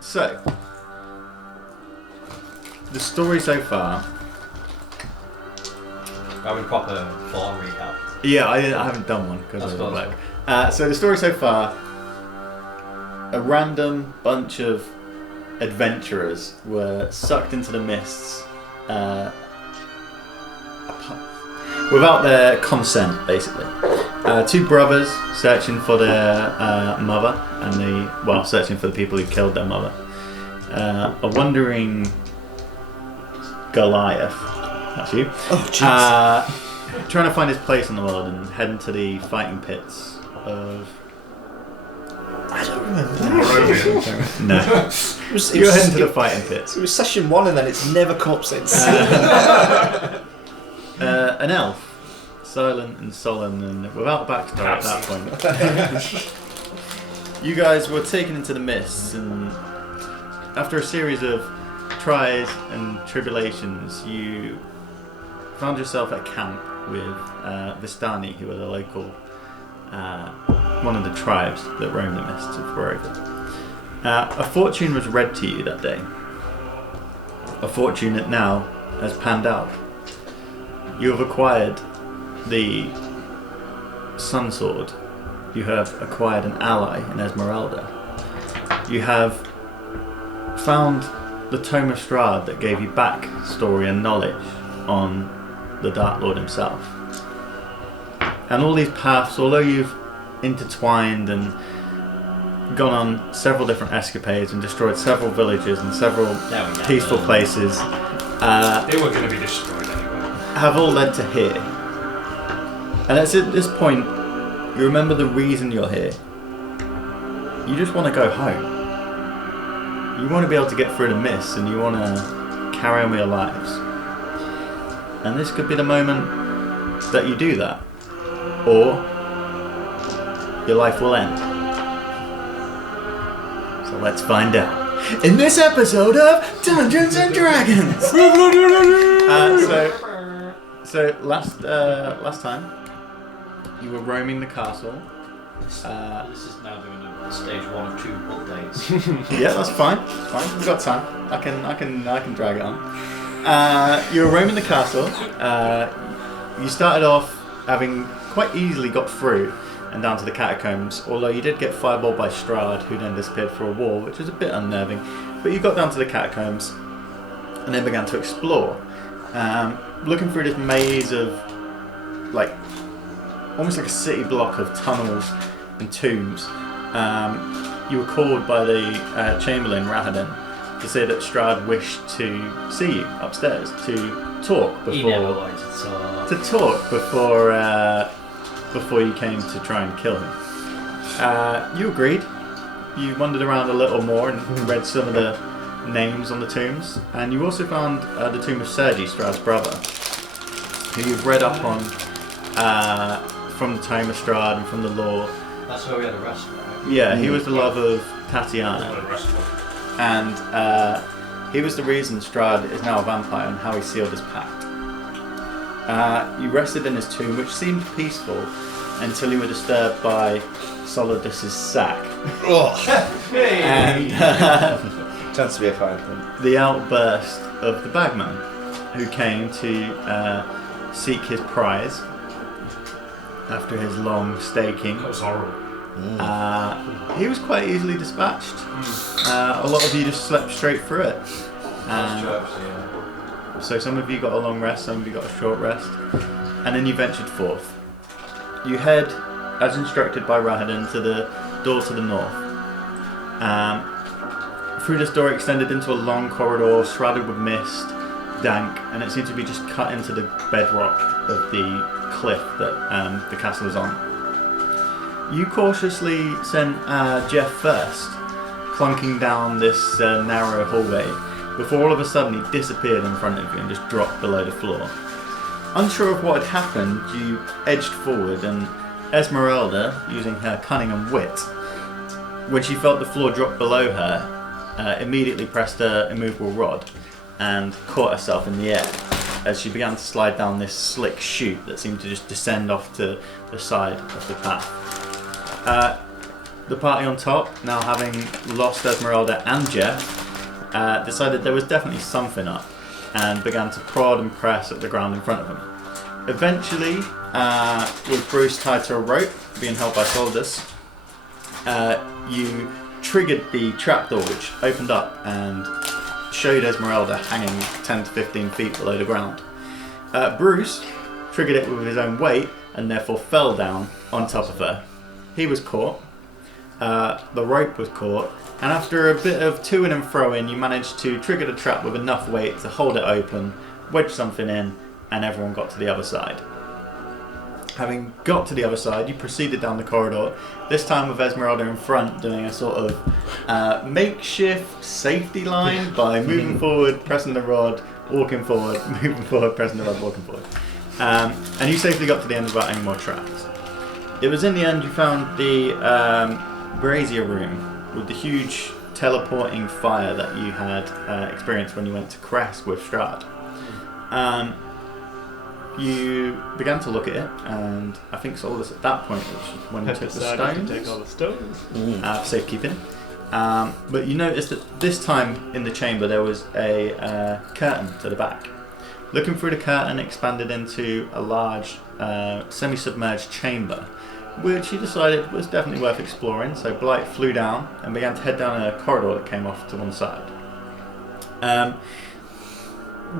So, the story so far. Having proper full-on recap. Yeah, I haven't done one because I was black. So the story so far, a random bunch of adventurers were sucked into the mists without their consent, basically. Two brothers searching for their mother, and searching for the people who killed their mother. A wandering Goliath, that's you. Oh, jeez. Trying to find his place in the world and heading to the fighting pits of... I don't remember that. No. You're heading to the fighting pits. It was session 1 and then it's never come up since. An elf, silent and solemn and without a backstory at that point. You guys were taken into the mists, and after a series of tries and tribulations, you found yourself at camp with Vistani, who were the local, one of the tribes that roam the mists of Barovia. A fortune was read to you that day. A fortune that now has panned out. You have acquired the Sun Sword. You have acquired an ally in Esmeralda. You have found the Tome of Strahd that gave you back story and knowledge on the Dark Lord himself. And all these paths, although you've intertwined and gone on several different escapades and destroyed several villages and several peaceful places, they were going to be destroyed anyway. Have all led to here. And it's at this point, you remember the reason you're here. You just want to go home. You want to be able to get through the mist, and you want to carry on with your lives. And this could be the moment that you do that. Or your life will end. So let's find out in this episode of Dungeons and Dragons. So last time you were roaming the castle. This is now doing a stage 1 of 2 updates. Yeah, that's fine. It's fine. We've got time. I can drag it on. You were roaming the castle. You started off having quite easily got through and down to the catacombs, although you did get fireballed by Strahd, who then disappeared for a wall, which was a bit unnerving. But you got down to the catacombs and then began to explore, looking through this maze of almost like a city block of tunnels and tombs. You were called by the Chamberlain Rahadin to say that Strahd wished to see you upstairs to talk before. He never wanted to talk. Before you came to try and kill him. You agreed. You wandered around a little more and read some of the names on the tombs, and you also found the tomb of Sergi, Strahd's brother, who you've read up on from the Tome of Strahd and from the lore. That's where we had a wrestler, right? Yeah, he was the love of Tatiana, and he was the reason Strahd is now a vampire and how he sealed his pact. You rested in his tomb, which seemed peaceful until you were disturbed by Solidus's sack. And Tends to be a fine thing. the outburst of the bagman, who came to seek his prize after his long staking. That was horrible. He was quite easily dispatched. A lot of you just slept straight through it. So some of you got a long rest, some of you got a short rest, and then you ventured forth. You head, as instructed by Rahadin, to the door to the north. Through this door extended into a long corridor shrouded with mist, dank, and it seemed to be just cut into the bedrock of the cliff that the castle is on. You cautiously sent Jeff first, clunking down this narrow hallway, before all of a sudden he disappeared in front of you and just dropped below the floor. Unsure of what had happened, you edged forward, and Esmeralda, using her cunning and wit, when she felt the floor drop below her, immediately pressed her immovable rod and caught herself in the air as she began to slide down this slick chute that seemed to just descend off to the side of the path. the party on top, now having lost Esmeralda and Jeff, decided there was definitely something up and began to prod and press at the ground in front of them. Eventually, with Bruce tied to a rope, being held by Solidus, you triggered the trapdoor, which opened up and showed Esmeralda hanging 10 to 15 feet below the ground. Bruce triggered it with his own weight and therefore fell down on top of her. He was caught, the rope was caught, and after a bit of to-ing and fro-in, you managed to trigger the trap with enough weight to hold it open, wedge something in, and everyone got to the other side. Having got to the other side, you proceeded down the corridor, this time with Esmeralda in front, doing a sort of makeshift safety line by moving forward, pressing the rod, walking forward, moving forward, pressing the rod, walking forward. And you safely got to the end without any more traps. It was in the end you found the brazier room with the huge teleporting fire that you had experienced when you went to Crest with Strahd. You began to look at it, and I think Solidus at that point was when you took the stones. Take all the stones. For safekeeping. But you noticed that this time in the chamber there was a curtain to the back. Looking through the curtain expanded into a large semi-submerged chamber, which he decided was definitely worth exploring, so Blight flew down and began to head down a corridor that came off to one side.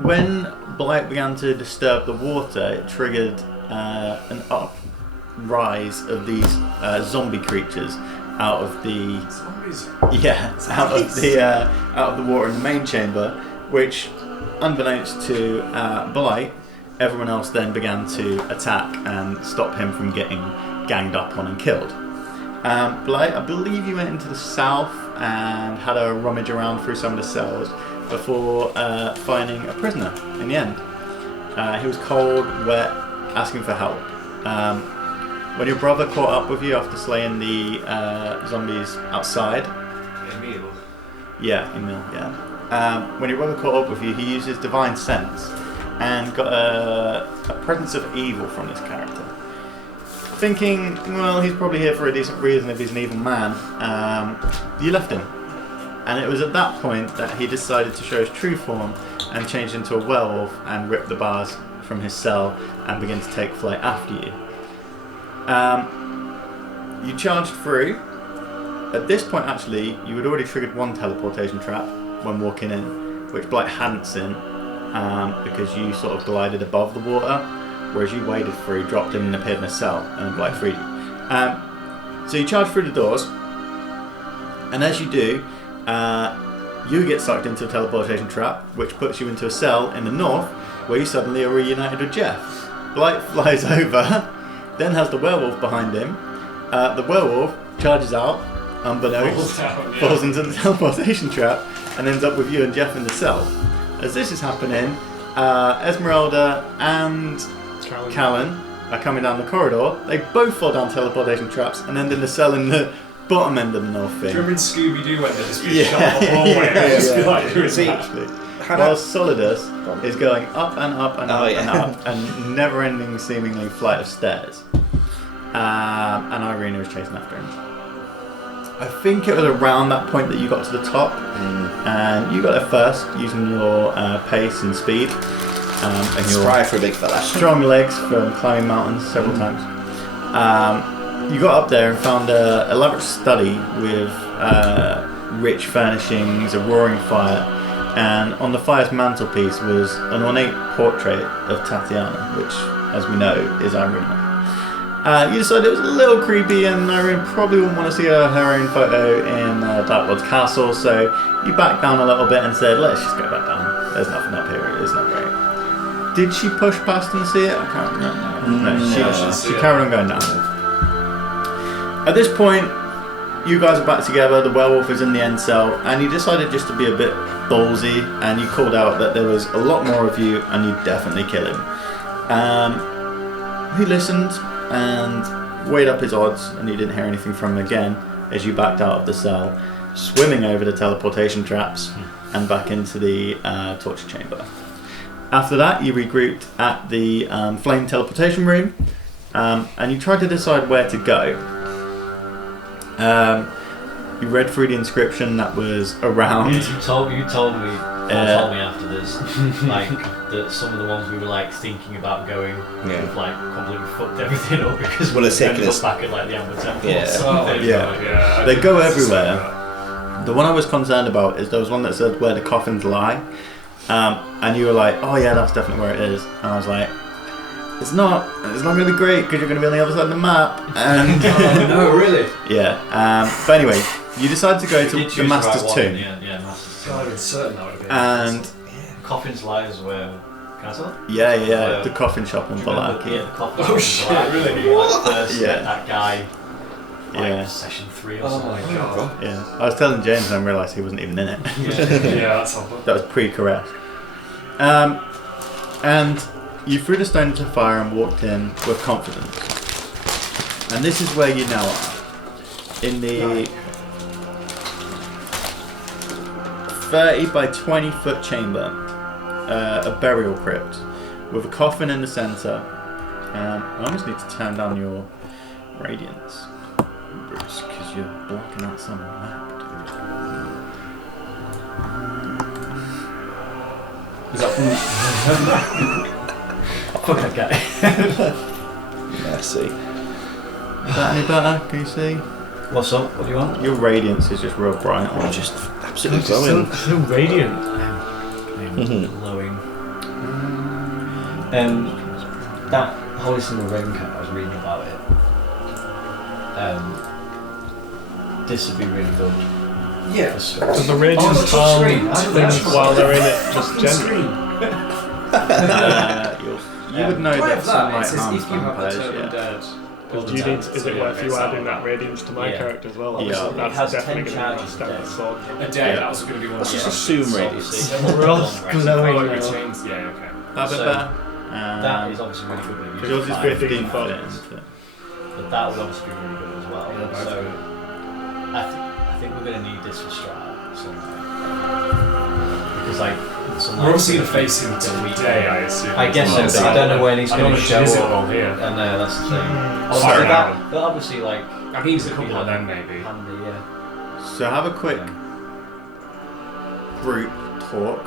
When Blight began to disturb the water, it triggered an uprise of these zombie creatures out of the out of the water in the main chamber, which, unbeknownst to Blight, everyone else then began to attack and stop him from getting ganged up on and killed. Blight, I believe you went into the south and had a rummage around through some of the cells before finding a prisoner in the end. He was cold, wet, asking for help. When your brother caught up with you after slaying the zombies outside... Emil. Yeah, Emil, yeah. When your brother caught up with you, he used his divine sense and got a presence of evil from this character. Thinking, well, he's probably here for a decent reason if he's an evil man, you left him. And it was at that point that he decided to show his true form and changed into a werewolf and rip the bars from his cell and begin to take flight after you. You charged through. At this point, actually, you had already triggered one teleportation trap when walking in, which Blight hadn't seen, because you sort of glided above the water, whereas you waded through, dropped in and appeared in a cell, and Blight freed you. So you charge through the doors, and as you do, you get sucked into a teleportation trap, which puts you into a cell in the north, where you suddenly are reunited with Jeff. Blight flies over, then has the werewolf behind him. The werewolf charges out, unbeknownst, falls into the teleportation trap, and ends up with you and Jeff in the cell. As this is happening, Esmeralda and Callan are coming down the corridor. They both fall down teleportation traps and end in the cell in the bottom end of the north thing. Do you remember in Scooby-Doo when they just be shot the hallway? Exactly. While Solidus is going up and up and up and up, and never-ending, seemingly, flight of stairs. And Irina is chasing after him. I think it was around that point that you got to the top, and you got there first using your pace and speed, and your Spry for a big fella. strong legs from climbing mountains several times. You got up there and found an elaborate study with rich furnishings, a roaring fire, and on the fire's mantelpiece was an ornate portrait of Tatiana, which, as we know, is Irina. You decided it was a little creepy, and Irene probably wouldn't want to see her own photo in Dark Lord's castle, so you backed down a little bit and said, let's just go back down. There's nothing up here, it's not great. Did she push past and see it? I can't remember. No, she carried on going down. At this point, you guys are back together, the werewolf is in the end cell, and you decided just to be a bit ballsy, and you called out that there was a lot more of you, and you'd definitely kill him. He listened and weighed up his odds, and you didn't hear anything from him again as you backed out of the cell, swimming over the teleportation traps and back into the torture chamber. After that, you regrouped at the flame teleportation room, and you tried to decide where to go. You read through the inscription that was around. You told me told me after this, like that some of the ones we were like thinking about going, we've like completely fucked everything up because we ended up back at like the Amber Temple. Yeah. Or something. Yeah. They go everywhere. The one I was concerned about is there was one that said where the coffins lie, and you were like, oh yeah, that's definitely where it is, and I was like, it's not going to be great because you're going to be on the other side of the map. And no, really? Yeah. But anyway, you decide to go to the Master's tomb. Yeah, Master's tomb. God, I've been certain that would have been. And Coffins lies where. Can I tell? Yeah, the coffin shop in Valaki. Yeah, the coffin. Oh shit! Really? Like, first met that guy. Like session 3 or something. Oh my god. Yeah. I was telling James and I realised he wasn't even in it. Yeah, that's awful. That was pre-caressed. And you threw the stone into fire and walked in with confidence. And this is where you now are. In the 30 by 20 foot chamber, a burial crypt with a coffin in the centre. I almost need to turn down your radiance, Bruce, because you're blocking out some of the map, dude. Is that Fuck that guy. Yeah, I see. Is that any better? Can you see? What's up? What do you want? Your radiance is just real bright. I'm just absolutely glowing. So radiant. Glowing. That Holy Symbol Ravencat, I was reading about it. This would be really good. Yeah. Does the radiance harm things while they're in it just generally? You would know that sunlight harms if you have vampires, the yeah. dead. Do you need, is it worth you adding that radiance to my character as well? Yeah. Obviously, It has that's 10 definitely going to be charges a standard a sword. A dead, that was going to be one Let's of just the assume options. radiance. We're all glowing Oh, now. we changed. Yeah, okay. That bit So, better? that is obviously really good. Because yours is 15 foot. But that would obviously be really good as well. Yeah, So I think we're going to need this for Strahd someday. Because like We're obviously going to face him today, I assume. I guess so, but I don't know when he's going to show up. Here. I know, that's the thing. Sorry, That obviously like. I think he's a couple of them, maybe. Handy, yeah. So have a quick group talk.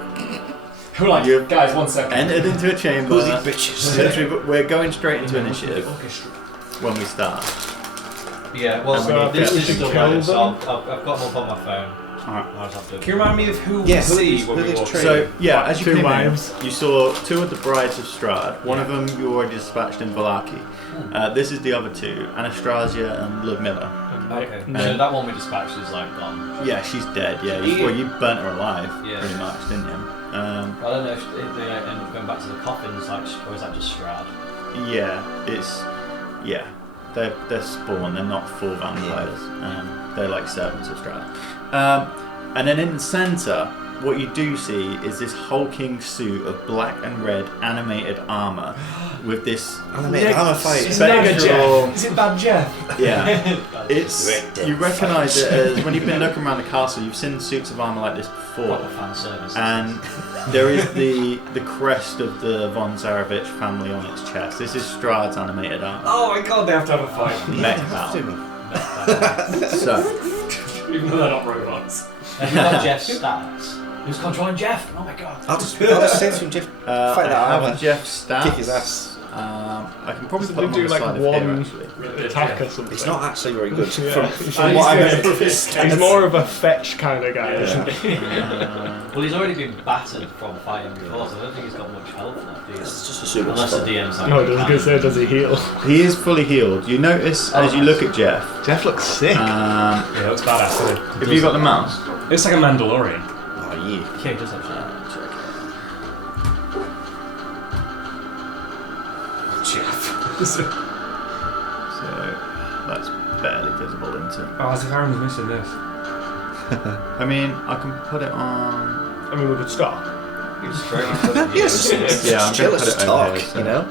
We're like, You've guys, 1 second. Entered into a chamber. Who's these bitches? We're going straight into initiative when we start. Yeah, well, So this is we still kill loaded, so them? I've got them up on my phone. Alright. I'll just have to. Can you remind me of who Yeah, we see who when we these walk trade? in? So yeah, as you Two came wives. in, you saw two of the brides of Strahd. One of them you already dispatched in Valaki. This is the other two, Anastasia and Ludmilla. Okay. No. So that one we dispatched is like gone. Yeah, she's dead. Yeah, you burnt her alive, Yeah. pretty much, didn't you? I don't know if they end up going back to the coffins, like, or is that just Strahd? They're spawn. They're not full vampires. They're like servants of Strahd. And then in the centre, what you do see is this hulking suit of black and red animated armour with this Animated armor fight. spectral. Is it Bad Jeff? Yeah, it's you recognise it as when you've been looking around the castle. You've seen suits of armour like this before, Proper fan service. and there is the crest of the von Zarevich family on its chest. This is Strahd's animated armour. Oh my god, they have to have a fight. Mech battle. So Even though they're not robots. Have you got Jeff's stats? Who's controlling Jeff? Oh my god. I'll just say to him, Jeff, fight that I have armor. Jeff's stats. Kick his ass. I can probably So put they them do on the like side of one here, actually. attack or something. It's not actually very good. Yeah. From what I remember of his He's stats. more of a fetch kind of guy, isn't he? Well, he's already been battered from fighting before, so I don't think he's got much health left. Do you? It's just a super Unless the spell. DM's like. No, I was going to say, does he heal? He is fully healed. You notice as you look at Jeff. Jeff looks sick. Yeah, it looks badass, doesn't it? Have you got the mouse? It's like a Mandalorian. Oh, yeah. Yeah, he does have that. Jeff. So that's barely visible into. Oh, as if Aaron's missing this. I mean, I can put it on. I mean, we could start. Yes, Yeah, I'm chill, going to let's put it talk, over here. So. you know?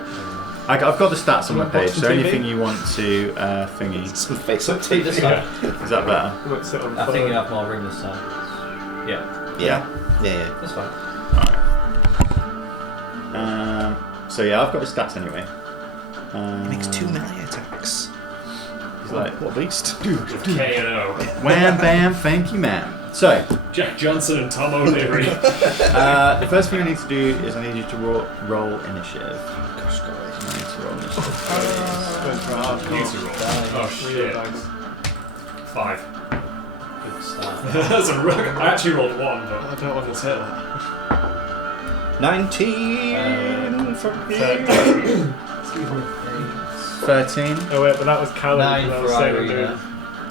I've got the stats on my Watch page. the So TV? anything you want to thingy, Some face up Take this TV. side. is that better? Let's sit on I think you phone. have more room this time. Yeah, Yeah. Yeah. that's fine. So yeah, I've got the stats anyway. Makes 2 melee attacks. Is Like, What a beast. K&O. wham, bam, thank you, ma'am. So, Jack Johnson and Tom O'Leary. the first thing I need to do is I need you to roll initiative. Gosh, I need to roll initiative. Oh shit. 5. Good start. That's a rook. I actually rolled 1, but I don't want to say that. 19 from me. 13. Oh wait, but that was Callum. 9 and I for was saying I'm Irina. doing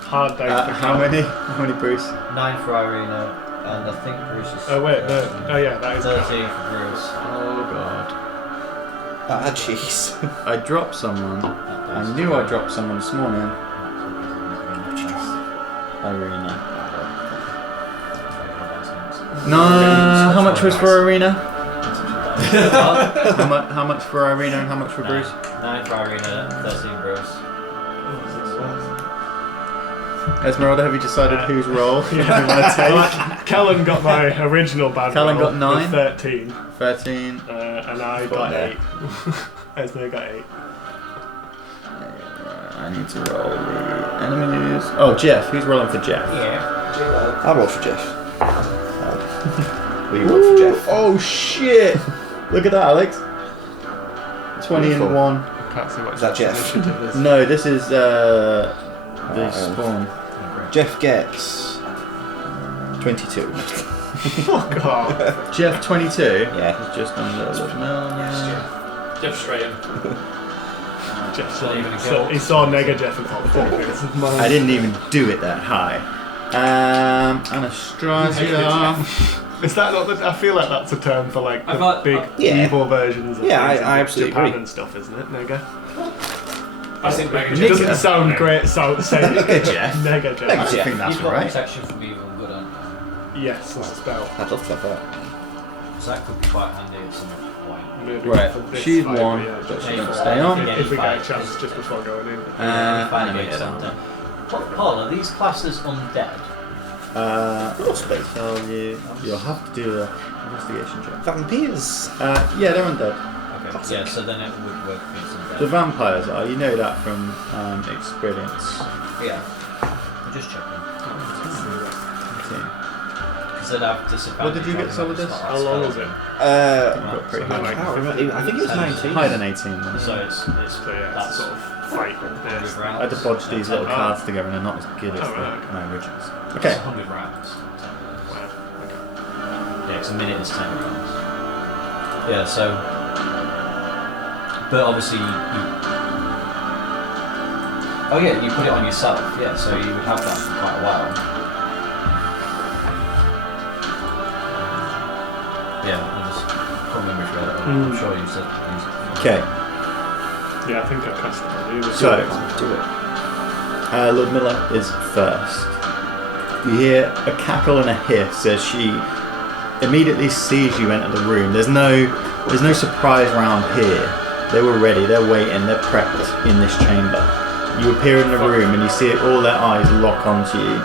hard dice for How Callum. many? How many, Bruce? 9 for Irina, and I think Bruce is. Oh wait, no. Oh yeah, that is 13 Callum. for Bruce. Oh god. Ah, jeez. I dropped someone. I knew I dropped someone this morning. Irina. No, how much was for Irina? How much for Irina and how much for Bruce? 9 for Irina, 13 Bruce. Esmeralda, have you decided whose role you want to take? Callum got my original bad Callum roll got 9. with 13. 13. And I got 8. Esme got 8. I need to roll the enemies. Oh, Jeff. Who's rolling for Jeff? Yeah. I'll roll for Jeff. Will you roll for Jeff? Oh, shit. Look at that, Alex. 20 and 1. Can't see what Is that Jeff? initiative is. No, this is the spawn. Jeff gets 22. Fuck off. Jeff 22. Yeah. He's just on a little bit now. Jeff Strahd. Jeff Not even a so kill. he saw Nega Jeff and thought, fuck this. I didn't even do it that high. Anastasia. Is that not the, I feel like that's a term for like the big yeah. evil versions of Yeah, things I in absolutely Japan agree. and stuff, isn't it, Nega? I think Mega It Jeff. doesn't sound great, so say Nega Jeff. Nega Jeff. I think that's You've got right. protection from evil and good, haven't you? Yes, that's a spell. I'd love to have that. So that could be quite handy at some point. Maybe Right, for this she's fight, won, yeah, but just she Yeah, don't for- stay on. Yeah. if we get a fight. chance just before going in. Animator. Paul, are these classes undead? Tell you, you'll have to do an investigation check. Vampires. Yeah, they're undead. Okay. Yeah, so then it would work against The undead. vampires are, you know that from experience. Yeah. I'm just checking. 18. Because they'd have disadvantage. What did you get, on Solidus? spell How long is it? Pretty I high. can't remember. I think it was 19. Higher than 18 then. So it's So yeah, that's it's sort of fight based. I had to bodge these little cards together and they're not as good as my originals. Okay. 100 rounds. Wow. Yeah, because a minute is 10 rounds. Yeah, so. But obviously, oh yeah, you put it on yourself, yeah, so you would have that for quite a while. Yeah, I just can't remember if you read it. I'm sure you said use it. Okay. Yeah, I think I cast it on you. So, Do it. Lord Miller is first. You hear a cackle and a hiss as she immediately sees you enter the room. There's no surprise round here. They were ready, they're waiting, they're prepped in this chamber. You appear in the room and you see all their eyes lock onto you.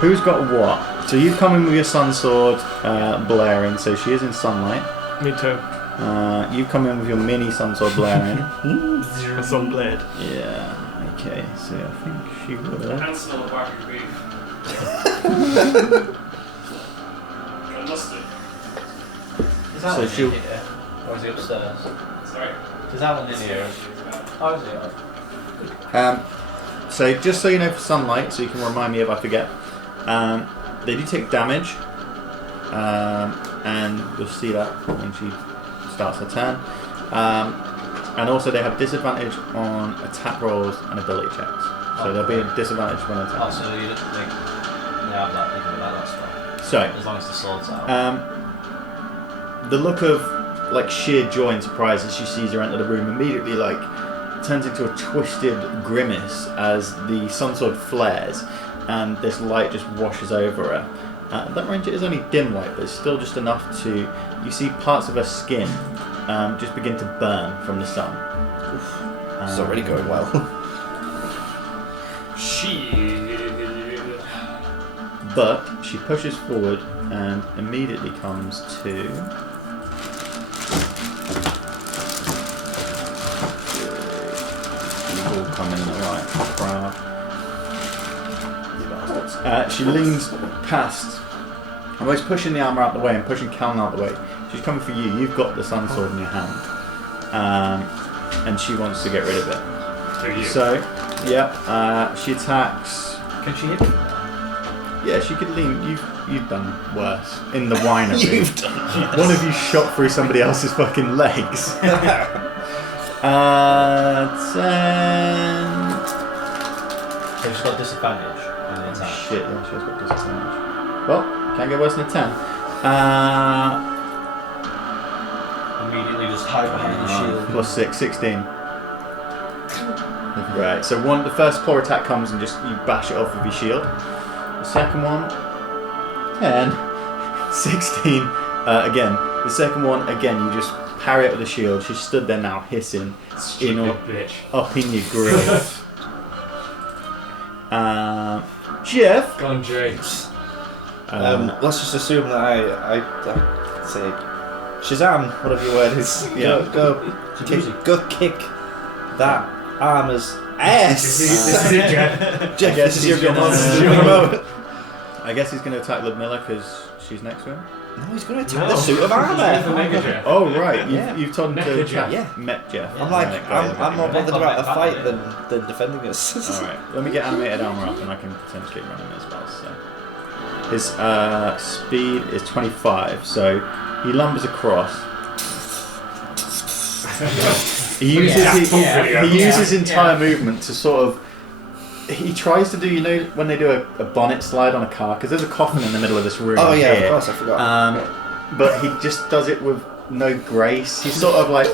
Who's got what? So you've come in with your sun sword blaring, so she is in sunlight. Me too. You've come in with your mini sun sword blaring. A sun blade. Yeah, okay, so I think she would. I can smell a barbecue beef. And mustard. Is that So one she'll- in here? Or is he upstairs? Sorry. Is that one in here? Oh, is it? So just so you know for sunlight, so you can remind me if I forget, they do take damage, and you'll see that when she starts her turn. And also they have disadvantage on attack rolls and ability checks. So there'll be a disadvantage when Oh, attack. so they have that, they can do that, that's fine. So, As long as the sword's out. the look of like sheer joy and surprise as she sees her enter the room immediately like turns into a twisted grimace as the sun sword flares and this light just washes over her. That range is only dim light, but it's still just enough to you see parts of her skin just begin to burn from the sun. It's already going well. Shit. But she pushes forward and immediately comes to all come in alright. She leans past, almost pushing the armour out the way and pushing Callan out the way. She's coming for you. You've got the sun sword in your hand. And she wants to get rid of it. So, she attacks. Can she hit me? Yeah, she could lean. You've done worse in the winery. You've done worse. One of you shot through somebody else's fucking legs. 10. So she's got disadvantage on the attack. Shit, yeah, she has got disadvantage. Well, can't get worse than a 10. Immediately just hide behind the shield. Plus 6, 16. Right, so the first claw attack comes and just you bash it off with your shield. The second one, 10, 16. Again, the second one, again, you just parry it with the shield. She stood there now, hissing up in your grill. Jeff. Go on, James. Let's just assume that I say Shazam, whatever your word is. Yeah. Go kick that armor's ass. This is it, Jeff. Jeff, this is your moment. I guess he's going to attack Ludmilla because she's next to him. No, he's going to attack the suit of armor. Oh right, Yeah. you've told him to Jeff. attack Met Jeff. I'm more bothered about the fight than defending us. Alright, let me get animated armor up and I can potentially run him as well. So his speed is 25, so he lumbers across. He uses his entire movement to sort of. He tries to do, when they do a bonnet slide on a car, because there's a coffin in the middle of this room. Oh yeah, here. of course, I forgot. But he just does it with no grace. He sort of like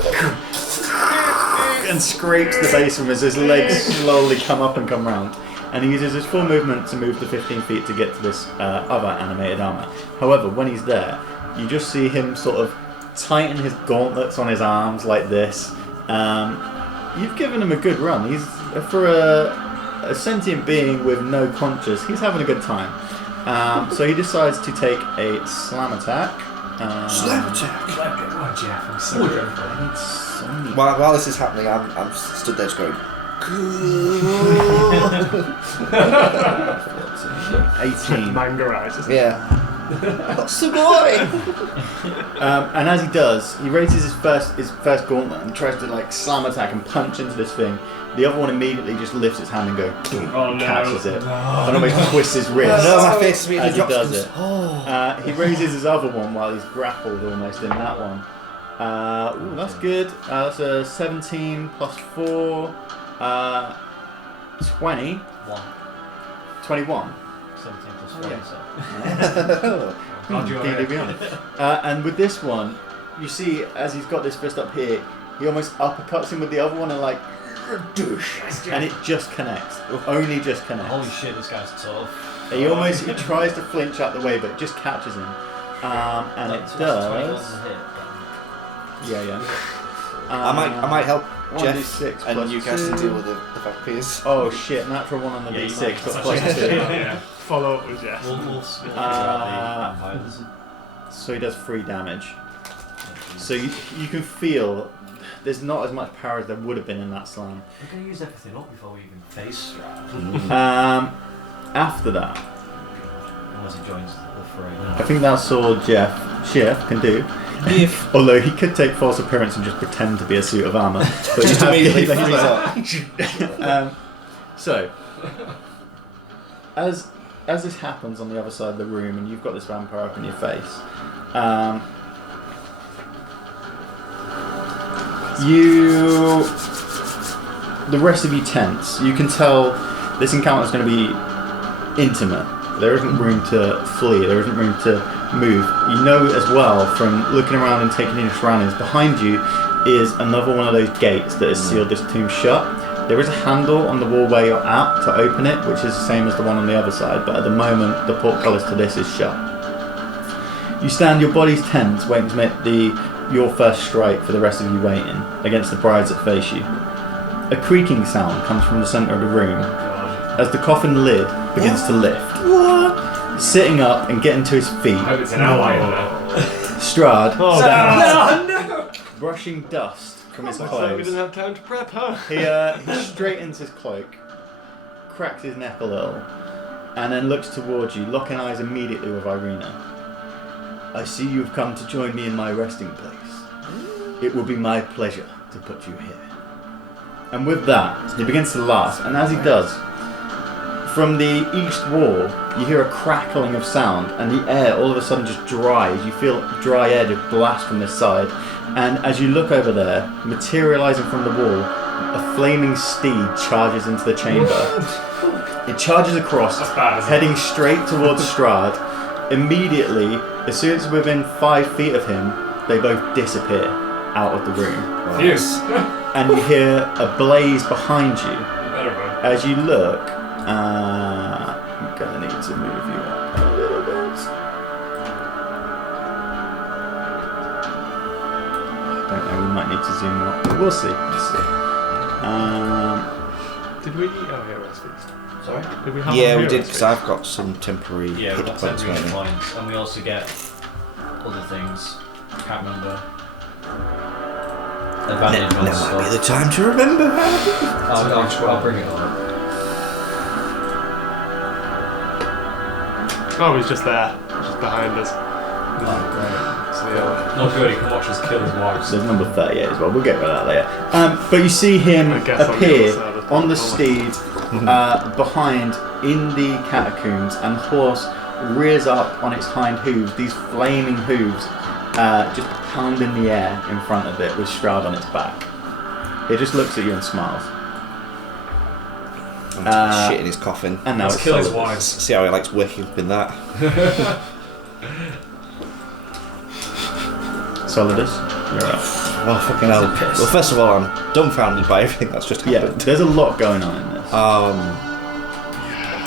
and scrapes the base of him as his legs slowly come up and come round. And he uses his full movement to move the 15 feet to get to this other animated armor. However, when he's there, you just see him sort of tighten his gauntlets on his arms like this. You've given him a good run. He's for a sentient being with no conscience. He's having a good time. So he decides to take a slam attack. Slam attack. Come on, Jeff. I'm so dreadful. While this is happening, I'm stood there just going. 18. Manga eyes. Yeah. What's the boy? And as he does, he raises his first gauntlet and tries to like slam attack and punch into this thing. The other one immediately just lifts its hand and goes, catches it, and almost twists his wrist No, my face as he does it. He raises his other one while he's grappled almost in that one. Ooh, that's good. That's a 17 plus 4, 20. 21. 17 plus 4, And with this one, you see as he's got this fist up here, he almost uppercuts him with the other one and like, and it just connects. Only just connects. Holy shit, this guy's tough. He tries to flinch out the way, but it just catches him. And it does. Yeah. I might help Jeff 1d6 and plus you guys 2. to deal with the fact piece. Oh shit, natural 1 on the d6, but plus 2. Follow up with Jeff. So he does 3 damage. So you can feel there's not as much power as there would have been in that slam. We're going to use everything up before we even face Strahd. After that, Unless he joins the fray. I think that's all Jeff can do. Although he could take false appearance and just pretend to be a suit of armour. But Just you have immediately given freeze him up. So, as this happens on the other side of the room and you've got this vampire up in your face, the rest of you tense. You can tell this encounter is going to be intimate. There isn't room to flee. There isn't room to move. You know as well from looking around and taking in your surroundings. Behind you is another one of those gates that has sealed this tomb shut. There is a handle on the wall where you're at to open it, which is the same as the one on the other side. But at the moment, the portcullis to this is shut. You stand, your body's tense, waiting to make your first strike for the rest of you waiting against the brides that face you. A creaking sound comes from the centre of the room as the coffin lid begins to lift. Sitting up and getting to his feet. I hope it's an ally in there. Strahd, No! brushing dust from his We clothes. didn't have time to prep, huh? He straightens his cloak, cracks his neck a little, and then looks towards you, locking eyes immediately with Irina. I see you've come to join me in my resting place. It will be my pleasure to put you here. And with that, he begins to laugh, and as he does, from the east wall, you hear a crackling of sound, and the air all of a sudden just dries. You feel dry air just blast from this side, and as you look over there, materializing from the wall, a flaming steed charges into the chamber. It charges across, heading straight towards Strahd. Immediately, as soon as it's within 5 feet of him, they both disappear out of the room. Yes. And you hear a blaze behind you. Better run. As you look, I'm gonna need to move you up a little bit. I don't know, we might need to zoom up. We'll see. Did we? Oh, here, rest feast. Sorry? Did we have Yeah, one we here, did, because I've got some temporary Yeah, we've hit got points. 10 Right now. points, and we also get other things. Can't remember. Advantage on Now might be stuff. the time to remember how to do it. I'll bring it on. Oh, he's just there. Just behind us. Oh, great. So, yeah. Not good, he can watch us kill his wives. There's number 38 as well, we'll get rid of that later. But you see him I guess on the appear other side of on the the steed behind in the catacombs, and the horse rears up on its hind hooves, these flaming hooves, just pounding the air in front of it with Strahd on its back. It just looks at you and smiles. Shit in his coffin. And now Let's it's kill his Solidus. wives. See how he likes waking up in that. Solidus, you're up. Oh, fucking hell. Well, first of all, I'm dumbfounded by everything that's just Yeah, happened. there's a lot going on in this.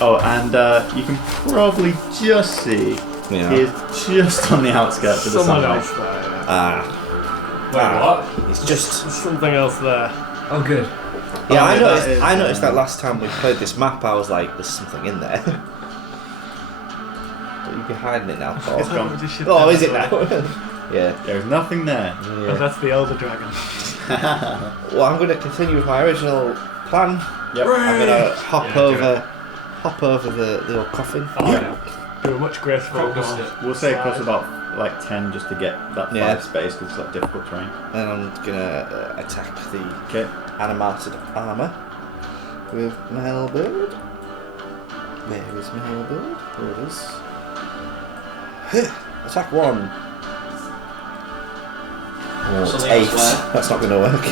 Oh, and you can probably just see Yeah. he is just on the outskirts of the Someone sunlight. else there. Yeah. Wait, what? It's just... There's something else there. Oh, good. Yeah, Oh, I that noticed. is, I noticed that last time we played this map. I was like, "There's something in there." But you can hide in it now. It's gone. Oh, is it now? Yeah. There's nothing there. Oh, that's the Elder Dragon. Well, I'm going to continue with my original plan. Yep. I'm going to hop Yeah, do over the old coffin. Oh, yeah. Do a much graceful Focused one. it. We'll say it costs about like 10 just to get that 5 Yeah. space because it's like difficult terrain. And I'm going to attack the Okay. animated armour with my halberd. Where is my halberd? There it is. Attack 1. Oh, it's Something 8. else there? That's not going to work.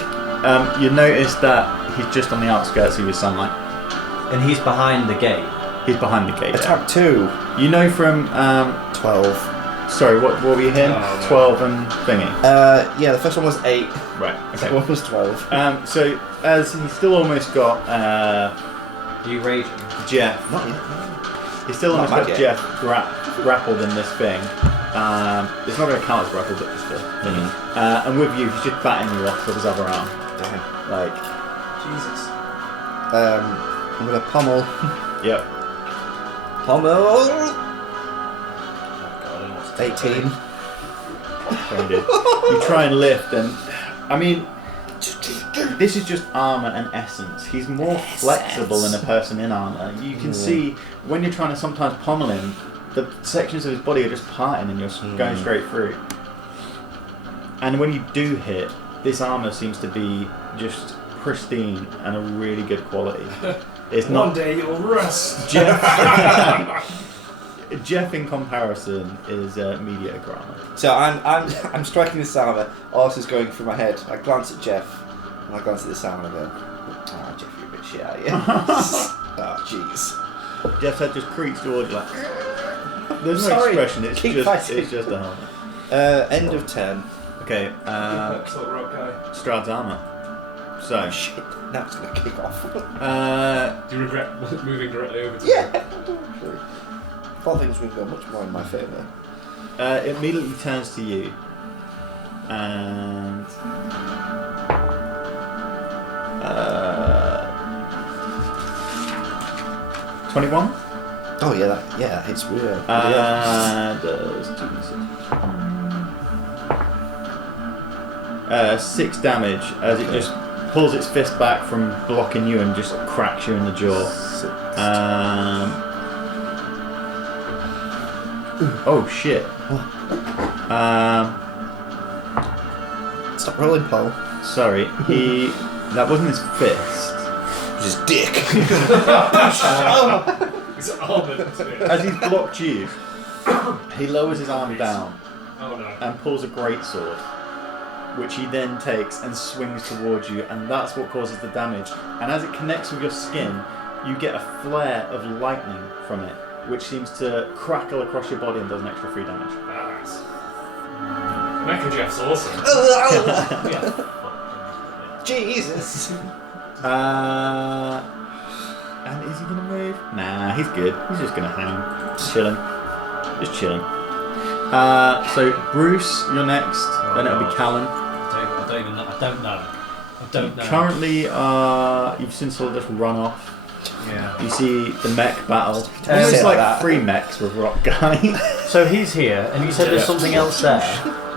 You notice that he's just on the outskirts of your sunlight. And he's behind the gate. He's behind the gate. Attack 2. You know from 12. sorry, what were you here? Oh, no. 12 and thingy. Yeah, the first one was 8. Right. The second one was 12. So as he's still almost got You raging? Jeff. Not yet. He's still Not almost got mad Jeff grappled in this thing. It's not going to count as grappled, but it's still. And with you, he's just batting you off with his other arm. Damn. Like, Jesus. I'm going to pummel. yep. Pummel! 18. Very good. You try and lift, and I mean, this is just armor and essence. He's more flexible than a person in armor. You can see when you're trying to sometimes pummel him, the sections of his body are just parting and you're going straight through. And when you do hit, this armor seems to be just pristine and a really good quality. It's One not day you'll rust. Jeff in comparison is mediocre armor. So I'm striking this armour. All this is going through my head. I glance at Jeff, and I glance at this armour and I go, "Ah, Jeff, you're a bit shit, aren't you?" Oh, jeez. Jeff's head just creaks towards you like. There's no Sorry. expression. It's Keep just fighting. it's just a helmet. End of turn. Okay. Excellent rock guy. Strahd's armor. So. Shit. Now it's gonna kick off. Do you regret moving directly over to Yeah. I thought things would go much more in my favour. It immediately turns to you, and 21. Oh yeah, that hits real. Does 2d6. 6 damage as it just pulls its fist back from blocking you and just cracks you in the jaw. Oh shit. Stop rolling, Paul. Sorry, that wasn't his fist. It was his dick. It's armoured too. As he's blocked you, he lowers his arm down Oh no. and pulls a greatsword, which he then takes and swings towards you, and that's what causes the damage. And as it connects with your skin, you get a flare of lightning from it, which seems to crackle across your body and does an extra 3 damage. Nice. Mecha Jeff's awesome. Jesus. And is he gonna move? Nah, he's good. He's just gonna hang. Chilling. Just chilling. So Bruce, you're next. Then it'll be Callan. I don't know. Currently, you've seen Solid just run off. Yeah. You see the mech battle. There's There's like like 3 mechs with Rock Guy. So he's here, and you said there's something else there.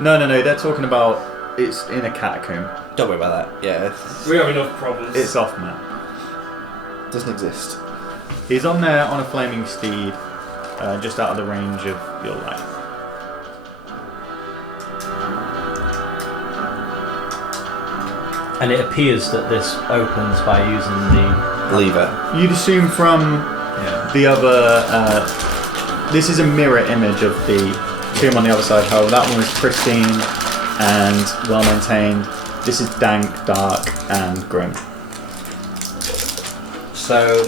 No, they're talking about it's in a catacomb. Don't worry about that. Yeah. We have enough problems. It's off map. Doesn't exist. He's on there on a flaming steed, just out of the range of your light. And it appears that this opens by using the Lever. You'd assume from the other. This is a mirror image of the tomb on the other side. However, that one is pristine and well maintained. This is dank, dark, and grim. So.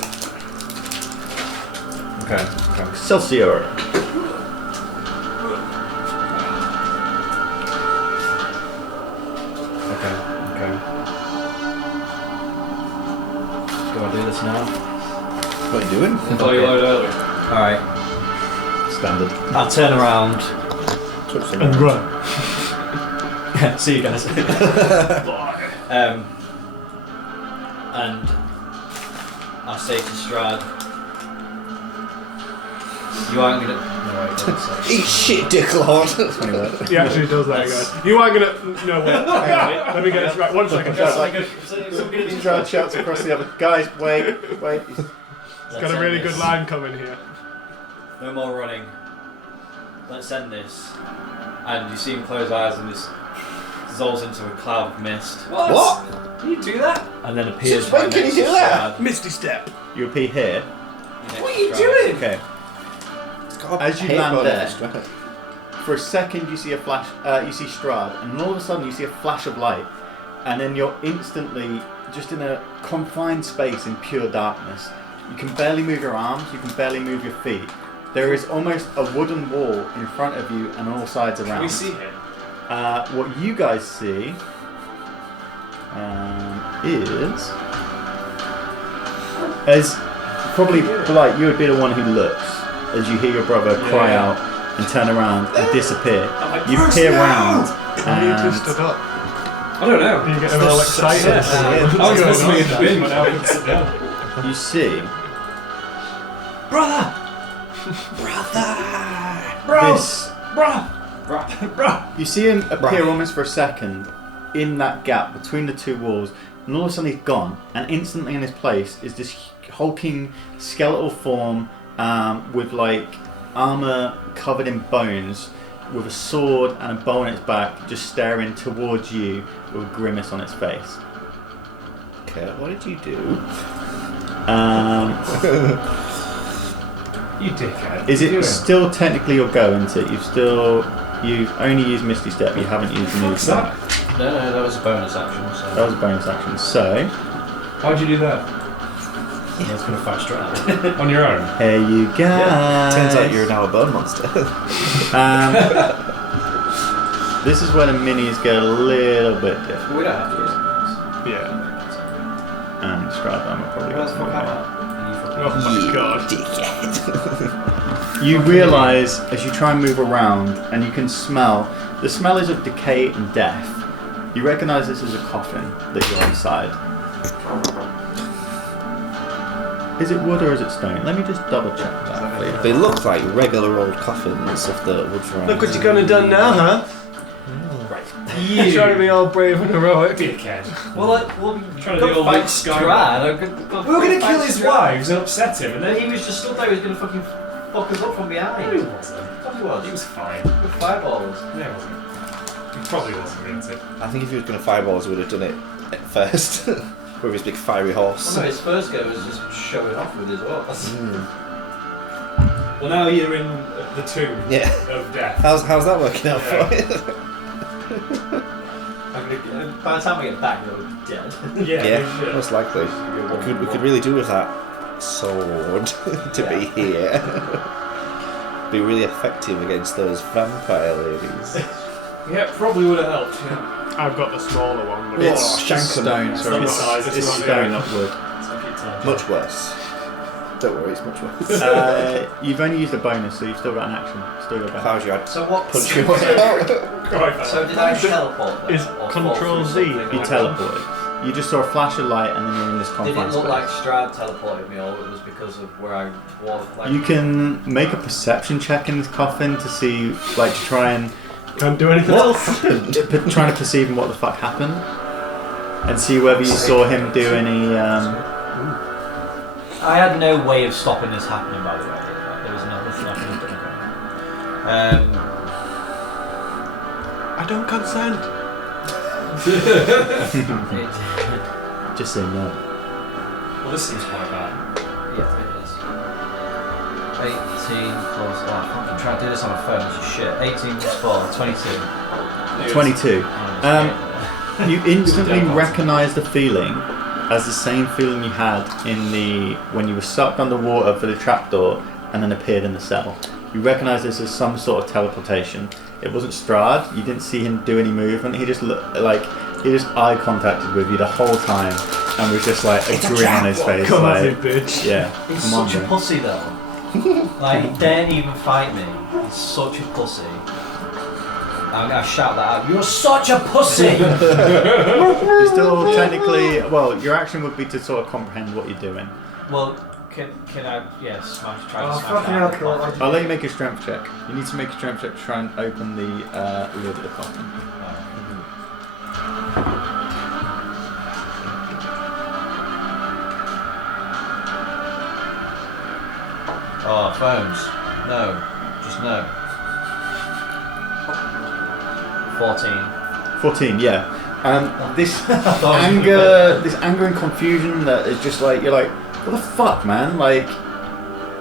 Okay. Excelsior. Okay. Do I do this now? What are you doing? I thought you loaded early. Alright. Standard. I'll turn around. And run. Yeah, see you guys. And I say to Strahd, you aren't gonna. No, wait, don't say. Eat shit, dicklord. He actually does that, guys. You aren't gonna. No, wait. Let me get this right. 1 second. Strahd shouts across the other guys. Wait. He's got a really good line coming here. No more running. Let's end this. And you see him close eyes and just dissolves into a cloud of mist. What? Can you do that? And then appears Since when right can next you to do that? Strahd. Misty step. You appear here. What are you doing? Okay. It's got a As you head land on there, it. for a second you see a flash. You see Strahd, and all of a sudden you see a flash of light, and then you're instantly just in a confined space in pure darkness. You can barely move your arms. You can barely move your feet. There is almost a wooden wall in front of you and all sides around. Can we see him? What you guys see is, as probably like you would be the one who looks as you hear your brother cry out and turn around and disappear. You peer round Why you just stood and up? I don't know. You get all excited. I was supposed to be in the bin, but now I can sit down. you see you see him appear almost for a second in that gap between the 2 walls, and all of a sudden he's gone, and instantly in his place is this hulking skeletal form with like armor covered in bones, with a sword and a bow on its back, just staring towards you with a grimace on its face. Okay, what did you do? You dickhead. Is it still technically your go, isn't it? You've only used Misty Step, you haven't used the What's move. that? No, that was a bonus action. So. That was a bonus action. So, How'd you do that? I was going to fight Strahd. On your own? here you go. Turns out you're now a bone monster. This is where the minis get a little bit different. We don't have to use it. Yeah. And Strahd armor probably Where's gets the more. fuck Oh my god. Dickhead. You realise as you try and move around, and you can smell. The smell is of decay and death. You recognise this as a coffin that you're inside. Is it wood or is it stone? Let me just double check that, please. They look like regular old coffins of the wood variety. Look what you gonna done now, huh? You trying to be all brave and heroic. Dickhead. Well, Trying to do all fight Luke Skywalker. Strahd. We were going to kill his wives and upset him, and Then then he was just stood there. He was going to fucking fuck us up from behind. No, he wasn't. He was. He was fine. With fireballs. No, he wasn't. He probably wasn't going to. I think if he was going to fireballs, he would have done it at first. With his big fiery horse. Well, no, his first go was just showing off with his horse. Well, now you're in the tomb Yeah. of death. How's that working out for you? By the time we get back, they'll be dead. Yeah, most likely. We could really do with that sword to be here. Be really effective against those vampire ladies. Yeah, probably would have helped. Yeah. I've got the smaller one. But It's shank 'em. stone, sorry. It's not size, It's it's not stone, the- not wood. Much worse. Don't worry, it's much worse. You've only used a bonus, so you've still got an action. Still got back. How's you had So what? punch your way out? So did I teleport? Then, Is or fall Control through Z? something You like that? teleported. You just saw a flash of light and then you're in this Did confined it look space. like Strahd teleported me, or it was because of where I was? Like, You can make a perception check in this coffin to see, like, to try and Can't do anything else. trying to perceive what the fuck happened, and see whether you saw him do any. I had no way of stopping this happening, by the way. There was nothing I could have done. I don't consent. Just say no. Well, this seems quite bad. Yeah, it is. 18 plus. Oh, I'm trying to do this on a phone, this is shit. 18 plus 4, 22. 22. Oh, You instantly recognise the feeling as the same feeling you had when you were sucked underwater for the trapdoor and then appeared in the cell. You recognise this as some sort of teleportation. It wasn't Strahd. You didn't see him do any movement. He just eye contacted with you the whole time and was just like a grin on his face. Come like, at me, bitch. Yeah. He's Come on, such a bro. pussy though. Like, he daren't even fight me. He's such a pussy. I'm gonna shout that out. You're such a pussy! You're still technically, well, your action would be to sort of comprehend what you're doing. Well, can I, try to smash fucking out hell, the coffin? I'll let you make a strength check. You need to make a strength check to try and open the lid of the coffin. Oh, phones. No. Just no. 14. 14, yeah. This anger and confusion that is just like, you're like, what the fuck, man? Like,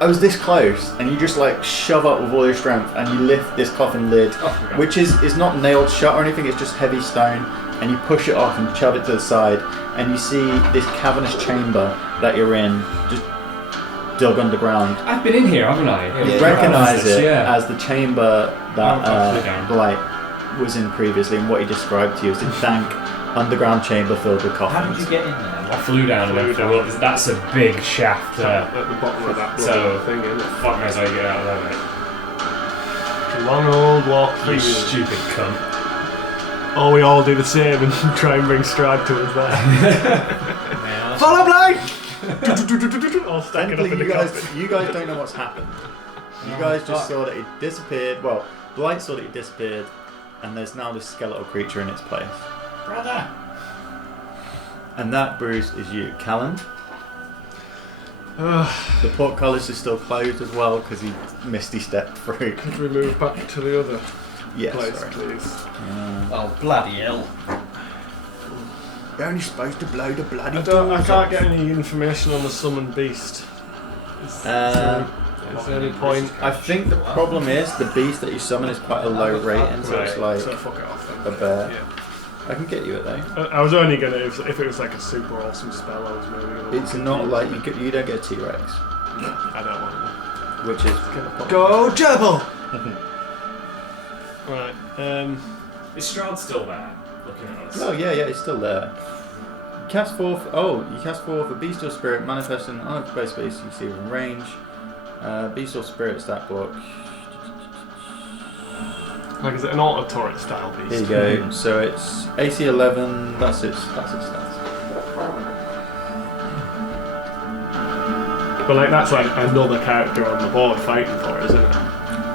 I was this close, and you just like shove up with all your strength, and you lift this coffin lid, which is not nailed shut or anything, it's just heavy stone, and you push it off and shove it to the side, and you see this cavernous chamber that you're in, just dug underground. I've been in here, haven't I? You recognise it as the chamber that Blight was in previously, and what he described to you as a dank underground chamber filled with How coffins. did you get in there? I flew down and then flew up. That's a big shaft there. At the bottom of that So, thing, isn't it? fuck knows how you get out of there, mate. It's a long old walk for You you. stupid cunt. Or we all do the same and try and bring Strahd to us there. Man, Follow Blight! All stacking up in Technically, the coffin. you guys don't know what's happened. You guys just saw that it disappeared. Well, Blight saw that it disappeared, and there's now this skeletal creature in its place. brother! And that, Bruce, is you. Callan? The portcullis is still closed as well because he misty stepped through. Could we move back to the other Yes, place, sorry. please? Oh, bloody hell. You're only supposed to blow the bloody I can't get any information on the summoned beast. Is there any point? I think the problem is the beast that you summon is quite a low rating, so it's like So fuck it off then. a bear. Yeah. I can get you it though. I was only gonna if it was like a super awesome spell. I was maybe gonna. It's not like you don't get a T-Rex, I don't want which is to. Go Jebel. Right. Is Strahd still there? Looking at us. Oh yeah, it's still there. You cast forth a beast or spirit manifesting on a space you see within range. Beast or spirit stat block. Like is it an auto turret style beast? Here you go. So it's AC 11. That's its stats. But like that's like another character on the board fighting for, isn't it?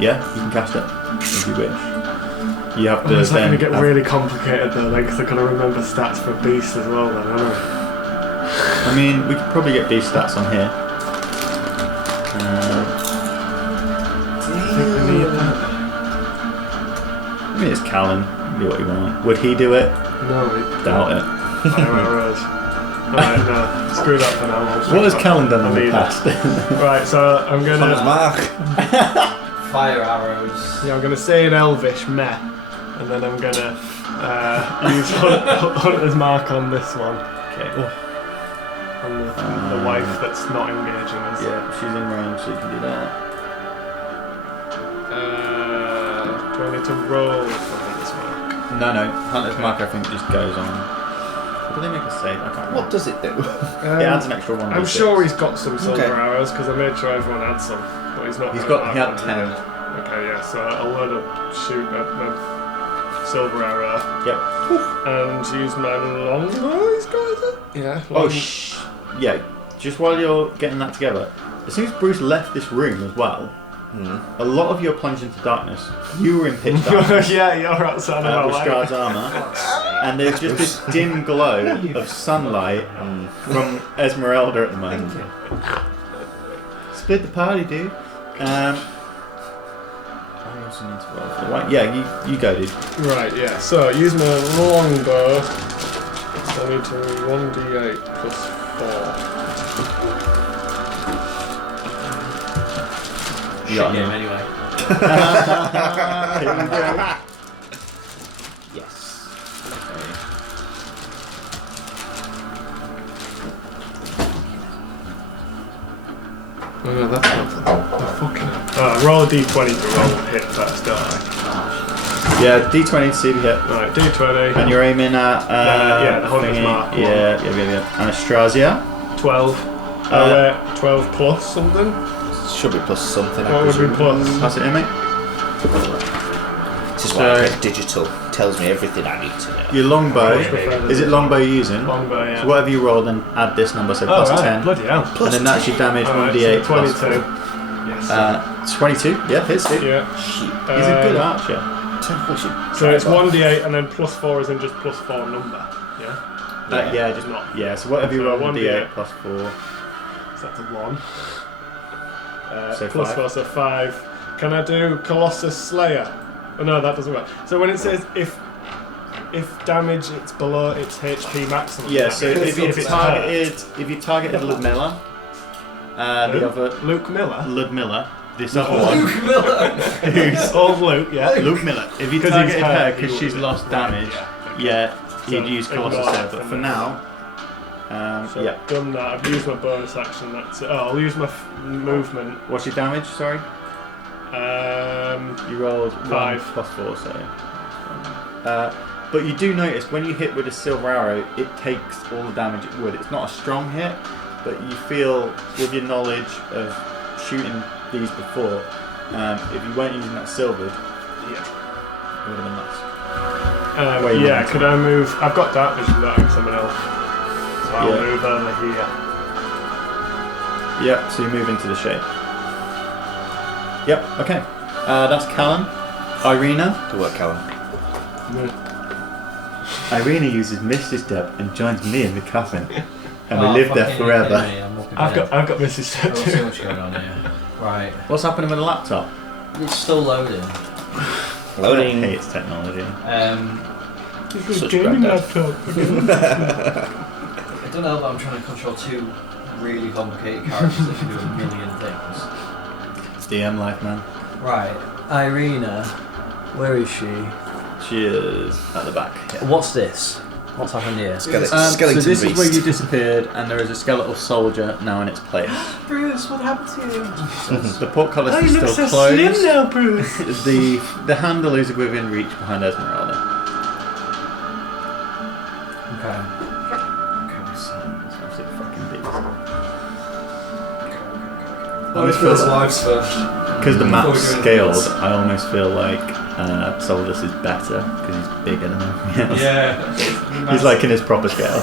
Yeah, you can cast it if you wish. You have to. It's then going to get have- really complicated though, because they're going to remember stats for beast as well. Then, aren't I mean, we could probably get these stats on here. I mean, it's Callan. Do what you want. Would he do it? No, Doubt it. Alright, no, screw that for now. What has Callan done in the past? Right, so I'm Hunter's gonna mark. Fire arrows. yeah, I'm gonna say in Elvish, meh, and then I'm gonna use Hunter's mark on this one, Okay. on the wife that's not engaging us. Yeah, she's in range, so you can do that. Do I need to roll for Hunter's mark? No. Hunter's mark, I think, just goes on. What do they make us save? I can't remember. What does it do? It adds an extra one. I'm sure he's got some silver Okay. arrows because I made sure everyone had some, but he's not. He got had that 10. one. Okay, yeah. So I'll load up, shoot a silver arrow. Yep. And use my longbow. He's got is it? Yeah. Oh, yeah. Just while you're getting that together, as soon as Bruce left this room as well, a lot of your plunge into darkness. You were in pitch darkness. Yeah, you're outside of With our Strahd's armour, and there's just this dim glow of sunlight from Esmeralda at the moment. Split the party, dude. I also need to roll for the white. Yeah, you go, dude. Right, yeah. So use my longbow. So I need to 1d8 plus 4. You got Shit him. game anyway. Here we go. Yes. Oh no, that's not the fucking. Roll a d20 to roll hit first, don't I? Yeah, D20 to see if you hit. Right, d20. And you're aiming at yeah, the Hunter's thingy. mark. Yeah. Anastasia. 12. 12 plus something. Should be plus something. I What would be presume. plus? Pass it in, mate. This is why I make digital. Tells me everything I need to know. Your longbow. Is it longbow you're using? Longbow, yeah. So whatever you roll, then add this number, so plus 10. Bloody hell. And then that's your damage, Alright, 1d8 so 22. plus Yes. 22? Yeah, hits dude. Yeah. He's a good archer. So it's 1d8 and then plus 4 is in just plus 4 number. Yeah? Yeah, just not. Yeah, so whatever you So roll, 1d8 1d8 plus 4. So that's a 1. So Plus 5. 4, so 5. Can I do Colossus Slayer? Oh no, that doesn't work. So when it says if damage it's below its HP maximum. Yeah, so if you it's targeted Ludmilla, the other Luke Miller. Ludmilla, this other one, Who's old Luke, yeah. Luke Miller. If you 'Cause targeted he's her hurt, because he she's would- lost damage, Okay. he'd use Colossus ignore there. it But for for now. now, So yeah. I've done that. I've used my bonus action. That's it. Oh, I'll use my movement. What's your damage? Sorry, you rolled 5 plus 4, so. But you do notice when you hit with a silver arrow, it takes all the damage it would. It's not a strong hit, but you feel with your knowledge of shooting these before, if you weren't using that silvered, Yeah. it would have been nice. Yeah, momentum. could I move? I've got dark vision, don't I? 'Cause I'm an elf. So I'll Yeah. move over here. Yep, so you move into the shape. Yep, okay. That's Callan. Irina. To work, Callum. Irina uses Mrs. Step and joins me in the coffin. And we Oh, live there fucking forever. kidding me, I'm looking I've dead. got Mrs. Step There's so too. much going on here. Right. What's happening with the laptop? It's still loading. I Loading. hate its technology. Such Gaming granddad. laptop. I don't know, but I'm trying to control 2 really complicated characters that can do a million things. It's DM life, man. Right. Irina. Where is she? She is at the back. Yeah. What's this? What's happened here? So Skeleton this is where beast. you disappeared, and there is a skeletal soldier now in its place. Bruce, what happened to you? The portcullis Oh, you is look still so closed. slim now, Bruce. The handle is within reach behind Esmeralda. Okay. It's absolute fucking beast. Always feels lives first. Because the Before we map's do anything scaled, else. I almost feel like Solidus is better because he's bigger than everything else. Yeah. He's like in his proper scale.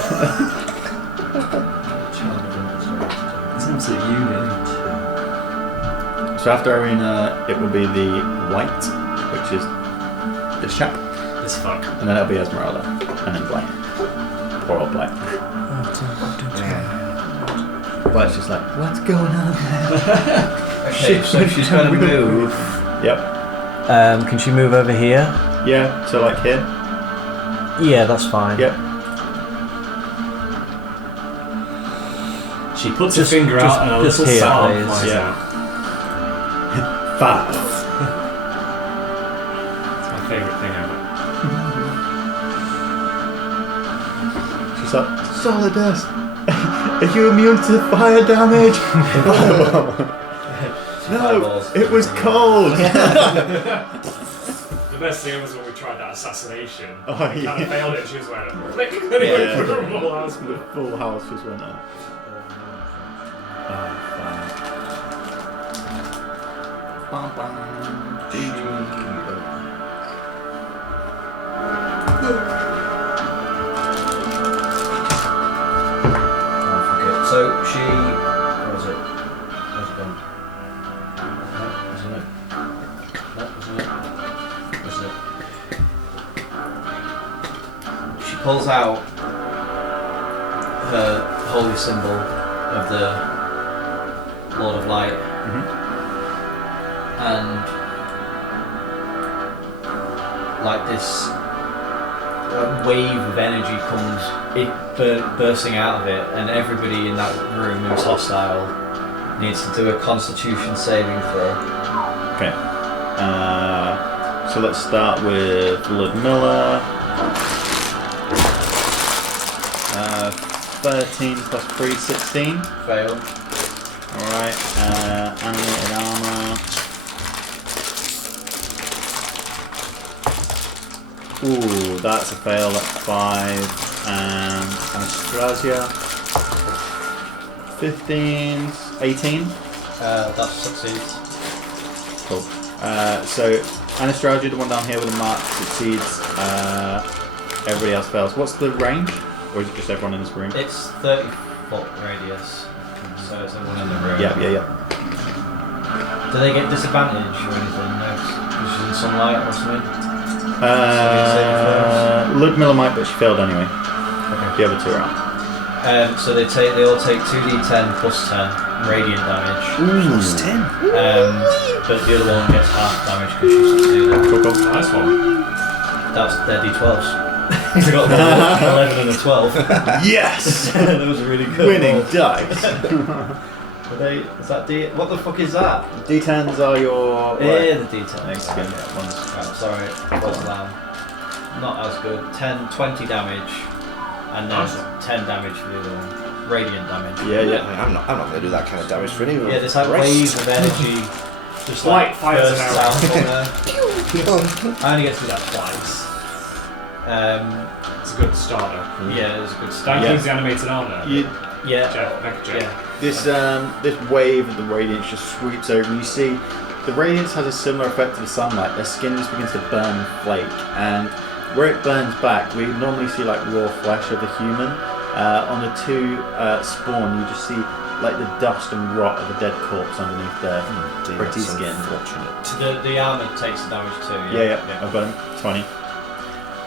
It's an absolute unit. So after Arena, it will be the white, which is this chap. This fuck. And then it'll be Esmeralda. And then Blight. Poor old Blight. Blight's just like, what's going on there? Okay, so she's going to move. Yep. Can she move over here? Yeah, so like here? Yeah, that's fine. Yep. She puts her finger out and a little here, sound please. flies Yeah. out. Fast. It's my favourite thing ever. She's like, Solidus, are you immune to fire damage? No, it was cold. The best thing was when we tried that assassination. Oh, We kind of failed it. She was like, click. And it Yeah. went through the whole house. The full house just went up. Oh, fine. Bum, bum. So she. Where is it? Where's it gone? No, isn't it? No, isn't it? Isn't it? She pulls out her holy symbol of the Lord of Light, and like this wave of energy comes bursting out of it, and everybody in that room who's hostile needs to do a Constitution saving throw. Okay. So let's start with Ludmilla. 13 plus 3, 16. Fail. Alright, animated armor. Ooh, that's a fail, that's 5. And Anastasia. 15, 18. That succeeds. Cool. So Anastasia, the one down here with the mark, succeeds. Everybody else fails. What's the range? Or is it just everyone in this room? It's 30-foot radius, so it's everyone in the room. Yeah. Do they get disadvantage or anything? No, because she's in sunlight or something? Ludmilla might, but she failed anyway. Okay. The other two are out. So they all take 2d10 plus 10 radiant damage. Plus 10. But the other one gets half damage because she succeeded. Cool. Nice one. That's their d12s. He's got an 11 and a 12. Yes! That was a really good Winning roll. dice. Is that D? What the fuck is that? D10s are your. Yeah, the D10. Next game. One's. Right, sorry, what's that? Not as good. 10, 20 damage, and then 10 damage for the other one. Radiant damage. Yeah. I'm not going to do that kind of damage for anyone. Yeah, this like wave of energy just Light like fires bursts an out arrow. from her. I only get to do that twice. It's a good starter. Yeah, it was a good Don't start. Yeah. use the animated armor. Yeah, Jeff, make a check. yeah. This wave of the radiance just sweeps over, and you see the radiance has a similar effect to the sunlight. Their skin just begins to burn and flake, and where it burns back, we normally see like raw flesh of a human. On the two spawn, you just see like the dust and rot of a dead corpse underneath their pretty skin. The armor takes the damage too. Yeah. I've got him. 20.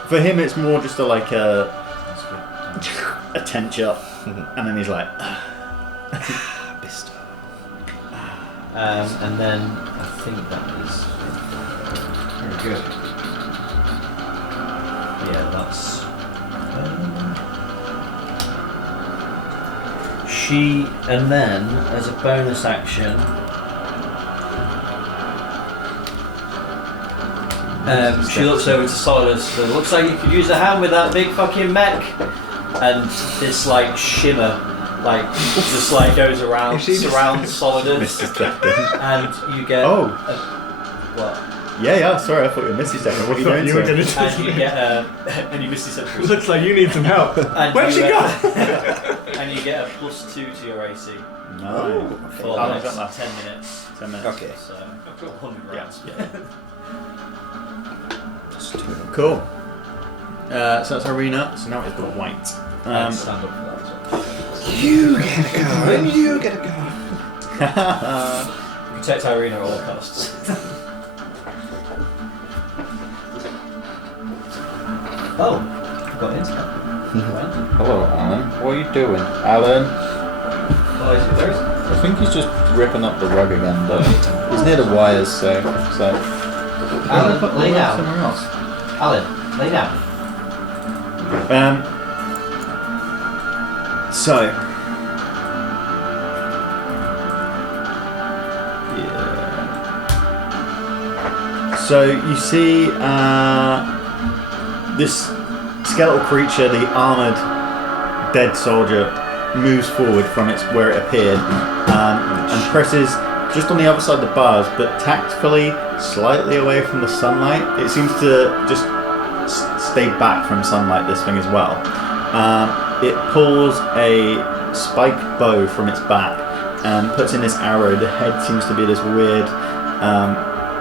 For him, it's more just a That's good. a tent shot, and then he's like, Bisto. And then I think that is very good. Yeah, that's. She, and then as a bonus action, she looks over to Solidus. So looks like you could use a hand with that big fucking mech, and this like shimmer, like just like goes around, surrounds Solidus, and you get what? Yeah. Sorry, I thought you were Misty Step. What are you doing? You were going to do And you get and you miss this entry. Looks like you need some help. And Where's you, she gone? And you get a +2 to your AC No. for How the long next does that last? 10 minutes. 10 minutes. Okay. So 100 rounds. Cool. So that's Arena. So now it's the white. Stand up for that as well. You get a go. You get a go. Protect Irina at all costs. Oh, I've got internet. Hello, Alan. What are you doing? Alan? Oh, is it there? I think he's just ripping up the rug again, but he's near the wires, so. Alan, lay down. Somewhere else. Alan, lay down. So. Yeah. So you see this skeletal creature, the armoured dead soldier, moves forward from where it appeared and presses just on the other side of the bars, but tactfully slightly away from the sunlight. It seems to just stay back from sunlight, this thing as well. It pulls a spiked bow from its back and puts in this arrow. The head seems to be this weird,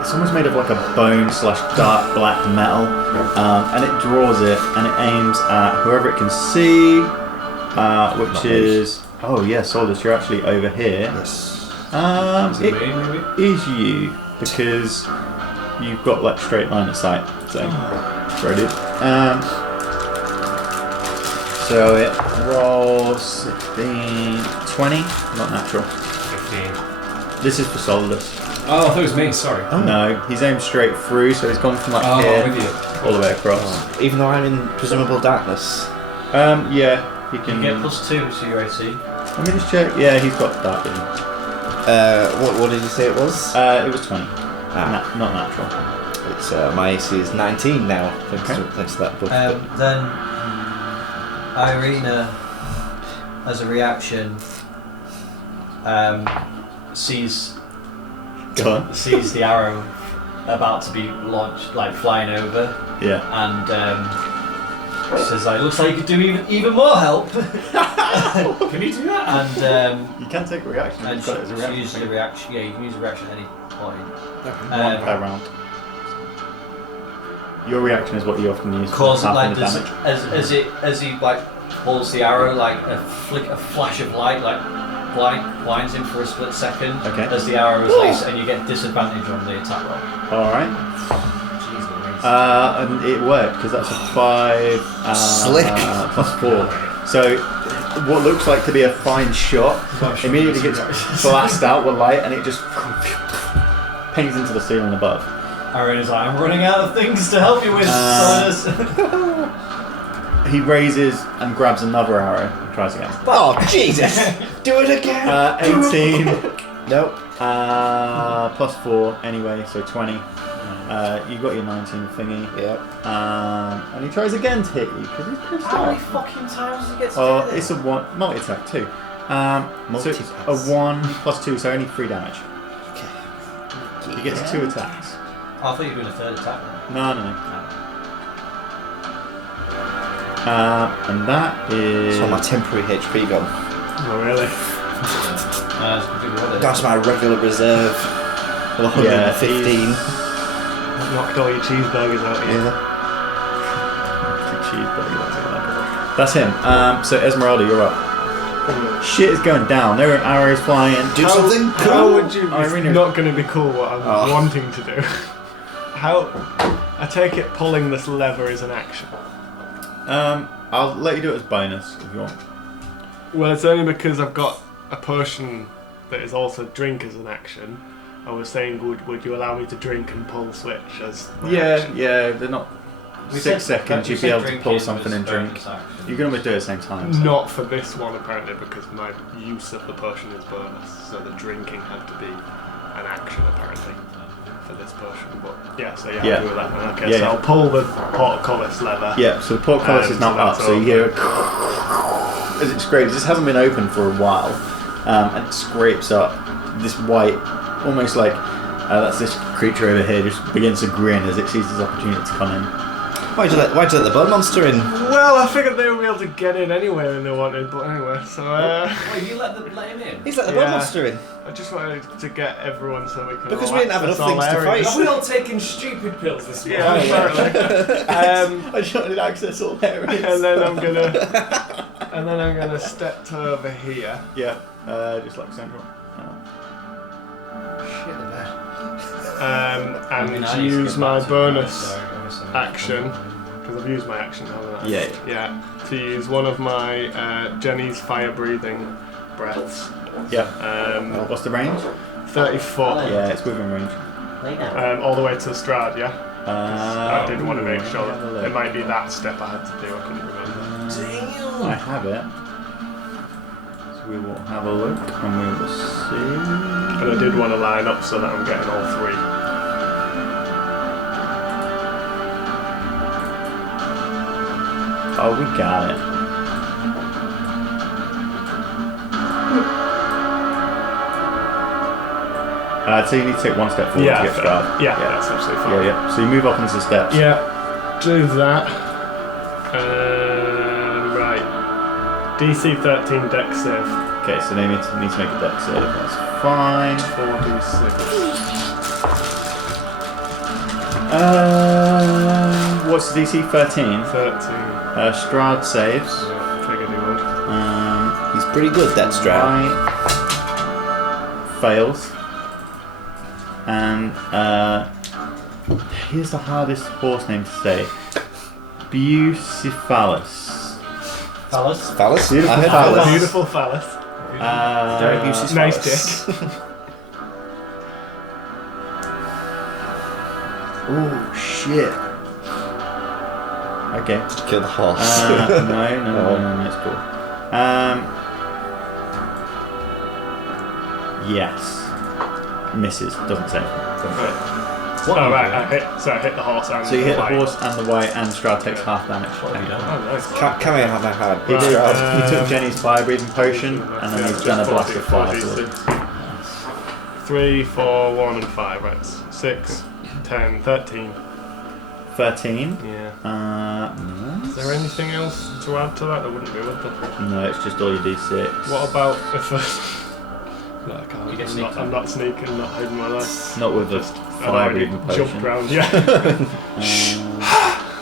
it's almost made of like a bone / dark black metal, and it draws it and it aims at whoever it can see, which is... Oh yeah, Solus, you're actually over here. Yes. Is it me, maybe? Is you, because you've got like straight line of sight, so ready. So it rolls 16, 20, not natural. 15. This is for Solus. Oh, I thought it was me, sorry. Oh. No, he's aimed straight through, so he's gone from like here I'm with you. all the way across. Even though I'm in presumable darkness. Yeah, he can. You get +2 to your AC. Let me just check. Yeah, he's got dark vision. What did you say it was? It was 20. Not natural. It's my AC is 19 now. Thanks to that book. Then Irina, as a reaction, sees Go on. the arrow about to be launched, like flying over, Yeah. and she says, "Like, looks like you could do even more help." Can you do that? And You can take a reaction. and You've got it as a she reaction. uses a reaction. Yeah, you can use a reaction at any point. One per round. Your reaction is what you often use. Cause half like the there's, damage. as he like pulls the arrow, like a flash of light, like blinds him for a split second. Okay. As the arrow is released, and you get disadvantage on the attack roll. All right. Jeez Louise. And it worked because that's a 5 Slick. +4. So what looks like to be a fine shot immediately gets blasted out with light, and it just pings into the ceiling above. Irina's like, I'm running out of things to help you with, Solus. He raises and grabs another arrow and tries again. Oh, Jesus! Do it again! 18. Nope. +4 anyway, so 20. You got your 19 thingy. Yep. And he tries again to hit you because he's pissed How many off. fucking times does he get to Oh, do it's this? a multi-attack too. So it's a 1 +2, so only 3 damage. Okay. He gets 2 attacks. Oh, I thought you were doing a third attack then. No. And that is... That's all my temporary HP gone. Oh, really? It's completely worth it. That's my regular reserve. Of 115. Knocked all your cheeseburgers out of you. Yeah. That's him. So Esmeralda, you're up. Shit is going down. There are arrows flying. Do something How cool. would you? It's Irina. not going to be cool. What I'm Oh. wanting to do. How? I take it pulling this lever is an action. I'll let you do it as bonus if you want. Well, it's only because I've got a potion that is also drink as an action. I was saying, would you allow me to drink and pull the switch as my action? Yeah, they're not. We 6 said- seconds, we you'd be said able to pull drinking something was and drink. bonus action. You can almost do it at the same time. So. Not for this one, apparently, because my use of the potion is bonus. So the drinking had to be an action, apparently, for this potion. But yeah, so yeah, Yeah. I'll do that then. Okay, Yeah, so yeah. I'll pull the portcullis lever. Yeah, so the portcullis is now So up, that's so you hear over. as it scrapes. This hasn't been open for a while, and it scrapes up this white, almost like that's this creature over here just begins to grin as it sees this opportunity to come in. Why'd you let the bone monster in? Well, I figured they would be able to get in anywhere when they wanted, but anyway, so Wait, you let him in? He's let the Yeah. bone monster in. I just wanted to get everyone so we can Because all we didn't have access enough things all to areas. fight. Have we all taken stupid pills this morning? Yeah, apparently. I just wanted access all areas. and then I'm gonna step to over here. Yeah, just like central. Shit the bed. And use my bonus action because I've used my action, haven't I? Yeah. Yeah. To use one of my Jenny's fire-breathing breaths. Yep. What's the range? 30 foot. Yeah, it's within range. Oh. All the way to Strahd, yeah? I did want to make sure have a that look. it might be that step I had to do, I couldn't remember. I have it. So we will have a look and we will see. And I did want to line up so that I'm getting all three. Oh, we got it. So you need to take one step forward to get Strahd. Yeah, that's absolutely fine. Yeah. So you move up into the steps. Yeah, do that. Right. DC 13 dex save. Okay, so they need to make a dex save. That's fine. 4d6. What's the DC? 13. 13. Strahd saves. Figured he would. He's pretty good, that Strahd. Fails. And here's the hardest horse name to say. Bucephalus. Phallus? Phallus? Beautiful I heard phallus. Beautiful phallus. Derek uses Nice phallus. dick. Oh shit. Okay. Did you kill the horse? No, it's cool. Yes. Misses. Doesn't say. Oh right, I hit the horse and So you hit the white. horse and the white, and Strahd takes half damage. Oh nice. Come here, have my hand. He, did, Right, he took Jenny's fire breathing potion, and then he's done a blast of fire. 3, 4, 1 and 5, right. 6, 10, 13. 13. Yeah. Nice. Is there anything else to add to that? There wouldn't be, would there? No, it's just all your d6. What about if no, I can't. You get sneaked I'm not sneaking, not hiding my life. Not with the I've fire already breathing potion. jumped round, yeah.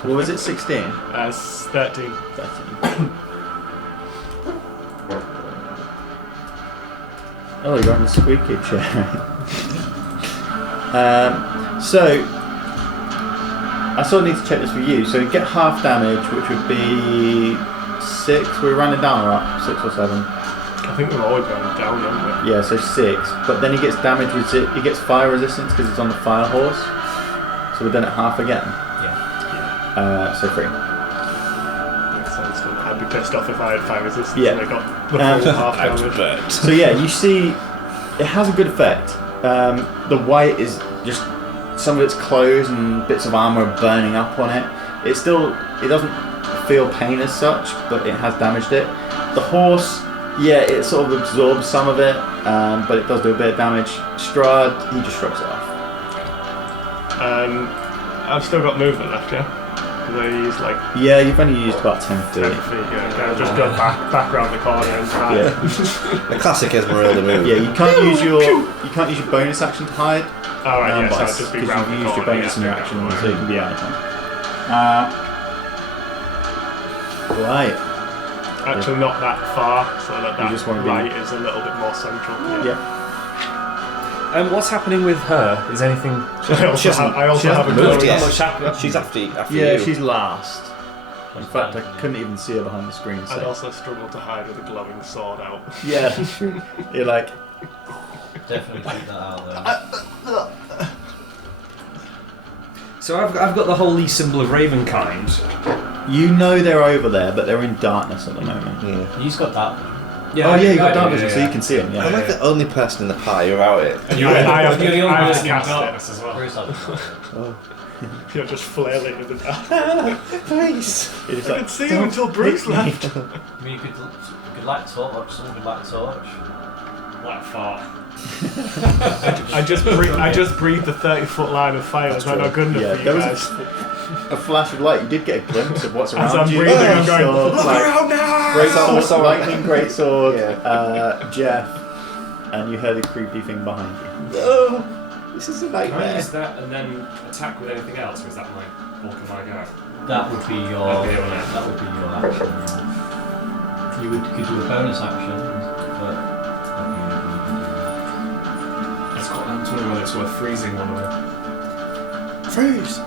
What was it? 16. 13. 13. Oh, you're on the squeaky chair. So I sort of need to check this for you. So you get half damage, which would be 6. We're running down or up? 6 or 7. I think we've always gone down, haven't we? Yeah, so 6. But then he gets damage. He gets fire resistance because it's on the fire horse. So we're done at half again. Yeah. So 3. Makes sense. I'd be pissed off if I had fire resistance Yeah. and I got the full half damage. So yeah, you see, it has a good effect. The white is just some of its clothes and bits of armor are burning up on it. It doesn't feel pain as such, but it has damaged it. The horse, yeah, it sort of absorbs some of it, but it does do a bit of damage. Strahd, he just shrugs it off. I've still got movement left, yeah? Because I used like Yeah, you've only used about 10 feet. 10 feet, yeah. Okay, I'll just go back round the corner and try. Yeah. The classic Esmeralda move. Yeah, you can't use your bonus action to hide. Alright, yeah, so but I'll just be because round the you've used your corner. bonus in your action, so you can be anything. Right. Actually, not that far, so that just wanna be- light is a little bit more central. Yeah. What's happening with her? Is anything? I also have a moved glowing yet. What's happening? She's after you. Yeah, you. she's last. In fact, I couldn't even see her behind the screen. I'd So. also struggle to hide with a glowing sword out. Yeah, you're like, Definitely keep that out there. So I've got the holy symbol of Ravenkind. you know they're over there, but they're in darkness at the moment. Yeah. You've got that. Oh yeah, you got dark vision, so you can see them. I'm Yeah. like the only person in the party without it. And You're the only I person have in cast darkness as well. Bruce had it. You're just flailing in the dark. Please. You're just I like, could see you until Bruce left. I mean, you could light a torch. Someone could light a torch. Like fart. I just breathed the 30-foot line of fire. Is that not good enough Yeah, for you there was guys? a flash of light. You did get a glimpse of what's As around I'm you. breathing, I'm Great going, sword, look like, around now! great sword, Sorry. lightning, great sword. Yeah. Jeff, and you heard a creepy thing behind you. Oh, this is a Can I nightmare. use that and then attack with anything else, or is that my bulk of my go? That would be your. That'd be it, wouldn't it? That would be your action. You could do a bonus action, but. It's got I'm wondering whether it's worth freezing one of them. Freeze.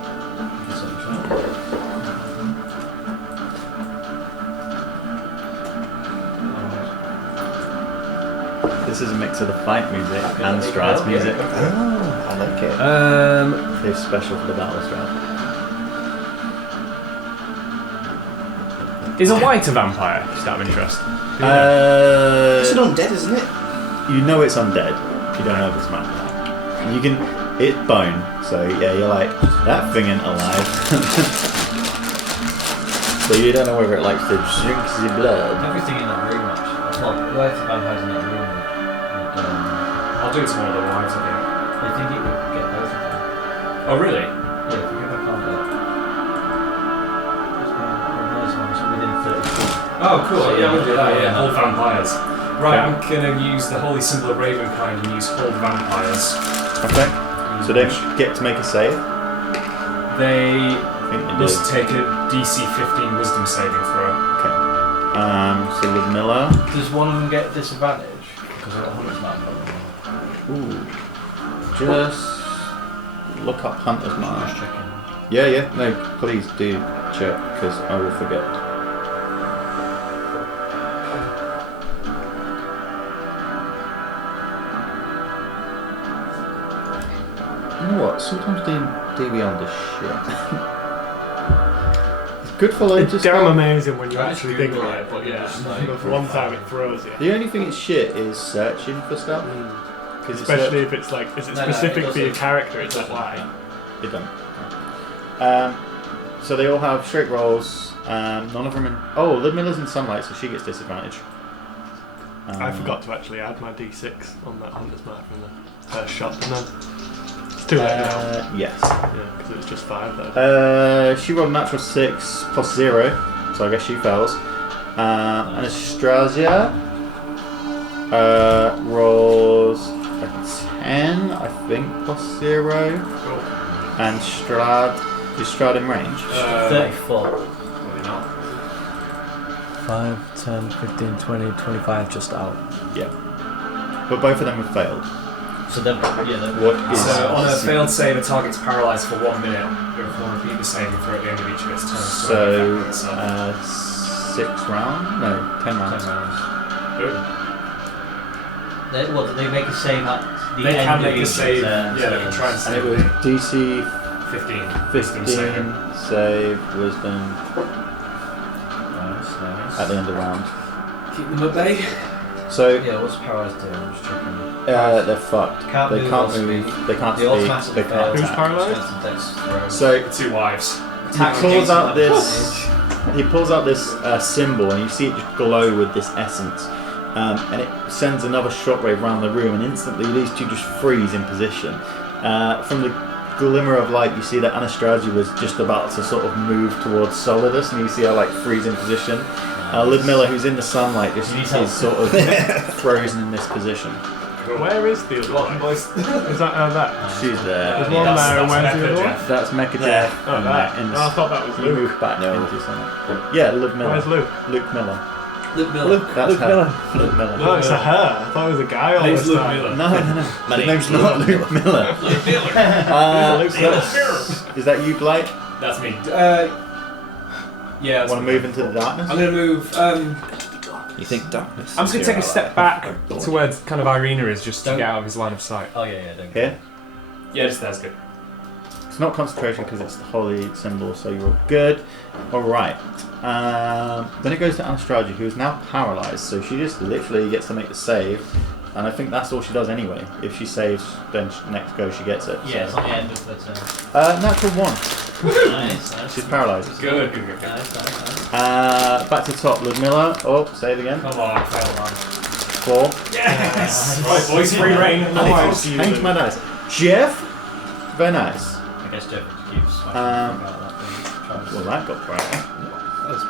This is a mix of the fight music and Strahd's music. Oh, I like it. They're special for the battle of Strahd. Is a white a vampire? Just out of interest. It's an undead, isn't it? You know it's undead. You don't know if it's vampire. You can. It's bone. So yeah, you're like that thing ain't alive. So you don't know whether it likes to drink the blood. Everything in that room, actually. Well, whoever the vampires in that room would I'll do it to one of the wives, I think. I think it would get both of them. Oh, really? Yeah, if you go back on that. Within 30 feet. Oh, cool. Yeah, we'll do that. Yeah, Yeah. hold vampires. Right, I'm gonna use the holy symbol of Ravenkind and use hold vampires. Okay. So they get to make a save. They I think they do. must take a DC 15 Wisdom saving throw. Okay. So Ludmilla. Does one of them get disadvantage? Because I've got Hunter's Mark on them. Ooh. Just look up Hunter's Mark. Just checking. Yeah. No, please do check because I will forget. You know what? Sometimes D Beyond is shit. It's good for loads of It's damn stuff. amazing when you I actually just think Google about it, it, but yeah, just like but for one time it throws you. The only thing it's shit is searching for stuff. Because Especially if it's like, is it No, specific it for your doesn't. character? It Is that doesn't. why? It don't. So they all have straight rolls. None of them in. Oh, Ludmilla's in sunlight, so she gets disadvantage. I forgot to actually add my d6 on that Hunter's Mark from the first shot, didn't I? It's too late now. Yes. Yeah, because it was just 5 though. She rolled a natural 6 plus 0, so I guess she fails. Anastasia rolls a 10, I think, plus 0. And Strahd. Is Strahd in range? 34. Maybe not. 5, 10, 15, 20, 25 just out. Yeah. But both of them have failed. So then, yeah, What is So on a failed save, a target's paralysed for 1 minute. Before repeat the saving throw at the end of each of its turns. So, So 6 rounds? No, 10 rounds. 10 rounds. good. What, did they make a save at the They end can of make a each save. of their Yeah, they can try and And save it was DC 15. 15 saving. save wisdom Nice. at the end of the round. Keep them at bay. So Yeah, what's paralysed doing? I'm just checking. they're fucked. Can't They move can't or move. speak. They can't The speak. automatic They can't Who's attack. paralysed? So The two wives. he pulls out this. He pulls out this symbol, and you see it just glow with this essence, and it sends another shockwave around the room, and instantly these two just freeze in position. From the glimmer of light, you see that Anastasia was just about to sort of move towards Solidus, and you see her like freeze in position. Ludmilla, who's in the sunlight, just is sort of frozen in this position. Where is the other Welcome, one? boys. Is that that? She's there. There's one there, and where's the other one? That's Mecha There. Jeff. Oh, that. And Oh, I thought that was you Luke. move back No. into sunlight. Yeah, Luke Miller. Where's Luke? Luke Miller. Luke Miller. That's her. Luke Miller. No, it's a her. I thought it was a guy all Name's this Luke time. Miller. No. My His name's name's not Luke Miller. Luke Miller. Luke So Miller. is that you, Blake? That's me. Yeah. Want to move into the darkness? I'm gonna move. You think darkness? I'm just going to take a step back to where kind of Irina is just to Don't- get out of his line of sight. Oh yeah, don't. Here? Yeah, just that's good. It's not concentration because it's the holy symbol, so you're all good. Alright. Then it goes to Anastasia, who is now paralyzed, so she just literally gets to make the save. And I think that's all she does anyway. If she saves, then next go she gets it. Yeah, it's So. on the end of the turn. Natural 1. Nice. She's paralysed. Good. Nice. Back to the top, Ludmilla. Oh, save again. Come on, fail man. 4. Yes. Right, boys, free reign. Nice. Change my dice. Jeff? Very nice. I guess Jeff keeps. Well, that got brighter. It's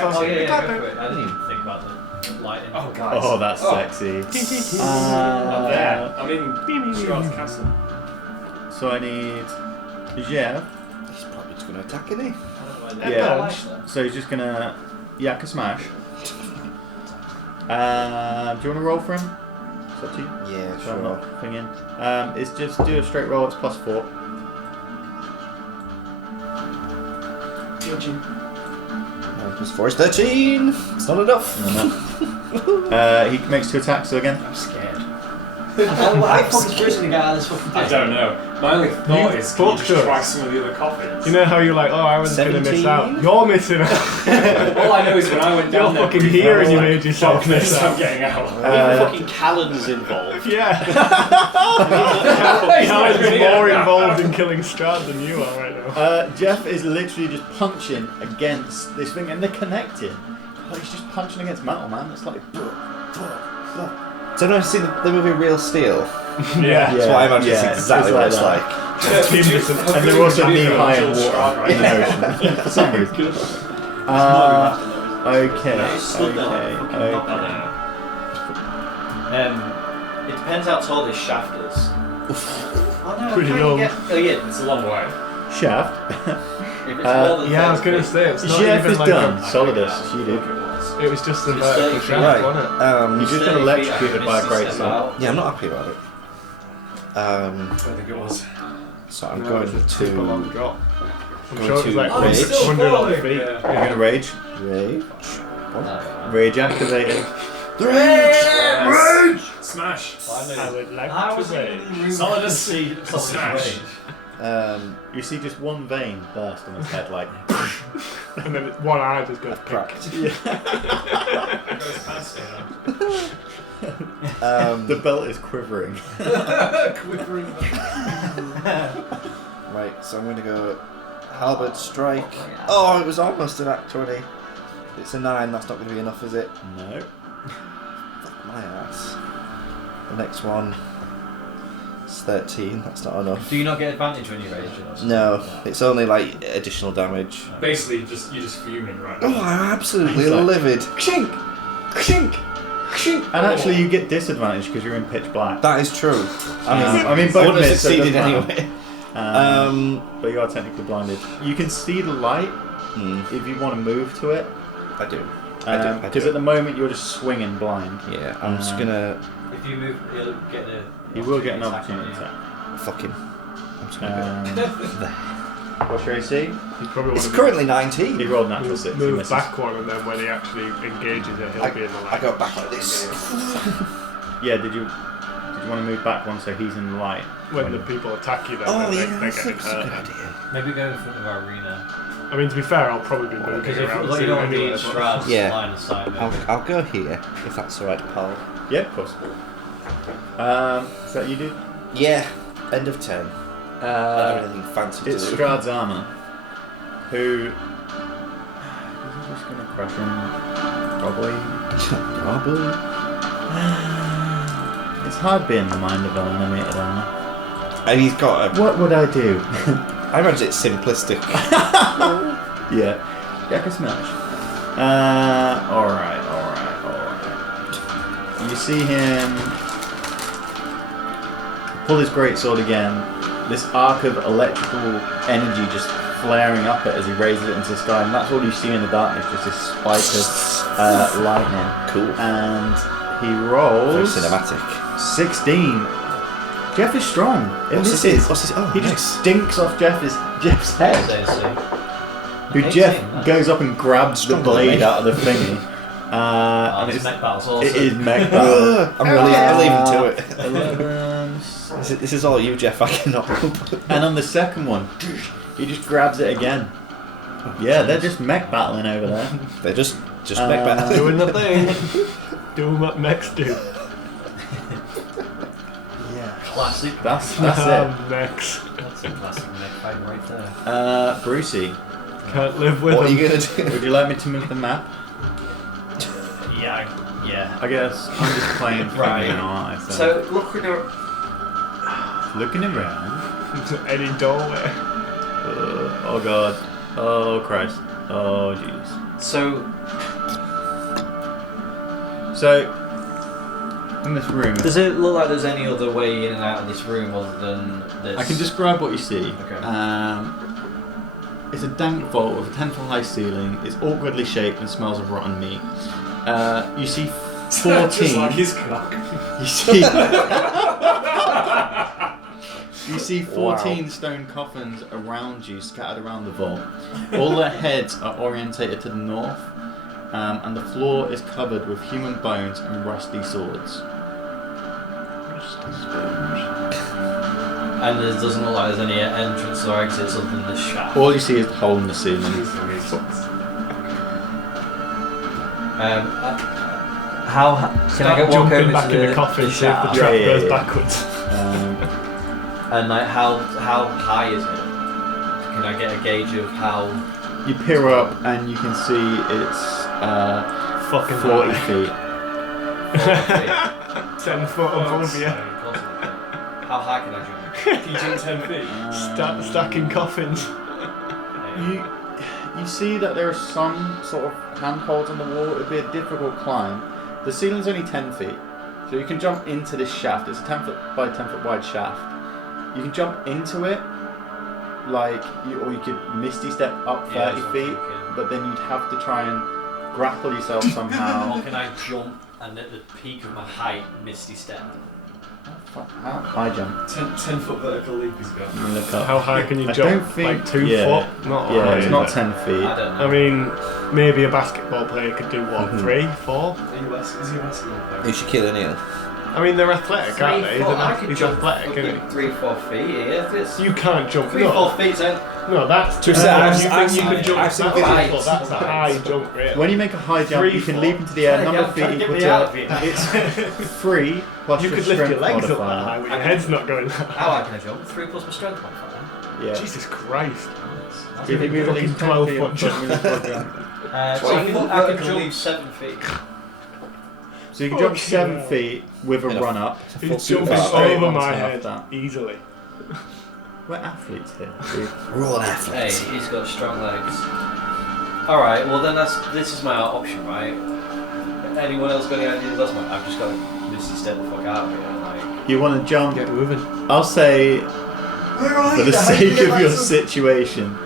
Oh yeah, go for it. I didn't even think about the lighting. Oh, guys. Oh, that's sexy. Up there. I'm in Strahd's castle. So I need Jeff. He's probably just going to attack, isn't he? I don't know why they- Yeah. I like that. So he's just gonna yak a smash. Do you want to roll for him? It's up to you. Yeah, So I'm sure. not thinking. It's just do a straight roll. It's plus 4. 9 plus 4 is 13. It's not enough. He makes 2 attacks, so again. I'm scared. How fucking Bruce gonna get out of this fucking I thing? don't know. My only thought is, can you just fucked try us. some of the other coffins? You know how you're like, oh, I was going to miss out. You're missing out. All I know is when I went You're down there, fucking briefly, here I was and you like, made yourself "Fuck this, miss out." I'm getting out. Even fucking Callan's involved. Yeah. He's not Callan's even more here. involved in killing Strahd than you are right now. Jeff is literally just punching against this thing, and they're connected. Like, he's just punching against metal, man. It's like. So no, I've seen the movie Real Steel. Yeah. That's what I imagine it's exactly what it's like. And they're also knee high in water in the ocean for some reason. Okay. It depends how tall this shaft is. Oh no, Pretty how long. you get? Oh yeah, It's a long way. Shaft. if it's more than Yeah, I was 30 going to feet. say, it's not Jeff even is like done. a, Solidus, she did. it was just a It's vertical 30 feet. shaft, Right. wasn't it? You just got 30 feet, electrocuted I by a can great step sword. out. Yeah, I'm not happy about it. I think it was. So I'm No, going it's a super long to drop. I'm going sure it was to like rage. 100 odd feet. You're gonna rage. rage. Rage activated. Rage! Smash! I would like How to was it rage. in the room? Solid as sea. Smash! You see just one vein burst on his head, like. And then one eye just goes pink. Cracked. The belt is quivering. Right, so I'm going to go halberd strike. Oh, it was almost an act 20. It's a 9, that's not going to be enough, is it? No. Fuck my ass. The next one is 13, that's not enough. Do you not get advantage when you rage? No, it's only like additional damage. Basically, you're just fuming right Oh, now. I'm absolutely It's like- livid. Kshink! Kshink! Kshink! And actually, you get disadvantage because you're in pitch black. That is true. I I mean, I both would have miss, so it succeeded doesn't anyway. matter. But you are technically blinded. You can see the light if you want to move to it. I do. Because at the moment you're just swinging blind. Yeah, I'm just gonna If you move, you'll get a. You will get an attack opportunity on you. attack. fuck him. I'm just gonna What's your AC? You probably go. It's want currently He 19. rolled natural 6. He move misses. back one, and then when he actually engages it, he'll be in the light. I go back like this. Yeah, did you want to move back one so he's in the light? When the people attack you, then Oh they're yeah, getting that's a good hurt. idea. Maybe go in front of our arena. I mean, to be fair, I'll probably be moving Because if around you soon don't want to be in anyway. but- Strahd's Yeah. line of sight, maybe. I'll go here if that's alright, pal. Yeah, of course. Is that you, dude? Yeah, end of 10. I don't have anything fancy to It's do. Strahd's armor. Who is he just gonna crush him? Probably. Probably. It's hard being the mind of animated armor. And he's got a. What would I do? I imagine it's simplistic. Yeah. Jack and smash. Alright. You see him pull his greatsword again. This arc of electrical energy just flaring up it as he raises it into the sky, and that's all you see in the darkness, just this spike of lightning. Cool. And he Very rolls cinematic. 16. Jeff is strong. It What's misses. his? What's his? Oh, He nice. just stinks off Jeff's head. Who 18, Jeff nice. goes up and grabs the Stronger than blade me. out of the thingy. Oh, And it's it's, mech battles also. it is mech battle. I'm leaving to it. 11. This is all you, Jeff. I cannot help. And on the second one, he just grabs it again. Yeah, they're just mech battling over there. They're just make better. Doing the thing. Doing what mechs do. Classic. That's it. Mechs. That's a classic mech fight right there. Brucey, Can't live with What are them. you gonna do? would you like me to move the map? Yeah. I guess I'm just playing for Right. you now, aren't I? So looking at looking around. Any doorway. Oh god. Oh Christ. Oh jeez. so In this room, does it look like there's any other way in and out of this room other than this? I can describe what you see. Okay. It's a dank vault with a 10-foot high ceiling. It's awkwardly shaped and smells of rotten meat. You see 14. Just like his cock. You see. You see 14 stone coffins around you, scattered around the vault. All their heads are orientated to the north, and the floor is covered with human bones and rusty swords. And there doesn't look like there's any entrances or exits other than this shaft. All you see is the hole in the ceiling. How can I get walk over back to in the coffin, the see if the shaft? trap Yeah. goes backwards. And like how high is it? Can I get a gauge of how? You peer up and you can see it's Fucking 40 high. feet. 10 foot above you. How high can I jump? Can you jump 10 feet? Stacking coffins. You see that there are some sort of handholds on the wall. It would be a difficult climb. The ceiling's only 10 feet, so you can jump into this shaft. It's a 10 foot by 10 foot wide shaft. You can jump into it, or you could misty step up 30 feet, but then you'd have to try and grapple yourself somehow. Or can I jump and at the peak of my height, misty step? How high jump? 10 foot vertical leap he's got. Look up. How high can you I jump? don't think- Like 2 yeah. foot? Not Yeah, high, it's is not it? 10 feet. I don't know. I mean, maybe a basketball player could do what, 3, 4? Is he a basketball player? You should kill O'Neill. I mean, they're athletic, aren't they? 3 foot, I could He's jump athletic, isn't he? 3-4 feet. Yeah, if it's You can't jump. 3-4 feet. No, that's To say, I've- you I've think you seen- can jump I've seen that videos. foot, that's a high jump, really. When you make a high jump, 3 you can foot. leap into the air. Number of feet Trying to get equal me out of to here. it's 3 plus You your could lift your strength legs up that modifier. high, but your head's not going that high. How high can I jump? 3 plus my strength modifier. Yeah. Jesus Christ. Do you think we Fucking released 12 10 foot feet jump. on top? So I can jump 7 feet. So you can jump Fucking 7 hell. feet with a run up. He's Full jumping foot over straight my onto head that. easily. We're athletes here, dude. We're all Hey, athletes. he's got strong legs. Alright, well then this is my option, right? Anyone else got any ideas? That's my. I've just got to misty step the fuck out of here. Like, You want to jump? Get moving. I'll say, for the sake of your situation,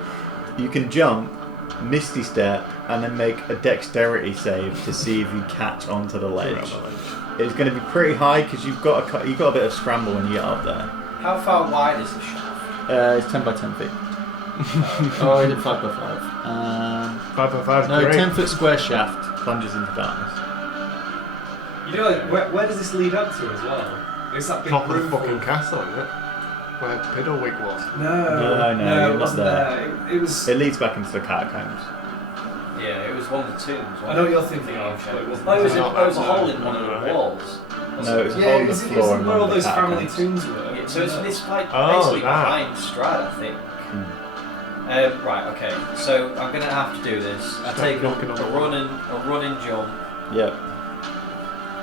you can jump, misty step, and then make a dexterity save to see if you catch onto the ledge. It's going to be pretty high because you've got a bit of scramble when you get up there. how far wide is the shaft? It's 10 by 10 feet. Oh, I did 5 by 5. 5x5 No, great. 10 foot square shaft plunges into darkness. You know, where does this lead up to as well? It's that big Top of the room fucking full- castle, isn't it? Where Piddlewig was. No, No, you're it not wasn't there. there. It was. It leads back into the catacombs. Yeah, it was one of the tombs. I know what you're thinking of, but it wasn't. No, it was, No, it was a hole in one of the walls. No, it was a Yeah, hole in it the was floor in where one all of the those family catacombs. tombs were. Yeah, so it's like Oh, basically that. behind Strahd, I think. Right, okay. So I'm gonna have to do this. I Stop take knocking on the a wall. running jump. Yep,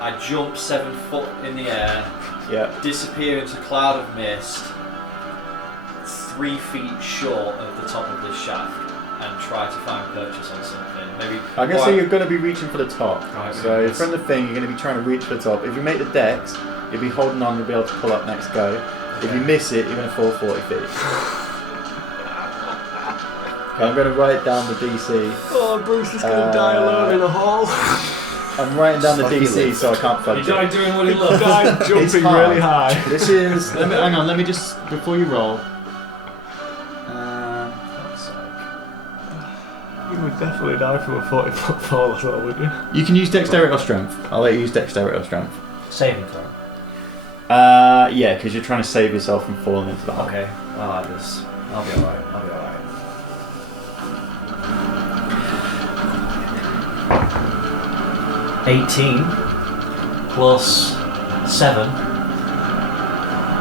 I jump 7 foot in the air, yep. disappear into a cloud of mist, 3 feet short of the top of this shaft, and try to find purchase on something. Maybe. I can or say you're going to be reaching for the top. Right, So yes. from the thing, you're going to be trying to reach for the top. If you make the dex, you'll be holding on, you'll be able to pull up next go. If you miss it, you're going to fall 40 feet. Okay, I'm going to write down the DC. Oh, Bruce is going to die alone in a hall. I'm writing down the Fuck you, DC Liv. so I can't He fudge it. died doing what he He loved. died It's jumping hard. really high. This is. Hang on, let me just. Before you roll. You would definitely die from a 40-foot fall as well, wouldn't you? You can use dexterity or strength. I'll let you use dexterity or strength. Saving throw. Yeah, because you're trying to save yourself from falling into the hole. Okay, I like this. I'll be alright. 18 plus 7,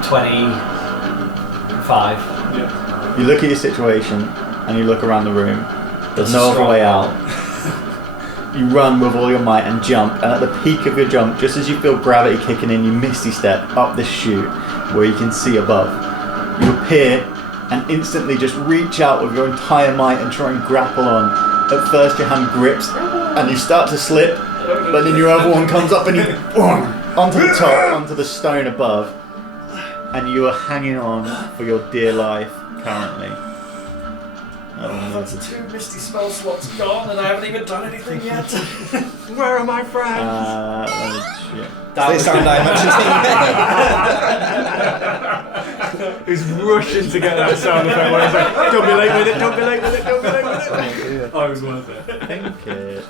25. You look at your situation and you look around the room. There's no other way out. You run with all your might and jump, and at the peak of your jump, just as you feel gravity kicking in, you misty step up this chute where you can see above. You appear and instantly just reach out with your entire might and try and grapple on. At first your hand grips and you start to slip, but then your other one comes up and you onto the top, onto the stone above, and you are hanging on for your dear life currently. That's 2 misty spell slots gone, and I haven't even done anything yet. Where are my friends? Shit. They sound like much as who's rushing to get that sound effect where he's like, don't be late with it, don't be late with it, don't be late with it. Oh, it was worth it. I think it's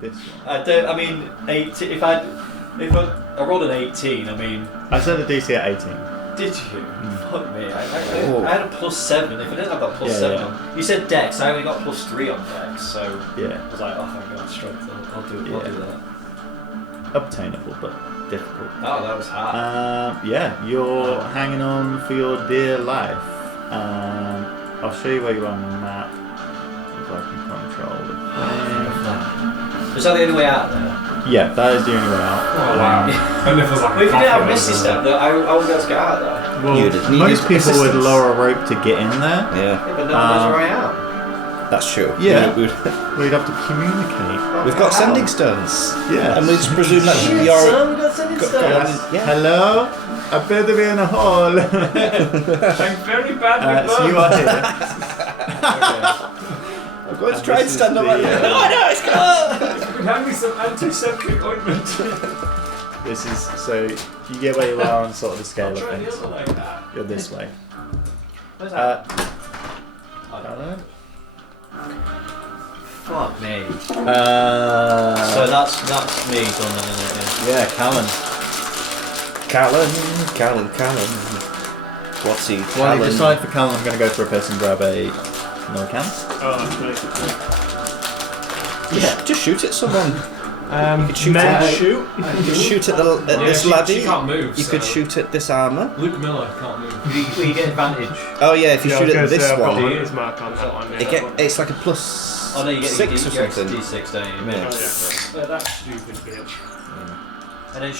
this one. I don't. I mean, 18. If I rolled an 18, I mean, I set the DC at 18. did you? Fuck me. I had a +7. If I didn't have that +7, you said Dex. I only got +3 on Dex, so Yeah. I was like, oh thank God, strength. I'll do that. Obtainable, but difficult. Oh, that was hard. Yeah, you're hanging on for your dear life. I'll show you where you are on the map. If I can control the thing. Is that the only way out there? Yeah, that is the only way out. Oh, wow. And if there's like Well, if you didn't have Misty Step, I wouldn't be able to get out of there. Well, You'd need most people would assistance. lower a rope to get in there. Yeah, Yeah, but no one knows where I am. that's true. Yeah. We'd We'd have to communicate. We've got sending stones. Yeah. And we just presume that Shit, you're. son, we got sending stones. Yeah. Hello? I better be in a hole. I'm very bad with So you are here. I'm going to try and stand up like that. No, it's gone! You can hand me some antiseptic ointment. This is so you get where you are on sort of the scale of Try the things. other like that. You're this way. Where's that? Hello? Fuck me. So Uh, that's me done then, isn't it? yeah, Callan. Callan. What's he? While you decide for Callan, I'm going to go for a piss and grab a another can. Oh, that's nice. Just shoot at someone. You could shoot men at shoot. You could shoot at this she laddie. can't move. You could shoot at this armour. Luke Miller can't move. Will you get advantage? Oh yeah, if you shoot at this I've got one, hunter's mark on that one. Yeah. it's like a +6 Oh no, you get or you get something. D6, don't you? Yeah. Oh, yeah. That stupid bitch. And has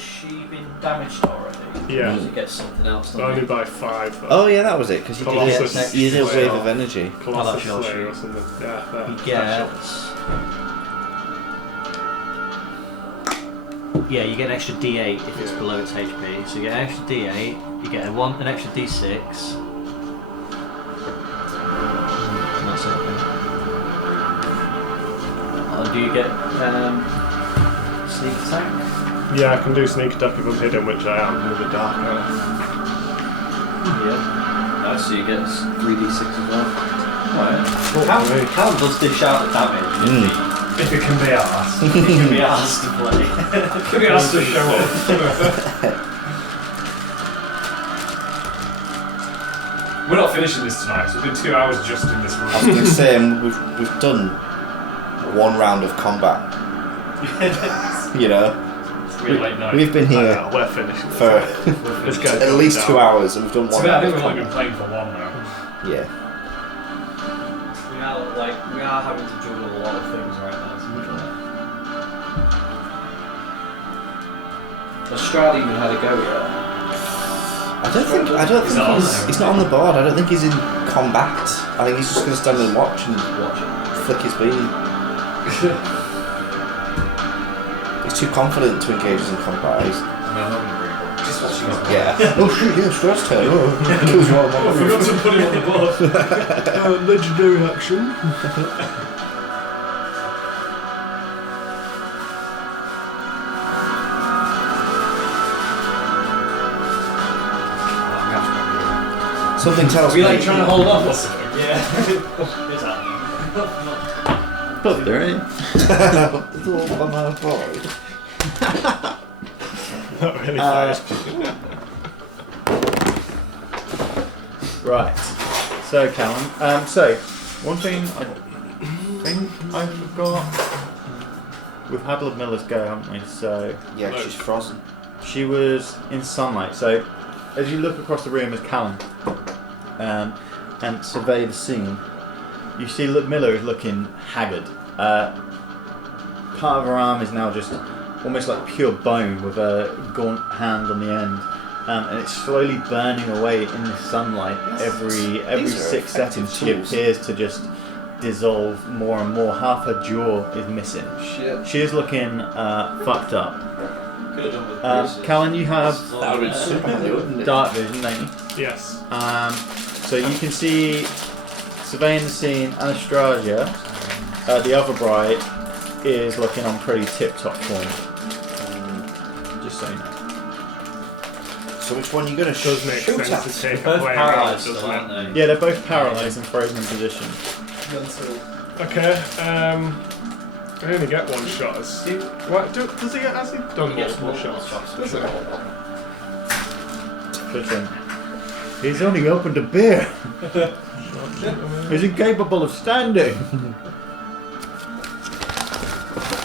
she been damaged already? Yeah. Or does it get something else? on Only it? by 5. Though. Oh yeah, that was it. Because you Colossus did you did a Slayer. wave of energy. Colossus Oh, that's Slayer your or something. Yeah, that. You Special. Yeah, you get an extra D8 if it's Yeah. below its HP. So you get an extra D8, you get an extra D6. And that's it. Do you get sneak attack? Yeah, I can do sneak attack if I'm hidden, which I am with a dark eye. Yeah. Nice, so you get 3d6 as well. Alright. me. How does dish out the damage? If it can be asked. It can be asked to play. Can be asked to show up. We're not finishing this tonight, so it's been 2 hours just in this I was room. going to say we've done one round of combat. You know, It's been a late night. we've been here Oh, we're finishing this. for This guy's at going least down. 2 hours, and we've done So one I round think of we've only been combat. playing for one now. Yeah. We are having to juggle a lot of things right now. Has Strahd even had a go yet? I don't think he's not on the board. I don't think he's in combat. I think he's just going to stand and watch and flick his bean. He's too confident to engage us in combat. No, I'm not going to bring it up. Just watching us. Yeah. Oh shoot! Yeah, Strahd's turn. Oh, kills you all. I forgot to put him on the board. Legendary action. Something tells Are we me. like trying to hold up or something? Yeah. It's happening. But there ain't. It's all by my fault. Not really fast. Right. So, Callan. So, one thing I think I forgot. We've had Ludmilla's go, haven't we? So, Yeah, she's frozen. she was in sunlight. So, as you look across the room as Callan and survey the scene, you see Ludmilla is looking haggard. Part of her arm is now just almost like pure bone with a gaunt hand on the end. And it's slowly burning away in the sunlight. Every These are 6 seconds she tools. appears to just dissolve more and more. Half her jaw is missing. Shit. She is looking fucked up. Could have done with bruises. Callan, you have That would be super handy, wouldn't it? dark vision, don't you? Yes. So you can see, surveying the scene, Anastasia, the other bride, is looking on pretty tip-top form. Just so you know. So which one are you going to Does make shoot sense to at? take a Both player out, paralysed, doesn't though, it? aren't they? Yeah, they're both paralysed and frozen in position. Okay, I only get one shot as... What, does he get... Has he done He gets multiple multiple shots? shots. Does he? Listen, he's only opened a beer. He's incapable of standing.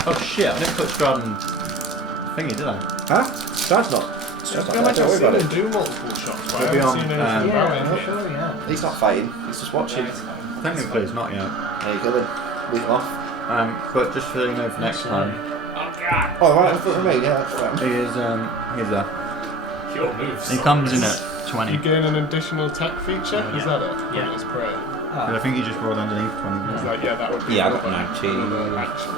Oh shit, I didn't put Strahd in thingy, did I? Huh? Strahd's not. Strahd's I not feel there, like don't I've worry seen about him it. do multiple shots, but I He'll be haven't on, seen anything about Yeah, it yet. sure, yeah. He's not fighting, he's just watching. Technically it's not yet. There you go then. Leave him off. But just so you know for next time, Oh, right, I thought me, yeah, that's right. he is, he's there. Your moves. He comes in at You 20. gain an additional attack feature? Is that it? Yeah. It's prayer. But I think you just rolled underneath 20. It's like, yeah, that would be Yeah, I got another 19. action.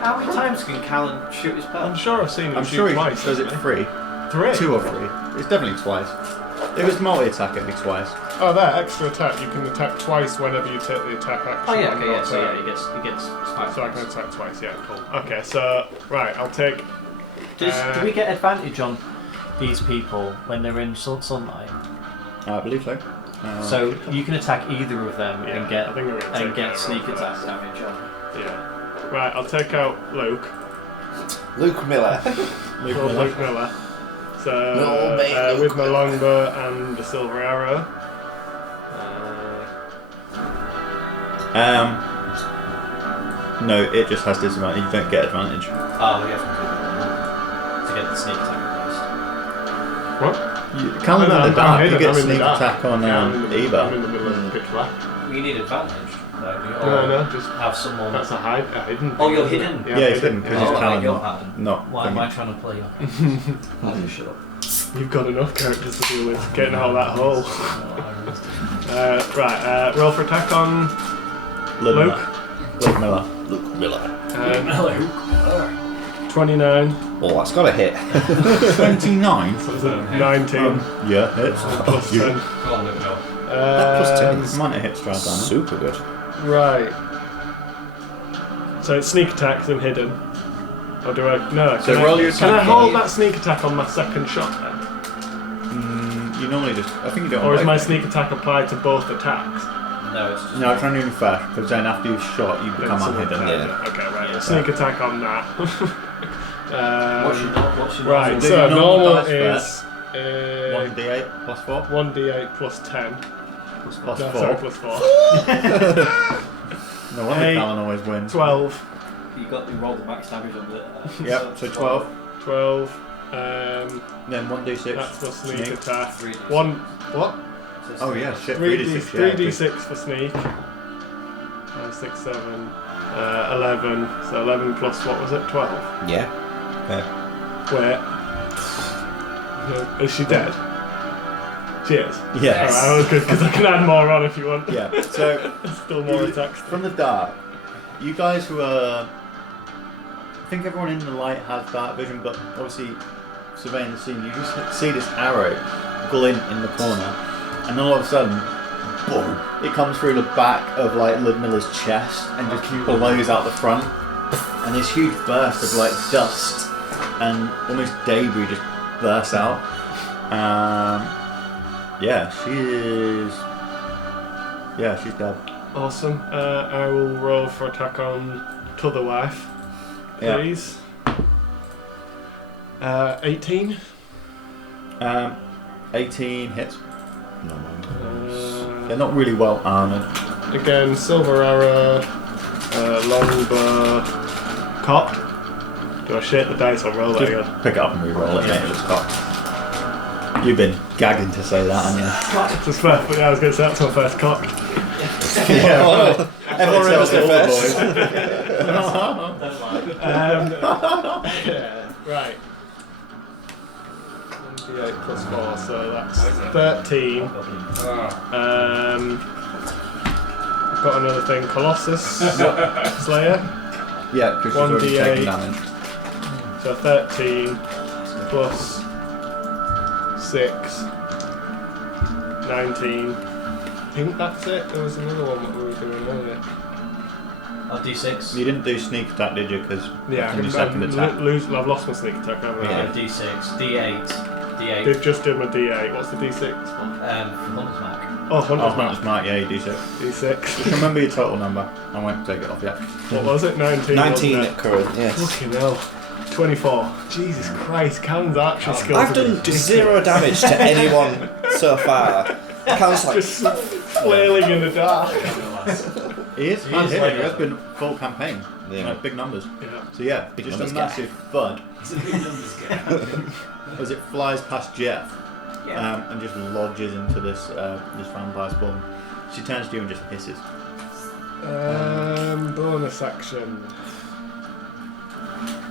How many times can Callan shoot his I'm pal? sure I've seen him I'm shoot sure he twice. does it hasn't 3. he? 3? 2 or 3. It's definitely twice. If it's multi-attack, it'd be twice. Oh, there, extra attack. You can attack twice whenever you take the attack action. Oh yeah, on okay, your yeah, so turn. yeah, he gets five. So I can attack twice, yeah, cool. Okay, so, right, I'll take... Do we get advantage on these people when they're in sunlight? I believe so. So you can attack either of them Yeah, and get I think we're gonna take that sneak roll attack first. damage on. Yeah. Right, I'll take out Luke. Luke Miller. Luke Miller. So, No, mate, Luke with my Miller. longbow and the silver arrow. No, it just has disadvantage. You don't get advantage. Oh, we have to get the sneak attack What? Callan I'm in the dark. You hidden, get I'm in the sneak dark. attack on I'm in the Eva. middle of pitch black. first. We need advantage. No, just... Have someone. That's a hidden. Oh, you're thing, isn't hidden? it? Yeah, he's hidden because Oh, he's Callan, you're not. hidden. Not Why am I thingy. trying to play you? Oh, you shut up. You've got enough characters to deal with getting out of that hole. Oh, Right, roll for attack on Luke. Luke Miller. Luke Miller. 29. Oh, that's got a hit. 29? So it's a 19 Yeah, hits. plus You- 10. Go on, let me know. That plus 10 Um, is Might have hit Strahd down. super good. Right. So it's sneak attack and hidden. Or do I? No. So can roll I, your Can I attack hold roll. that sneak attack on my second shot then? You normally just. I think you don't. Or is both. my sneak attack applied to both attacks? No, it's just. No, I'm trying to do first because then after you've shot, you become Then someone unhidden. turns Yeah. it. Okay, right. Yeah. Sneak attack on that. What's your Right, Do so your normal normal dice is 1d8 plus 4. 1d8 plus 10. Plus No, 4. sorry, plus 4. No wonder 8, Callan always wins. 12. You rolled the max damage on it. Yep, so 12. 12. Then 1d6. That's my sneak Sneak. attack. 3d6. One. What? Oh yeah, shit. 3d6, 3d6. 3d6 for sneak. 6, 7, 11. So 11 plus what was it? 12. Yeah. Wait. No, is she dead? She is. Yeah. Alright, that was good because I can add more on if you want. Yeah. So Still more You- attacks. from the dark, you guys who are. I think everyone in the light has dark vision, but obviously surveying the scene, you just see this arrow glint in the corner, and all of a sudden, boom! It comes through the back of like Ludmilla's chest and just blows out the front, and this huge burst of like dust and almost debris just bursts out. Yeah, she is. Yeah, she's dead. Awesome. I will roll for attack on T'other Wife, Yeah. please. 18. 18 hits. Uh, They're not really well armoured. Again, silver arrow, longbow, cock. Do I shake the dice or roll that Just again? pick it up and re-roll it, mate. It's cocked. You've been gagging to say that, haven't Just first, but yeah, I was going to say that's my first cock. you? Yeah. Everyone Everyone tells all the boys. Yeah, right. 1d8 plus 4, so that's 13. I've got another thing, Colossus Slayer. Yeah, because she's already 1d8. taken damage. So 13 plus 6, 19. I think that's it. There was another one that we were doing earlier. Oh, D6. You didn't do sneak attack, did you? Because Yeah, on your second attack. I've lost my sneak attack, haven't I? Yeah, D6. D8. D8. They've just done my D8. What's the D6 for? From Hunter's Mark. Oh, Hunter's Oh, Mark. that's Mark, yeah, you do so. D6. Just remember your total number. I won't take it off yet. What was it? 19. 19 wasn't at it? current, yes. Fucking hell. 24. Jesus Christ, Callan's archery skills. I've are done ridiculous. 0 damage to anyone so far. Cal's like, Just flailing in the dark. He is hard is hitting. like He has that. been full campaign. Yeah. Like, big numbers. Yeah. So yeah, Big just a numbers guy. massive thud He's a big numbers guy. as it flies past Jeff Yeah. and just lodges into this vampire spawn. She turns to you and just hisses. Bonus action.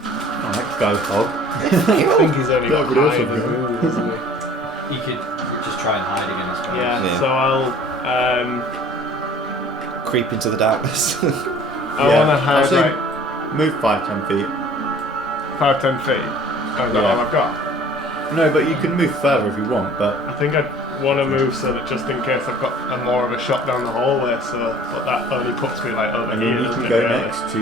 Alright, go hog. I think he's only got Everybody else hide will as go. well, isn't he? You could just try and hide against him. Yeah, Yeah. so I'll creep into the darkness. I Yeah. wanna hide I'll say right move 5-10 feet. 5-10 feet. Oh, is that Yeah. all I've got? No, but you can move further if you want, but I think I'd want to move so that just in case I've got a more of a shot down the hallway, so but that only puts me like over and here. then you doesn't can it, go really? next to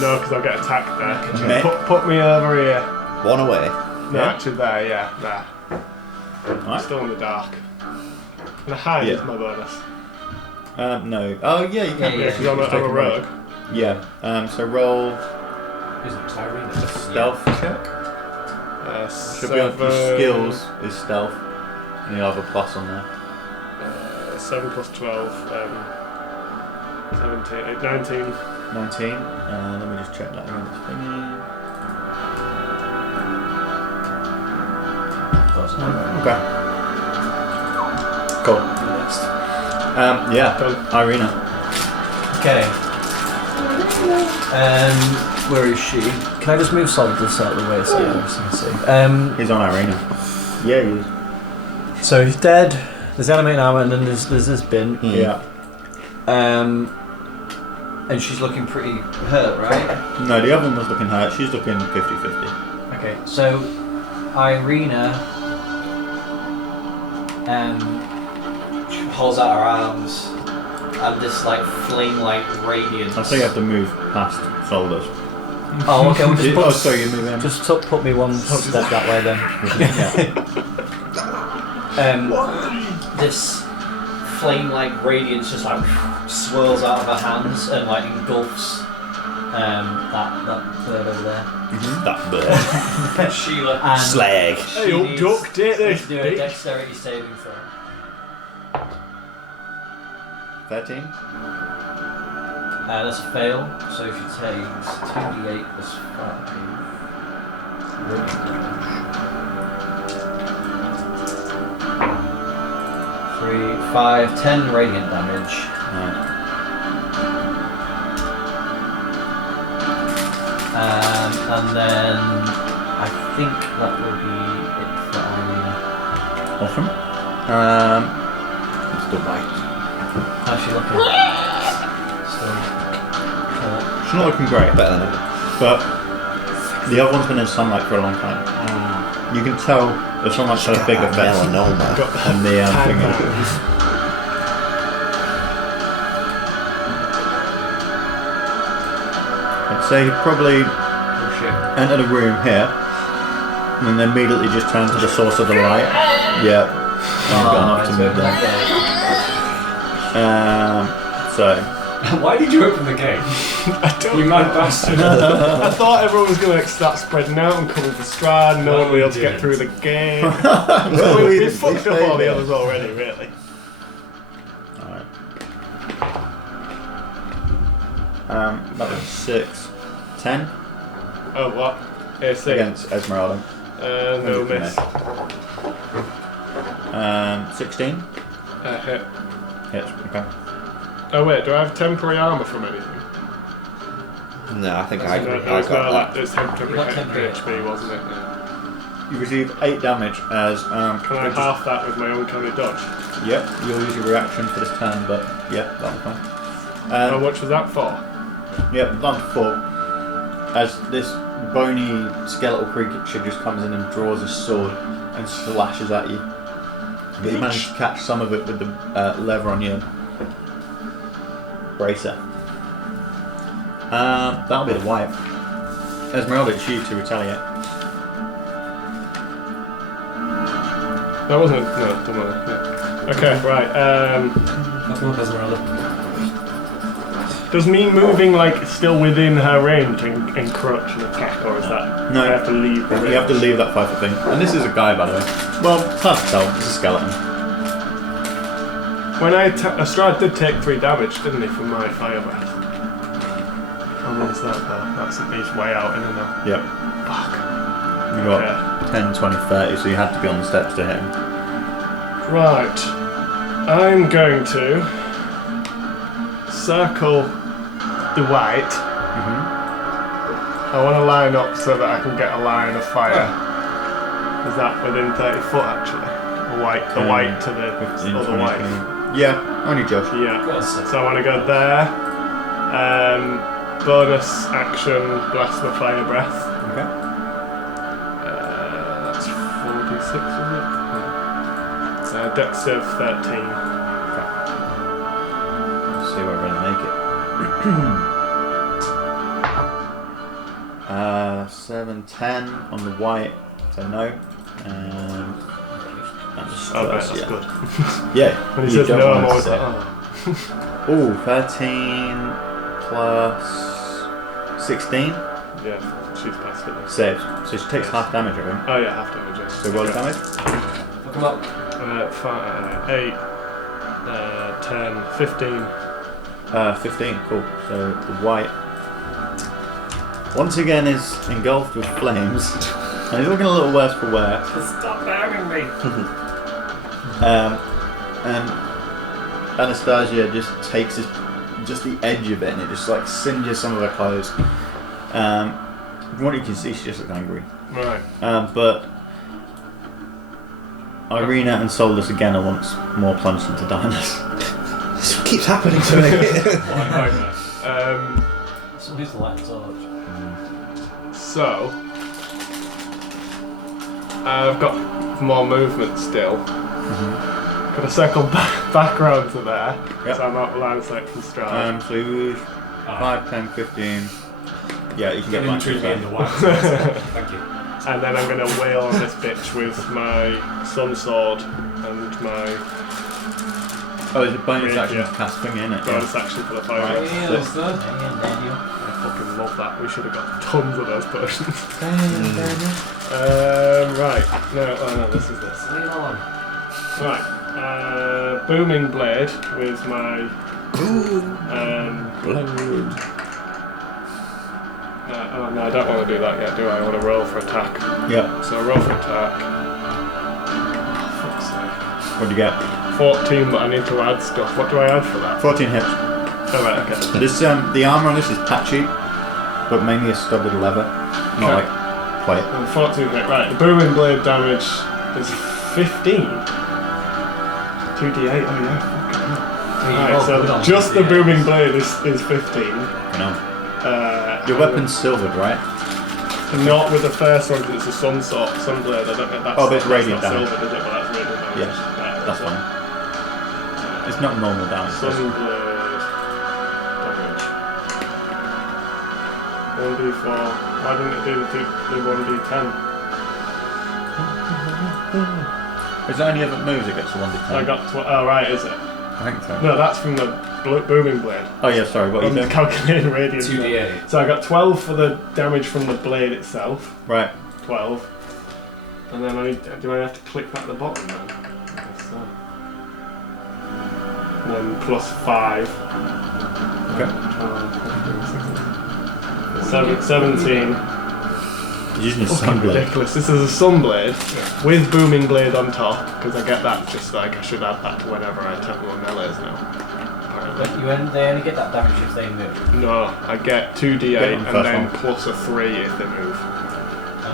No, because I'll get attacked there. Mech. Put me over here. One away. No, Yeah. actually there, yeah, there. Alright. Still in the dark. And a hide Yeah. is my bonus. no. Oh yeah, you can. Yeah, Yeah, because I'm Just a take rogue. Yeah. So roll Who's it? Tyrene. a stealth check. Should be on your skills is stealth, and you'll have a plus on there. 7 plus 12, 17, 19. 19. Let me just check that against thingy. Okay. Cool. Yeah. Done. Irina. Okay. Where is she? Can I just move Solidus out of the way so you can see? He's on Irina. Yeah, he is. So he's dead. There's animate armor, and then there's this bin. Yeah. And she's looking pretty hurt, right? No, the other one was looking hurt. She's looking 50-50. Okay, so Irina she holds out her arms and this like flame-like radiance. I'll say you have to move past Solidus. Oh, okay, we'll just put, sorry, you move in. Just put me one step that way then. this flame-like radiance just like swirls out of her hands and like engulfs that bird over there. That bird. Sheila and Slag. Hey, up, duck, take this, do a bitch. dexterity saving throw. 13. That's a fail, so she takes 2d8 plus 5. 3, 5, 10 radiant damage. Right. And then I think that will be it for Irina. Awesome. It's still white. How's she looking? She's not looking great, Better than it. but the other one's been in sunlight for a long time. You can tell the sunlight's had a big effect Melanoma. on the thing. I'd say he'd probably enter the room here and then immediately just turn to the source of the light. Yeah. And you've got enough to move there. So Why did you open the gate? I don't You know. mad bastard. I thought everyone was going to start spreading out and coming for Strahd, no one will be able to get through the game. We fucked up all the others already, really. Alright. That was 6. 10 Oh, what? AC? against Esmeralda. No miss. 16 Hit. hits. Okay. Oh wait, do I have temporary armour from anything? No, I think No, I it's got not that. like it's temporary You got temporary HP, wasn't it? Yeah. You receive 8 damage as Can I half that with my uncanny dodge? Yep, you'll use your reaction for this turn, but yep, that'll be fine. How much was that for? Yep, down to 4. As this bony skeletal creature just comes in and draws his sword and slashes at you. But you manage to catch some of it with the lever on your bracer. That'll be the wipe. Esmeralda, it's you to retaliate. That wasn't. No, don't worry. Yeah. Okay, right. That's one Esmeralda. Does me moving like still within her range encroach an attack, or is that? No. I have to leave. The You have to leave that 5 foot thing. And this is a guy, by the way. Well, it's hard to tell. It's a skeleton. When Strahd did take 3 damage, didn't he, from my fire breath? How long is that though? That's at least way out, isn't it? Yep. Fuck. You got Okay. 10, 20, 30, so you had to be on the steps to hit him. Right. I'm going to circle the white. I want to line up so that I can get a line of fire. Is that within 30 foot actually? The white to the 15, other 20, white. 20. Yeah, only Josh. Yeah. So I want to go there. Bonus action, blast the fire breath. Okay. That's 46, isn't it? Dex of 13. Let's see where we're going to make it. 7, 10 on the white, so no. And That's yeah. good. Yeah. When he you says don't no, I'm want always to like, say. Ooh, 13 plus 16 yeah, she's past it. saves. So she takes half damage of him. Oh yeah, half damage. Yeah. So roll damage. Fuck him up. 8, 10, 15. 15, cool. So the white once again is engulfed with flames. And he's looking a little worse for wear. Stop burying me! And Anastasia just takes just the edge of it and it just like singes some of her clothes. From what you can see, she just looks angry. Right. But Irina and Solus again are once more plunged into darkness. This keeps happening to me. Somebody's light torch. So I've got more movement still. Got to circle back round to there. Yep. So I'm out of line of sight from Strahd. So you 5, 10, 15. Yeah, you can get back to in the that. white. Thank you. And then I'm going to wail on this bitch with my sun sword and my Oh, it's a bonus action Yeah. to cast thing, isn't it? bonus action for the fire. Right. I fucking love that. We should have got tons of those potions. Right. No, this is this. Leave it alone. Right. Booming blade with my no, I don't want to do that yet, do I? I want to roll for attack. Yeah. So I roll for attack. Oh, fuck's sake. What do you get? 14, but I need to add stuff. What do I add for that? 14 hits. Oh, right, okay. This the armor on this is patchy, but mainly a studded leather, not like plate. 14 hit. Right, the booming blade damage is 15. 2d8, oh yeah, fucking hell. Right, so just the booming blade is 15. You know. Your weapon's silvered, right? Not with the first one because it's a sun blade. I don't know if that's. Oh, but it's radiant that's not damage. silvered, is it? But that's radiant damage. Yeah, Right, that's fine. It's not normal damage. Sun blade damage. 1d4. Why didn't it do the 1d10? Is there any other moves it gets to 1d10? I got. Oh right, is it? I think so. No, that's from the booming blade. Oh yeah, sorry. What are you I'm doing? calculating radiant. 2d8. So I got 12 for the damage from the blade itself. Right. 12. And then do I have to click that at the bottom then? I guess so. And then plus 5. Okay. 17. Using a Fucking sunblade. ridiculous. This is a sunblade with booming blade on top because I get that just like I should add that to whenever I attempt my melees now. Apparently. They only get that damage if they move. No, I get 2d8 Get on the and first then one. plus a 3 if they move.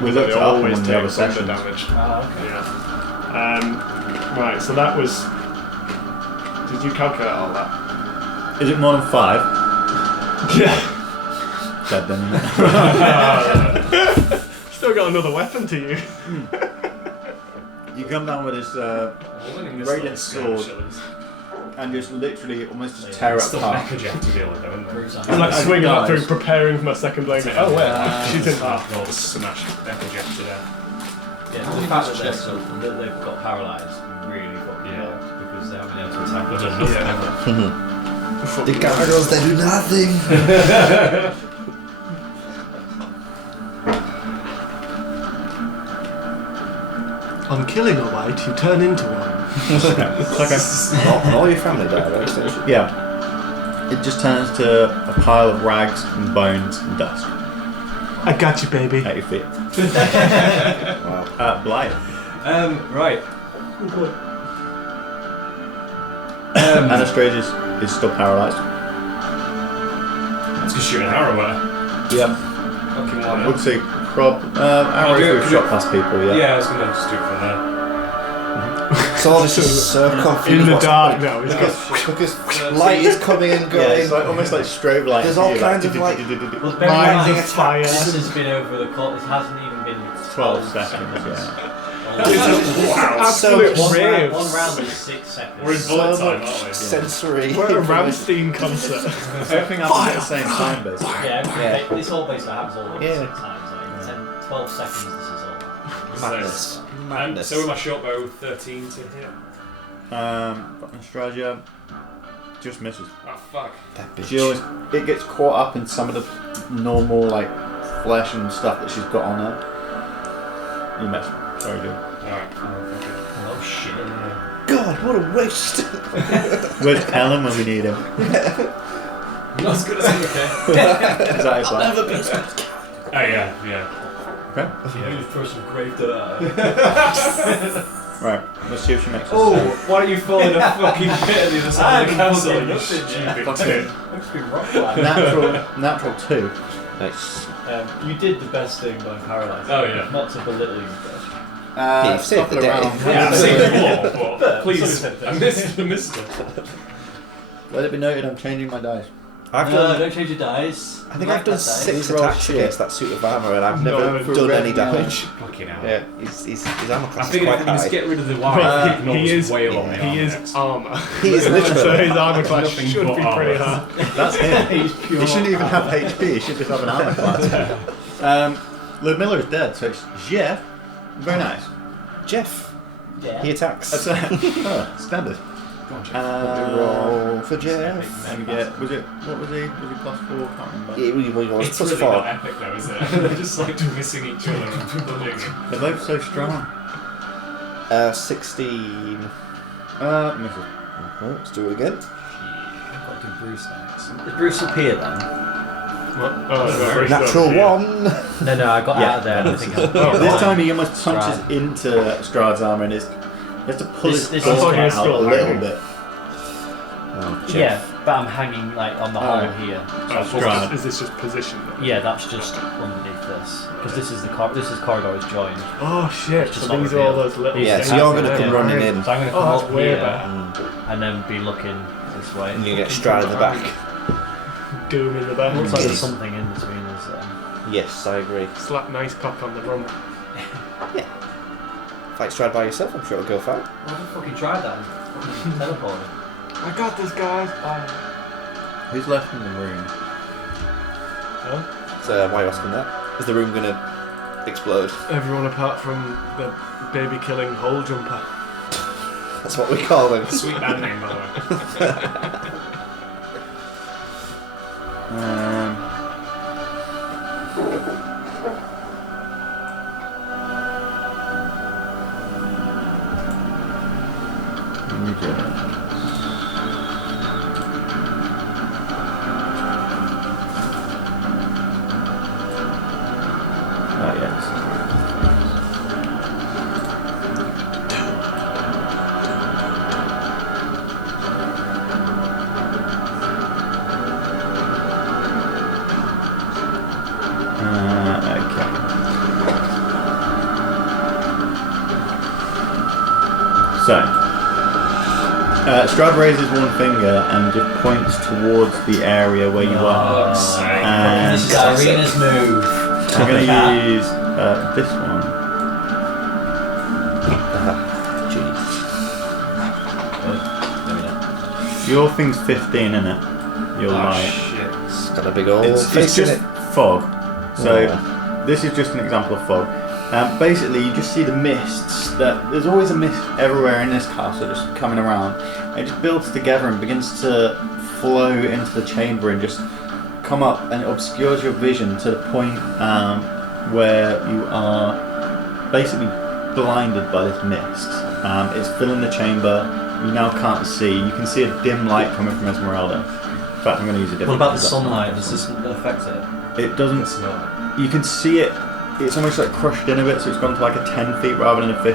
We So looked they it up always on the take other thunder sessions. damage. Oh, okay. Yeah. Right, so that was. Did you calculate all that? Is it more than 5? Yeah. Dead then, isn't it? Still got another weapon to use. You come down with this radiant sword and just literally almost just tear it Still apart. mecha jet to deal with, though, isn't there? I'm like And swinging that guys- through, preparing for my second blade. Oh wait, she's in half. Roll smash mecha jet to death. Yeah, the fact that they've got paralysed really fucking helped because they haven't been able to attack us. The gargoyles, they do nothing. On killing a white, you turn into one. And all your family die, though, essentially. Yeah. It just turns to a pile of rags and bones and dust I got you, baby. at your feet. Wow. Blight. Right. Anastrasia is still paralysed. Let's just shoot an arrow at her. Yep. Fucking I why would not? say arrows do it- we've could shot it- past people, yeah. Yeah, I was gonna just do it from there. So all this is so confused. In the what's dark happening. now. Because light is coming and Yeah, going. it's like almost like strobe light. There's all kinds of like. Well, bear in Lines mind, of fire. this has been over the clock. This hasn't even been 12 seconds, yeah. Absolute One rave. round is 6 seconds. We're in bullet So time, much aren't we? sensory. We're at a information. Ramstein concert. Everything happens at the same time, basically. Yeah, this all basically happens all at Yeah. 6 times. Like 10, 12 seconds, this is all. Madness. Madness. So with my short bow, 13 to hit. Anastrasia just misses. Oh fuck. That bitch. It gets caught up in some of the normal like flesh and stuff that she's got on her. You missed. Sorry, dude. Alright, Oh shit. God, what a waste. Where's Ellen when we need him? Not as good as him, okay. Is that his plan? Oh yeah. Okay. Yeah, you throw some grave dirt. Right. Let's see if she makes Oh, us. why don't you fall in a fucking pit at the other side of the castle, you stupid tit. Looks pretty rough, like. Natural 2. Nice. You did the best thing by paralysing. Oh, yeah. Not to belittle you, you've saved the day. Yeah, I've seen it more, but please, Something. I missed it. Let it be noted, I'm changing my dice. I've No, done. don't change your dice. I think I've done 6 Roll attacks shit. against that suit of armour, and I've No, never for done red any now. damage. Fucking hell. Yeah, his armour I class is figured if quite we can just high. get rid of the wire, He is wail on the He is armour. He is So literally. his armour class Nothing should but be pretty armour. high. That's him. He's pure. He shouldn't even have HP, he should just have an armor class. Ludmilla is dead, so it's Jeff. Very nice. Jeff. Yeah. He attacks. That's standard. Roll for Jeff. And we get, what was he? Was he +4? Can't remember. Yeah, we was It's plus really 4. not epic though, is it? They're just like missing each other and bullying. They're both so strong. 16. Misses. Let's do it again. I've got to do Bruce next. Is Bruce up here then? What? Oh, no, Bruce Natural over here. 1. No, I got Yeah. out of there. And I think This time he almost punches Strahd. into Strahd's armor and he has to pull This- his this sword is- I thought he was out a still little hanging. bit. Oh, Jeff. Yeah, but I'm hanging like on the hole here. Oh, Strahd. is this just position then? Yeah, that's just underneath this because this is the corridor is joined. Oh shit, It's so not these are all revealed. those little Yeah, things. so you're going to Yeah. come running in. So I'm going to Oh, come that's up way here better. and then be looking this way. And you get Strahd at the back. Doom in the back. Looks like Yes. there's something in between us. Yes, I agree. Slap nice cock on the rump. Fight Strahd by yourself, I'm sure it'll go fine. I just fucking tried that and fucking teleported. I got this, guys. Who's left in the room? So why are you asking that? Is the room going to explode? Everyone apart from the baby killing hole jumper. That's what we call them. Sweet band name, by the way. Oh, yes. Okay. So, Strahd raises one finger and just points towards the area where you are. And This is Arena's move. I'm going to use this one. Your thing's 15, isn't it? Your light. Shit. It's got a big old It's face just in it. fog. So Oh. this is just an example of fog. Basically, you just see the mists. There's always a mist everywhere in this castle, just coming around. It just builds together and begins to flow into the chamber and just come up, and it obscures your vision to the point where you are basically blinded by this mist. It's filling the chamber. You now can't see. You can see a dim light coming from Esmeralda. In fact, I'm going to use a different. What about the sunlight? Does this affect it? It doesn't. It's not. You can see it. It's almost like crushed in a bit, so it's gone to like a 10 feet rather than a 15.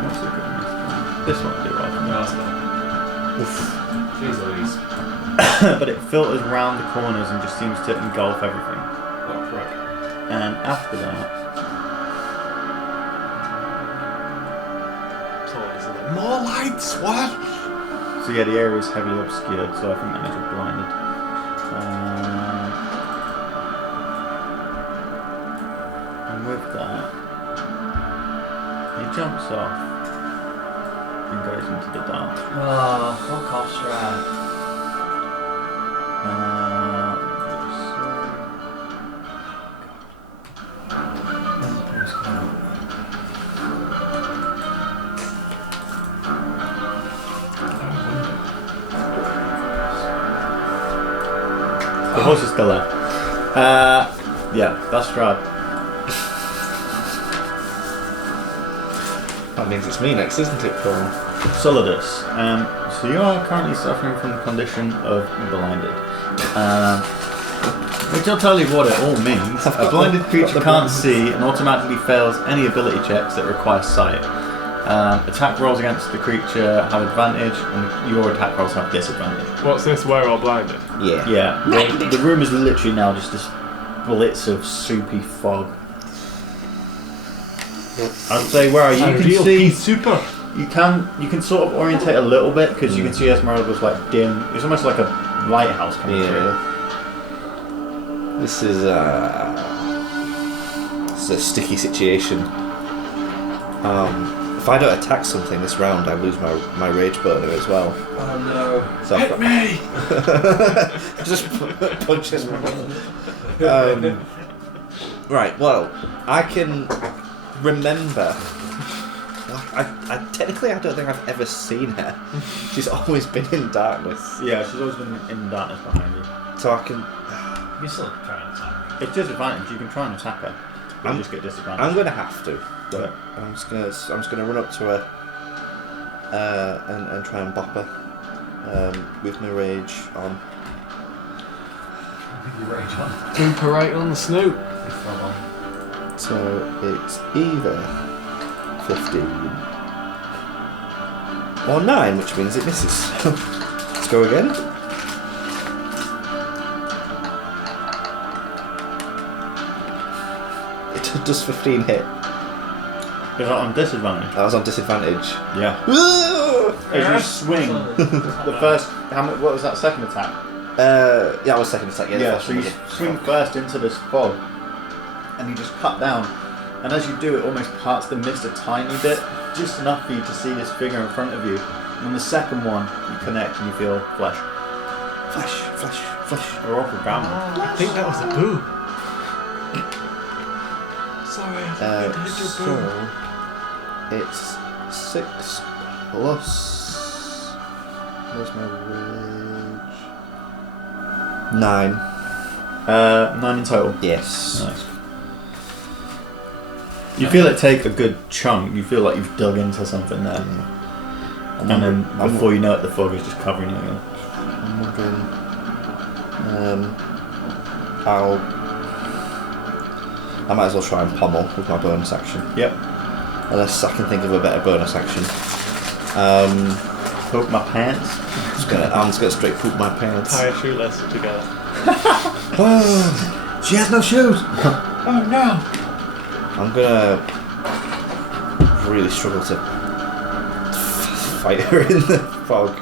What's the good one? This one will do rather than No, that. it's not. Jeez Louise. But it filters round the corners and just seems to engulf everything. What a prick. And after that, More lights, what? so yeah, the area is heavily obscured, so I think that means we're blinded. And with that, he jumps off and goes into the dark. Oh, fuck off, Strahd. The horse is still there. Yeah, that's Strahd. That means it's me next, isn't it, Paul? Solidus. So you are currently suffering from the condition of blinded. Which I'll tell you what it all means. A blinded creature can't see and automatically fails any ability checks that require sight. Attack rolls against the creature have advantage, and your attack rolls have disadvantage. What's this? We're all blinded. Yeah. Yeah, the room is literally now just this blitz of soupy fog. I'd say where are you? You can see super. You can sort of orientate a little bit because you can see Esmeralda's like dim. It's almost like a lighthouse coming through. This is a sticky situation. If I don't attack something this round, I lose my rage burner as well. Oh no. So Hit me! just punch Esmeralda. Right. Well, I can remember. I technically I don't think I've ever seen her. She's always been in darkness. Yeah, she's always been in darkness behind you. So I can. You can still try and attack. It's disadvantage. You can try and attack her, but you just get disadvantage. I'm going to have to. But I'm just gonna run up to her and try and bop her with my rage on. Your rage on. Bumper right on the snoot. So it's either 15 or 9, which means it misses. Let's go again. It does 15 hit. is that on disadvantage? That was on disadvantage. Yeah. As you swing, the first. What was that second attack? Yeah, I was second attack. Yeah, the Yeah. first So one you was a- swing first into this fog, and you just cut down. And as you do, it almost parts the mist a tiny bit, just enough for you to see this figure in front of you. And on the second one, you connect and you feel flesh. Flash. Or awful brown. I think that was a boo. Sorry, I didn't hit your So boo. it's 6 plus. Where's my rage? 9. 9 in total. Yes. Nice. You feel it take a good chunk. You feel like you've dug into something there, and then before you know it, the fog is just covering you again. I'm wondering. I might as well try and pommel with my bonus action. Yep. Unless I can think of a better bonus action. Poke my pants. I'm just gonna straight poop my pants. Tie a shoelace together. Oh, she has no shoes. Oh no! I'm gonna really struggle to fight her in the fog.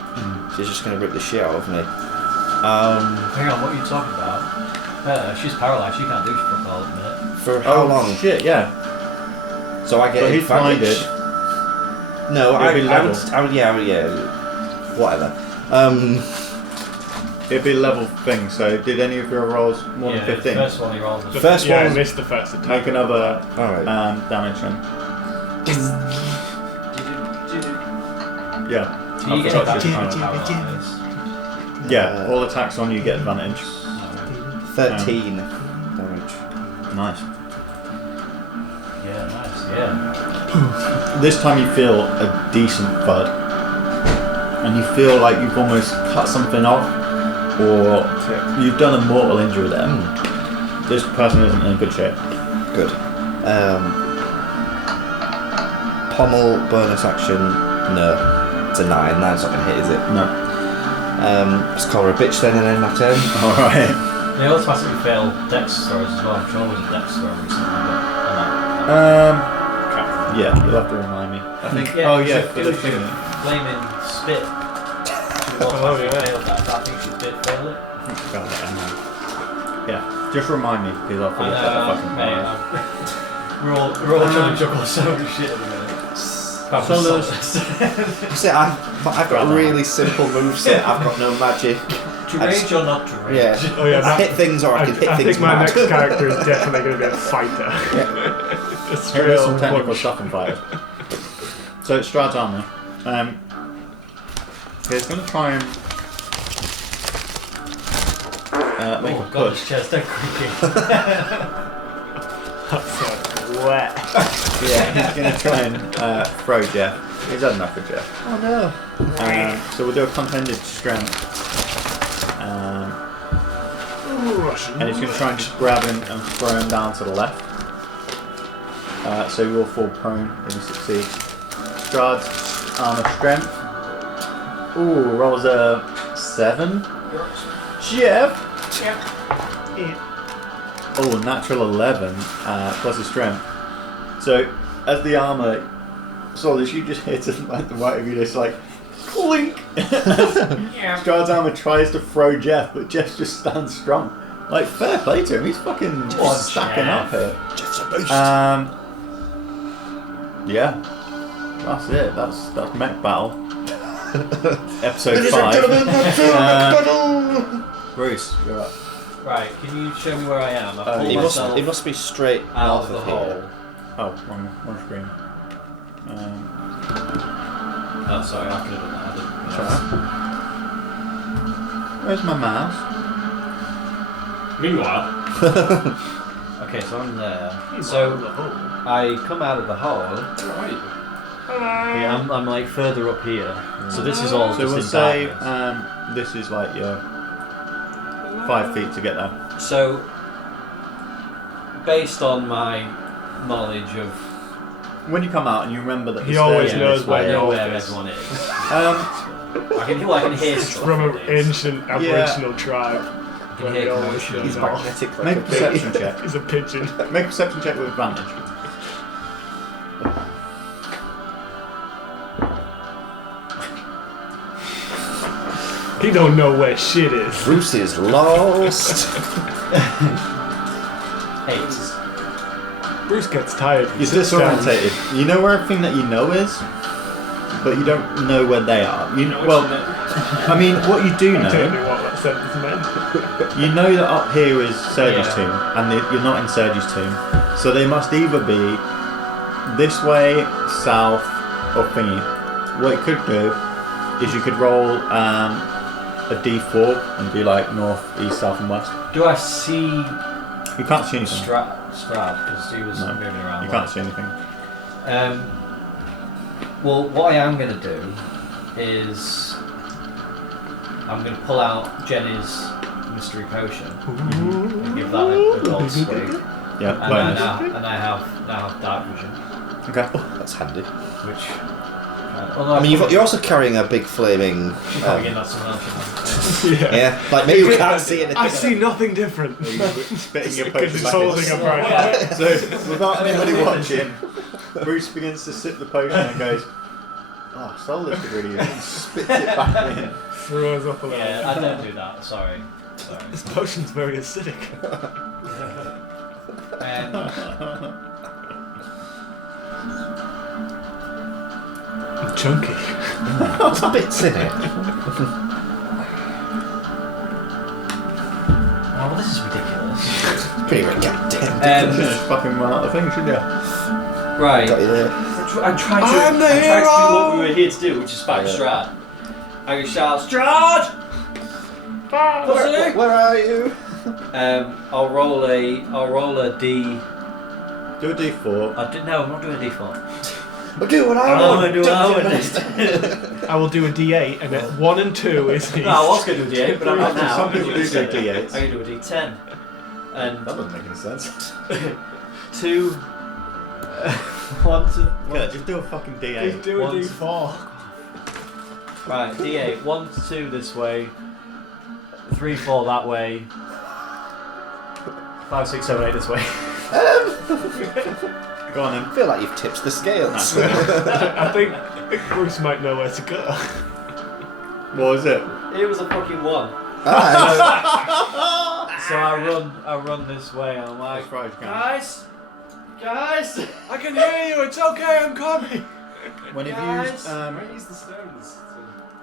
She's just gonna rip the shit out of me. Hang on, what are you talking about? She's paralysed, she can't do fuck all at the minute. For how long? Shit, yeah. So I get So he's advantage. No, It'll be level. I would, yeah, whatever. it'd be a level thing. So did any of your rolls more than 15? The first one he rolled was First I one. missed the first attack. Make another Alright. damage then. Yeah. Do you get forgot advantage to- on paralyzed? Yeah, all attacks on you get advantage. 13 damage. Nice. Yeah, nice, yeah. This time you feel a decent thud. And you feel like you've almost cut something off, or you've done a mortal injury there. This person isn't in good shape. Good. Pommel bonus action. No. It's a 9. 9's not going to hit, is it? No. Just call her a bitch then and end my turn. Alright. They automatically fail dex throws as well. I'm sure it was a dex throw recently, but Yeah, you'll have to remind me. I think. Yeah, Oh yeah, it for the was thing. flaming spit. She automatically failed that. I think she did fail it. Yeah, just remind me because I'll forget that fucking mate, powers. we're all trying to juggle so much shit at the minute. You see, I've got a really simple moveset. I've got no magic. To rage or not to rage? Yeah. Oh yeah, I hit things or I can hit I things think my mad. next character is definitely going to be a fighter. Just straight There is up some technical punch. stuff in fighters. So it's Strahd's armor. He's going to try and make a Oh god, his push. chest are creaking. That's wet. Yeah, he's going to try and throw Jeff. He's had enough for Jeff. Oh no. So we'll do a contended strength. And he's going to try and just grab him and throw him down to the left. So he will fall prone if he succeeds. Strahd's armor strength. Ooh, rolls a 7. Jeff! Oh, natural 11 plus his strength. So as the armor, as you just hit him like the right of you, just like clink. Strahd's armor tries to throw Jeff, but Jeff just stands strong. Like fair play to him, he's fucking just stacking up here. Jeff's a beast. Yeah, that's it. That's Mech Battle. Episode Ladies 5. and gentlemen, that's a battle. Bruce, you're up. Right, can you show me where I am? I've pulled It myself must be straight out north of the of hole. here. Oh, wrong screen. Oh, sorry, I could have done that. I didn't. Where's my mouse? Meanwhile, Okay, so I'm there. So I come out of the hole. Yeah, I'm like further up here. So this is all So just we'll in say darkness. this is like your 5 feet to get there. So, based on my knowledge of, When you come out and you remember that He the always stairs knows this where I way- know north where is. everyone is. Um, I can hear stuff. From an at least. ancient Aboriginal tribe. I can Where hear they always commotion. know He's north. magnetic. make a perception check. He's a pigeon. Make a perception check with advantage. He don't know where shit is. Bruce is lost. 8. Bruce gets tired. He You're sits down. disorientated. You know where everything that you know is, but you don't know where they are. I mean, what you do I don't know, know what that sentence meant. you know that up here is Sergi's Yeah. tomb, and you're not in Sergi's tomb. So they must either be this way, south, or thingy. What you could do is you could roll a d4 and do like north, east, south, and west. Do I see You can't see anything. Strahd? Because he was No, moving around. You can't see anything. Well, what I am going to do is I'm going to pull out Jenny's mystery potion and give that a good old swig. Yeah, And bonus. I have dark vision, Okay. That's handy. which. I mean, you're also carrying a big flaming. Again, that's someone else. Yeah. Yeah, like maybe you can't see anything. I see nothing different. Spitting your Because potion he's back holding in. a bright. So, without anybody watching, Bruce begins to sip the potion and goes, "Oh, soulless really is," and spits it back in. Throws up a little. Yeah, I don't do that. Sorry. This potion's very acidic. Chunky. What's bits in it? Anyway, goddamn. Just fucking run out the thing, shouldn't you? Right. Got you there. I'm trying to do what we were here to do, which is fight Strahd. I can shout, Strahd! Where are you? I'll roll a D. Do a D4. No, I'm not doing a D4. I'll do what I I'm want. gonna do what I want. I will do a D8, and then 1 and 2 is No, I was going to do a D8, but I'm not now. Some people do D8s. I'm going to do a D10. And That doesn't make any sense. 2, 1, 2. Yeah, just do a fucking D8. Just do a D4. Right, D8. 1 to 2 this way. 3, 4 that way. 5, 6, 7, 8 this way. Go on then. I feel like you've tipped the scales. I think Bruce might know where to go. What was it? It was a fucking 1. So I run this way and I'm like, That's right, you can. guys, I can hear you. It's okay. I'm coming. When you've Guys. used Use the stones.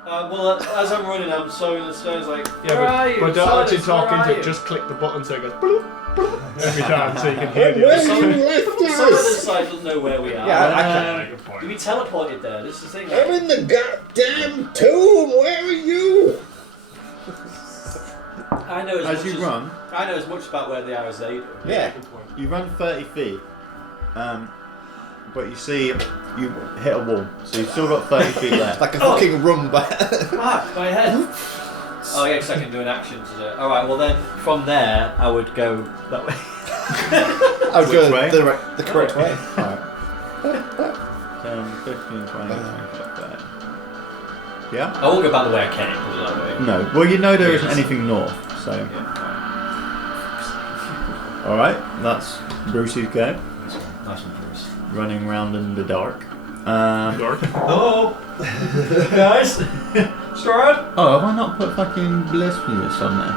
well, as I'm running, I'm sewing the stones like, Yeah, where are you? but don't Silas, actually talk where are into you? it. Just click the button so it goes bloop, bloop, every time, so you can hear the other Some side. of this side doesn't know where we are. Yeah, I Good point. You'll be teleported there. This is the thing. I'm in the goddamn tomb. Where are you? I know as you run, I know as much about where they are as they do. Yeah. you run 30 feet, but you see you hit a wall, so you've still got 30 feet left. Like a fucking rumba. Fuck, my head. Oh yeah, because I can do an action to do it. Alright, well then, from there, I would go that way. I would go Which way? the correct way. Alright. 10, 15, 20, 25, 30. Yeah? I won't go back the way I came, put it that way. No. Well, you know there isn't anything north, so. Alright, that's Brucey's go. Nice one, Bruce. Running around in the dark. Hello! Guys! Strahd? Oh, have I not put fucking Blissfulness on there?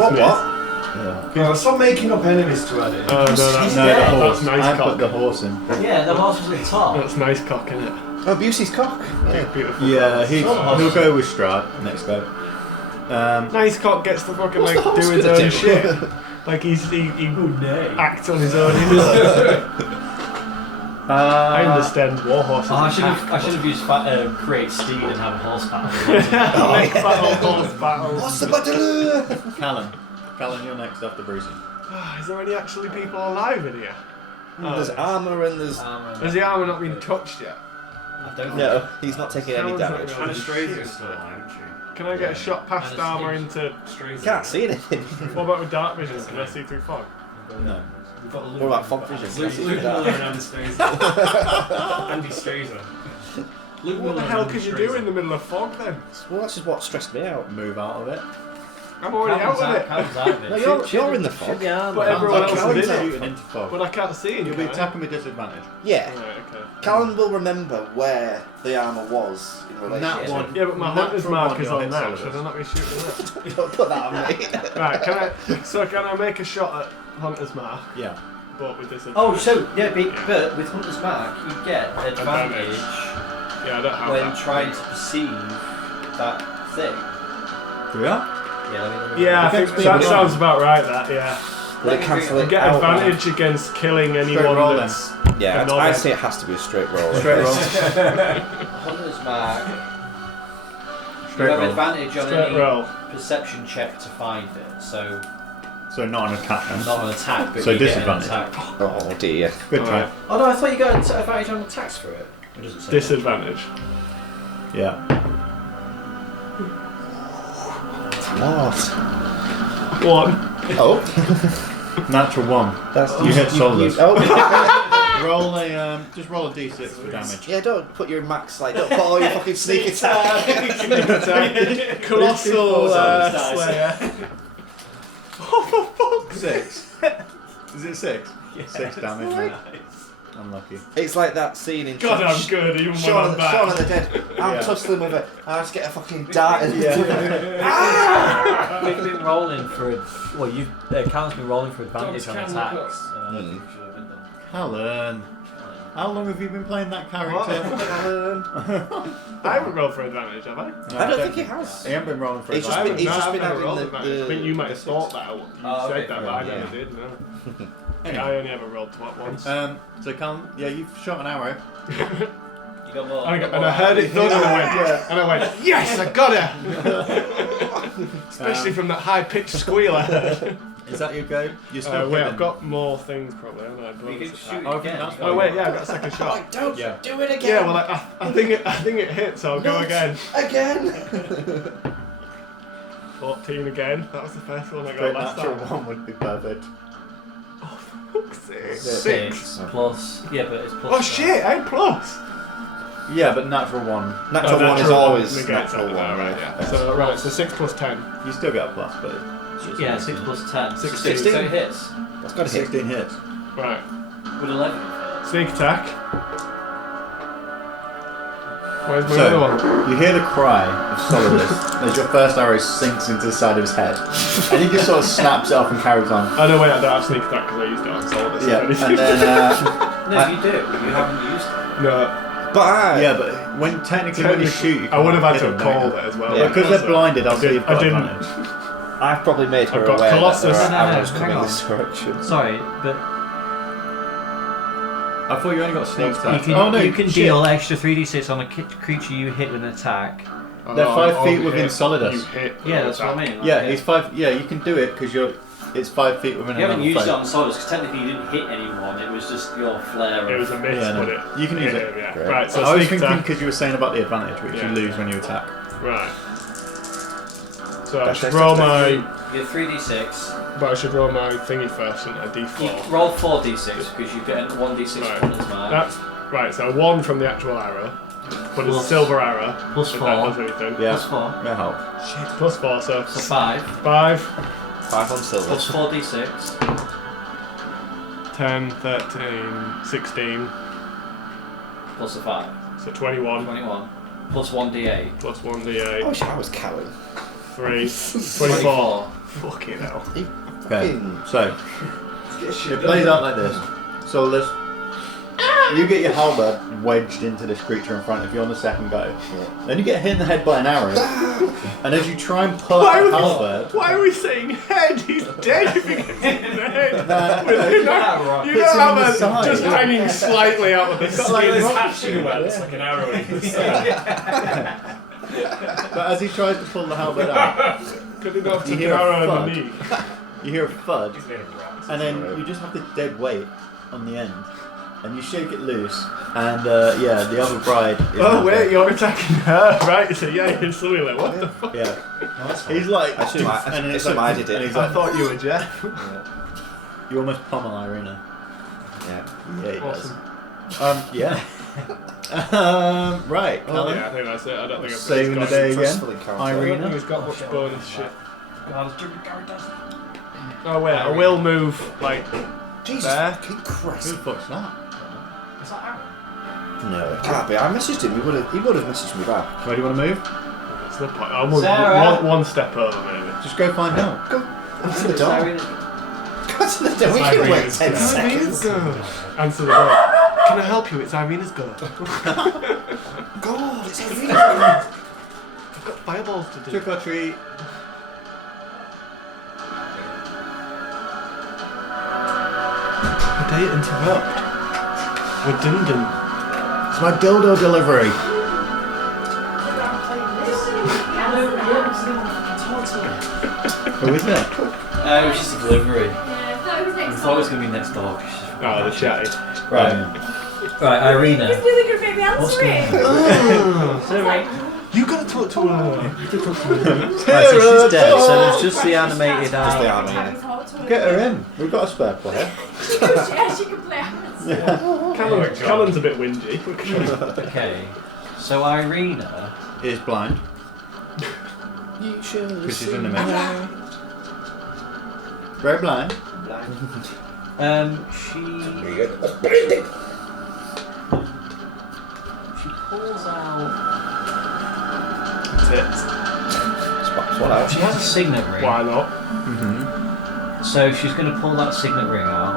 What? Yeah. Stop making up enemies to add it. Oh, no, No, the that's horse. nice I put cock. the horse in. Yeah, the horse was at the top. That's nice cock, isn't it? Oh, Busey's cock. Yeah, beautiful. Yeah, he'll go with Strahd next go. Nice cock gets to fucking What's like the horse do his gonna own do? shit. Like he acts on his own. I understand war horses. Oh, I should have used create steed and have a horse battle. Next battle, horse battle. What's the battle? Callan, you're next after Brucey. Is there any actually people alive in here? There's armour and there's... Has the armour not been touched yet? I don't know. No, he's not taking any Sounds like damage. no- And Strahd still alive, isn't she? Can I get a shot past And a armour snitch. into... Strahd. Can't see anything. What about with dark vision? Can I see through fog? No. What about fog vision? Can I see through Luke that? Miller and Andy Strazer. Andy Strazer. What the hell can you do in the middle of fog then? Well, that's just what stressed me out. Move out of it. I'm already out of it. Callan's out of it. No, you're in the fog. But everyone else Callan's is in it. shooting into fog. But I can't see You'll be anything. attacking with disadvantage. Yeah. Right, okay. Callan will remember where the armour was in relation That to one. Yeah, but my Natural hunter's one, mark is you'll on hit now. solid. Should I not be shooting that? Don't put that on me. Right, can I make a shot at hunter's mark, Yeah. but with disadvantage? Oh, so, yeah, but with Hunter's Mark, you get advantage Yeah, I don't have when that. trying to perceive that thing. Yeah? Yeah, let me Yeah, I think Against that people. sounds about right, that, yeah. Will it cancel You it get out? advantage against killing anyone roll that's... Yeah, Another. I'd say it has to be a straight roll. Straight roll. Hunter's Mark, you Straight have roll. advantage on Straight any roll. perception check to find it. So, So not an attack then. not an attack, but So you get an disadvantage. attack. Oh dear. Good try. Alright. Oh no, I thought you got advantage on attacks for it. Or does it say Disadvantage. Yeah. What? One. Oh, Natural 1. that's You hit solid. Oh, Roll a just roll a d6 for damage. yeah. Don't put your max like. Don't put all your fucking sneak attack. Colossal Slayer. Oh, for fuck's 6. Is it 6? Yeah. 6 damage. mate. Unlucky. It's like that scene in God, I'm good, even when Shaun I'm of bad. the Dead. I'm Yeah. tussling with it. I just get a fucking dart in We've been rolling for Callan's been rolling for advantage on Dogs can attacks. look And I don't think we should have been done. Callan. How long have you been playing that character? I haven't rolled for advantage, have I? No, I don't think he has. He hasn't been rolling for He's it. just been- he's just been never having rolled the- advantage. I think you might have thought that. You Oh, said okay, that, but I yeah. never did, no. Anyway. I only ever rolled to what once. So Callum, yeah, you've shot an arrow. You got more. And I heard it thud and I went, yes, I got her! Especially from that high pitched squeal I heard. Is that your go? You're still Wait, hidden. I've got more things probably, haven't I? You Bonus can attack. shoot Oh, I think again. that's You Oh got wait, more. yeah, I got a second shot. Like, don't Yeah. do it again. Yeah, well, I think it hit, so I'll go again. Again. 14 again. That was the first one I got Straight last natural time. 1 would be perfect. Fuck's sake. 6 plus. Yeah, but it's plus. Oh shit, A plus. Yeah, but natural 1. Natural one is always negates natural it. one, Right, right? yeah. So 6 plus 10. You still get a plus, but Yeah, 6 plus 10. 16. 16 so it hits. That's got to hit. 16 hits. Right. With 11. Sneak attack. Where's my So, other one? you hear the cry of Solidus as your first arrow sinks into the side of his head. And he just sort of snaps it off and carries on. Oh no, wait, I don't have sneak attack because I used it on Solidus. Yeah, and then, No, you do. You haven't used it. No, But yeah, but when technically when you shoot, you I would have had to hit have them, don't called you? it as well. Yeah. Because they're blinded, I'll say you've got I didn't. advantage. I've probably made her I've got aware Colossus. that there are No, no, arrows hang coming on. this direction. Sorry, but I thought you only got sneak you attack. can, Oh no, you can shit. deal extra 3d6 on a creature you hit with an attack. They're 5 feet you within hit- Solidus. You hit. Yeah, that's what I mean. Yeah, he's 5. Yeah, you can do it because it's 5 feet within You haven't another used foe. it on Solidus because technically you didn't hit anyone. It was just your flare. It was a miss, Yeah, no. wasn't it? You can use Yeah, it. Yeah. Great. Right, so I was sneak thinking attack. because you were saying about the advantage, which Yeah. you lose when you attack. Right. So I Dash, should dash, roll dash, my. You get 3d6. But I should roll my thingy first, and a You d4. roll 4d6 because you get 1d6 Right. bonus mark. That's right. So 1 from the actual arrow, but it's a Plus- silver arrow. plus if 4. that does anything. Yeah, Plus 4. that helps. Shit. Plus 4, so So 5. 5, 5 on silver. Plus 4d6. 10, 13, 16. Plus a 5. So 21 21. Plus 1d8. plus 1 I d8. wish I was Callum. 3, 24. 24. Fucking hell. Okay, Fucking- so it plays out like this. So you get your halberd wedged into this creature in front of you on the second go. Then you get hit in the head by an arrow, and as you try and pull out the halberd, Why are we saying head? He's dead if he gets hit in the head. Nah, You don't hits him have in the a side. just hanging slightly out of the got like skin. this Hatching well, it's like an arrow in the side. but as he tries to pull the halberd out, Could he not have You took hear an a arrow in thud. the knee? you hear a thud, He's made of bronze. and then you just have the dead weight on the end, and you shake it loose, and yeah, the other bride. Is Oh now wait, dead. you're attacking her, right? So yeah, you're suddenly like, what the fuck? Yeah, he's like, I should have- and then it's I like, did it. and he's I like, thought you were Jeff. you almost pummel Irina. Yeah. Yeah, he Awesome. does. Yeah. Right. Oh Callum. yeah, I think that's it. I don't think I've Saving the got day again. Trustful encounter. I don't Irina. think he's got much bonus shit. God, stupid characters. Oh wait, I will move like Jesus there. fucking Who Christ. the fuck's that? Is that Aaron? No, it can't be. I messaged him. He would have messaged me back. Where do you want to move? That's the point. I'll move Sarah. one step over maybe. Just go find help. Answer the door. Sorry. Go to the door. We can wait 10 seconds. Answer the door. Can I help you? It's Irina's go. God, it's Irina. I've got fireballs to do. Trick or treat. I didn't interrupt. Redundant. It's my dildo delivery. Who is that? It was just a delivery. Yeah, that was I next thought it was going to be next door. Oh, the chatty. Right. Right, Irina. He's really good, baby. Answer it. Sorry. You gotta talk to her. Right, so she's dead, so there's just the animated Just the eye. army. Get her in. We've got a spare player. Yeah, she can play. Callum's a bit whingy. Okay, so Irina. Is blind You should because she's in the middle. Very blind. She Blinded. pulls out. Tits. Swallow out. She has a signet ring. Why not? Mm-hmm. So she's going to pull that signet ring out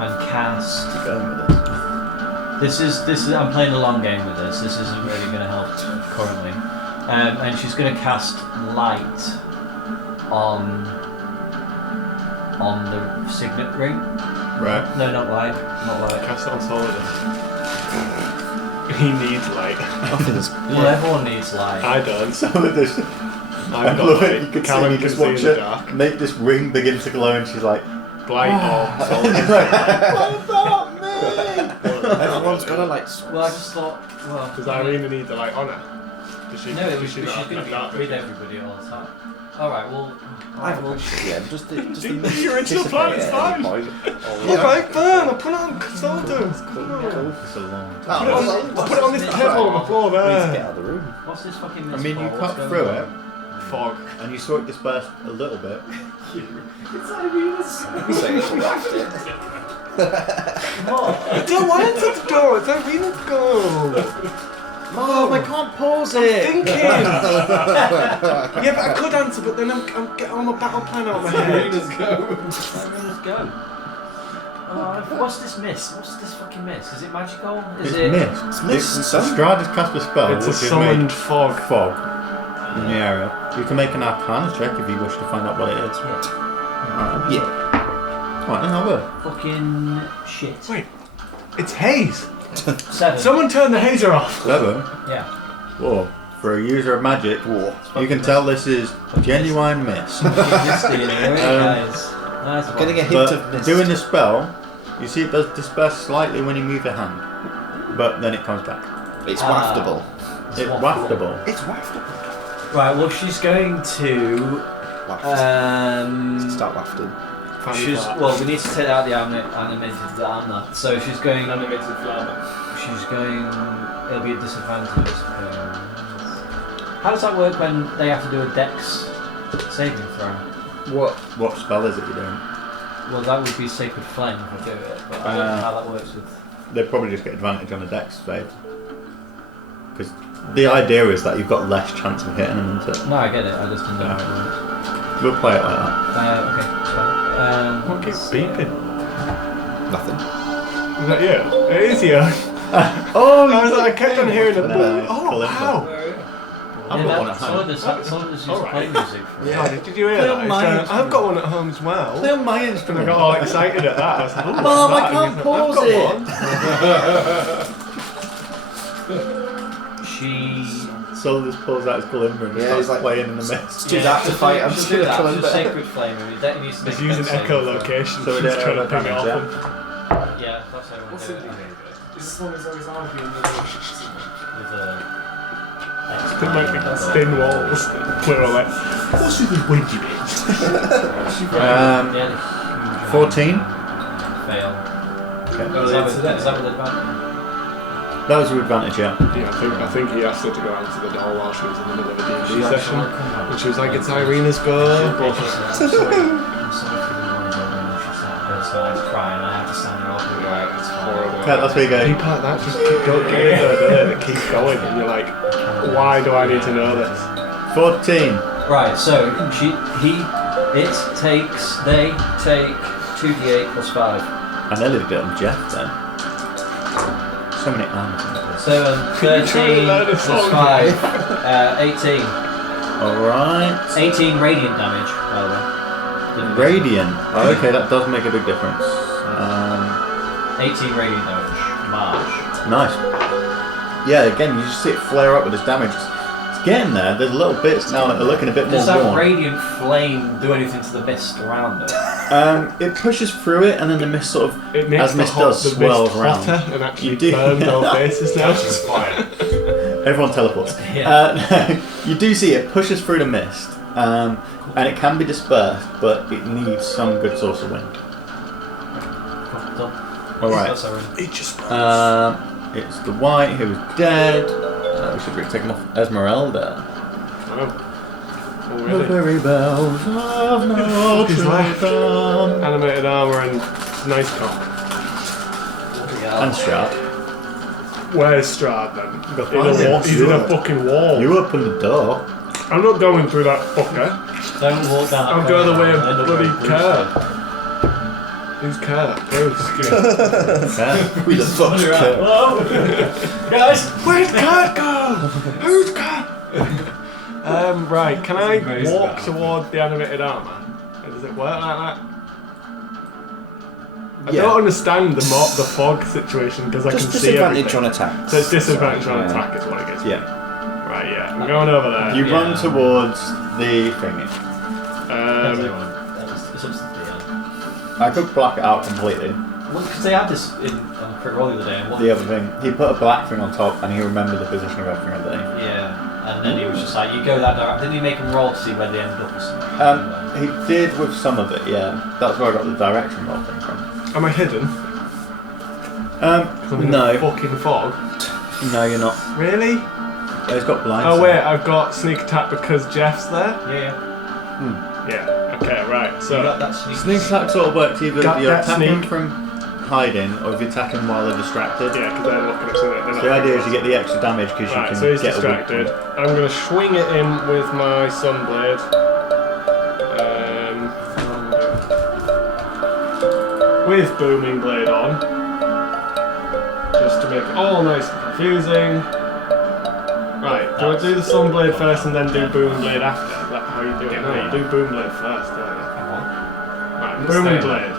and cast Keep going with it. This is. I'm playing the long game with this. This isn't really going to help currently. And she's going to cast light on the signet ring. Right. No, not light. Not light. Cast it on Solidus. He needs light. Well, everyone needs light. I don't. Solidus. I've I got love it. light. You can Callum see, you can just see in watch the it, dark. make this ring begin to glow, and she's like, Blight or Solidus. "What about me?" Everyone's got to like. Well, I just thought. Well, Does Irina need the light on her? Does she, no, does she's she not going have that to be with vision? everybody all the time. All right. Well. I have a question. Yeah, just the You're into the plan, it's fine. Yeah. Alright, fine, I'll put it on Solidus. For so long. I'll put it on this table on the floor We need to get there. out of the room. What's this fucking? I mean, you cut through it, Fog. and you saw it disperse a little bit. We say it's left it. I don't want it to go, it's Irina's go. Mom, I can't pause it. Thinking. Yeah, but I could answer, but then I'm getting all my battle plan out of my head. Let's go. What's this mist? What's this fucking mist? Is it magical? Is it? Mist. It's mist. Strahd has cast a spell, It's a which is summoned made fog. in the area. You can make an Arcana check if you wish to find out what it is. Alright. Yeah. Alright, then I will. Fucking shit. Wait, it's haze. 7. Someone turn the hazer off. 7. Yeah. Whoa. For a user of magic, you can tell this is genuine mist. Getting a hint But of mist. doing the spell, you see it does disperse slightly when you move your hand. But then it comes back. It's waftable. It's waftable. It's waftable. Right. Well, she's going to. Start wafting. Well, we need to take out the animated armor. So she's going. Animated flower. She's going. It'll be a disadvantage. How does that work when they have to do a dex saving throw? What spell is it you're doing? Well, that would be Sacred Flame if I do it, but I don't know how that works with. They'd probably just get advantage on a dex save. Because the idea is that you've got less chance of hitting them, isn't it? No, I get it. I just didn't know how it works. We'll play it like that. Okay, that's fine. What keeps beeping? Nothing. Is that you? It is you. Oh, I was like, I kept on hearing a No, boom. it's Oh, Kalimba. wow. I've got one at home. Solidus used to Alright. play music. Yeah, did you hear Play that? on It's my going, instrument. I've got one at home as well. Play on my And I instrument. got all excited at that. I was like, oh, what's Mom, I that? can't And he's pause like, it. I've She. Solidus pulls out his kalimba and Yeah, starts he's like- playing in the mist. Do that to fight. I'm She'll just do gonna that. kill him. She's Sacred Flame. I mean, that needs to He's make a using dex saving echo throw. location. So She's it is trying to ping it damage, off yeah. him. Yeah, that's how I What's do it? it. Is this one as long as arguing with With a. There might be thin walls. Plural like, what's with the windy bits? 14. Fail. Okay. Is that with advantage? That was with advantage, yeah. Yeah, I think he asked her to go out to the door while she was in the middle of a D&D She's session. actually- And she was like, it's Irina's go. I'm sorry for the noise over when she started crying. I had to stand her off. Right, it's horrible. Okay, that's where you go. Keep like that, just keep going, get it there, it keeps going, and you're like, why do I need to know this? 14. Right, so they take 2d8 plus 5. I nearly did it on Jeff then. So many arms in this. 7, Can you try to 13 learn a plus song? 5, 18. Alright. 18 radiant damage, by the way. Radiant. Oh, okay, that does make a big difference. 18 radiant damage. March. Nice. Yeah, again, you just see it flare up with this damage. It's getting there. There's little bits now that are looking a bit more Does that worn. radiant flame do anything to the mist around it? It pushes through it, and then the mist sort of, It makes as mist the does, the swirls mist around. hotter and actually You do. burns our faces now. Everyone teleports. Yeah. You do see it pushes through the mist, and it can be dispersed, but it needs some good source of wind. Alright. It just It's the white who is dead. We should really take him off Esmeralda. Oh, The really? very bells of He's left. Notre Dame. Animated armour and nice cock. And Strahd. Where's Strahd then? He's in a fucking wall. You opened the door. I'm not going through that fucker. Don't walk down. I'm going the way of bloody car. Who's Kurt? Bruce. Who the fuck's Kurt? Hello? Guys! Where's Kurt go? Who's Kurt? Right, can I walk toward the animated armour? Does it work like that? I don't understand the fog situation because I can Just see everything. disadvantage on attack. So it's disadvantage on attack is what it gets. Yeah. Right, yeah. I'm going over there. You run towards the thingy. It's up to the end. I could block it out completely. Well, because they had this on Craig Roll the other day. And The other thing, he put a black thing on top and he remembered the position of everything on the thing. Yeah. And then he was just like, you go that direction. Didn't he make him roll to see where they ended up or something? He did with some of it, yeah. That's where I got the direction roll thing from. Am I hidden? 'Cause I'm in No. the fucking fog. No, you're not. Really? He's got blind. Oh wait, I've got sneak attack because Jeff's there? Yeah. Yeah. Okay, right. You So got that sneak. Sneak attack sort of works either Got if you're that attacking sneak. from hiding or if you're attacking while they're distracted. yeah, because they're looking at something. So the idea is you get the extra damage because Right, you so can he's get distracted. a weak point. I'm gonna swing it in with my sunblade. With booming blade on, just to make it all nice and confusing. Right, do I do the sunblade first and then do booming blade after? Is that how you do it? No, you do boom blade first, don't you? Right, booming blade.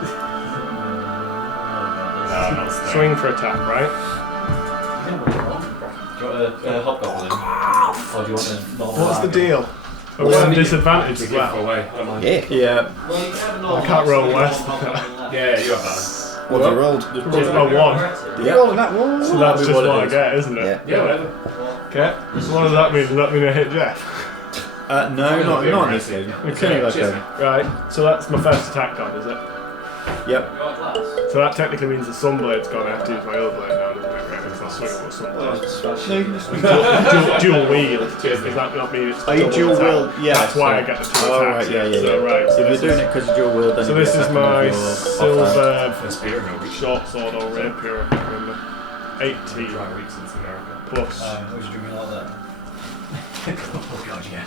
Swing for attack, right? Do you want a hobgoblin? Or do you want a normal What's the dragon? deal? Are we on disadvantage as Give it well? away. Yeah. Yeah. I can't roll worse than that. Yeah, you have that. What have you rolled? A 1. You're rolling that one. So that's just what what it I is. get, isn't it? Yeah. Yeah, whatever. Okay. So what does that mean? Does that mean I hit Jeff? No, not on this thing. It's only like a... Right. So that's my first attack gone, is it? Yep. So that technically means the sunblade's gone. I have to use my other blade now, doesn't it? Right, because I'll swing with sunblade. Dual wield. Does that not mean it's Are you dual attack? wield? Yeah. That's why I get the 2 attacks. Oh, right, yeah. So right. So If you're this doing is, it because you're dual wield, then so you this get is second my of your offhand. silver First beer in a week. short sword or rapier. I can't remember. 18 Dry weeks since America. plus. I was drinking all that. Oh god, yeah.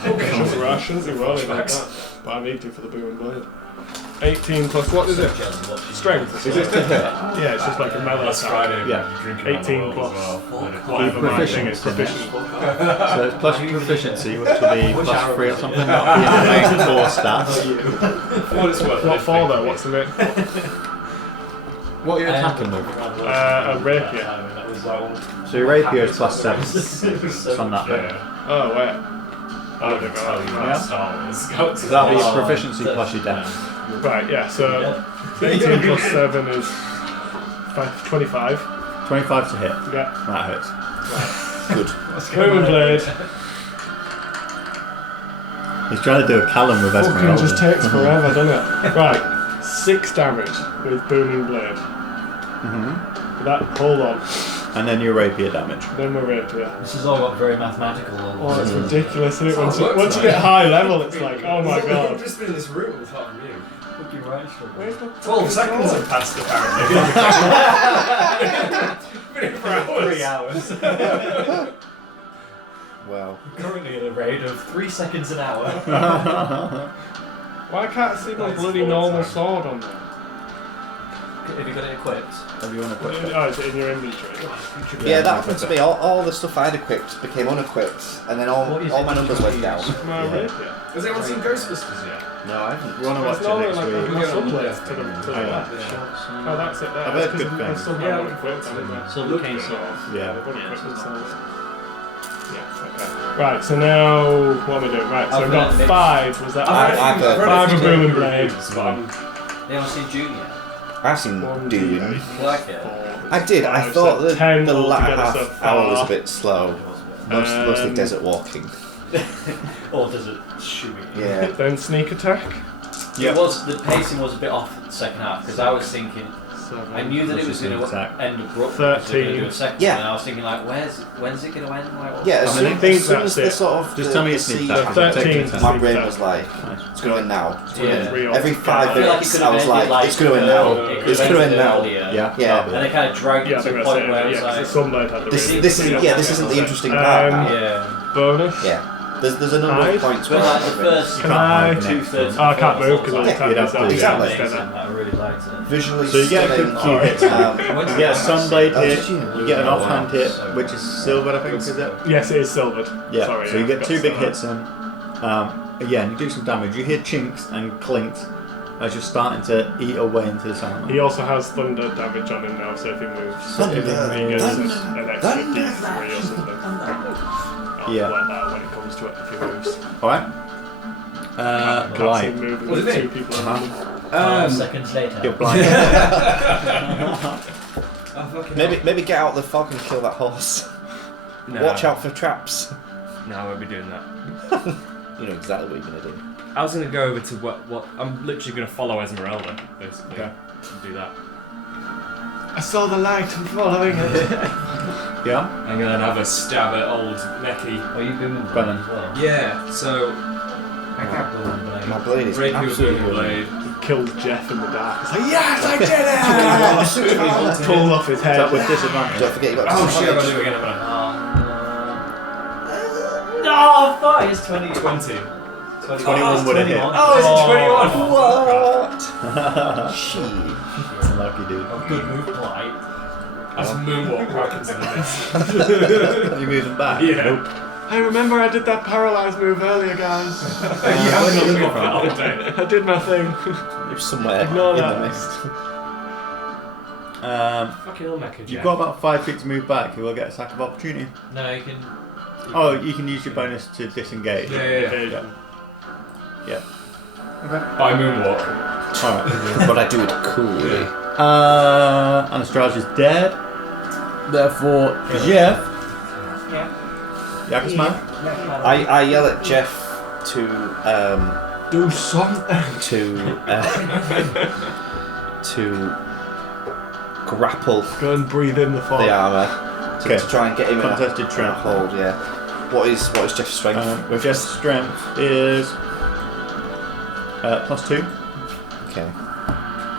I shouldn't be rolling like that, but I need to for the booming blade. 18 plus what is it? Strength. Is it to hit? Yeah, it's just like a melee Last attack. Friday, Yeah. drinking 18 on the plus as well. whatever my thing is, Proficiency. proficient. So it's plus proficiency, which will be plus 3 or something. That'll be your main 4 stats. What it's worth. What for though? What's the name? What are you attacking with? A rapier. So your rapier is plus 7. It's on that bit. Yeah. Oh wait. I don't tell you Yeah. about Star Wars. So that'll be your proficiency plus your dex. Right, yeah, so 18 plus 7 is 25. 25 to hit. Yeah. That hits. Good. Booming blade. He's trying to do a Callum with Fucking Esmeralda. just takes forever, doesn't it? Right, 6 damage with booming blade. That, hold on. And then your rapier damage. Then we're rapier. This has all got very mathematical. Oh, it's ridiculous, isn't it? That's how it Once you works, get high level, it's like, oh my I've god. just been in this room with half of you. Fucking right, Where's the 12 seconds have passed apparently. Been in for hours. 3 hours. Wow. Currently at a rate of 3 seconds an hour. Why can't I see my bloody normal sword on there? Have you got it equipped? If you want to put it. Oh, is it in your inventory? Yeah, that happened to me. All the stuff I'd equipped became unequipped, and then all What is my it numbers you went use? down. My rapier. Has anyone seen Ghostbusters yet? No, I haven't. You want to watch It's normally it like next my week? sunblade to the Oh, yeah. left. Oh, that's it there. I've heard That's 'cause good my things. sunblade Yeah, unequipped, isn't it? Silver cane sword. Yeah. They've unequipped themselves. Yeah, okay. Right, so now, what am I doing? Right, so I've got 5, was that right? I've heard 5 of booming blade. You haven't seen Junior? I've seen Dune. You like it? I did. I Five, thought so that 10 the latter altogether half so hour was a far. bit slow. Mostly desert walking. Or does it shoot me? Yeah. Then sneak attack. It was, the pacing was a bit off the second half because I was thinking, I knew that it was going to Attack. end abruptly. because they were gonna do a 13. second Yeah. one, and I was thinking like, when's it going to end? Like, what's Yeah, as I soon, think as, soon that's as the it. sort of Just the, tell me the it's sneak sea attack. of- 13 to my sneak brain attack. was like, it's going to end now. It's going to Yeah. end. 3 Every altogether. 5 I feel like it minutes, could I have was ended like, like it's going to end now. it could It's have going to end ended now. earlier. Yeah. Yeah. And they kind of dragged Yeah, I it to think a that's point it. where it was Yeah, like, because the sunblade had the This really is good yeah, this isn't the interesting part now. yeah. bonus. Yeah. There's a number Hide? of points But where like the first Can I? 2/3. Oh, I can't move because I'm Yeah, attacking you'd have to myself. do Exactly. Amazing. I really liked it. visually So you get a stunning good few art. hits. You get a sunblade Oh, hit, did you? you get an Oh, offhand wow. hit, So which is silvered, I think, is it? Yes, it is silvered. Yeah, Sorry, so you I get forgot 2 to big say that. hits in. Again, you do some damage. You hear chinks and clinks as you're starting to eat away into the salmon. He also has thunder damage on him now, so if he moves, Thunder, he gets thunder, an extra thunder. D3 or something. I'll Yeah. let that when it comes to it if he moves. Alright. Can't see Blind. him moving What with is it? 2 people around him. 5 seconds later. You're blind. Maybe get out the fog and kill that horse. No. Watch out for traps. No, I won't be doing that. You know exactly what you're gonna do. I was going to go over to what I'm literally going to follow Esmeralda, basically. Okay. Do that. I saw the light, I'm following it. Yeah? I'm gonna have a stab at old Necky. Oh, you booming Go on then. as well. Yeah, so My blade is break your absolutely booming blade. He killed Jeff in the dark. It's like, yes, I did it! Pulled off his Is head. that with disadvantage? Don't forget you got Oh shit, I'm gonna disadvantage. do it again. No, I thought it's 20. 20. 21 would have hit. Oh, is it 21? What? Shit. Lucky dude. Oh, good move, polite. That's moonwalk back into the mist. You moving back? Yeah. I remember I did that paralyzed move earlier, guys. Where did you move from? all day. I did my thing. You're somewhere Ignore in that. the mist. Fucking hell, Necky, You've got about 5 feet to move back. You will get a sack of opportunity. No, you can. Oh, you can use your bonus to disengage. Yeah. By moonwalk. Alright. But I do it coolly. Anastrasia's dead. Therefore, Jeff. Yeah. Yakisman. I yell at Jeff to Do something. to grapple Go and breathe in the fog. the armour Okay. to try and get him in Contested a trap. hold. Yeah. What is Jeff's strength? Jeff's strength is +2. Okay.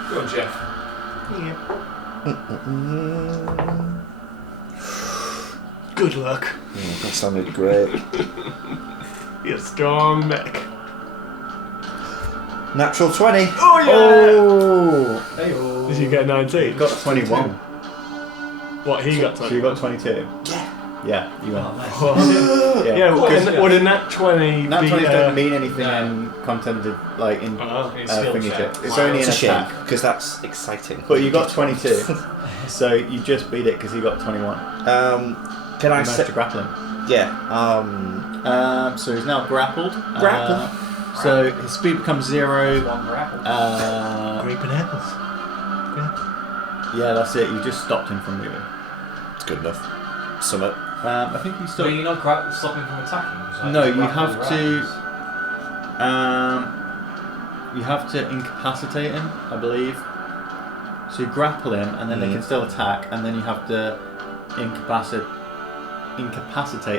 Go on, Jeff. Good luck. That sounded great. You're strong neck. Natural 20. Oh yeah! Oh. Hey-oh. Did you get 19? You got 21. What, he got So 20? you got 22. Yeah, you Oh, went. nice. Oh. Yeah. Yeah, Because would a nat 20 nat be... 20s don't mean anything no. in contented, like in It's skill thingy check. check. It's Wow. only It's an a shame attack. because that's exciting. But you got 22. So you just beat it because he got 21. Can I You managed set? to grapple him. Yeah. So he's now grappled. Grappled. So his speed becomes 0. One grapple. Grape and apples. Yeah, that's it. You just stopped him from moving. It's good enough. Summit. I think he's So still. you're not stopping from attacking? 'Cause, like, No, you grapple have to. rounds. You have to incapacitate him, I believe. So you grapple him, and then they can still attack, and then you have to incapacitate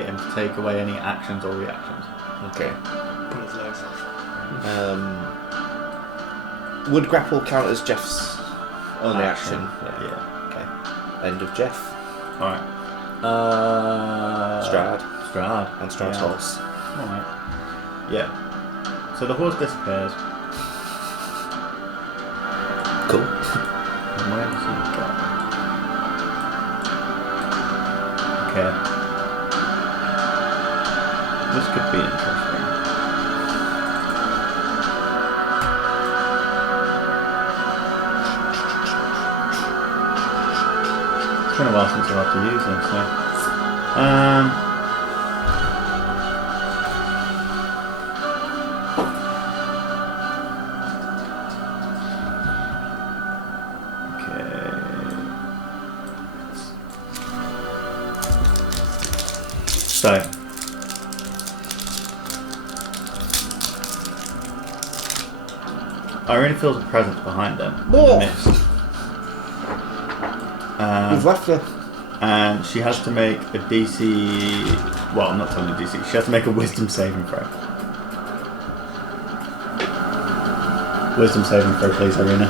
him to take away any actions or reactions. Okay. Put his legs off. Would grapple count as Jeff's only action? Yeah. Okay. End of Jeff. All right. Strahd. Strahd. And Strahd's Yeah. horse. All right. Yeah. So the horse disappears. Cool. And where does he go? Okay. This could be interesting. It's been a while since I've had to use them, so. So, Irene feels a presence behind them. In the mist. We've left her. And she has to make a DC. Well, not totally DC. She has to make a Wisdom saving throw. Wisdom saving throw, please, Irina.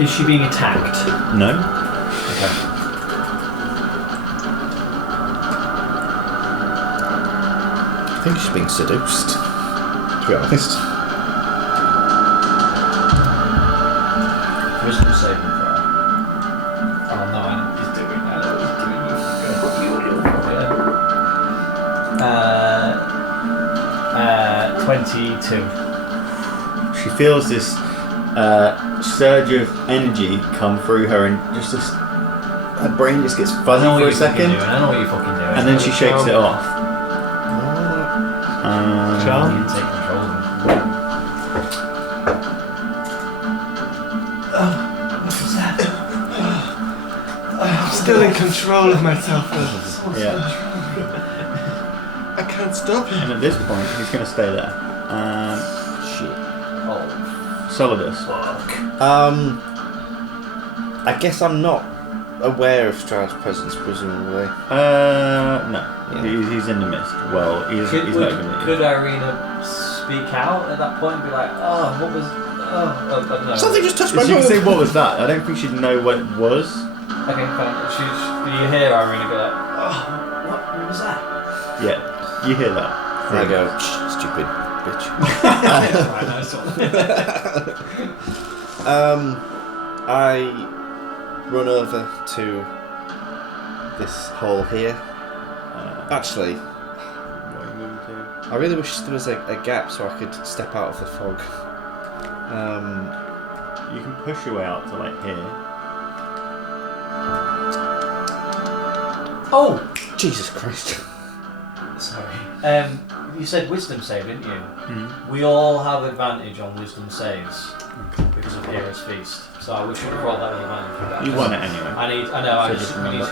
Is she being attacked? No. Okay. 18. think she's being seduced, to be honest. Wisdom saving throw. Oh no, I know what he's doing. I know what he's doing. 22. She feels this surge of energy come through her, and just this, her brain just gets fuzzy for a second, I know what you're fucking doing. and then she shakes it off. Charm? You take control of him. I'm still in control of myself. Yeah. I can't stop it. And at this point, he's going to stay there. Shit. Oh, Solidus. fuck. I guess I'm not aware of Strahd's presence, presumably. No. Yeah. He's in the mist. Well, he's not even Could Irina speak out at that point and be like, oh, what was... Oh, I don't know. Something just touched my She can mouth. say, what was that? I don't think she'd know what it was. Okay, fine. You hear Irina go like, oh, what was that? Yeah, you hear that. And I go, "Shh, stupid bitch. Right, nice one. I run over to this hole here. Actually, What are you moving to? I really wish there was a gap so I could step out of the fog. You can push your way out to like here. Oh! Jesus Christ. Sorry. You said wisdom save, didn't you? Mm-hmm. We all have advantage on wisdom saves because of Hero's Feast. So we should have brought that with advantage. You won it anyway. I need to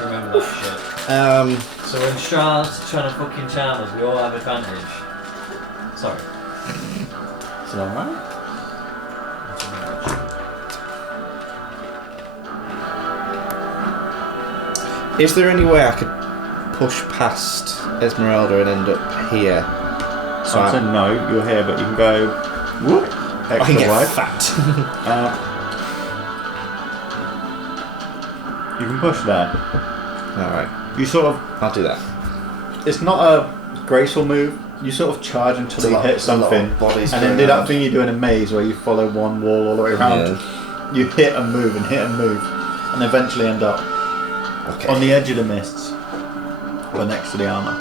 remember that shit. So when Strahd's trying to fucking charm us, we all have advantage. Sorry. Is it alright? Is there any way I could push past Esmeralda and end up here? So So no, you're here, but you can go whoop, I extra can get wide. fat. You can push there. Alright, You sort of, I'll do that. it's not a graceful move. You sort of charge until you hit something, Bodies and then do that thing you do in a maze where you follow one wall all the way around. Yeah. You hit and move and hit and move, and eventually end up on the edge of the mists, but next to the armor.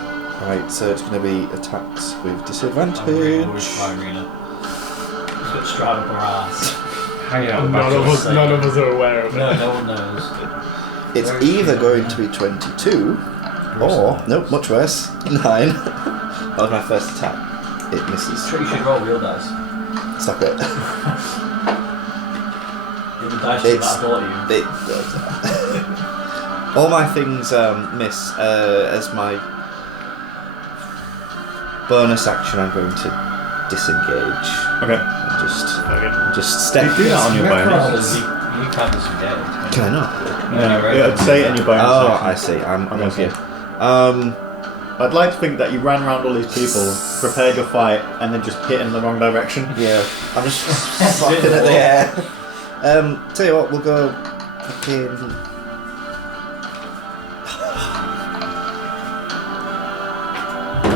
Right, so it's going to be attacks with I'm disadvantage. really worried for Irina. She's got Strahd up her ass. Hanging out the back None of of us. us are aware of it. No, no one knows. It's either going to be 22 or, nope, much worse, 9. That was my first attack. It misses. Sure, you should roll real dice. Stop it. The dice that I bought you. It does. All my things miss. As my bonus action, I'm going to disengage. Okay. And Okay. just step. You do that on your bonus. You can't disengage. Can I not? No, it'd say it in your bonus. Oh, action. I see. I'm Okay. with you. I'd like to think that you ran around all these people, prepared your fight, and then just hit in the wrong direction. Yeah. I'm just slapping at the air. Tell you what, we'll go fucking.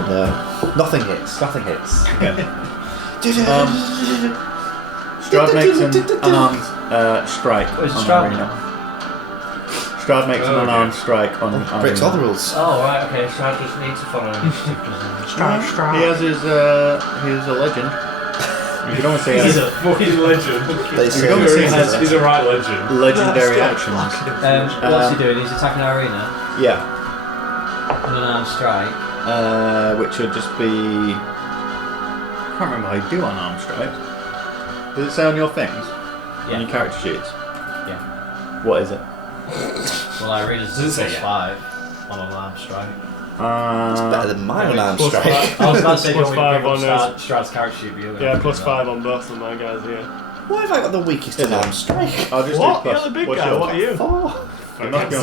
No. Nothing hits. Nothing hits. Strahd makes an unarmed strike Oh, is it on Strahd Arena. now? Strahd makes an unarmed strike on Breaks all the Arena. rules. Oh, right, okay. Strahd just needs to follow initiative, doesn't he? He has his, he's a legend. You can always say he He's has a fucking legend. They You don't see his He's a right legend. legendary actions. What's he doing? He's attacking Irina. Yeah. An unarmed strike. Which would just be... I can't remember how you do unarmed strikes. Does it say on your things? On Yeah. your character sheets? Yeah. What is it? Well, Irina's Does it say plus 5 on an unarmed strike. It's better than my unarmed Plus strike. I was about to say, Plus don't 5 we on bring up Strahd's character sheet? Yeah, plus 5 on both of my guys here. Why have I got the weakest unarmed strike? I'll just What? do plus. You're the big What's guy, your- what are you? 4. It must be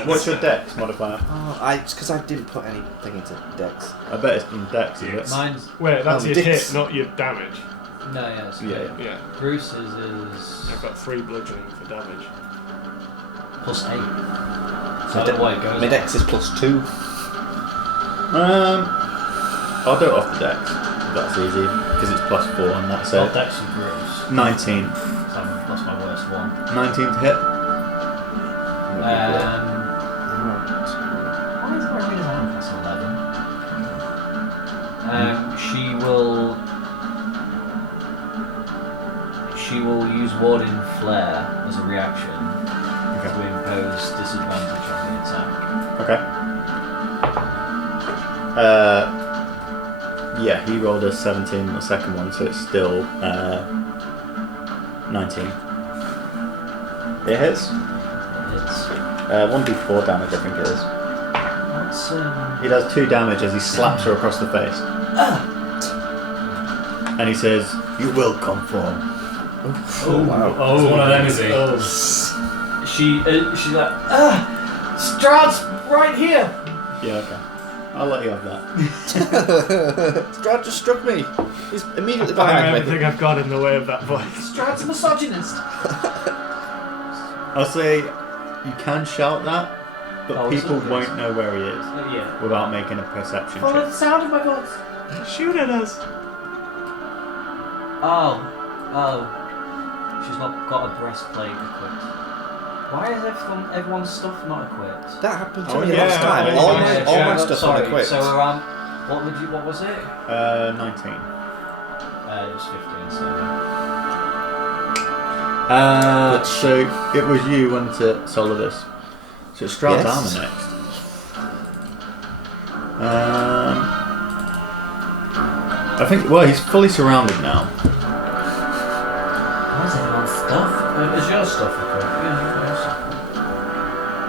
on. What's your dex modifier? Oh, it's because I didn't put anything into Dex. I bet it's in dex, is it? Mine's... Wait, that's your Dicks. hit, not your damage. No, yeah, it's Yeah. Yeah, Bruce's is I've got 3 bludgeoning for damage. plus 8. So I My don't know why it goes My up. Dex is plus 2. I'll do it off the dex. That's easy because it's +4 on that. So Well, Dex and Bruce. 19. That's my worst one. 19 to hit. Why is my reader's arm plus 11? She will use Warding Flare as a reaction to impose disadvantage on the attack. Okay. Yeah, he rolled a 17 on the second one, so it's still 19. It hits. It's 1d4 damage, I think it is. what's He does 2 damage as he slaps her across the face. And he says, "You will conform." Oh wow. It's one of them, is he? she's like Strahd's right here. Yeah, okay. I'll let you have that. Strahd just struck me. He's immediately I behind don't me. think I've got in the way of that voice. Strahd's a misogynist. I'll say you can shout that, but Oh, people so won't know where he is Yeah. without making a perception Follow check. the sound of my voice. Shoot at us. Oh. She's not got a breastplate equipped. Why is everyone's stuff not equipped? That happened to Oh, me yeah, last time. yeah, All yeah, my Yeah, stuff sorry. unequipped. So what was it? 19. It was 15. So it was you, wasn't it, Solidus? So it's Strahd's Yes. armor next. I think. Well, he's fully surrounded now. Why is everyone's stuff? Is your stuff equipped?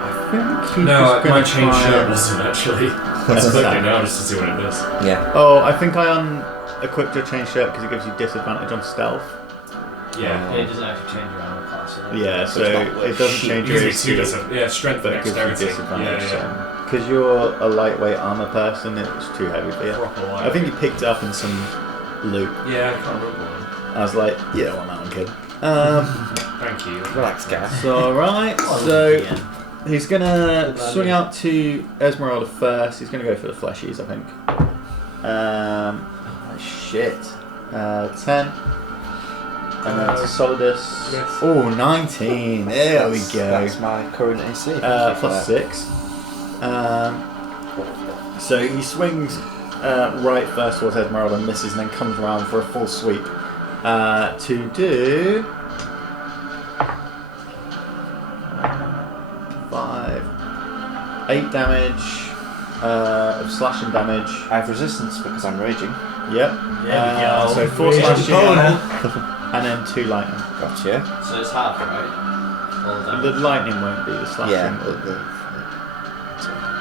I think he's No, just my gonna chain try shirt and- doesn't actually. I What's clicked that? it now just to see what it does. Yeah. Oh, I think I unequipped your chain shirt because it gives you disadvantage on stealth. Yeah. It doesn't actually change your armor class. Yeah, so it's not it doesn't change your Usually two AC, does it. Yeah, strength but and it gives you dexterity. disadvantage. Yeah. Because you're a lightweight armor person, it's too heavy for you. Proper light. I think you picked it up in some loot. Yeah, I can't remember one. I was like, you don't want that one, kid. Thank you. Relax, guys. So, alright, so he's gonna swing out to Esmeralda first. He's gonna go for the fleshies, I think. Shit. 10. And then to Solidus. Yes. Oh, 19. There we go. That's my current AC. Plus 6. So he swings right first towards Esmeralda and misses, and then comes around for a full sweep to do 8 damage of slashing damage. I have resistance because I'm raging. Yep. Yeah, so 4 slashing and then 2 lightning. Gotcha. So it's half, right? All The damage. lightning won't be the slashing. Yeah, will the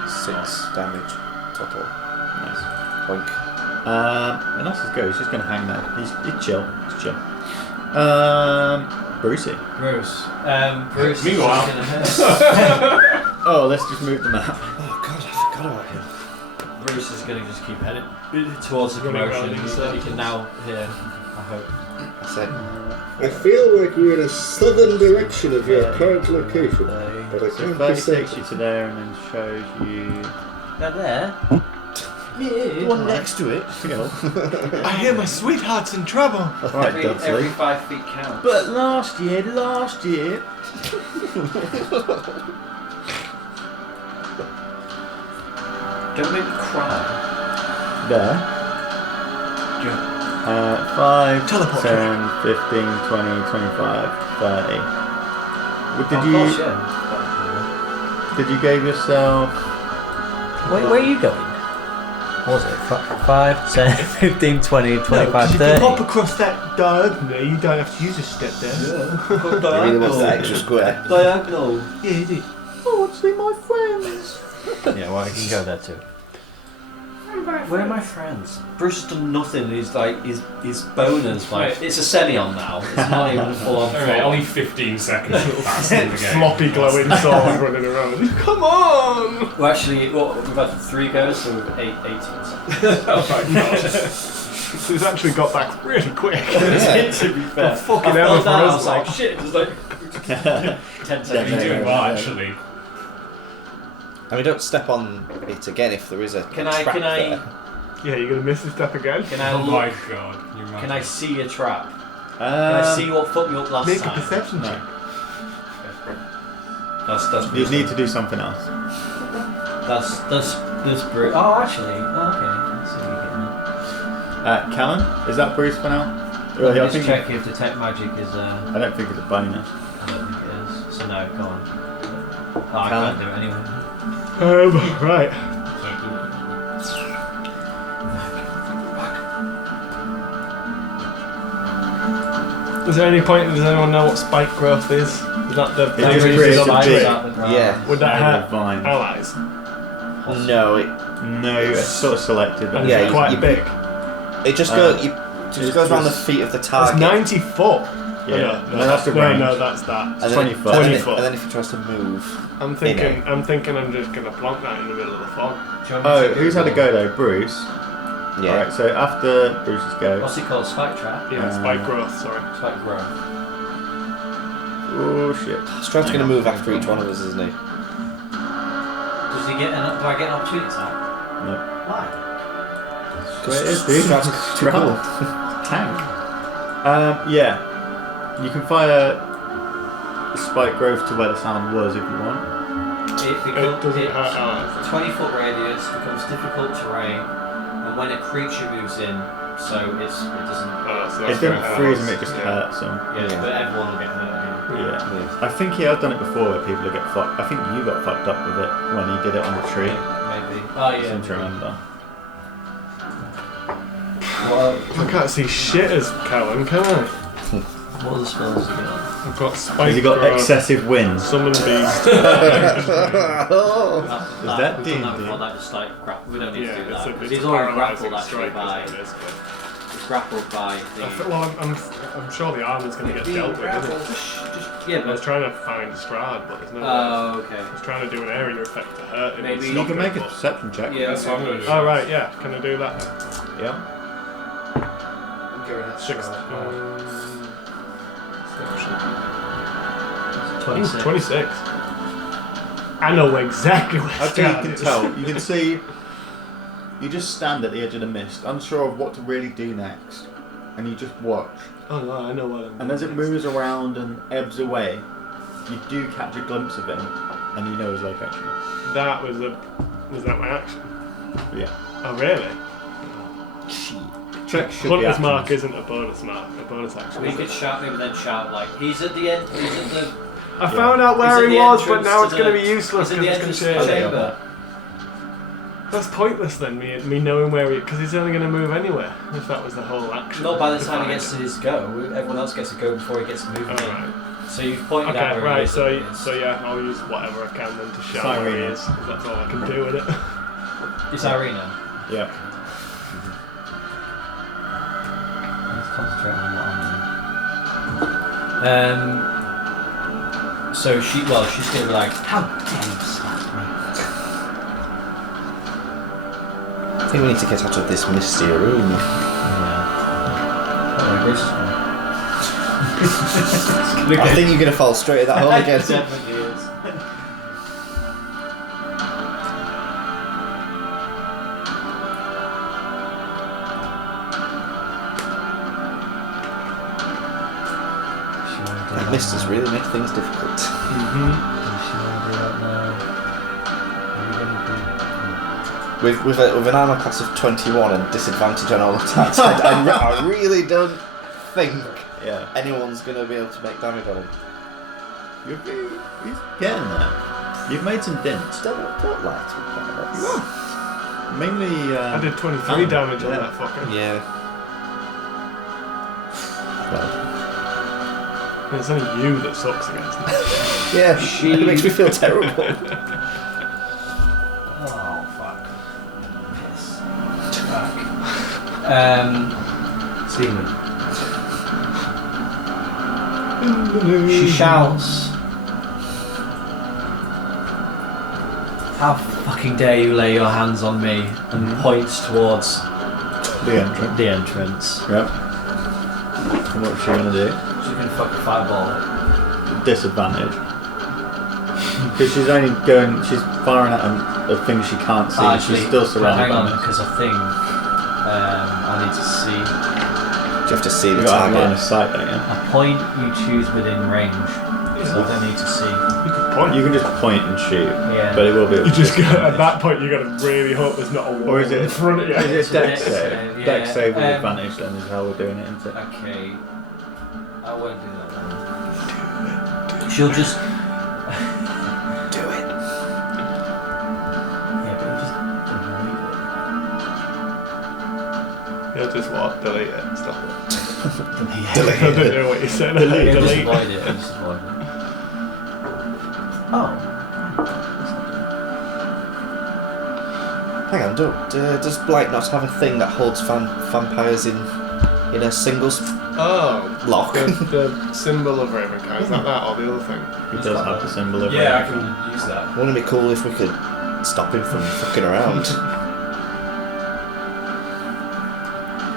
6 damage total. Nice. Boink. And that's his go. He's just going to hang there. He's chill. He's chill. Brucey. Bruce. Bruce. Meanwhile. Oh, let's just move the map. Oh god, I forgot about him. Bruce is going to just keep heading towards the Running around commotion. in He circles. can now hear, I hope. I said, I feel like we're in a southern direction of your current location, but I So can't be 30 takes certain. you to there and then shows you Now there. the one next to it. I hear my sweetheart's in trouble. Alright, Every Dudley. 5 feet counts. But last year. Don't make me cry. There. 5, Teleport. 10, 15, 20, 25, 30. Well, Of course, yeah. Did you give yourself... Where are you going? What was it? 5, 10, 15, 20, 25, No, 'cause you can hop 30. across that diagonal. You don't have to use a step there. He really wants that extra square. Diagonal. Yeah, you do. Oh, it's see my friends. Yeah, well, you can go there too. Where are my friends? Bruce has done nothing. He's like, his boners, like, it's a semi-on now. It's not even a full-on. Alright, only 15 seconds past in the game. Floppy glowing sword running around. Come on! Well, actually, we've had 3 goes, so we've 18 seconds. Oh my god. So he's actually got back really quick. To be fair, fucking I fell ever for down. I us was like, lot. shit. It was like 10 seconds. You're doing well, actually. And we don't step on it again if there is a Can trap I there. Yeah, you're gonna miss the step again. Can I Oh look? my god. Can I see a trap? Can I see what fucked me up last Make time? a perception check. That's You need to do something else. That's Bruce. Oh, actually, okay. Let's see what you're getting at. Callan, is that Bruce for now? Let me I just think check if detect magic is. I don't think it's a bonus. I don't think it is. So no, go on. Oh, I Callum. can't do it anyway. Right. Is there any point? Does anyone know what spike growth is? Is that the It just thing creates on the a tree? big- Yeah. Would that Area hurt of vine. allies? No, No, it's sort of selected. But And Yeah, is it you- quite you- big? it just goes. It just goes around the feet of the It's target. 90 foot. Yeah. No, No, that's the no, range. no, that's that. And then, 20 foot. And then, 20 if, foot. and then if he tries to move, I'm thinking I'm just gonna plonk that in the middle of the fog. Oh, who's had a go though? Bruce. yeah. Alright, so after Bruce's go. What's it called? Spike trap? Yeah, spike growth, sorry. Spike grow. Oh shit. Strahd's going to move after each one of us, isn't he? Does he get do I get an opportunity attack? No. Why? Where is dude? Strahd's too cool. Tank. Yeah. You can fire spike growth to where the sound was if you want. It It becomes doesn't hurt allies. 20-foot radius, becomes difficult terrain, and when a creature moves in, so it doesn't. So It that's didn't gonna freeze hurt. them, it just Yeah. hurts them. Yeah, Yeah. but everyone will get hurt again. Yeah. Yeah. I think he has done it before where people get fucked. I think you got fucked up with it when he did it on the tree. Maybe. Oh I yeah. seem to remember. What I can't see shit as Callum, can I? other spells have you got? I've got Has spike he got growth, excessive wind? summon beast. Is that we've done that D&D? before, that just like we don't need Yeah, to do it's that. a, 'Cause it's he's a already paralysing grappled actually strike, by. isn't it, basically? He's grappled by the. Well, I'm sure the armor's going to get dealt with, isn't it? Yeah, I was but. trying to find Strahd, but there's no way. Oh, okay. I was trying to do an area effect to hurt him. Maybe and You stop can him, make a but- perception check. Yeah, That's what I'm going to do. Oh, right, yeah. Can I do that then? Yeah. Six. 26. 26. I know exactly where I'd say you Strahd can is. tell. You can see. You just stand at the edge of the mist, unsure of what to really do next, and you just watch. Oh no, I know what I'm And as it moves around and ebbs away, you do catch a glimpse of him, and you know his location. That was that my action? Yeah. Oh really? Check should be Hunter's actions. mark isn't a bonus mark, a bonus action. We is could it? shout, maybe then shout like, he's at the end, he's at the. I found out he's where at he the was, but entrance now it's to going to the- be useless he's at because the it's entrance going to to the change. chamber. That's pointless then, me knowing where he, because he's only going to move anywhere. If that was the whole action. Not by the time he Behind gets it. to his go. Everyone else gets to go before he gets to move in. Alright. So you've pointed out Okay, where he right. is. So yeah, I'll use whatever I can then to shout where he Irina. is. 'Cause that's all I can do with it. It's Irina. Yeah. Let's concentrate on what I'm doing. So she's going to be like, how dare you slap me? I think we need to get out of this misty room. I think you're going to fall straight at that hole again. Definitely is. That mist has really made things difficult. With an armour class of 21 and disadvantage on all attacks, I really don't think Yeah. anyone's going to be able to make damage on him. He's getting there. You've made some dents. Don't lie to me. You are. Mainly. I did 23 Alan, damage on yeah. that fucker. Yeah. Well, It's only you that sucks against me. yeah, it makes me feel terrible. Oh, fuck. Piss. Fuck. She shouts, how fucking dare you lay your hands on me, and points towards The entrance. the entrance. Yep. And what's she gonna do? She's gonna fucking fireball it. Disadvantage. Because she's only going. She's firing at a thing she can't see. Actually, she's still but surrounded hang by on, mist. because I think I need to see. Do you have to see the You got a line target? of sight, don't you? A point you choose within range. So I don't need to see. You could point. You can just point and shoot, Yeah. but it will be. You just go, at that point you gotta really hope there's not a wall Or is it in front of you. Is it a dex Dex save? save, Dex yeah. save with advantage then is how we're doing it, isn't it? Okay. I won't do that one. She'll just. Do it. Yeah, but just You'll just what? Delete it. Stop it. delete I don't know what you said. it. Yeah, just Delete. avoid it. Just avoid it. Oh. Hang on, does Blight not have a thing that holds vampires in a single Oh. lock? The symbol of Ravenkind, is that or the other thing? He does have the symbol of Yeah, I Raven. can use that. Wouldn't it be cool if we could stop him from fucking around?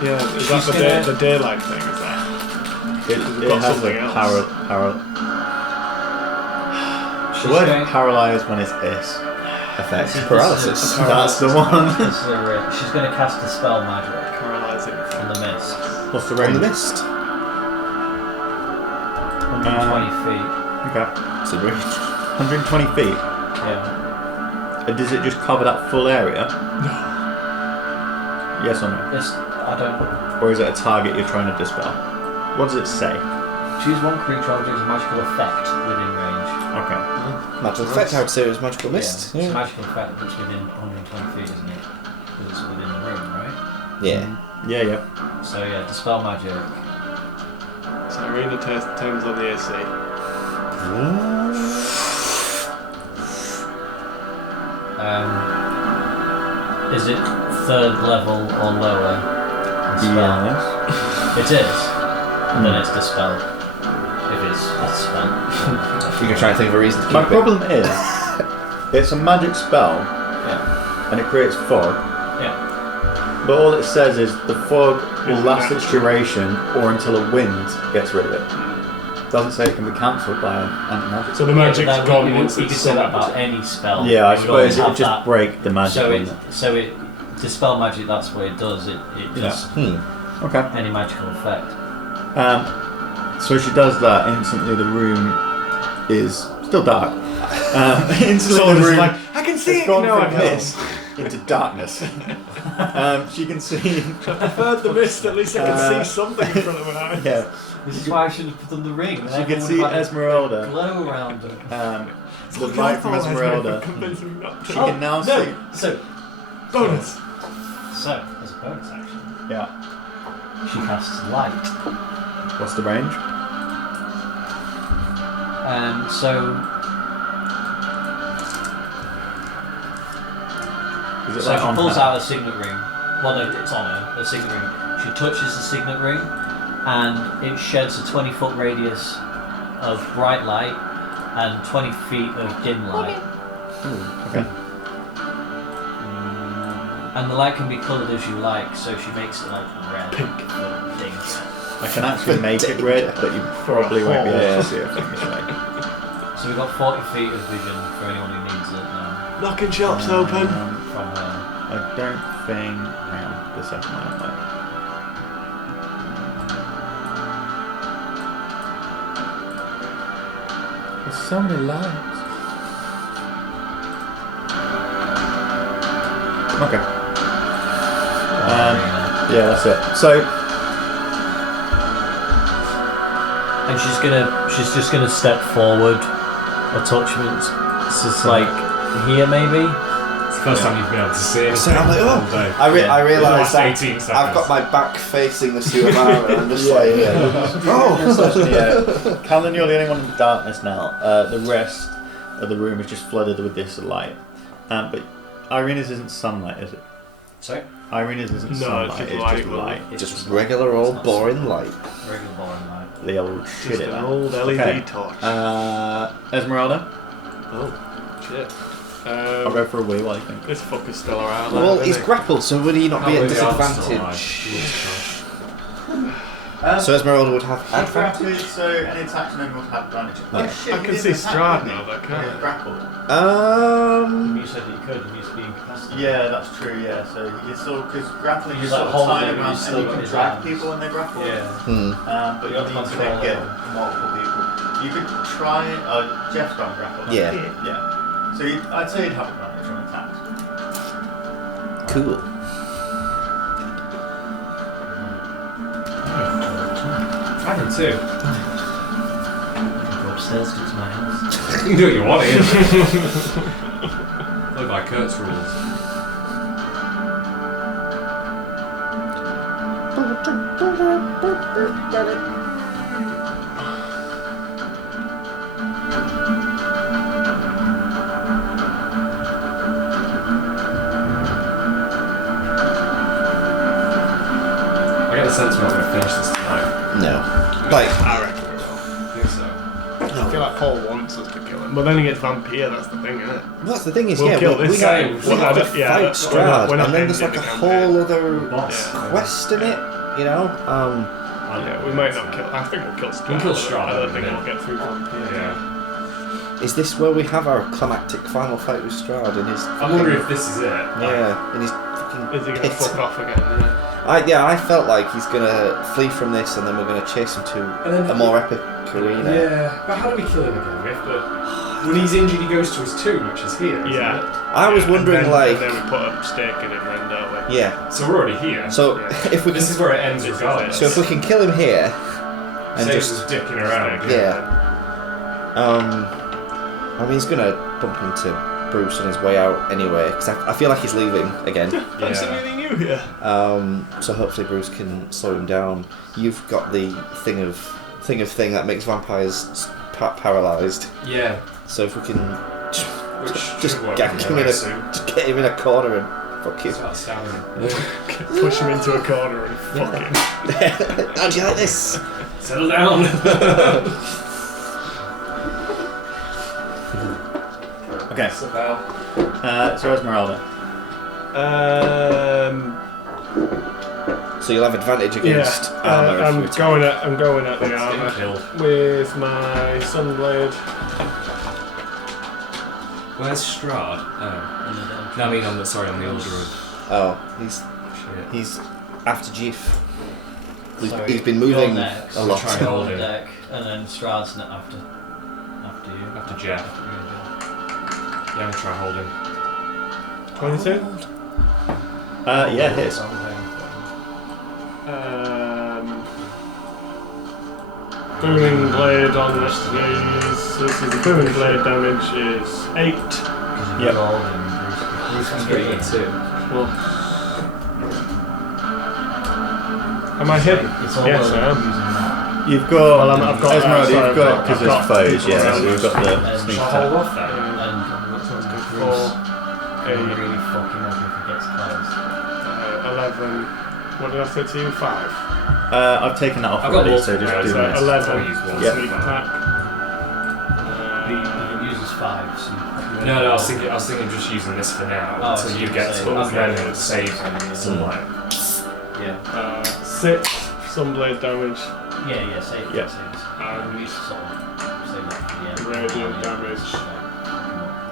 Yeah, is She's that gonna- the daylight thing, is that? It We've got has something a else. She's The word going- paralysed when it's is. Effect. This is- Paralysis. That's the one. This is she's going to cast a spell magic Paralyzing. on the mist. What's the On range? the mist. 120 feet. Okay. It's in range. 120 feet. Yeah. And does it just cover that full area? No. Yes or no? It's, I don't. Or is it a target you're trying to dispel? What does it say? Choose one creature object with a magical effect within range. Okay. Magical effect, I would say it was magical mist. Yeah. It's a magical effect that's within 120 feet, isn't it? Because it's within the room, right? Yeah. Yeah, yeah. So yeah, dispel magic. So Irina turns on the AC. Is it third level or lower? Dispel. Yes. It is. And then it's dispel. If it's dispel. You can try and think of a reason to keep My it. problem is, it's a magic spell, Yeah. and it creates fog. Yeah. But all it says is the fog will last its duration or until a wind gets rid of it. Doesn't say it can be cancelled by an magic. So the magic's But that- gone you once could it's say that summoned. about any spell. Yeah, I You would always suppose it would have just that. break the magic. So wouldn't it dispel magic. That's what it does. It does Okay. any magical effect. So she does that. Instantly, the room is still dark. Instantly, the room I can see has it gone now. from mist into darkness. She can see. I preferred the mist. At least I can see something in front of my eyes. Yeah, This is why I should have put on the ring. she can see Esmeralda. Glow around it. The light from Esmeralda. Convince me not She to. can now see. So Bonus. as a bonus action, Yeah. she casts light. What's the range? So Is it So like she on pulls her? out a signet ring. Well, no, it's on her, a signet ring. She touches the signet ring, and it sheds a 20-foot radius of bright light and 20 feet of dim light. Okay. And the light can be coloured as you like, so she makes it like red. Pink. Thing. I can actually make it red, but you probably won't be able to see a thing this way. So we've got 40 feet of vision for anyone who needs it now. Knocking shops open. From her. I don't think. Hang on, the second one. There's so many lights. Okay. Yeah, that's it. So, And she's just gonna step forward a touch. It's just like here maybe. It's the first time you've been able to see it. So I'm like, all day. I realise Last that 18 seconds. I've got my back facing the suit of armour and I'm just Callan, you're the only one in darkness now. The rest of the room is just flooded with this light. But Irina's isn't sunlight, is it? Sorry? Irina's isn't No, sunlight, it's it's just just light. just regular old boring light. Regular boring light. The old shit Just it an out. old LED Okay. torch. Esmeralda, Oh, shit. I'll go for a wee. What do you think? This fucker's still around. Well, isn't he's he? grappled, so would he not be at disadvantage? So Esmeralda would have advantage? So any attacks and everyone would have advantage. Yeah. shit, I can see Strahd now, though, can't I? Grappled. You said that you could. could. You used to be incapacitated. Yeah, that's true. Yeah, so you still because grappling You is like sort of hold tied it, but around you still and you got can his drag hands. people when they grapple. Yeah. But you You need got to then control. get multiple people. You could try. Jeff's got grapple. Yeah. Yeah. So I'd say you'd have advantage on attacks. Cool. I can too. Go upstairs to my house. You can do what you want here. Play by Kurt's rules. I get the sense we're not going to finish this tonight. No. Like, I reckon we will. I think so. I feel like Paul wants us to kill him. But then he gets vampire, that's the thing, isn't it? what's the thing is, We'll kill we this have, guy. we We're have to not- yeah, fight we're not- Strahd, we're not and then there's ending like a the campaign. whole other Boss. quest in it, you know? Yeah, we might not kill. I think we'll kill Strahd. We'll kill Strahd, I don't think yeah. we'll get through vampire. Yeah. Is this where we have our climactic final fight with Strahd in his... I wonder if this is it. Yeah, in his fucking Is he going pit. to fuck off again? Yeah. I felt like he's gonna flee from this and then we're gonna chase him And to then a more epic arena. Yeah, but how do we kill him again? We have to... When he's injured, he goes to his tomb, which is here. isn't Yeah. it? I was wondering, and then, like... And then we put a stake in him, then, don't we? Yeah, So we're already here. so Yeah. if we can... This is where it ends regardless. So if we can kill him here and Saves just... us dicking around. Yeah. I mean, he's gonna bump into Bruce on his way out anyway, because I feel like he's leaving again. Fancy Yeah. meeting you here. So hopefully Bruce can slow him down. You've got the thing that makes vampires paralysed. Yeah. So if we can Which just should work get anyway, him I in assume. just get him in a corner and fuck you. Start stabbing him. Push him into a corner and fuck him. How'd you like this? Settle down. Okay. So Esmeralda. So you'll have advantage against armor. if I'm you attack. going at the Getting armor killed. with my sunblade. Where's Strahd? Oh. No, I mean on the order of Oh, shit. he's after Jeff. So He's been you're moving next, a lot. Try and You're hold on him. deck, and then Strahd's after you. After Jeff. Yeah, I'm gonna try and hold him. 22. Yeah, hits. Booming blade on this, please. So this is the booming blade damage is 8. Yep. Bruce can get you too. Well, am I hit? It's all Yes, over I am. using that. You've got. Well, I've got Esmeralda. sorry, You've got because I've got there's foes. people Yeah, around so you've got the And sneak Shall I hold attack. off then? And That sounds good. Bruce 4, can 8, really fucking up if he gets close. 11. What did I say to you? 5. I've taken that off I've got already, so multiple just rounds, do So this. 11. I'll use one. Yep. Sneak attack. He uses 5, so No, I was thinking just using this for now Oh, until so you you get save. to Okay. then it would save sunlight. yeah. 6 sunblade damage. Yeah, save it. Yeah. Save it. And We sort of save that for the end. Radiant Yeah, damage. just, like,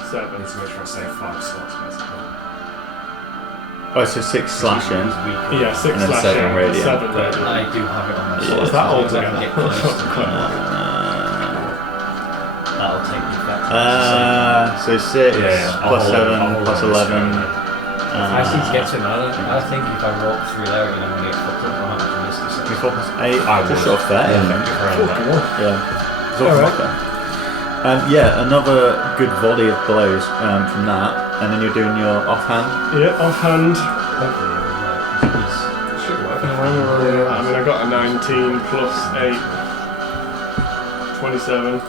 7. I need to make sure I save 5 slots basically. Oh, so 6 slashing. Yeah, 6 And then slashing. 7 radiant. 7 radiant. I do have it on my Yeah. sword. What's that all so I can together? get close to Quite it. That'll take the effect. So 6 I'll plus hold 7 on plus this 11. guy. I just need to get to him. I think if I walk through there again, I'm going to get fucked up. I'm actually missed this. 24 plus 8. I Just would. sort of fair. Yeah. I think. Yeah. It's all Alright. fair. Yeah, another good volley of blows from that, and then you're doing your offhand. Yeah, offhand. Hopefully it will work. 'cause Should work. I mean, I got a 19 plus 8. 27.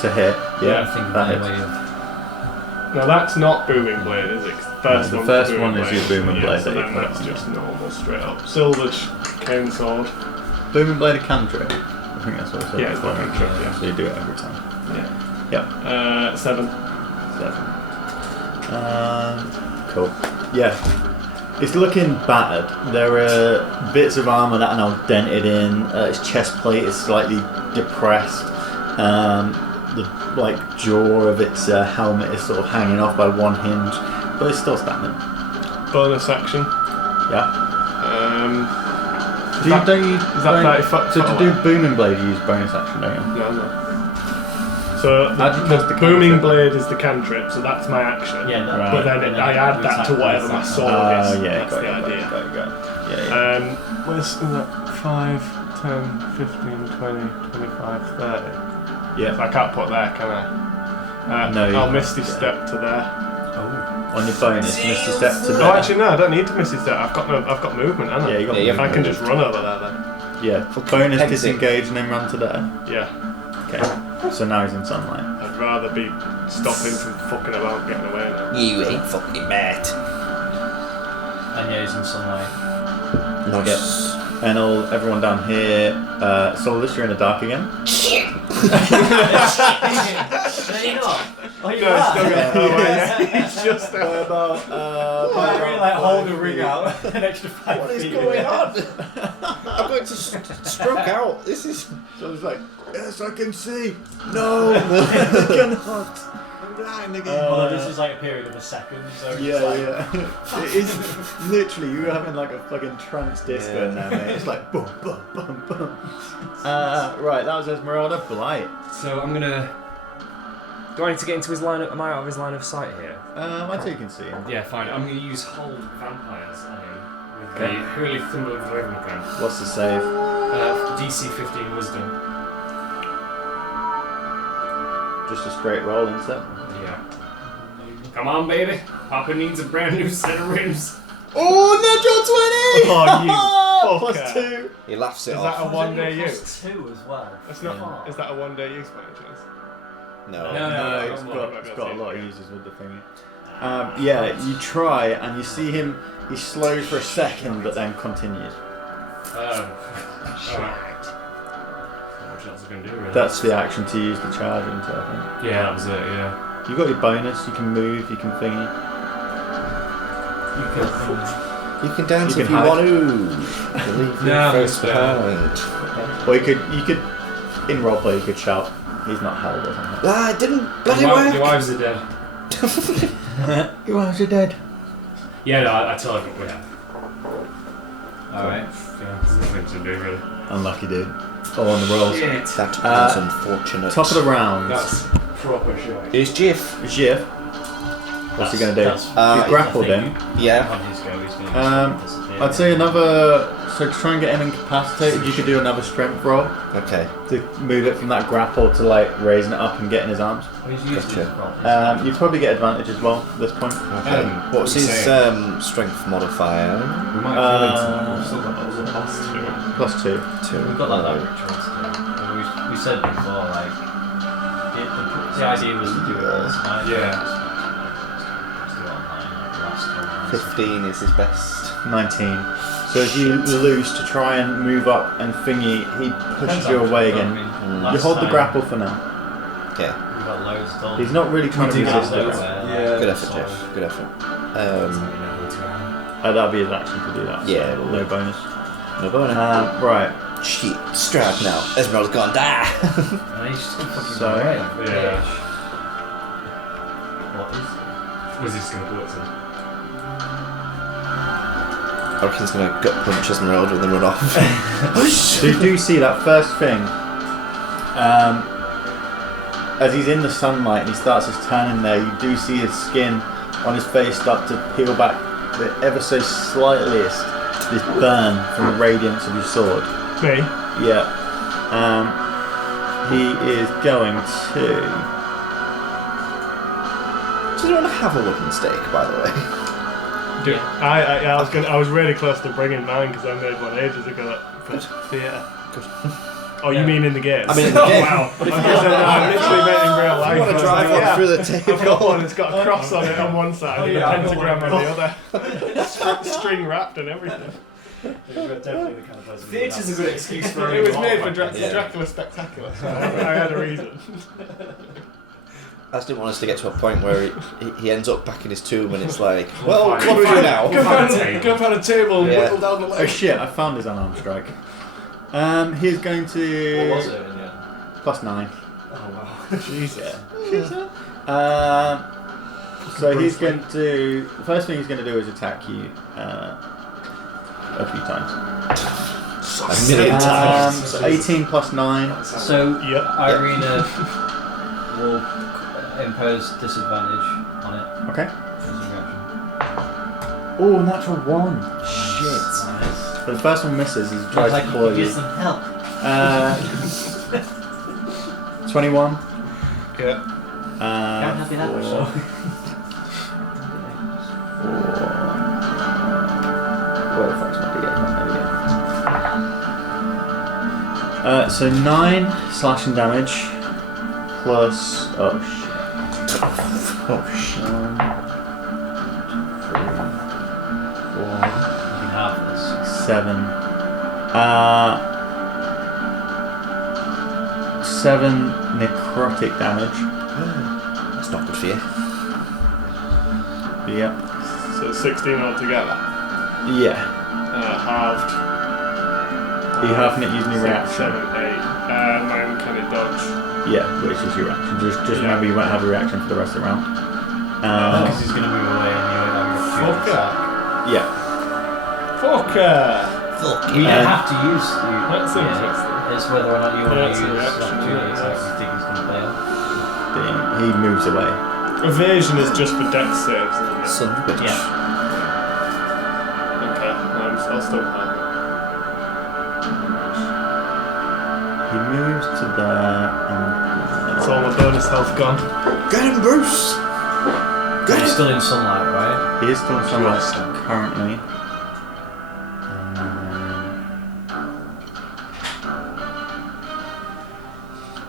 To hit. Yeah, I think that my hits. way of Now that's not booming blade, is it? First the one's first booming one is your booming blade So that you then put that's on, just normal, straight up. Silver cane sword. Booming blade of cantrip. I think that's what it says. Yeah, it's not cantrip, yeah. So you do it every time. Yeah. 7. 7. Cool. Yeah. It's looking battered. There are bits of armour that are now dented in. Its chest plate is slightly depressed. like jaw of its helmet is sort of hanging off by one hinge, but it's still standing. Bonus action. Yeah. Is that 30 foot? So to do booming blade, you use bonus action, don't you? No. So the booming blade is the cantrip, so that's my action. Yeah, Right. But then I add that to whatever my sword is. Yeah, That's the idea. got it. Yeah. Where's that? 5, 10, 15, 20, 25, 30. Yeah. So I can't put there, can I? No, you I'll can't. misty step to there. On your bonus, misty step to No, there. actually no, I don't need to misty step. I've got movement, haven't I? Yeah, you got Yeah, I can just run over there then. Yeah. Bonus Pencil. disengage and then run to there. Yeah. Okay. So now he's in sunlight. I'd rather be stopping from fucking about getting away now. You ain't fucking mad. And yeah, he's in sunlight. Nice. And everyone down here, Solus, you're in the dark again. No, you're not. Oh, you No, are? it's still going. He's just What about, I really like hold a ring out an extra 5 What is feet. going on? I'm going to stroke out. This is. So it's like, yes, I can see. No, I cannot. I'm blind again. Although this is like a period of a second, so it's Yeah, like, yeah. It is literally you having like a fucking trance disco in there, mate. It's like boom, boom, boom, boom. Right, that was Esmeralda. Blight. So I'm gonna. Do I need to get into his line? Am I out of his line of sight here? I think you can see him. Yeah, fine. I'm gonna use hold vampires on him with Okay. the Holy Thimble of the Ravenkin. What's the save? DC 15 Wisdom. Just a straight roll, isn't it? Yeah. Come on, baby. Papa needs a brand new set of ribs. Oh, natural 20! Oh, you Plus fucker. 2. He laughs it Is off. that a one-day plus use? 2 as well. That's not. Is that a one-day use by any chance? No. No. It's I'm got not a gonna lot of say it. uses with the thingy. Yeah, you try and you see him. He slowed for a second, but then continued. Alright. What else I can do, really? That's the action to use the charge into, I think. Yeah, that was it, yeah. You got your bonus. You can move. You can thingy. You can dance You if can you hide. want to. Leave your No, face it's, behind. Or you could in roleplay you could shout. He's not held or something. Ah, it didn't bloody Your work. wives are dead. Your wives are dead. Yeah, no, I tell her, yeah. Alright. Yeah, there's nothing to do, really. Unlucky dude. Oh, on the rolls. Shit. That was unfortunate. Top of the round. That's proper shit. Here's Jiff. Jif. What's he gonna do? That's- You grappled him. Yeah. I'd say another. So to try and get him incapacitated, you could do another strength roll Okay. to move it from that grapple to like raising it up and getting his arms. Gotcha. You probably get advantage as well at this point. Okay. What's his strength modifier? We might kill him tonight. We've still got those plus 2. +2. 2. We've got like that ritual to do. We said before, like, the idea was to do it all tonight. Yeah. Just do it online, like, last time. 15 is his best. 19. So as you loose to try and move up and thingy, he pushes you away again. You hold the grapple for now. Yeah. We've got loads done. He's not really trying to resist it. Good effort, Jeff. Good effort. That'd be his action to do that. So Yeah. no bonus. No bonus. Right. Shit. Strahd now. Esmeralda's gone. Die. He's just gonna fucking So- run away. Yeah. What is Was he just going to blow it to him? I reckon he's going to gut punch Esmeralda and then run off. So you do see that first thing. As he's in the sunlight and he starts his turning there, you do see his skin on his face start to peel back ever so slightliest. This burn from the radiance of your sword. Me? Yeah. He is going to. Does anyone have a wooden stake, by the way? Dude, I was really close to bringing mine because I made one ages ago for theatre. Oh, you mean in the game? I mean, in the game. Wow. I literally meant in real life. You want to drive one through the table? I've got one that's got a cross on it on one side and a pentagram on the other. String wrapped and everything. Theatre's a good excuse for It was made for Yeah. Dracula Spectacular, so I had a reason. I just didn't want us to get to a point where he ends up back in his tomb and it's like, well, what do we do now? Go find a table and Yeah. whittle down the Oh leg. shit! I found his unarmed strike. He's going to. What was it in the end? +9. Oh wow. Jesus. So he's going to. The first thing he's going to do is attack you a few times. A million times. So 18 plus 9. So Yep. Irina will impose disadvantage on it. Okay. As a reaction. Oh, natural 1. Shit. But the first one misses. He tries to claw you. Get some help. 21. Yeah. Can't help you that much, though. Where the fuck's my D8? So 9 slashing damage plus. Oh shit. Oh shit. 1, 2, 3, 4. You can have this. 7. 7 necrotic damage. That's not good for you. Yep. So 16 altogether. Yeah. Halved. You halving it using your reaction. 7, 8. My uncanny dodge. Yeah, which is your reaction. Just remember you won't have a reaction for the rest of the round. Because he's going to move away and you won't have your Fucker. Yeah. Fucker. You don't have to use. That's interesting. It's whether or not you want to use reaction, opportunity yeah. attacks you think he's going to fail. He moves away. Evasion is just for dex saves, isn't it? Son of a bitch. Yeah. Okay, I'll still have He moves to there and. it. It's all my bonus health gone. Get him, Bruce! Get He's him! still in sunlight, right? He is still in sunlight currently.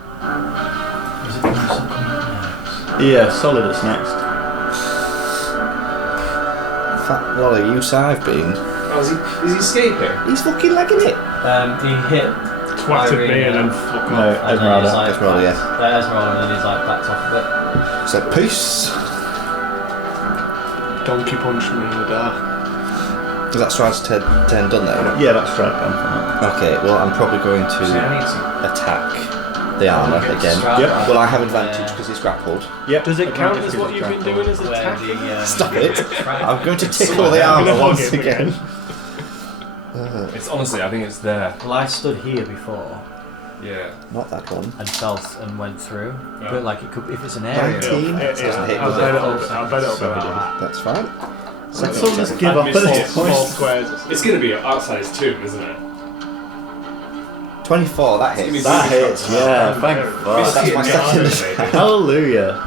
Is it going to come out Yeah, Solidus next. Fat lot of use I've been. Oh, is he escaping? He's fucking legging it. He hit Twatted me and then Irina. fuck No, off. And then he's Esmeralda. like, Esmeralda, yeah. Esmeralda, and then he's like backed off a bit. So, peace. Donkey punched me in the dark. Is that Strahd's turn done though? Yeah, that's right. Done for now. Okay, well, I'm probably going See, I to need to. attack the armour again. Strahd, Yep. right? Well, I have advantage because he's grappled. Yep. Does it count Advantage as what because you've it's been doing as Where attacking? the, Stop it! track- I'm going to tickle Somewhere the there. armour I'm gonna once hug him again. It's honestly, I think it's there. Well, I stood here before Yeah. Not that one. and felt and went through. Yeah. But like it could, if it's an area. 19. Yeah, Doesn't hit, I'll does bet it? it'll go like that. That's fine. Let's all just give I'd up miss at four- this four point. squares. It's going to be outside his tomb, isn't it? 24, that hits. That hits. Yeah, thank That's fuck. my second attack. Hallelujah.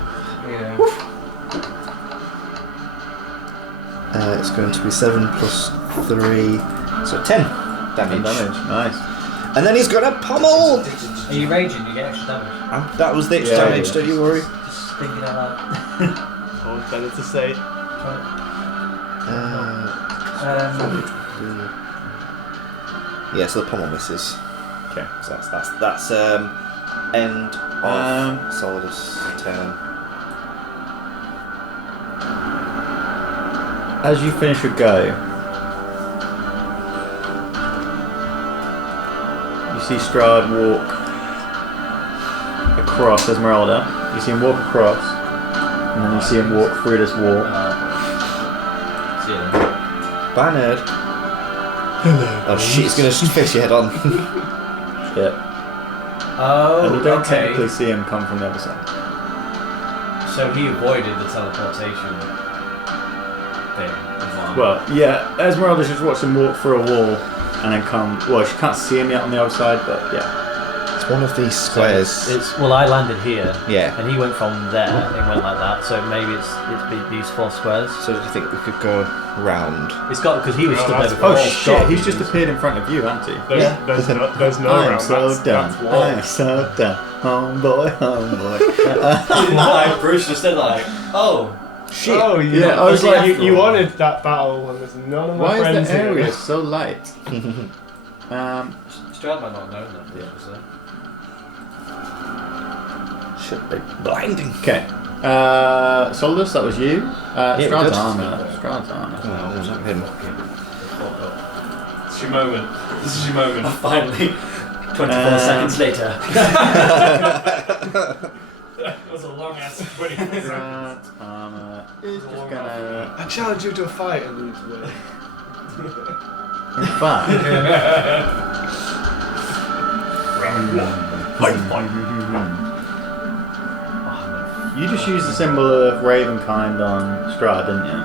It's going to be 7 plus 3, so 10 damage. Nice. And then he's got a pommel! Are you raging? You get extra damage. That was the extra Yeah, damage, yeah. don't you worry. Just thinking out loud. Always better to say. Yeah, so the pommel misses. Okay. So that's end of Solidus' turn. As you finish your go, you see Strahd walk across Esmeralda. You see him walk across, and then you see him walk through this wall. See you then. Bye, nerd. Oh shit, he's gonna fish your head on. Yep. Oh, And you don't okay. technically see him come from the other side. So he avoided the teleportation thing. as well. Well, yeah, Esmeralda just watched him walk through a wall and then come. Well, she can't see him yet on the other side, but yeah. It's one of these squares. It's well, I landed here, Yeah. and he went from there. It went like that. So maybe it's these 4 squares. So do you think we could go round? It's got because he was Oh, stood there that's- before. Oh shit, he's just appeared in front of you, hasn't he? There's no I'm round. so That's done. wall. I'm so done. Homeboy, homeboy. like Bruce just said like, oh. Shit. Oh Yeah, yeah, I was like, you wanted that battle when there's none of my Why is friends the here. area so light? Strahd might not know that. Yeah. Obviously. Should be blinding. Okay. Solidus, that was you. Yeah, Strahd's good. armour. Strahd's armour. Oh, not him. It's your moment. This is your moment. Finally. 24 seconds later. That was a long ass 24 seconds. Strahd armor is just gonna. I challenge you to a fight and lose weight. In fact, you just used the symbol of Ravenkind on Strahd, didn't you?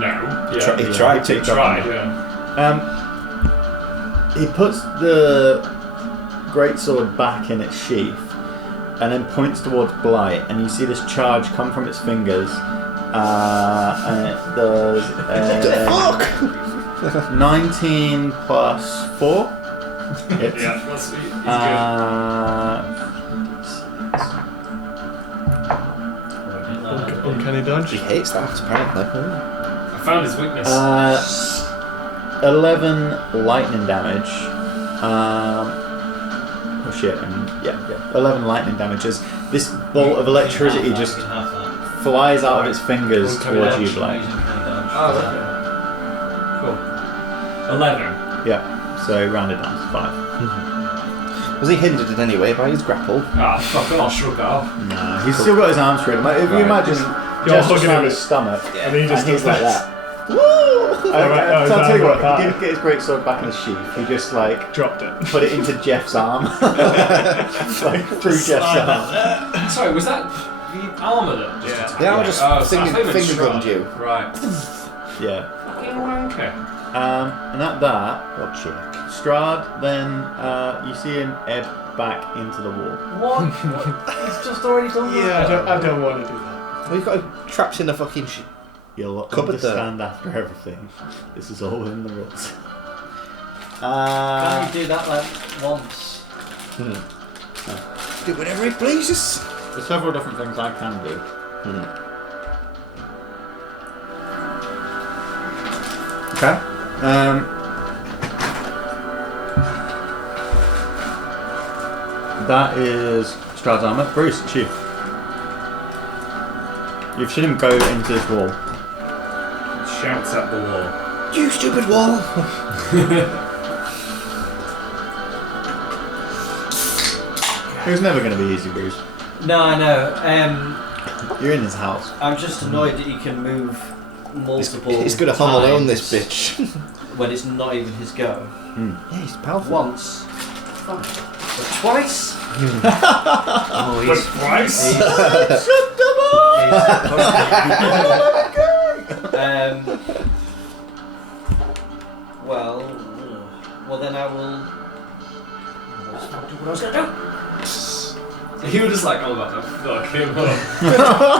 No. He tried to. He tried, yeah. He puts the greatsword back in its sheath and then points towards Blight, and you see this charge come from its fingers, and it does Fuck! 19 plus 4. Hits. Yeah, that's he's Uncanny dodge. He hates that, apparently. good. I found his weakness. 11 lightning damage. Oh shit! 11 lightning damage as this bolt of electricity just flies out of its fingers towards you, Blight. Oh, okay. Cool. 11. Yeah. So rounded down to 5. Was he hindered in any way by his grapple? Ah, fuck off. Shrug that off. Nah, he's still got his arms free. If you imagine You're just hugging around him his stomach, and he just he's does like that. that. Woo! I'll tell you what, that. he didn't get his greatsword back in his sheath. He just like Dropped it. put it into Jeff's arm, like through Jeff's arm. Sorry, was that the armour that just attacked? The armour just so I finger thought it was gunned Strahd. you. Right. Yeah. Fucking wanker. And at that, What chick? Strahd, then you see him ebb back into the wall. What? He's just already done that. Yeah, I don't want to do that. Well, you've got him trapped in a fucking You'll Cupboard there. understand after everything. This is all in the rules. Can you do that like once? do whatever he pleases. There's several different things I can do. Okay. That is Strahd's armor. Bruce, it's you. You've seen him go into this wall. Shouts at the wall. You stupid wall! It was never going to be easy, Bruce. No, I know. You're in his house. I'm just annoyed that he can move multiple He's gonna Home Alone times this bitch. when it's not even his go. Yeah, he's powerful. Once. But twice? But twice? Well then I will. That's not what I was gonna He was just like, I'm about to fuck him up.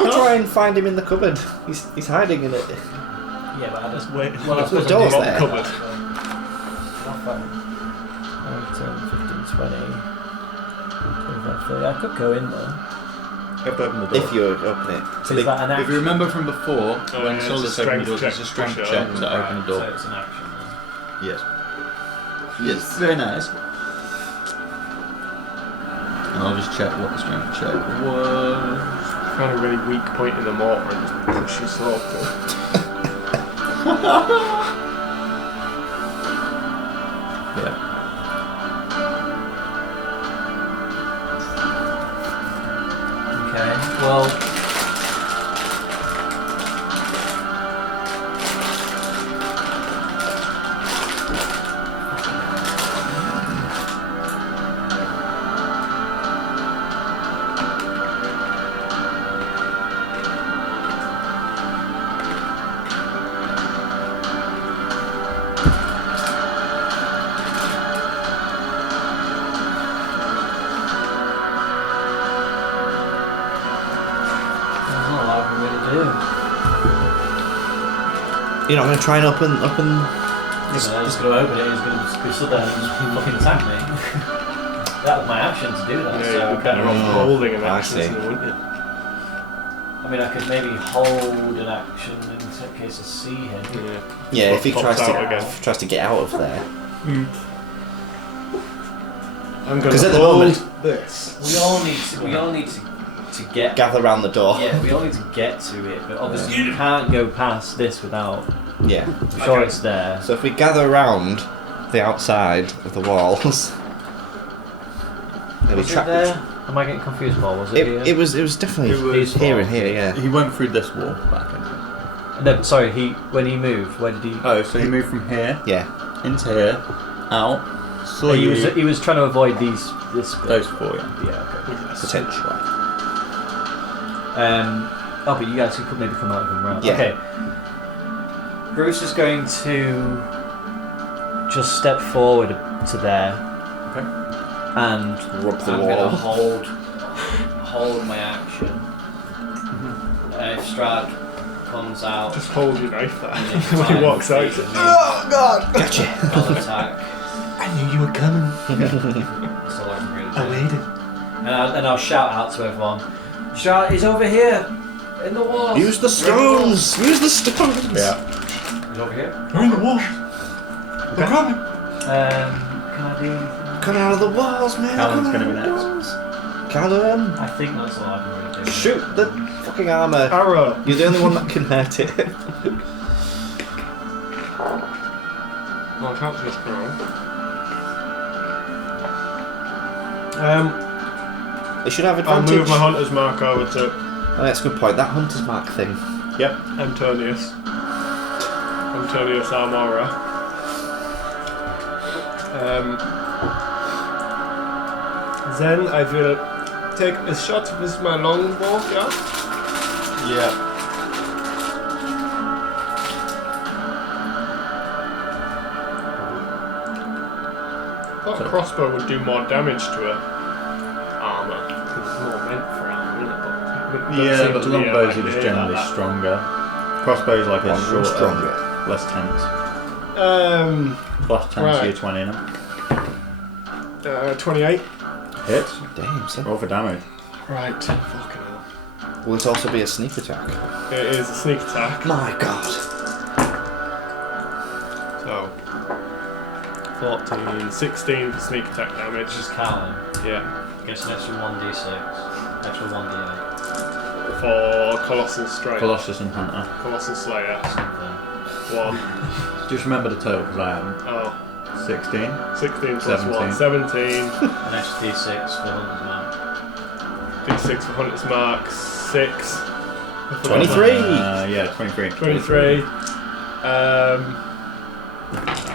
We'll try and find him in the cupboard. He's hiding in it. do. Yeah, but I just Wait. Well, I The suppose door's I'm there. Cupboard. 10, 15, 20, 25, 30. I could go in there. You have to open the door. If you open it. So is that an If you action? remember from before, when yeah, Solus it's a opened the strength door, it's a check strength to push it check open. to open the So door. it's an action then. Yes. Yes. Very nice. And I'll just check what the strength check was. Found a really weak point in the mortar and just push your sword through. Yeah. Okay. Well. There's not a lot I can really do. You're not going to try and open. He's just going to open it, he's going to be stood there and just fucking attack me. That was my action to do that. Yeah, so you'd be better off holding an I action, see. wouldn't you? I mean, I could maybe hold an action in case I see him. Yeah. Yeah, if he Pops tries out again. to get out of there. I'm going 'Cause to at the hold moment- this. We all need to get. Gather around the door. Yeah, we all need to get to it, but obviously you can't go past this without. Yeah. I'm sure it's there. So if we gather around the outside of the walls. we Was it tracked there? Am I getting confused, Paul? Was it, here? It was definitely It was here and here, yeah. He went through this wall back into it. No, sorry. When he moved, where did he? Oh, so he moved from here Yeah. into here, out. Saw he you. was trying to avoid these. This bit. Those four, yeah. Yeah. Okay. Potentially. Oh, but you guys could maybe come out of him, right? Yeah. Okay. Bruce is going to just step forward to there. Okay. And Rub the I'm wall. gonna hold my action. If Strahd comes out, Just hold your knife there. and When he walks out, he's like, Oh God! Gotcha. I'll attack. I knew you were coming. That's all I can really do. I waited. And I'll shout out to everyone. Strahd, he's over here in the walls. Use the stones. Use the stones. Yeah. He's over here. We're in the wall. They're coming. can I do anything? Come out of the walls, man. Callum's Come gonna be out of the next. walls. Callum, I think that's all I can really do. shoot the fucking armor. Arrow. You're the only one that can hurt it. Well, I can't just throw. They should have I'll advantage. move my hunter's mark over to Oh, that's a good point. That hunter's mark thing. Yep. Antonius Armora. Then I will take a shot with my longbow, yeah? Yeah. I thought a crossbow would do more damage to a armour, because it's more meant for armour, isn't it? But it doesn't Yeah, seem but to be longbows like are just made generally like that. stronger. Crossbows like a Longer and shorter, stronger. less tense. Right. Plus 10 to your 20 in them. 28. Hit. Damn, son. Roll for damage. Right. Fucking hell. Will it also be a sneak attack? It is a sneak attack. My God. So 14, 16 for sneak attack damage. Just counting. Yeah. Gets an extra 1d6. Extra 1d8. For Colossal Strike. Colossus and Hunter. Colossal Slayer. Something. 1. Just remember the total because I haven't. Oh. 16. 16 plus 17. 1. 17. An extra d6 for Hunter's Mark. D6 for Hunter's Mark. 6. 23. Yeah, 23. 23.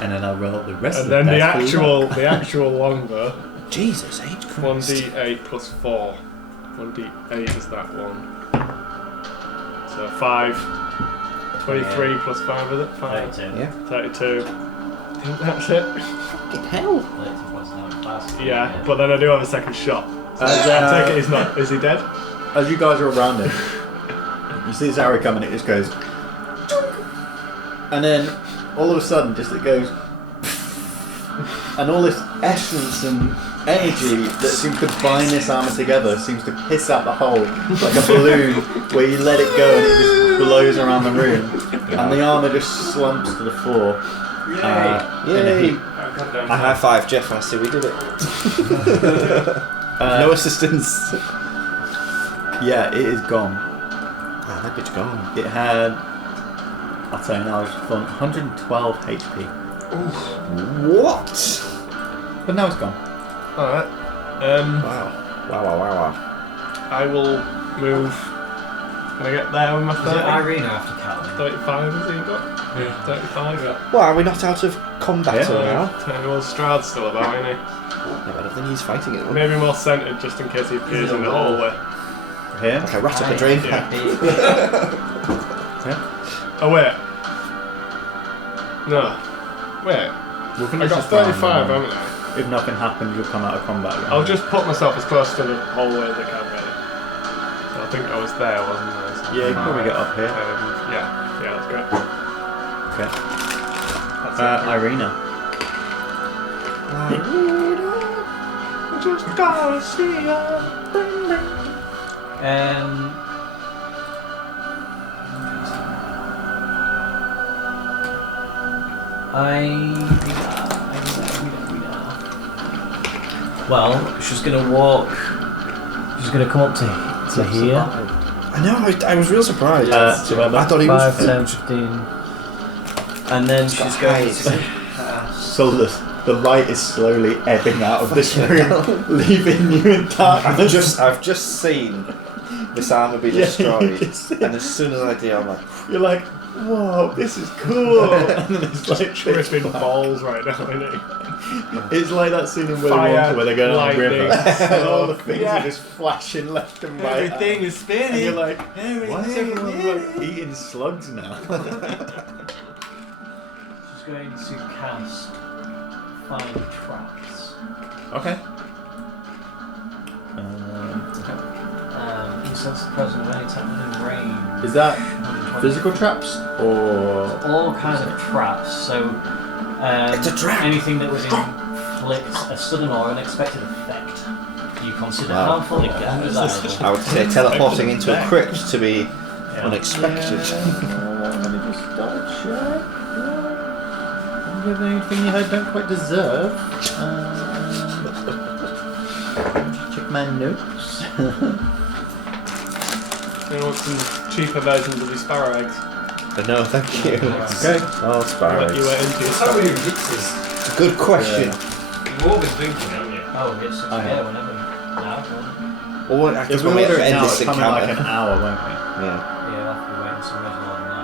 And then I'll roll the rest And of then the the dice for luck. actual longbow. Jesus, H. Christ. 1d8 plus 4. 1d8 is that one. So 5. 23 plus 5 is it? 5. 32. Yeah. 32. I think that's it. Fucking hell. 32 points of damage. That's- Yeah, but then I do have a second shot. So I take it he's not. Is he dead? As you guys are around him, you see this arrow coming, it just goes. And then all of a sudden, just it goes. And all this essence and energy that seems to bind this armor together seems to piss out the hole like a balloon where you let it go and it just blows around the room. And the armor just slumps to the floor. In a Yay. heap. I high five Jeff and I say we did it. No assistance. Yeah, it is gone. Ah, that bitch gone. It had, I'll tell you now, it's fun, 112 HP. What? But now it's gone. Alright. Wow. I will move. Can I get there with my Is it 30? Irina after Calvin? 35 has he got? Yeah. 35, yeah. Well, are we not out of combat Yeah. now? Well, Strahd's still about, isn't he? Yeah, but I think he's fighting it. Maybe more centred just in case he appears in the hallway. Here? Like a rat up a drain Yeah. pipe. Oh, wait. No. Wait. We'll I finish got this round, 35, and haven't I? if nothing happens, you'll come out of combat again. I'll just put myself as close to the hallway as I can, really. So I think I was there, wasn't I? So Yeah, you can probably get up here. yeah, that's good. Okay. That's it. Irina. I just gotta see ya. Well, she's gonna walk. She's gonna come up to here. I know, I was real surprised. So I thought he 5, was 10, 15. And then she's going to. So the The light is slowly ebbing out of this room, leaving you in darkness. I've just seen this armor be destroyed, and as soon as I do, I'm like, you're like, whoa, this is cool. And then it's like tripping balls right now, isn't it? It's like that scene in Willy Fire, Wonka where they go down the lightning, river and all the things yeah. are just flashing left and right. Everything is spinning. And you're like, why is everyone like eating slugs now? She's going to cast Find Traps. Okay. Incense the presence of any type within range. Is that physical traps or all kinds of traps? So it's a trap. Anything that would inflict a sudden or unexpected effect you consider Wow. harmful and undesirable. I would say teleporting into a crypt to be unexpected. Let me just double check. Don't give anything you don't quite deserve. Check my notes. You want some cheaper versions of these sparrow eggs? No, thank you. Okay. Oh, sparrows. You went into your How many sparrow. mixes? Good question. You've all been thinking, haven't you? Oh, it's I have. whenever. No, Well, I If guess we we'll order it end now, this it's coming like encounter. an hour, won't we? Yeah. yeah, we'll have to be waiting some reason on now.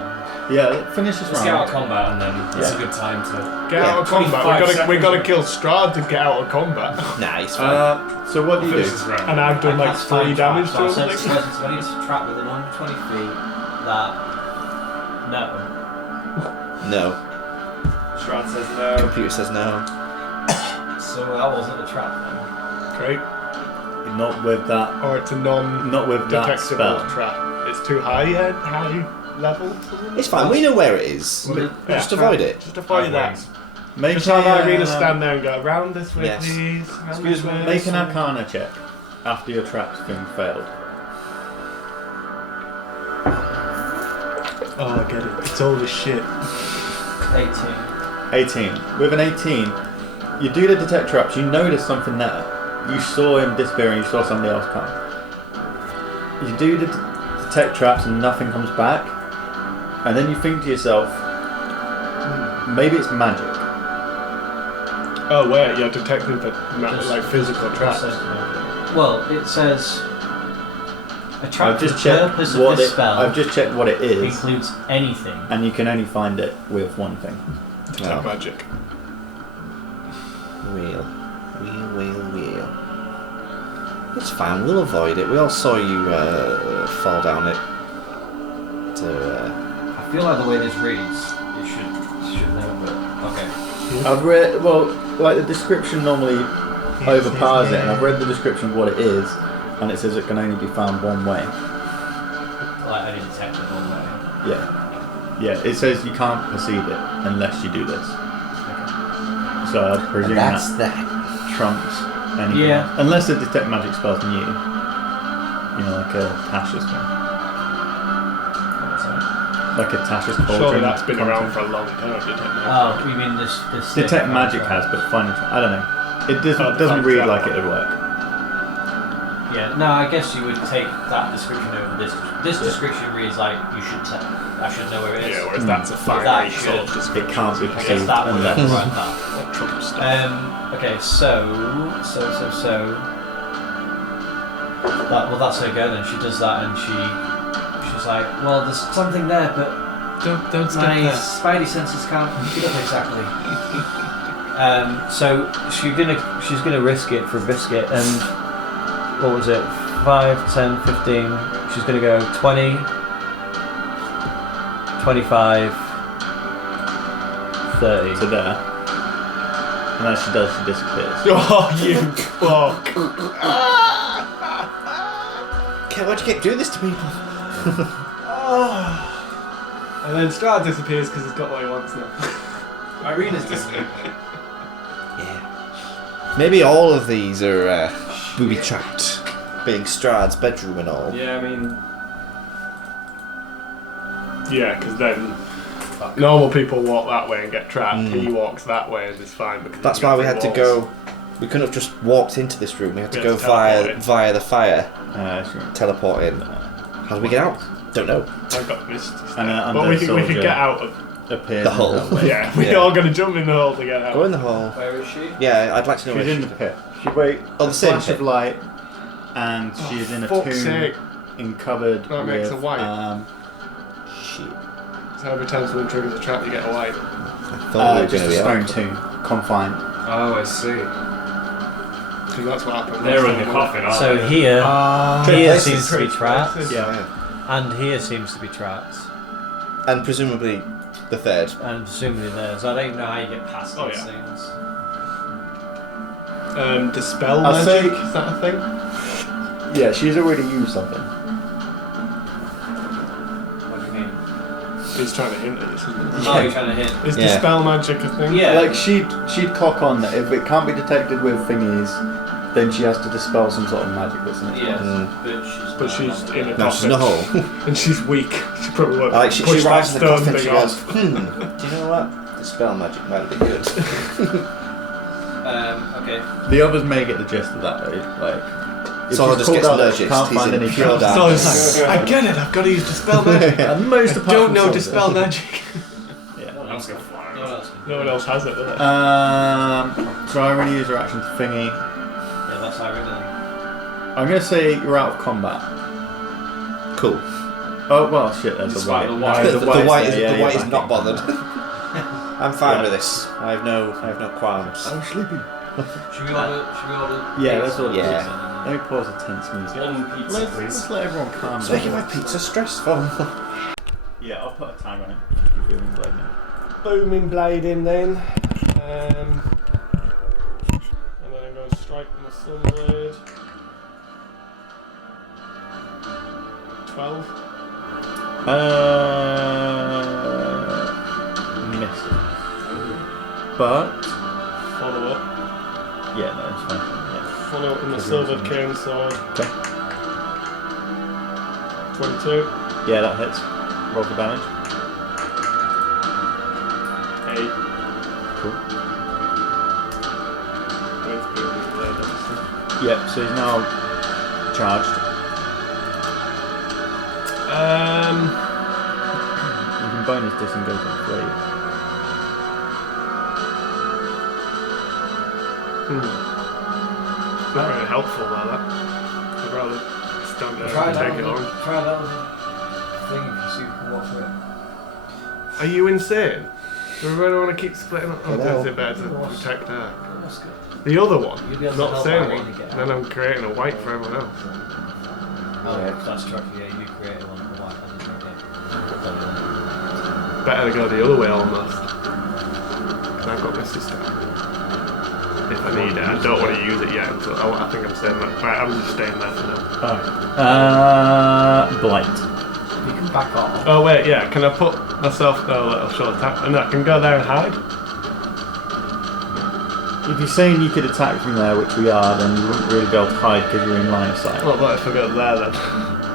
Yeah, finish this Let's get out round. of combat and then it's Yeah. a good time to... Get out of combat. 25 We gotta seconds. kill Strahd to get out of combat. Nah, he's fine. So what do you Finish do? this round. And I've done I like cast 3 Find damage Traps, to so I him. sense the presence of any trap within 120 feet that... No. No. Strahd says no. Computer says no. So that wasn't a trap then. Great. Not with that. Or it's a Not with that non-detectable spell. trap. It's too high level. It's fine. We know where it is. Well, Just yeah. avoid it. Just avoid that. Make Just have Irina a, stand there and go around this way, Yes. please. Round Excuse this me. way, Make this an way. Arcana check after your trap's been failed. Oh, I get it. It's old as shit. 18. 18. With an 18, you do the detect traps. You notice something there. You saw him disappear and you saw somebody else come. You do the detect traps and nothing comes back. And then you think to yourself, maybe it's magic. Oh, wait, you're detecting for like physical traps. Well, it says a trap I've for just the checked purpose of what this it. spell I've just checked what it is, includes anything. and you can only find it with one thing. Detect magic. Wheel. It's fine. We'll avoid it. We all saw you fall down it. I feel like the way this reads, it should know, but okay. I've read like the description normally overpowers it, and I've read the description of what it is, and it says it can only be found one way. Like only detected one way. Yeah, it says you can't proceed it unless you do this. So I presume that's that trumps anything. Yeah. else. Unless the detect magic spell's new. You know, like a Tasha's thing. Like a Tasha's cauldron. Surely that's been around for a long time, detect magic. Oh, you mean this Detect magic has, but final I don't know. It doesn't read like it would work. Yeah, no, I guess you would take that description over this. This description reads like you should I should know where it is. Yeah, whereas that's a fine That sort of should- description. It can't be I guess perceived that would unless. override that. Like Trump stuff. Okay, so that's her go then. She does that and she's like, well, there's something there, but Don't step my there. spidey senses can't pick it up exactly. So she's gonna risk it for a biscuit, and what was it? 5, 10, 15. She's gonna go 20, 25, 30. To there. And as she does, she disappears. Oh, you fuck. Why'd you keep doing this to people? And then Strahd disappears because he's got what he wants now. Irina's disappeared. Yeah. Maybe all of these are booby trapped, being Strahd's bedroom and all. Yeah, I mean... Yeah, because then normal people walk that way and get trapped. He walks that way and is fine. Because That's why we had to go. We couldn't have just walked into this room. We had to go teleport in. via the fire, Sure. teleport in. How do we get out? Don't know. I've got missed. And But we could soldier. get out of appears. The hole. in that way. Yeah, we're Yeah. all going to jump in the hole to get out. Go in the hole. Where is she? Yeah, I'd like to know She's where in the pit. She wait. Oh, a the same flash pit. of light, and she is in a Fuck's tomb, sake. covered That makes with her white. Shit. So every time someone triggers a trap, you get a white. I thought we were just going to a be stone out. tomb, confined. Oh, I see. Because that's what happened. They're in the coffin, aren't So they? here, here places. seems to be trapped, Yeah. and here seems to be trapped, And presumably the third. and presumably there's. I don't even know how you get past Oh, these yeah. things. Dispel I'll magic? say- Is that a thing? Yeah, she's already used something. What do you mean? He's trying to hint at this, isn't he? Oh, you're trying to hit. Is Yeah. dispel magic a thing? Yeah. Like she'd clock on that if it can't be detected with thingies, then she has to dispel some sort of magic that's in it. Yes, Mm. But she's in a No, she's in a coffin. hole. And she's weak. She probably won't Like, she push that arrives in the stone coffin and thing she goes, off. do you know what? Dispel magic might have been good. Okay. The others may get the gist of that though. Like, if Solid she's just gets called out that allergic. can't He's find in any pure traps. So darkness. it's like, I get it, I've got to use dispel magic. And most I apart don't from know Solid. dispel magic. Yeah. No one else can fly. No one else can. No one else has it, does it? So I already used her action to thingy. Yeah, that's how I read it. I'm gonna say you're out of combat. Cool. Oh well, shit. There's a white. Despite the white. No, The white's white there, is, yeah, the you're white is back not in. bothered. I'm fine Yeah. with this. I have no qualms. I'm sleeping. Should we order? Yeah, that's what it Yeah. is. Let me pause the tense music. One pizza, Let's please. let everyone calm It's making my down. pizza stressful. Yeah, I'll put a tag on it. You're feeling like now. Booming blade in then. And then I'm going to strike with my sunblade. 12. Miss. But Follow up. yeah, no, it's fine. Yeah. Follow up with my silver cane sword. Okay. 22. Yeah, that hits. Roll for damage. 8. Cool. With booming blade, obviously. Yep. So he's now charged. You can bonus disengage on blade. Not very helpful though, that. I'd rather stand there Try and that take it one. on. Try that one. Thing if you see if you can walk through it. Are you insane? Do we really want to keep splitting up? Oh, Hello. is it better to protect her? That's good. The other one, You'll be able to not the help same Irene one. get out. Then I'm creating a white for everyone else. Oh, that's true. Yeah, you create one for white. Better to go the other way almost. Because I've got my sister. If I need it, I don't want to use it yet. So I think I'm staying there. Right, I'm just staying there for now. Blight. You can back off. Oh wait, yeah. Can I put myself? Oh, little short attack, and I can go there and hide. If you're saying you could attack from there, which we are, then you wouldn't really be able to hide because you're in line of sight. What about if I go there then?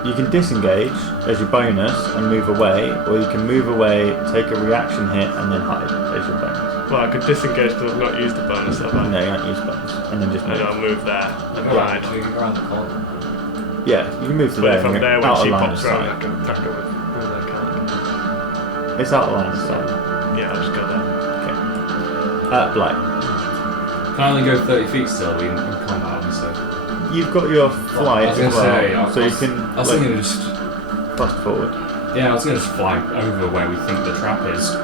You can disengage as your bonus and move away, or you can move away, take a reaction hit, and then hide as your bonus. Well, I could disengage because I've not used the bonus, have I? No, you can't use bonus, and then just And move. I'll move there and Go hide. around the corner. Yeah, you can move to But there. if I'm and there you're when out she of line pops of around, I sight. can attack her with that card. It's out of line of sight. Yeah, I'll just go there. Blight. Can I only go 30 feet still in combat, obviously? You've got your flight I was as gonna well, say, I so you was- can I was like, thinking of just. thrust forward. Yeah, I was going to just fly over where we think the trap is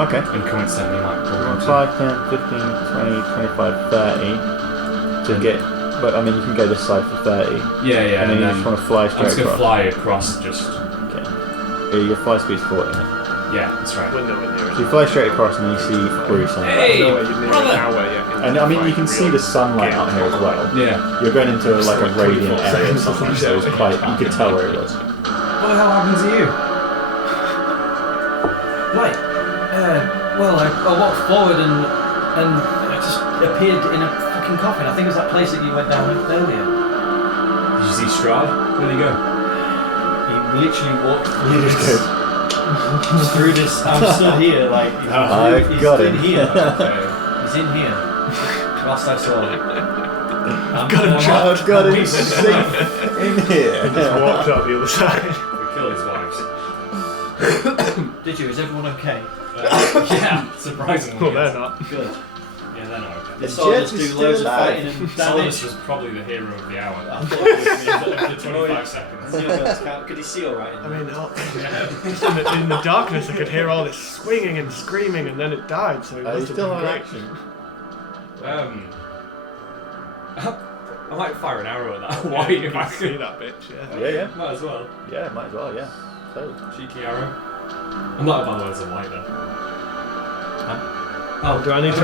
Okay. and coincidentally like pull onto 5, 10, 15, 20, 25, 30 to get. But I mean, you can go this side for 30, Yeah, yeah, and then you just want to fly I'm just straight going to across. fly across just. Okay. Yeah, your fly speed's 40. Isn't it? Yeah, that's right. We're nowhere near it. So you fly straight across, and then you see Bruce on the back. Hey, Nowhere near brother! an hour yet. And I mean, you can see the sunlight out here as well. Yeah. You're going into like a like radiant 24 area or seconds or something, so something. it's quite. You could tell where it was. What the hell happened to you? Right. Well, I walked forward and I just appeared in a fucking coffin. I think it was that place that you went down earlier. Did you see Strahd? Where'd he go? He literally walked through this. Through this. I'm still here, like. I've he's got in him. here. He's in here. Last I saw him. Got him trapped. I've got it safe in here. Just walked out the other side. We killed his wives. Did you? Is everyone okay? Yeah, surprisingly. Well, they're not. Good. Yeah, they're not okay. The soldiers Jeff is do still loads of alive. fighting and Solidus damage. was probably the hero of the hour. I thought it was me. After 25 seconds. Could he see alright? I mean, in the darkness, I could hear all this swinging and screaming, and then it died. So it You must have still been have great. action. I might fire an arrow at that white if I see could. that bitch. Yeah. Yeah. Might as well. Yeah, might as well, yeah. Totally. Cheeky arrow. I'm not about words of light though. Oh, do I need to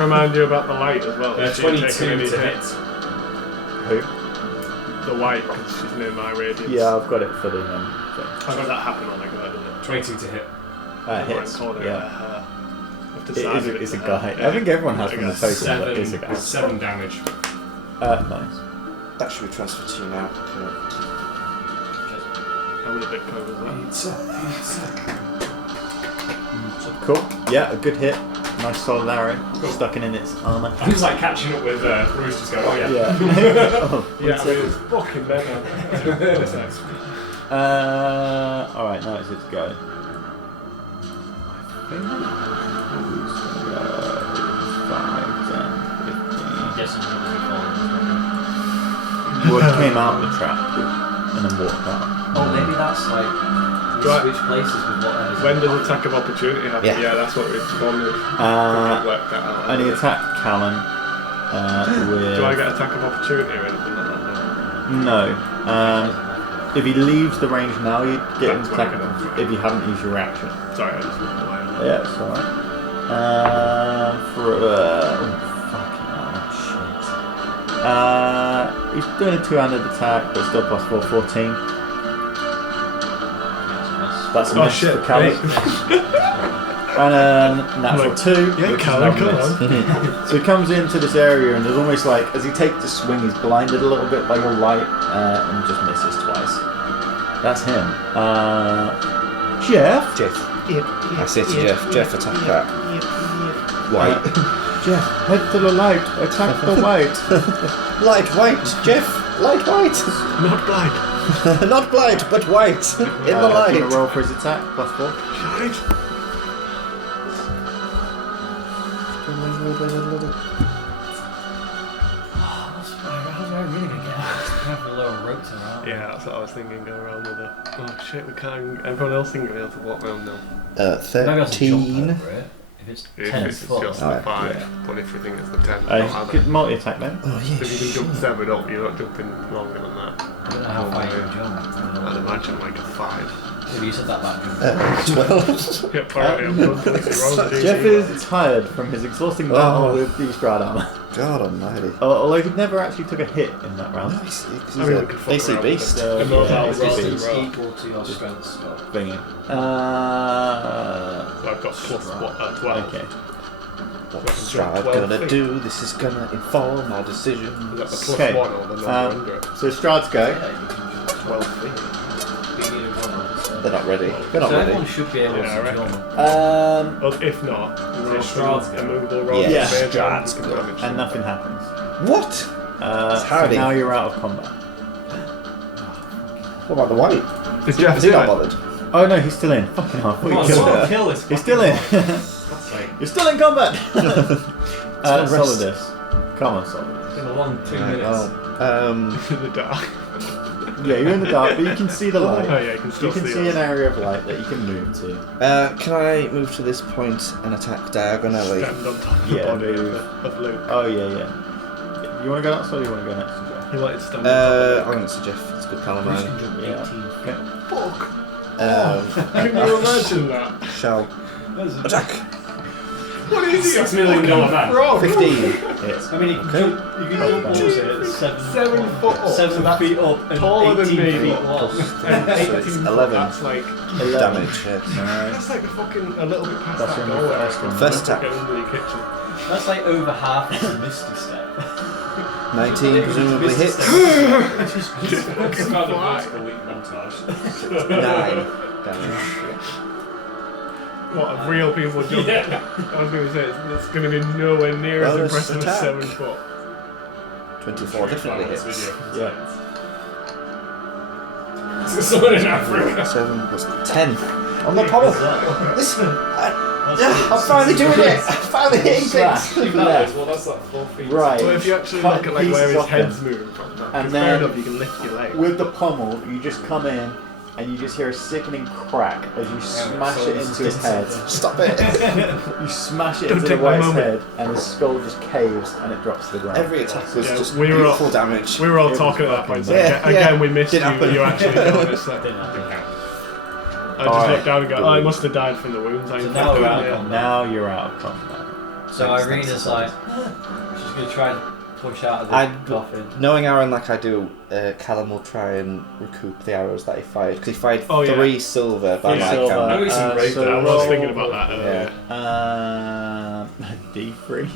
remind you about the light as well? Is she 22 taking any to hits? hit. Who? The white, because she's near my radius. Yeah, I've got it for the thing. How does that happen when I go, doesn't it? 22 to hit. Hits. Yeah. It's a guy. I think everyone has from the total, but it's a guy. 7 damage. Nice. That should be transferred to you now. How many Bitcoin was that? Cool. Yeah, a good hit. Nice solid arrow. Stuck in its armour. I was like catching up with Bruce, just going, oh yeah. Yeah. Oh, Yeah, I mean, it's fucking better. Alright, now it's its go. I think Yes, I'm Wood came out of the trap and then walked out. Oh, maybe that's like Do I- switch places with whatever's. When does attack of opportunity happen? Yeah. That's what we've wanted. I I only attack Callan with... Do I get attack of opportunity or anything like that? No. If he leaves the range now, you get an That's attack what I get. if you haven't used your reaction. Sorry, I just walked away. Yeah, it's alright. He's doing a two-handed attack, but still plus 4, 14. That's a Oh miss shit, for Callan. And natural 2. Yeah, which is Callan, another come miss. So he comes into this area and there's almost like, as he takes the swing, he's blinded a little bit by your light and just misses twice. That's him. Jeff? I say to Jeff, attack that. White. Jeff, head to the light. Attack the white. Light white, Jeff. Light white. Not blind. Not blind, but white. In the Do you want light. to roll for his attack? Plus 4. Shite. How's I really gonna get out? Have a little rope to around. Yeah, that's what I was thinking. Go around with it. Oh shit, we can't. Everyone else think we'll be able to walk around now. Maybe I'll have to jump 13. over it. If it's If 10 it's foot. just Alright, the 5, yeah. but if we think it's the 10, we'll have Good it. multi attack then. Oh, If you can jump 7 up, you're not jumping longer than that. I don't know how far you can jump. I'd imagine like a 5. Maybe you said that back jump. 12. Yeah, apparently I'm not completely wrong. with Jeff these. is tired from his exhausting battle with the Strahd armor. God almighty. Although he never actually took a hit in that round. He's I mean, we could fuck AC around beast. with it. Immortal yeah, roll it's and Distance roll. equal to your strength score. Thingy. So I've got plus what, 12. Okay. What's So I can jump Strahd 12 gonna feet. do? This is gonna inform our decision. Is that the plus Okay. 1 or the number under it? So Strahd's go. Yeah, you can jump 12 feet. They're not ready. They're not So ready. everyone should be able Yeah, I to reckon. jump. Well, if not, roll Strahd's for go. immovable roll. Yeah, for major Strahd's and go. damage. And nothing happens. What? So howdy. now you're out of combat. What about the white? Is Jeff Is he not do it? bothered? Oh no, he's still in. Fucking hell. I thought Come you on, killed someone him. kill this. He's still in. That's like, You're still in combat. Still rest. Solidus. Come on, Solidus. it's been a long 2 Right, minutes. In the dark. Yeah, you're in the dark, but you can see the light. Oh yeah, you can still You can see see us. an area of light that you can move to. Can I move to this point and attack diagonally? Stand on top of the Yeah, body move. of Luke. Oh yeah. You want to go outside or you want to go next to Jeff? He wanted to stand on I'm top of going to Jeff. It's good colour Bruce mine. can jump Yeah. 18 Okay. Fuck! Can you imagine that? Shall attack. What is he? $6 million man. Wrong. 15. Hits. I mean, you can Okay. jump, you can jump what was it? 7 foot up. 7 so that's feet up and taller than 18 me. feet long. And So 18 it's foot, 11. That's like Damage, yes. that's like a fucking a little bit past That's that your door. first one. First attack. Get under your kitchen. That's like over half of the Misty Step. 19 presumably hits. It's about a vertical week montage. 9 damage. What, of real people jumping? Yeah. I was going to say, it's going to be nowhere near as Bonus impressive attack. as 7 foot. 24 definitely hits. Yeah. Someone in Africa. 7 plus 10. On the pommel. Listen, I'm finally doing it. I'm finally hitting things. Well, that's like 4 feet. Right. Well, if you actually Cut look at like pieces where his off head's them. moving from, that, And fair then enough, you can lift your leg. With the pommel, you just come in and you just hear a sickening crack as you smash it into his head. Stop it. You smash it Don't into take the my wife's moment. head, and his skull just caves and it drops to the ground. Every attack was Yeah, just we were beautiful all- damage. We were all It talking was at that point. So fucking- again, Yeah, we missed didn't you, but happen. you actually noticed that. Didn't happen. I just looked down and go, oh, he must have died from the wounds. I So now we're out of yeah. combat. Now you're out of combat. So Thanks, Irina's like, she's gonna try and push out of the I- coffin. Knowing Aaron like I do, Callum will try and recoup the arrows that he fired. Because he fired Oh, yeah. 3 silver by 3 my silver. count. No, he's in raid so there. I was roll- thinking about that earlier. D3.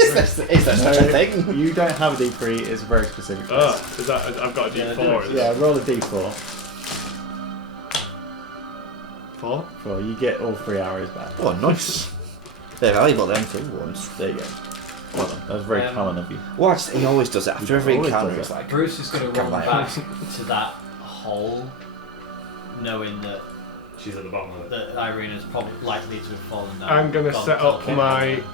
Is there such a thing? You don't have a D3, it's a very specific. Oh, is that, I've got a Yeah, D4. is it? Yeah, roll a D4. 4? 4. You get all 3 arrows back. Oh, nice. They're valuable, them 2 ones. There you go. Well done. That was very Callan of you. What? He always does it. After every always encounter, does it's it. like... Bruce is gonna run God, back to that hole, knowing that She's at the bottom of it. that Irina's probably likely to have fallen down. I'm going to Gone set up teleported.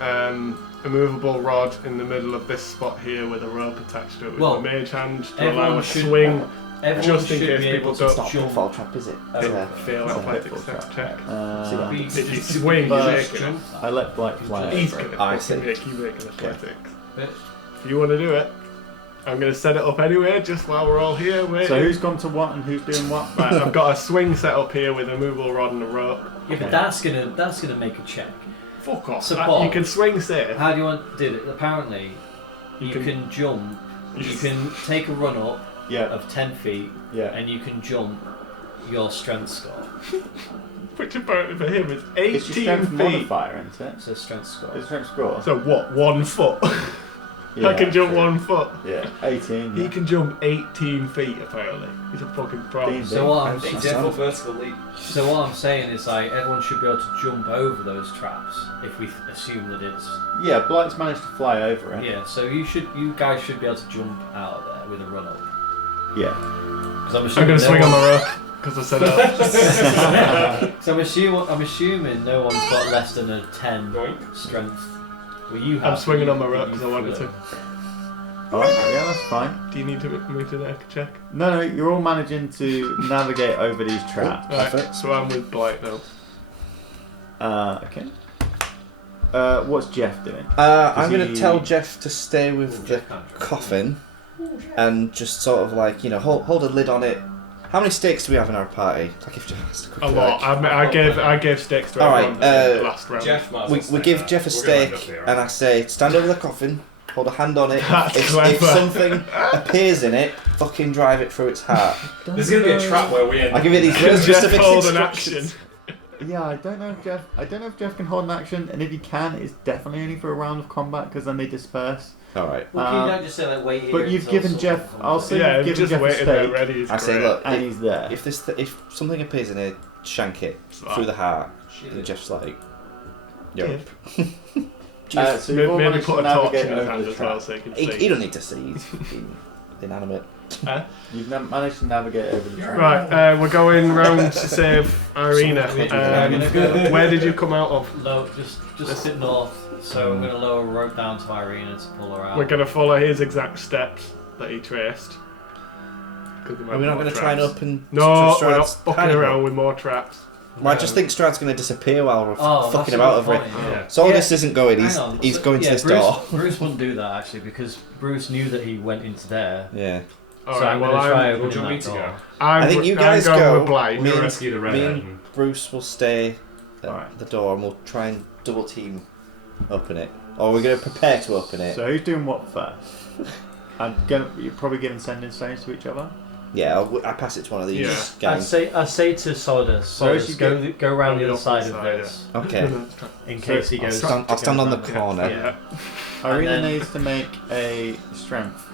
my immovable rod in the middle of this spot here with a rope attached to it with Well, my mage hand to everyone allow a should- swing. Everyone just in should case be people able don't It's to not a jump. pitfall trap, is it? over. Fail It's a athletics pitfall check. trap. If you swing, But- you make it. I let Blight fly He's over going it. to I see. make you make an athletics. But If you want to do it, I'm going to set it up anyway, just while we're all here waiting. So who's gone to what and who's doing what? Right, I've got a swing set up here with a movable rod and a rope. yeah, but that's gonna make a check. Fuck off. Support. You can swing safe. How do you want to do it? Apparently, you can jump. You can take a run up Yeah, of 10 feet, yeah. and you can jump your strength score. Which apparently for him is It's your 18 strength feet. modifier, isn't it? It's a strength score. It's strength score. So what, 1 foot? Yeah, I can jump true. 1 foot. Yeah, 18. He can jump 18 feet apparently. He's a fucking pro. Dean. So what I'm Big saying, vertical leap. so what I'm saying is like everyone should be able to jump over those traps if we assume that it's Yeah, Blight's managed to fly over it. yeah. So you guys should be able to jump out of there with a run up. Yeah. Because I'm I'm assuming going to swing on no the rope because I said that. So I'm assuming no one's got less than a 10 Doink. strength. Well, you have. I'm swinging on my you- rope you because I wanted flew to. Alright, yeah, that's fine. Do you need me to make a check? No, you're all managing to navigate over these traps. Right, so I'm with Blight now. Okay. What's Jeff doing? I'm going he- to tell Jeff to stay with the coffin and just sort of like, hold a lid on it. How many stakes do we have in our party? Like if Jeff has to A quickly, lot. like- I gave sticks to Alright, everyone in the last round. Jeff might as we well stay give there. Jeff a We're gonna end up stake here, and I say, stand over the coffin, hold a hand on it. That's If clever. something appears in it, fucking drive it through its heart. There's going to be a trap where we end I give you these Can very Jeff specific hold an instructions. action? Yeah, I don't know if Jeff can hold an action, and if he can, it's definitely only for a round of combat because then they disperse. Alright. Well, can you not just say like wait here? But you've until given someone Jeff. comes I'll in? say Yeah, you've given just Jeff a waiting there stake, ready is I say, great. look, and he's there. if something appears in it, shank it Right. through the heart. Shit. And Jeff's like, yo. So you've all Maybe managed put to a torch navigate in his over hand the as well trap. so he can He see. don't need to see. He's fucking inanimate. You've managed to navigate over the trap. Right, we're going round to save Irina. Someone Where did you come out of? Low, just a bit north. So I'm going to lower a rope down to Irina to pull her out. We're going to follow his exact steps that he traced. Are we not going to try and open No, we're not Strahd's fucking hiding around hole? with more traps. Well, I just think Strahd's going to disappear while we're Oh, fucking that's a about good over it. point, yeah. So all Yeah. this isn't going. Hang on, He's so- going to yeah, this Bruce, door. Bruce wouldn't do that actually because Bruce knew that he went into there. Yeah. All So right, I'm well, going to try I'm, opening do you want me that to door. go? I think you guys I'm going go. with Blight. Me and- Rescue the Me redhead. and Bruce will stay at Alright. the door and we'll try and double team open it. Or we're going to prepare to open it. So who's doing what first? You're probably giving sending stones to each other. Yeah, I pass it to one of these Yeah. I guys. say to Solidus, So she go around the On other the side of opposite this Okay. in case he I'll goes. stand on the corner. Yeah. Irina then- needs to make a strength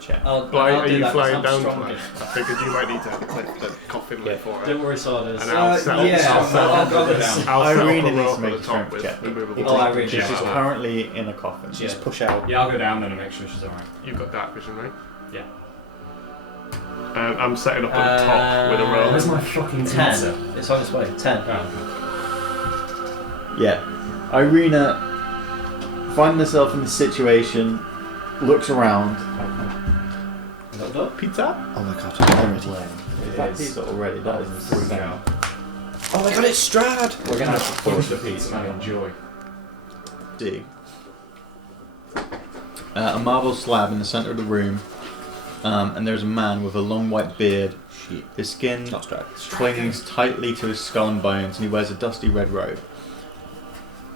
check. Blight, I'll are do you that 'cause flying I'm down stronger. tonight? I figured you might need to lift the coffin lid for it. Don't worry, Solidus. And I'll set up, yeah, I'll set I'll up go this. down. I'll set up Irina a needs rope to make at a the top strength with check. removable Oh, rope. Irina. She's Yeah, I'll- currently in a coffin. Just push out. Yeah, I'll go down then and make sure she's alright. You've got dark vision, right? Yeah. I'm setting up at the top with a roll. Where's my fucking 10. pizza? It's on its way. 10. Yeah. Irina, finding herself in this situation, looks around. Pizza? Oh my god, already. That pizza already, that is insane. Oh my god, it's Strahd! We're gonna have to push the pizza and enjoy. Do. A marble slab in the centre of the room, and there's a man with a long white beard. His skin Not Strahd. clings tightly to his skull and bones, and he wears a dusty red robe.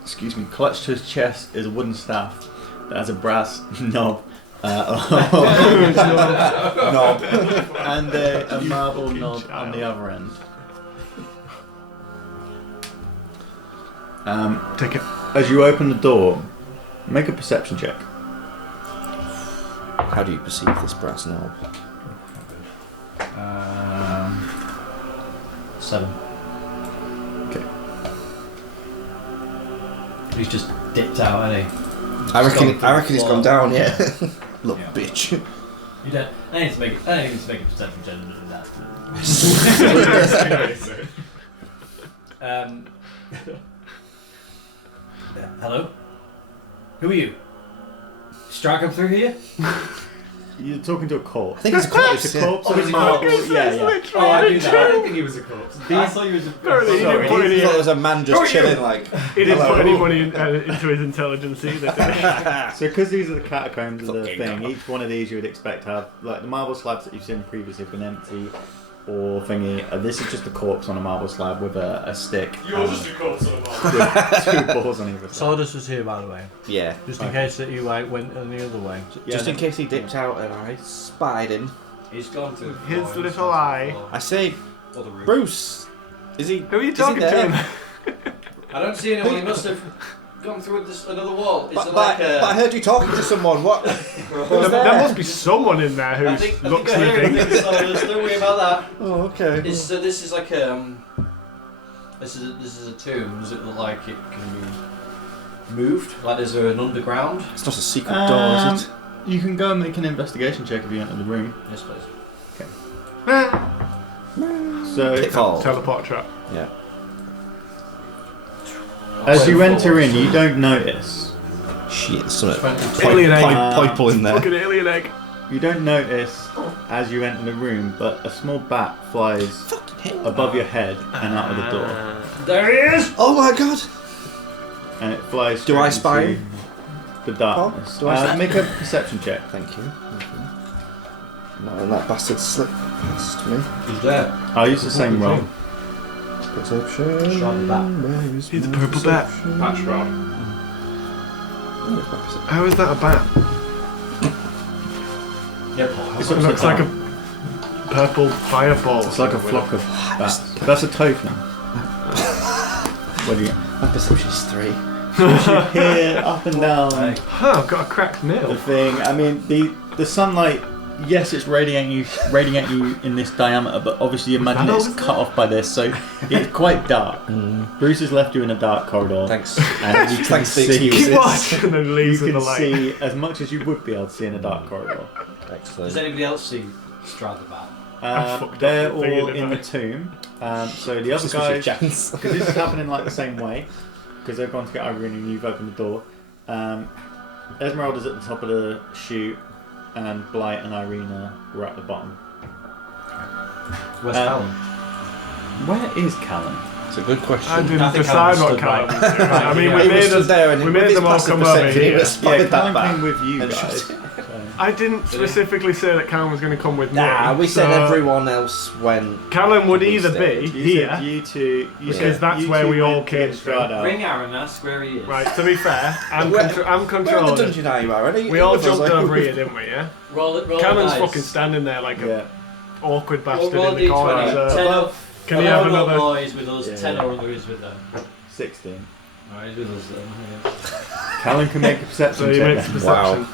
Excuse me. Clutched to his chest is a wooden staff that has a brass knob. Knob. And a marble knob on the other end. Take it. As you open the door, make a perception check. How do you perceive this brass knob? 7. Okay. He's just dipped out, hasn't he? I reckon he's gone down, yeah. Little Yeah. bitch. You don't. I need to make a perception check than that. Hello? Who are you? Strahd come through here? You're talking to a corpse. I think it's a corpse. It's a corpse Oh, with it's a marble. corpse. Yeah. Oh, I do that. I didn't think he was a corpse. I thought he was a Apparently he Sorry, didn't put I any, thought there was a man just chilling, like. he didn't hello. put anybody into his intelligence either, did he? So because these are the catacombs of the Fucking thing, God. each one of these you would expect to have, like the marble slabs that you've seen previously have been empty or thingy. This is just a corpse on a marble slab with a stick. You're just a corpse on a marble. with 2 balls on either side. Sawdust was here, by the way. Yeah. Just in case that you like went the other way. Just in case he dipped out and I spied him. He's gone through. His little eye. I say, Or the roof. Bruce, is he? Who are you is he talking to there? him? I don't see anyone. He must have gone through another wall. Is But, it but, like a? but I heard you talking to someone. What? There must be someone in there who I think looks I hear living. everything, so don't worry about that. Oh, okay. So this is like a this is a tomb. Does it look like it can be moved? Like is there an underground? It's not a secret door, is it? You can go and make an investigation check if you enter the room. Yes, please. So Pitfall. Teleport trap. Yeah. as you enter in, you don't notice. Shit, there's some Alien egg. people in there. Fucking alien egg. You don't notice as you enter the room, but a small bat flies above your head and out of the door, There he is. Oh my god! and it flies. Do I straight spy into the darkness? Do I spy? Make a perception check. Thank you. Not letting that bastard slip past me. He's there. I'll use the same roll. Perception. Shot the bat. Where is He's a my purple bat. perception? Patch rock. Where is my perception? How is that a bat? Yep. It's It looks like a purple fireball. It's like a flock of bats. That's a token. What do you get? My perception is 3. You hear up and down Huh, I've got a cracked the nail. thing. I mean, the sunlight. Yes, it's radiating you in this diameter, but obviously you imagine it's cut off by this, so it's quite dark. Bruce has left you in a dark corridor. Thanks. And you can Thanks for the see, excuses. Keep watching and then you leave with can the light. see as much as you would be able to see in a dark corridor. Does Excellent. anybody else see Strahd the bat? fucked They're up the thing, all didn't in I? the tomb. So the other Just was your guys, chance. because this is happening like the same way, because they've gone to get Irene and you've opened the door. Esmeralda's at the top of the chute, and Blight and Irina were at the bottom. Where's Um, Callum? Where is Callum? It's a good question. I didn't I think decide Callum what stood Callum by. was doing. I mean, Yeah. we He was made stood there and we with made his them all passive come over perception, he here. was spotted Callum that came bat. with you and guys. shot So- I didn't specifically say that Callum was going to come with me. Nah, we said so everyone else went. Callum would either be You here, said you two, because that's where we all came Strahd out. Ring Aaron, ask where he is. right? To be fair, I'm Where- I'm Where in the controlling. dungeon are you, Aaron? We all jumped over here, didn't we? Yeah. Roll it. Roll Callum's the dice. fucking standing there like a Yeah. awkward Roll, bastard roll in the corner. D20. So 10 up. can you have 11 another? boys with us. Yeah, 10 yeah. or under is with them. 16. Alright, he's with us then. Callum can make a So perception he check. makes then. perception.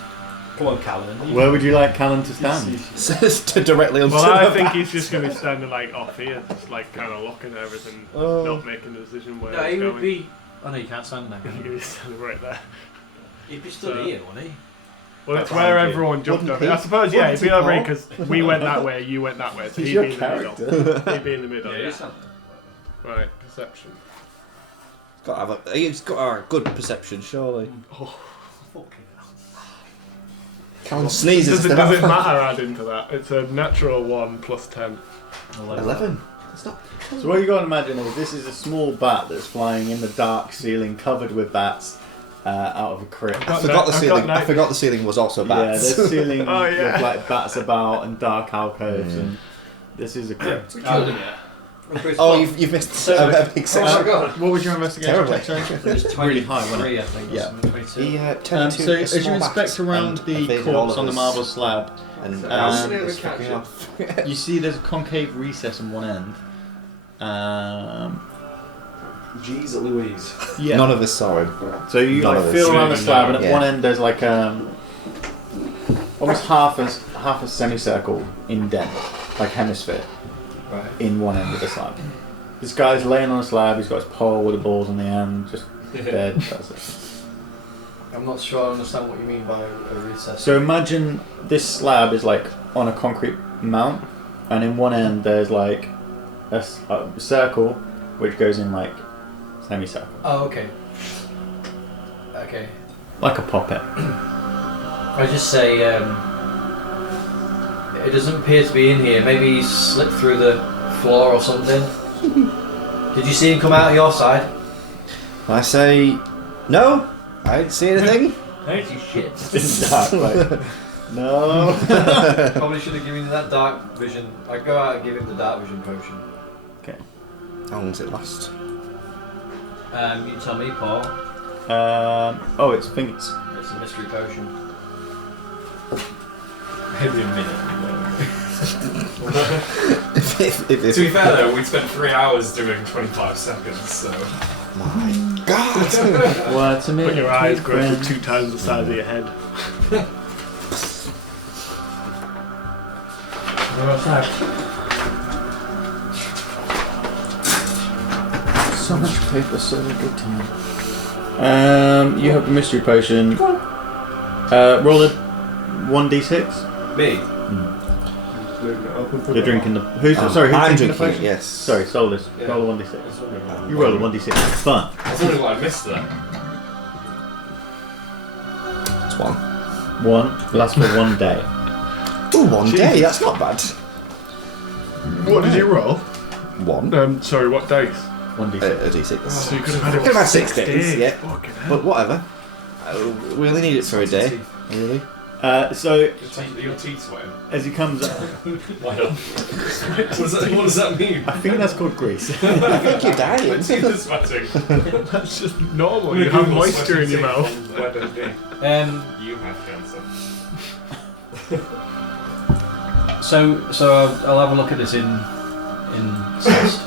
Come on, Callum. Where would you like Callum to stand? Says to directly onto Well, I the think bat. he's just going to be standing like off here, just like kind of looking at everything, Oh. not making a decision where No, he's he going. Oh no, you can't stand there. He's going to be standing right there. He'd be stood So- here, wouldn't he? Well, it's Behind where you. everyone jumped Wouldn't over. I he? suppose, yeah, Wouldn't he'd be he, over Paul? because we went that way, you went that way, so He's he'd your be in the middle. character. He'd be in the middle, Yeah, yeah. you sound. Right, perception. He's got a good perception, surely. Callan sneezes. Does it matter adding to that? It's a natural 1 plus 10. 11. It's not. So what you got to imagine is this is a small bat that's flying in the dark ceiling, covered with bats, out of a crypt. I forgot the I've got ceiling. night- I forgot the ceiling was also Yeah, bats. there's ceiling Oh, yeah. with like bats about and dark alcoves, and this is a crypt. Oh, you've missed a big section. What was your investigation Terribly. check, sorry? It's Really high, wasn't it? 23, I think. Yeah. 22. He turned So into a as you small inspect bat around and the evaded all corpse of on the us. marble slab, And It's fucking off. you see there's a concave recess on one end. Jeez Louise. Yeah. None of us saw him. So you None like of us. feel around the slab, and at Yeah. one end there's like almost half a semicircle indent, like hemisphere, Right. in one end of the slab. This guy's laying on a slab. He's got his pole with the balls on the end, just dead. That's it. I'm not sure I understand what you mean by a recess. So imagine this slab is like on a concrete mount, and in one end there's like a circle which goes in like semicircle, Oh, okay. Okay. like a poppet. I just say, it doesn't appear to be in here. Maybe he slipped through the floor or something. Did you see him come out of your side? I say, no, I didn't see anything. Thank you, shit. It's dark, like, no. Probably should have given him that dark vision. I'd go out and give him the dark vision potion. How long does it last? You tell me, Paul. Oh, it's fingers. It's a mystery potion. Maybe a minute. if To be fair though, we spent 3 hours doing 25 seconds, so. My God! What's a But your eyes grow friend? to 2 times the size of your head. What's that? So much paper, so good time. You have the mystery potion. Roll a 1d6. Me? You're drinking the. Who's I'm sorry? Who's drinking the drinking, potion? yes. Sorry, Solus. Yeah. Roll a 1d6. You roll a 1d6. It's fun. I was wondering why I missed that. It's one. One lasts for 1 day. Oh, 1 day, that's not bad. What did you roll? 1. Sorry, what dice? 1d6. A D6. So you could have had it Could have had 6 6 days, yeah. Fucking hell. But whatever. We only need it for a day. Really? So Your teeth sweating. as he comes up, Why not? What does that mean? I think that's called grease. I think you're My dying. teeth are sweating. That's just normal. You have moisture in your mouth. Why don't they? You have cancer. So I'll have a look at this in incest.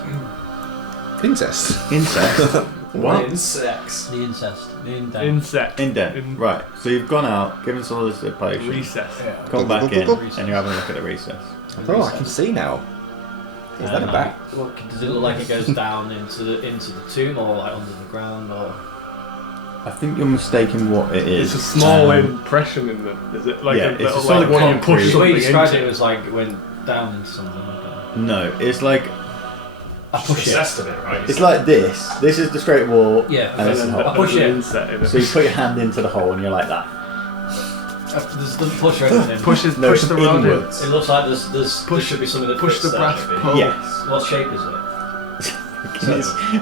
Incest. Incest. What? Insects. The incest. The indent. Insect. Indent. Right. So you've gone out, given Solus a potion, Recess. come back in, Recess. and you're having a look at the recess. Oh, I can see now. Is that a bat? Does it look like it goes down into the tomb or like under the ground or? I think you're mistaking what it is. It's a small impression in them. Is it like Yeah, a it's a little, solid like when you concrete. push The way you something described into it was like it went down into something. Like No, it's like I push it. Obsessed with it, right? it's like this. This is the straight wall. Yeah. And this is and the then hole. push there's an it. insect in it. So you put your hand into the hole and you're like that. Doesn't push or anything. Push No, push it's the rod in. inwards. It looks like there should be something that Push fits the there, brass maybe. pole. Yes. What shape is it?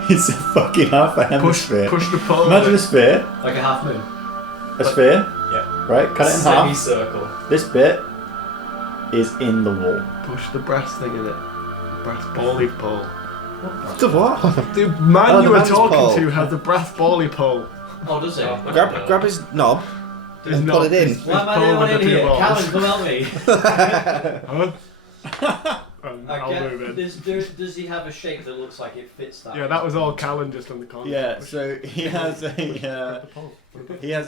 It's a fucking half a hemisphere. Push the pole. Imagine a sphere. Like a half moon. A sphere. Yeah. Right. Cut it in half. Semicircle. This bit is in the wall. Push the brass thing in it. Brass bally pole. The what? The man Oh, you the were man's talking pole. to has the brass bally pole. Oh, does it? Grab his knob There's and no- put it in. there's Why am I pole the one with in the two here? balls. Callan, come help me. Huh? I'll move in. Does he have a shape that looks like it fits that? Yeah, that was all Callan just on the corner. Yeah. So he has a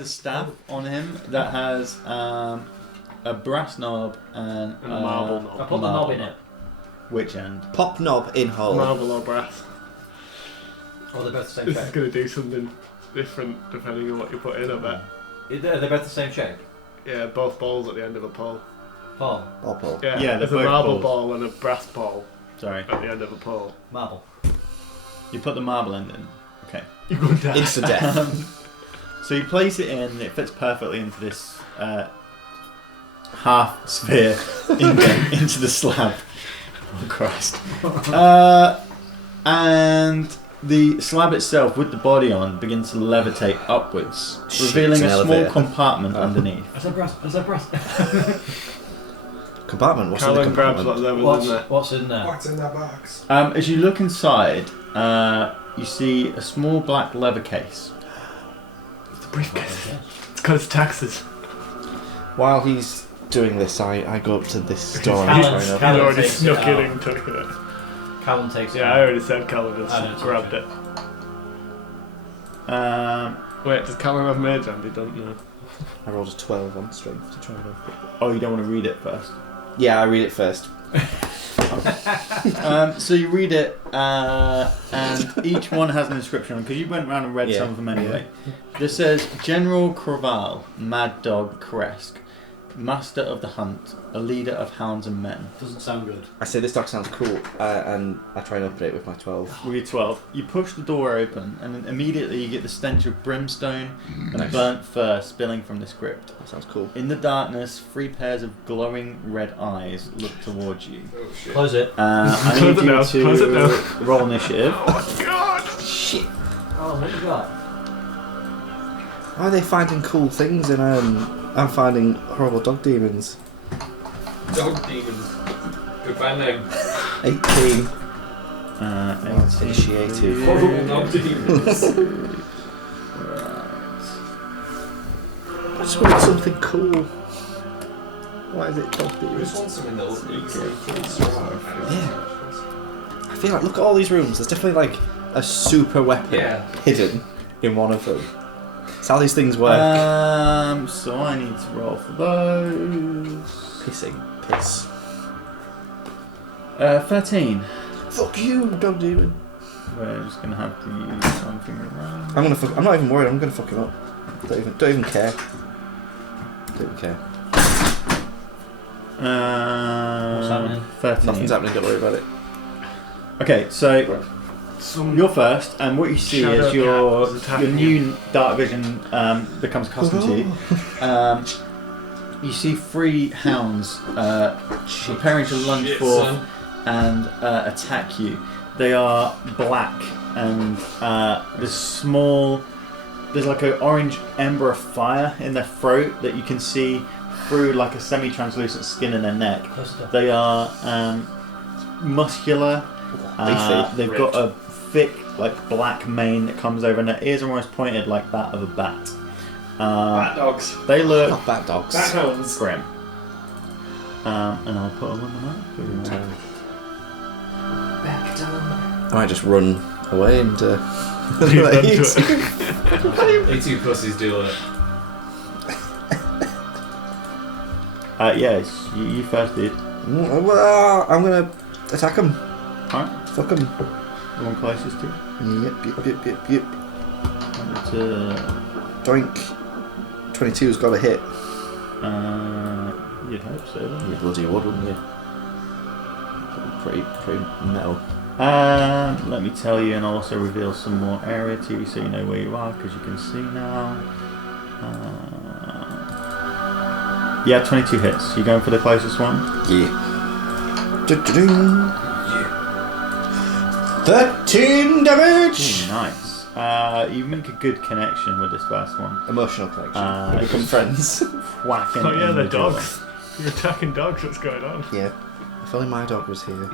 staff on him that has a brass knob and And a marble knob. I put the knob in it. Which end? Pop knob in hole. Marble or brass. Oh, they're both the same This is shape. going to do something different depending on what you put in, I bet. They're both the same shape. Yeah, both balls at the end of a pole. Ball. Ball pole. Yeah, Yeah, there's they're a both marble balls. ball and a brass ball Sorry. at the end of a pole. Marble. You put the marble end in. Okay. You're going to die. Instant death. So you place it in. It fits perfectly into this half sphere into the slab. Oh Christ. And the slab itself, with the body on, begins to levitate upwards, revealing an a small elevator. compartment underneath. I said brass. Compartment? What's in the Callan grabs compartment? whatever's in there. What's in there? What's in that box? As you look inside, you see a small black leather case. It's a briefcase. It's got its taxes. While he's doing this, I go up to this door and Callan's- try He's Callan already takes it snuck it out. in and took it. Callan takes it. Yeah, I already said Callan just I know, grabbed it. Um, Wait, does Callan have mage hand? He don't know. I rolled a 12 on strength to try and open it. oh, you don't want to read it first. Yeah, I read it first. So you read it, and each one has an inscription because you went around and read Yeah. some of them anyway. This says General Craval, Mad Dog Kresk, Master of the Hunt, a leader of hounds and men. Doesn't sound good. I say this dog sounds cool, and I try and open it with my 12. With your 12, you push the door open, and then immediately you get the stench of brimstone and Nice. burnt fur spilling from this crypt. That sounds cool. In the darkness, 3 pairs of glowing red eyes look towards you. Oh shit. Close it. I Close need it now, you close it now. to roll initiative. Shit! Oh, what you got? Why are they finding cool things and I'm finding horrible dog demons? Dog demons. Good band name. 18. 18. Initiative. Horrible dog demons. I just wanted something cool. Why is it dog I just demons? want something that will easily kill Strahd. Yeah. I feel like, look at all these rooms. There's definitely like a super weapon Yeah. hidden in one of them. That's how these things work. So I need to roll for those. Pissing. Piss. 13. Fuck you, dog demon. We're just gonna have to use something around. I'm not even worried. I'm gonna fuck him up. Don't even care. Don't even care. What's happening? 13. Nothing's happening. Don't worry about it. Okay, so you're first, and what you see Shadow is your cat is attacking new dark vision becomes accustomed to you. You see 3 hounds preparing to lunge Shit, forth son. and attack you. They are black, and there's like an orange ember of fire in their throat that you can see through like a semi-translucent skin in their neck. Close it. They are muscular. They've got a thick, like black mane that comes over, and their ears are almost pointed like that of a bat. Bat dogs. They look Not bad dogs. Bat hounds. grim. And I'll put them on the map. Back down. I might just run away and. Leave them to it. You two pussies do it. Yes, you first did. Well, I'm gonna attack him. Alright, Fuck him. the one closest to you. Yep. Doink. 22's got a hit. You'd hope so. Wouldn't You bloody would, wouldn't you? Pretty metal. you? Let me tell you, and I'll also reveal some more area to you so you know where you are, because you can see now. Yeah, 22 hits. You going for the closest one? Yeah. Du-du-ding. 13 damage! Nice. You make a good connection with this first one. Emotional connection. You Become friends. Whacking. Oh yeah, in the jaw. dogs. You're attacking dogs. What's going on? Yeah. If only my dog was here.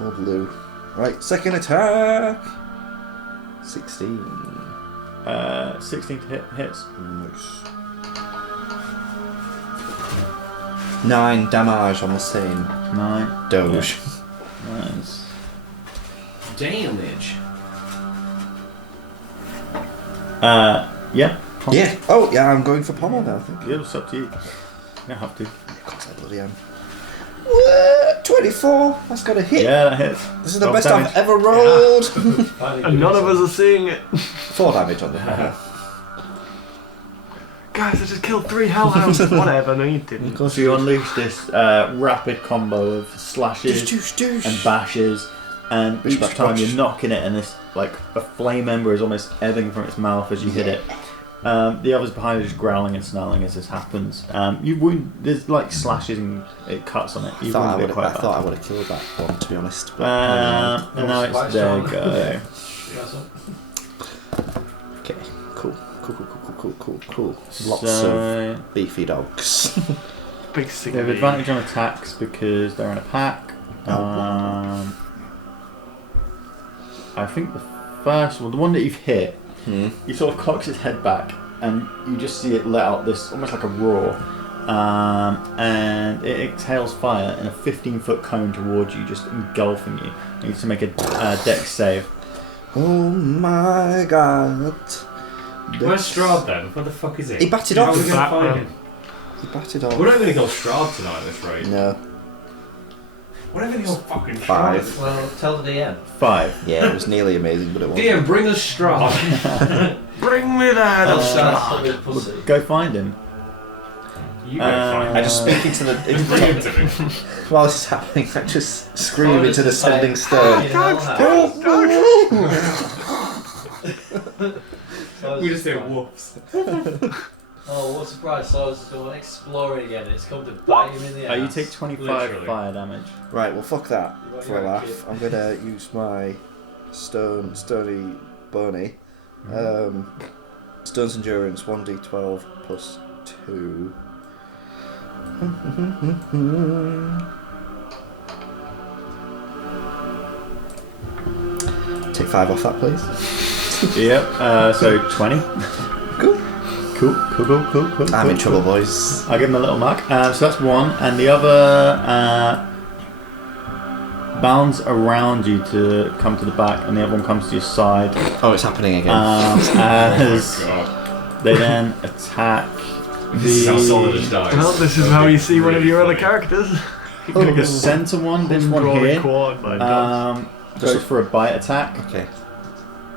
Old Lou. Right, second attack. 16. 16 to hits. Nice. 9 damage on the same 9. doge. Nice. Damage. Yeah. Yeah. Oh, yeah, I'm going for pommel now, I think. Yeah, it's up to you. You don't have to. Of course I bloody am. 24. That's got a hit. Yeah, that hits. This is the 12 best damage. I've ever rolled. And none of us are seeing it. 4 damage on the hammer. guys, I just killed 3 hellhounds. Whatever, no you didn't. So you unleash this rapid combo of slashes and bashes, and each time you're knocking it, and this like a flame ember is almost ebbing from its mouth as you hit it. The others behind are just growling and snarling as this happens. There's like slashes and it cuts on it. I thought I would have killed that one, to be honest. But, and now it's their go. Okay, cool. Lots of beefy dogs. Big They have advantage on attacks because they're in a pack. I think the first one, the one that you've hit, he sort of cocks his head back and you just see it let out this almost like a roar, and it exhales fire in a 15-foot cone towards you, just engulfing you. You need to make a dex save. Oh my god. Where's Strahd then? Where the fuck is he? He batted How off. are we going to find him? He batted off. We're not going to go Strahd tonight at this rate. No. We're not going to go fucking 5. Strahd. Well, tell the DM. 5. Yeah, it was nearly amazing, but it wasn't. DM, bring us Strahd. Bring me that! Go find him. You go find him. I just speak into the... Bring him to me. While this is happening, I just scream into the sending stern. We just do whoops. Oh, what a surprise! Silas has gone exploring again. It's come to bite him in the ass. You take 25 Literally. fire damage. Right, well, fuck that You for a want laugh. your I'm going to use my stony bony. Stone's endurance, 1d12 plus 2. Take 5 off that, please. Yep, so 20. Cool. I'm in trouble, boys. I'll give him a little mark. So that's one, and the other bounds around you to come to the back, and the other one comes to your side. Oh, it's happening again. As God. they then attack This is how Solidus dies. Well, this is how you see one of your other characters. the centre one. This one here Quad by dogs. goes for a bite attack. Okay.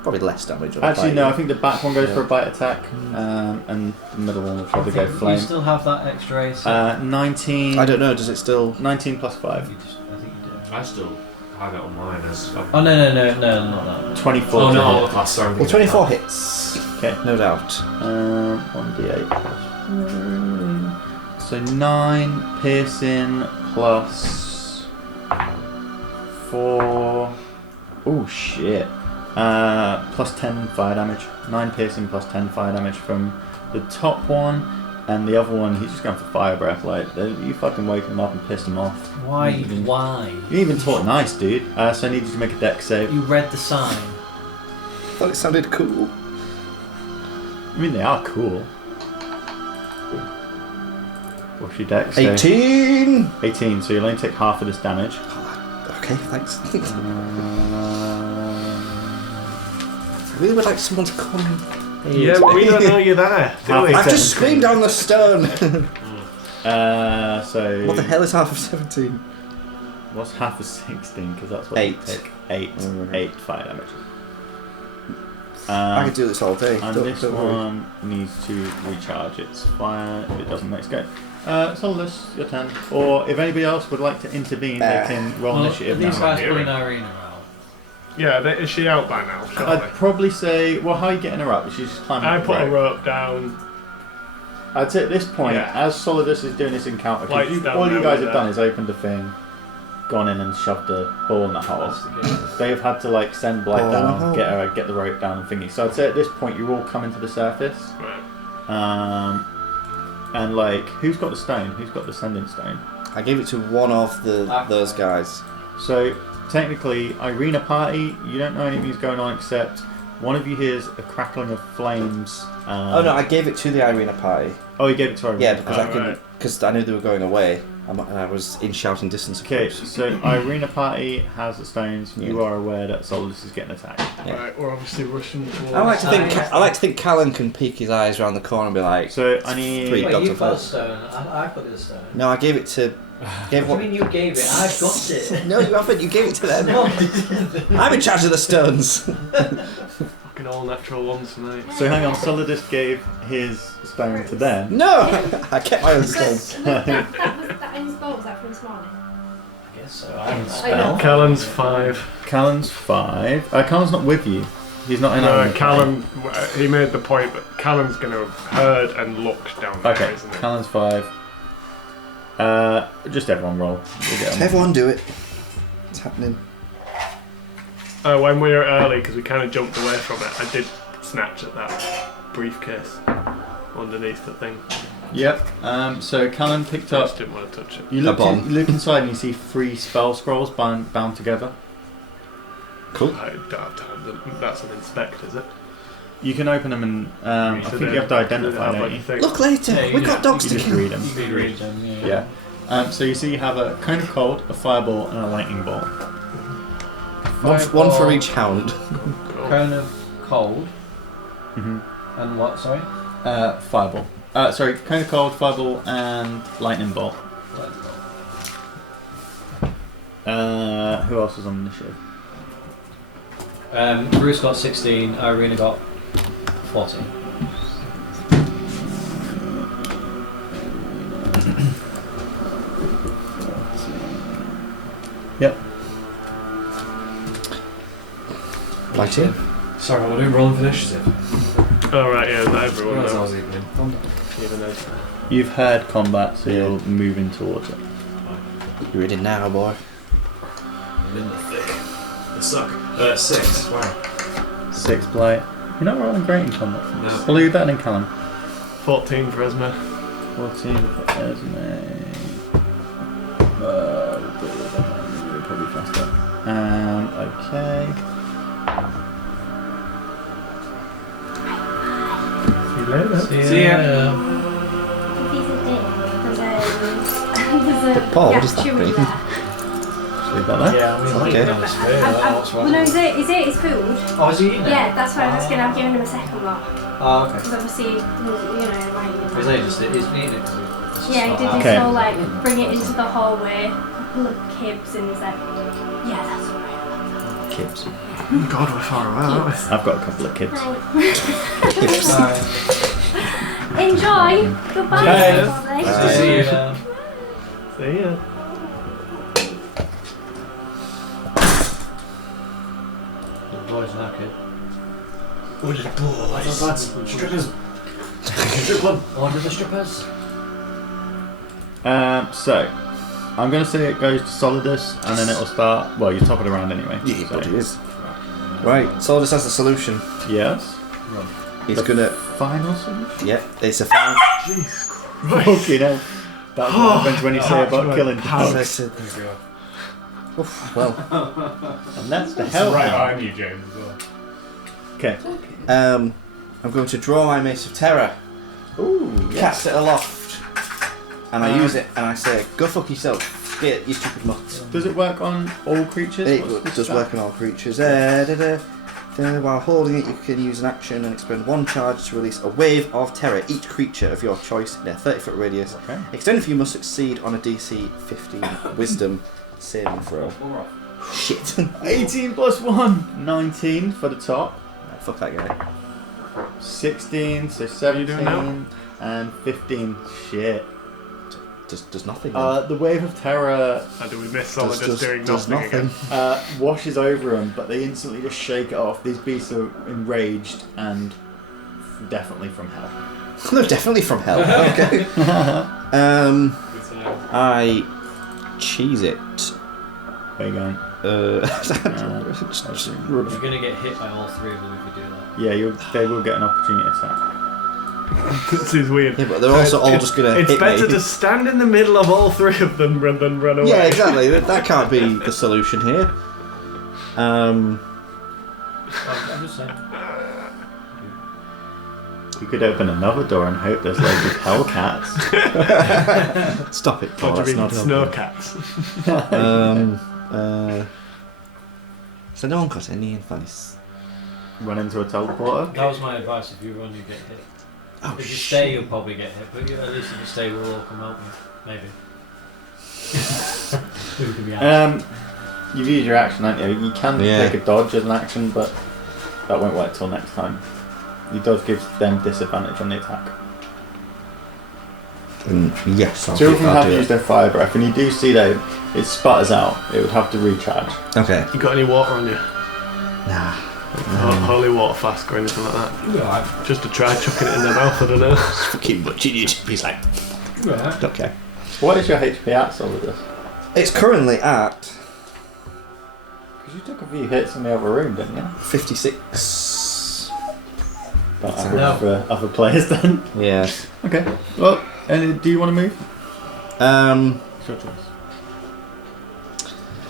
Probably less damage. on a Actually, bite. no. I think the back one goes for a bite attack, and the middle one will probably go You flame. still have that extra AC. 19. I don't know, does it still... 19 plus 5. I think you do. I still have it on mine as... Oh no, not that. 24. Oh to no, hit. class, sorry. Well, 24 hits. Okay. No doubt. 1d8 plus 4. So 9 piercing plus 4. Oh shit. Plus 10 fire damage. 9 piercing plus 10 fire damage from the top one, and the other one, he's just going for fire breath. Like, you fucking woke him up and pissed him off. Why? You didn't Why? even talk nice, dude. So I need you to make a dex save. You read the sign. I thought it sounded cool. I mean, they are cool. What's your dex save? 18! 18, so you'll only take half of this damage. Okay, thanks. I really would like someone to come. Yeah, but we don't know you're there, do we? I've just screamed down the stern! So... What the hell is half of 17? What's half of 16? Because that's what 8. you take. 8. 8 fire damage. I could do this all day. And this one needs to recharge its fire. If it doesn't, let's go. Solidus, your turn. Or if anybody else would like to intervene, they can roll initiative These now. guys pulling Irina out. Yeah, is she out by now? I'd Surely. probably say, well, how are you getting her up? She's just climbing I up the put a rope. rope down. I'd say at this point, Yeah. as Solidus is doing this encounter, 'cause Lights down all you there guys with have done is opened a thing, gone in and shoved a ball in the hole. They've had to like send Blight Ball in the down, hole. get the rope down and thingy. So I'd say at this point you're all coming to the surface. Right. And like, who's got the stone? Who's got the sending stone? I gave it to one of those guys. So technically, Irina party, you don't know anything's going on except one of you hears a crackling of flames. Oh no, I gave it to the Irina party. Oh, you gave it to Irina. Yeah, because right. because I knew they were going away, and I was in shouting distance. of Okay, course. so Irina party has the stones. You are aware that Solidus is getting attacked. Yeah. Right, we're obviously rushing towards... I like to think Callan can peek his eyes around the corner and be like, So I need. Three. Wait, dogs you've on got a fire. stone. I put the stone. no, I gave it to. What do you mean you gave it? I've got it. No, you haven't. You gave it to them. I'm in charge of the stones. Fucking fucking all natural ones tonight. So hang on, Solidus gave his stone to them. No! I kept my own stone. That in his boat, was that from this morning? I guess so. I haven't Spell. Callan's 5. Callan's 5. Callan's not with you. He's not in No, our Callan, he made the point that Callan's going to have heard and looked down there, Okay, isn't it? Callan's 5. Just everyone roll. We'll get 'em. Everyone do it. It's happening. When we were early, because we kind of jumped away from it, I did snatch at that briefcase underneath the thing. Yep. So Callan picked I up. just didn't want to touch it. You look inside and you see 3 spell scrolls bound together. Cool. I don't have time. That's an inspect, is it? You can open them and I think you have to identify, don't you? Look later. Yeah, we got dogs You to just kill. read them. You can read them, Yeah. So you see you have a cone of cold, a fireball, and a lightning bolt. One for each hound. Cone of cold. Mm-hmm. And what, sorry? Fireball. Sorry, cone of cold, fireball, and lightning bolt. Who else is on the initiative? Bruce got 16, Irina got 14. Yep. Lighting. Sorry, we're doing rolling for initiative. Oh, right, yeah, not everyone Realised I knows. was evening. Even though. You've heard combat, so you're moving towards it. You're ready now, boy. I'm in the thick. I suck. 6. Wow. 6 blight. You're not rolling great in combat. No. Well, you better than Callum. 14 for Esme. 14 for Esme. We're probably faster. Okay. See you later. See ya. There's a Paul, what does that chewy mean? there. Leave that there. Yeah, I mean, Okay. like, it's fair, that's Well, no, is it his food? Oh, is he eating it? Yeah, that's why I was asking. I've given him a second lot. Oh, okay. Because obviously, you know, Is he just eating it? yeah, he did Okay. this whole like bring it into the hallway, a couple of kibs, and he's like, yeah, that's alright. Kibs. Oh, God, we're far away, aren't we? I've got a couple of kids. Enjoy. Goodbye. Bye. everybody. Nice to see you. See ya. The boy's knackered. Strippers. Order the strippers. So, I'm going to say it goes to Solidus, and then it'll start. Well, you top it around anyway. Yeah, so. but it is. Right, Solidus has the solution. Yes. He's The gonna. Final solution? Yep, it's a final. Okay, now. That's what happens when you say about killing dogs. Listen. Oof, well, And that's the It's hell. right behind you, James, as well. Okay. I'm going to draw my Mace of Terror, Ooh, cast it aloft, and I use it, and I say, "Go fuck yourself, get you stupid mutts." Does it work on all creatures? It What's the does stat? work on all creatures. While holding it, you can use an action and expend 1 charge to release a wave of terror. Each creature of your choice in a 30-foot radius. Okay. Extended for you must succeed on a DC 15 Wisdom saving throw. Shit. 18 plus 1. 19 for the top. Fuck that guy. 16, so you 17. doing now? And 15. Shit. Does nothing. The wave of terror And do we miss Solidus doing does nothing again? washes over them, but they instantly just shake it off. These beasts are enraged and definitely from hell. They're definitely from hell. Okay. I cheese it. Where you going? You're gonna get hit by all 3 of them if you do that. Yeah, they will get an opportunity attack. This is weird. Yeah, but they're also all just gonna It's hit better me. to stand in the middle of all 3 of them rather than run away. Yeah, exactly. That can't be the solution here. I'm just saying. You could open another door and hope there's loads of hellcats. Stop it, Paul. What do you mean, that's not snow helping. cats? So no one got any advice. Run into a teleporter. That was my advice. If you run, you get hit. Oh, If you stay, you'll probably get hit. But at least if you stay, we'll all come help you. Maybe. Who can be asked? You've used your action, haven't you? You can Yeah. take a dodge as an action, but that won't work till next time. He does give them disadvantage on the attack. Yes, Two of them have used their fire breath, and you do see that it sputters out. It would have to recharge. Okay. You got any water on you? Nah. Holy water flask or anything like that? Right. Just to try chucking it in their mouth, I don't know. Fucking butchering you. He's like, Right. okay. What is your HP at, Solidus? It's currently at Because you took a few hits in the other room, didn't you? 56. About average for other players then. Yeah. Okay. Well, do you want to move? It's your choice.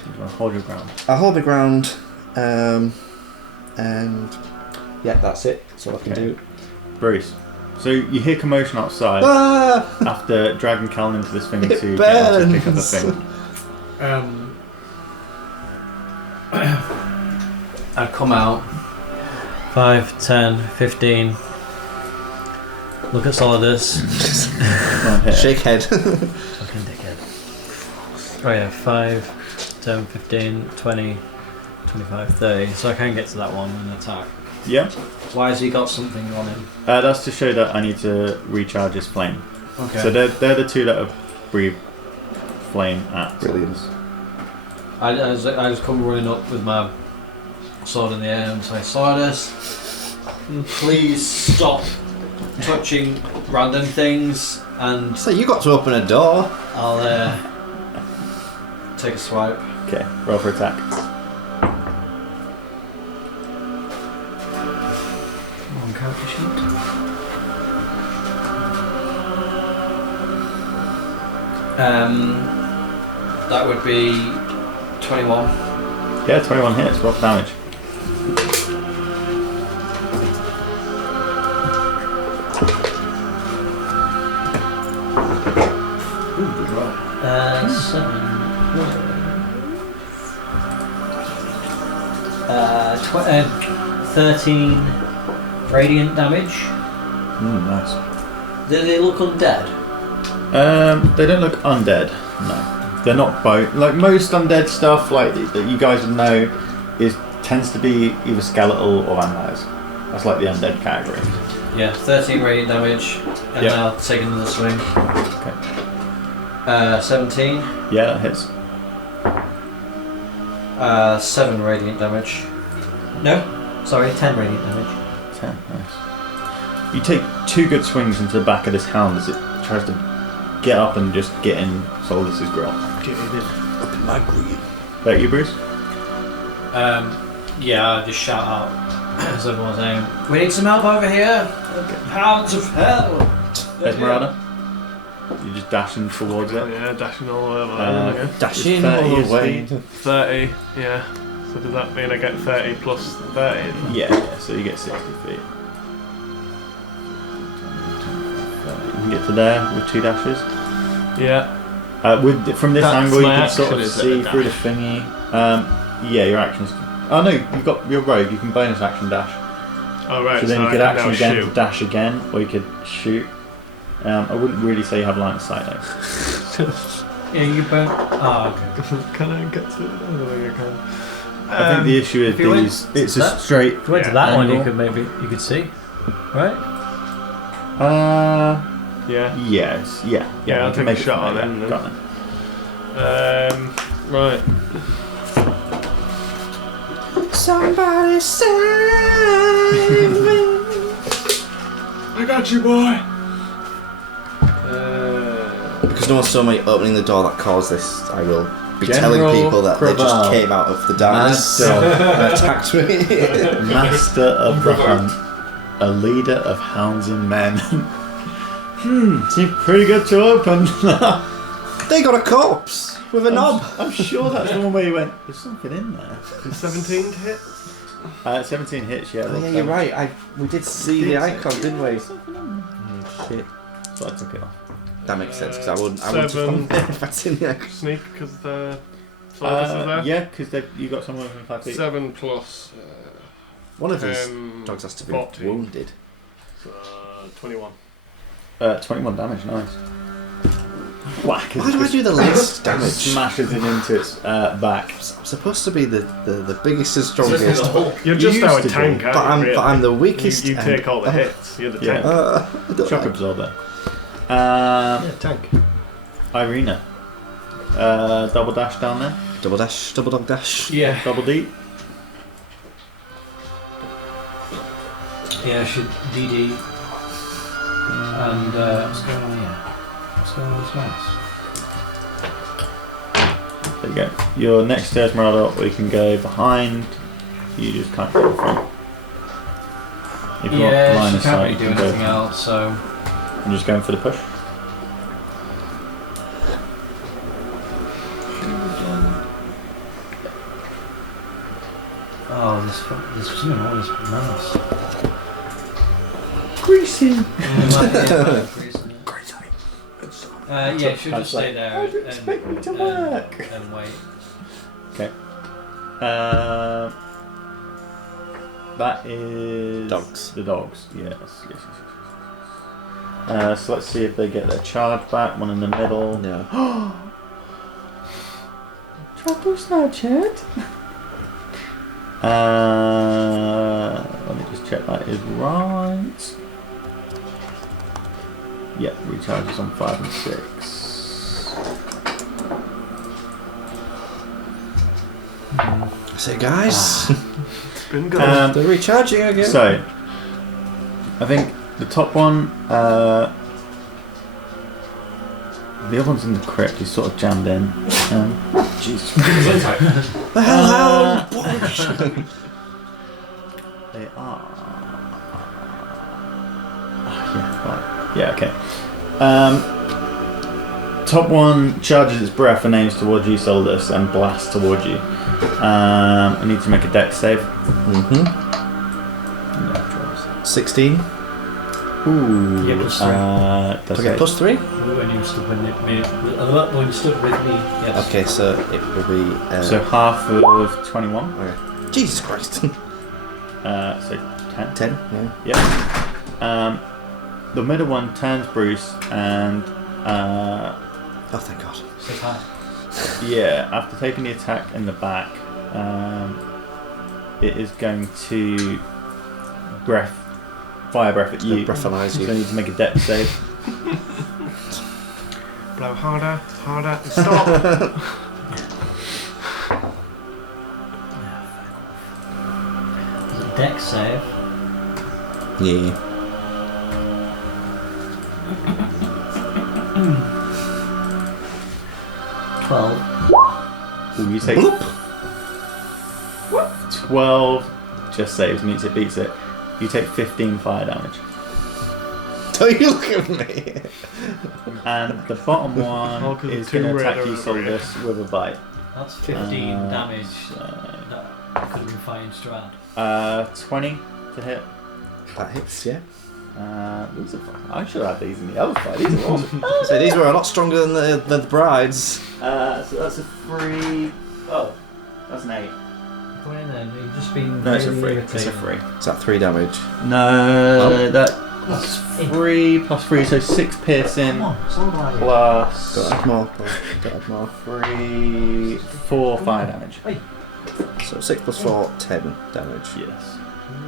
You want to hold your ground. I'll hold the ground. And yeah, that's it. That's all I can do. Bruce. So you hear commotion outside after dragging Callan into this thing to get her to pick up the thing. I'd come out. 5, 10, 15. Look at Solidus. Shake head. Fucking dickhead. Oh yeah, 5, 10, 15, 20, 25, 30. So I can get to that one and attack. Yeah. Why has he got something on him? That's to show that I need to recharge his flame. Okay. So they're the two that have breathed flame at. Brilliant. I just come running up with my sword in the air and say, Solidus, please stop touching random things, and So you got to open a door. I'll take a swipe. Okay, roll for attack. On character sheet. That would be 21. Yeah, 21 hits, roll for damage. Ooh, good roll. 7. 13 radiant damage. Nice. Do they look undead? They don't look undead. No, they're not both. Like most undead stuff, like that you guys would know, tends to be either skeletal or vampires. That's like the undead category. Yeah, 13 radiant damage, and Yep. I'll take another swing. Okay. 17. Yeah, that hits. 7 radiant damage. No, sorry, 10 radiant damage. 10. Nice. You take 2 good swings into the back of this hound as it tries to get up and just get in Solidus's grill. Get it in. Up in my green. That you, Bruce? Yeah, I just shout out as everyone's saying, we need some help over here! Hounds of hell! Esmeralda? You're just dashing towards it. Yeah, dashing all the way over again. Dashing 30 all is the way. 30, yeah. So does that mean I get 30 plus 30? Yeah, so you get 60 feet. You can get to there with 2 dashes. Yeah. From this That's angle, you my can sort action, of is it, see the through the dash? thingy. Yeah, your actions. Oh no, you're rogue. You can bonus action dash. Oh right, So then you I could can action now again, shoot. dash again, or you could shoot. I wouldn't really say you have line of sight though. Yeah, you burn. Oh, okay. Can I get to it? I don't think I can. I think the issue with if you went these, it's a that- straight. If you went to Yeah. that one, you Angle. could see, right? Yes, yeah. Yeah, I'll you can take a make it shot from at there, it, yeah. then. Got it. Right. Somebody save me. I got you, boy. Because no one saw me opening the door that caused this, I will be General telling people that they just Craval. came out of the darkness Master. and attacked me. Master of the hunt, a leader of hounds and men. Seems pretty good to open. They got a corpse with a knob. I'm sure that's the one where you went, there's something in there. 17 to hit. 17 hits, yeah. Oh, yeah, you're right. We did see the icon, didn't we? Shit. So I took it off. That makes sense because I wouldn't have gone there if I'd seen the icon. Sneak because the Solidus is there. Yeah, because you got someone within 5 feet. 7 plus One of these 10, dogs has to be 14. wounded. 21. 21 damage, nice. whack. Why do I do the least damage? Smashes it into its back. I'm supposed to be the biggest and strongest. You're just used our to tank, be, aren't you, really? I'm the weakest. You take all the hits. You're the tank. I don't Shock like- absorber. Yeah, tank. Irina. Double dash down there. Double dash, double dog dash. Yeah. Double D. Yeah, I should DD. And what's going on here? What's going on with this mouse? There you go. Your next to Esmeralda, we can go behind. You just can't go in front. If you want line Yeah, of she can't sight, really you do can go. anything else, so... I'm just going for the push. Oh, there's something wrong with this mouse. Greasy. Yeah, she'll just stay there How do you expect me to work? and wait. Okay. That is Dogs. The dogs. Yes. So let's see if they get their charge back. One in the middle. No. Trouble Snapchat. Let me just check that is right. Yep, recharges on 5 and 6. So guys, It's been good. they're recharging again. So, I think the top one, the other one's in the crypt. He's sort of jammed in. Jesus. the hell, They are. Yeah, right. Yeah, okay. Top one charges its breath and aims towards you, Solidus, and blasts towards you. I need to make a dex save. Mm-hmm. 16. You Ooh. get plus 3. That's Okay, it. plus 3. When you stood with me, when you stood with me, yes. Okay, so it will be. So half of 21. Okay. Jesus Christ. So 10. 10. Yeah. Yep. The middle one turns Bruce and Oh, thank God. Say hi. yeah, after taking the attack in the back, it is going to fire breath at you. Breathalyze So you. I need to make a dex save. Blow harder, and stop. Dex save. Yeah. 12. Ooh, you take 12. Just saves, meets it, beats it. You take 15 fire damage. Don't you look at me. And the bottom All one 'cause is two going to red attack you, over here. Solidus, with a bite. That's 15 damage. So, That could have been fighting Strahd. 20 to hit. That hits, yeah. These are fun. I should have had these in the other fight. These are awesome. So these were a lot stronger than the brides. So that's a 3. Oh, that's an 8. Go in then, you've just been. No, it's a really 3. It's a irritating. 3. Is that 3 damage? No, that's 3 plus 3, so 6 piercing. Come on, it's all right. Plus Don't add more. Don't add more. 3, 4 fire damage. So 6 plus 4, 10 damage. Yes.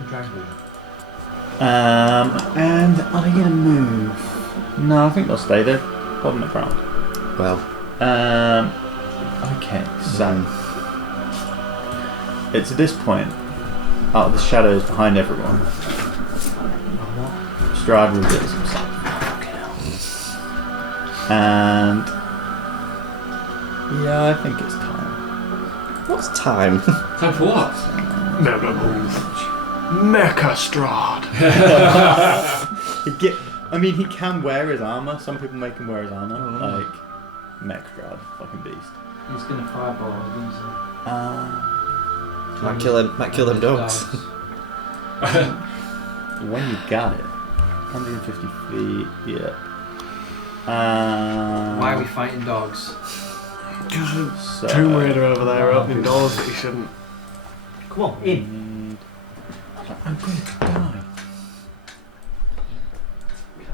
Drag me. And are they gonna move? No, I think they'll stay there. Holding the ground. Well, Okay, so it's at this point, out of the shadows behind everyone, Strahd reveals himself. And yeah, I think it's time. what's time? Time for what? Never move. Mecha Strahd. I mean, he can wear his armor. Some people make him wear his armor, like Mech Strahd, fucking beast. He's gonna fireball, isn't he? Might kill them dogs. When you got it, 150 feet. Yeah. Why are we fighting dogs? So, Tomb Raider over there opening doors that he shouldn't. Come on, in. I'm going to die.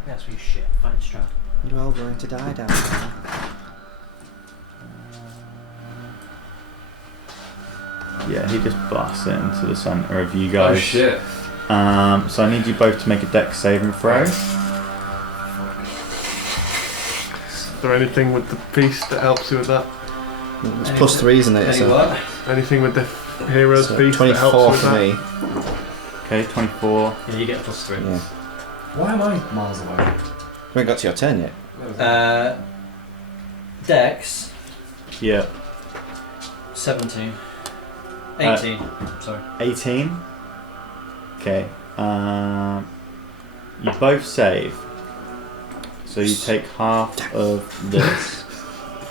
That's me shit. Fight Strahd. You're all going to die down there. Yeah, he just blasts it into the centre of you guys. Oh shit. So I need you both to make a dex saving throw. Is there anything with the beast that helps you with that? It's +3, isn't it? Any So what? Anything with the hero's beast that 24 helps for with me. Okay, 24. Yeah, you get a +3. Yeah. Why am I miles away? We haven't got to your turn yet. Dex, Yeah. 17. 18. Sorry. 18. Okay. You both save. So you take half of this.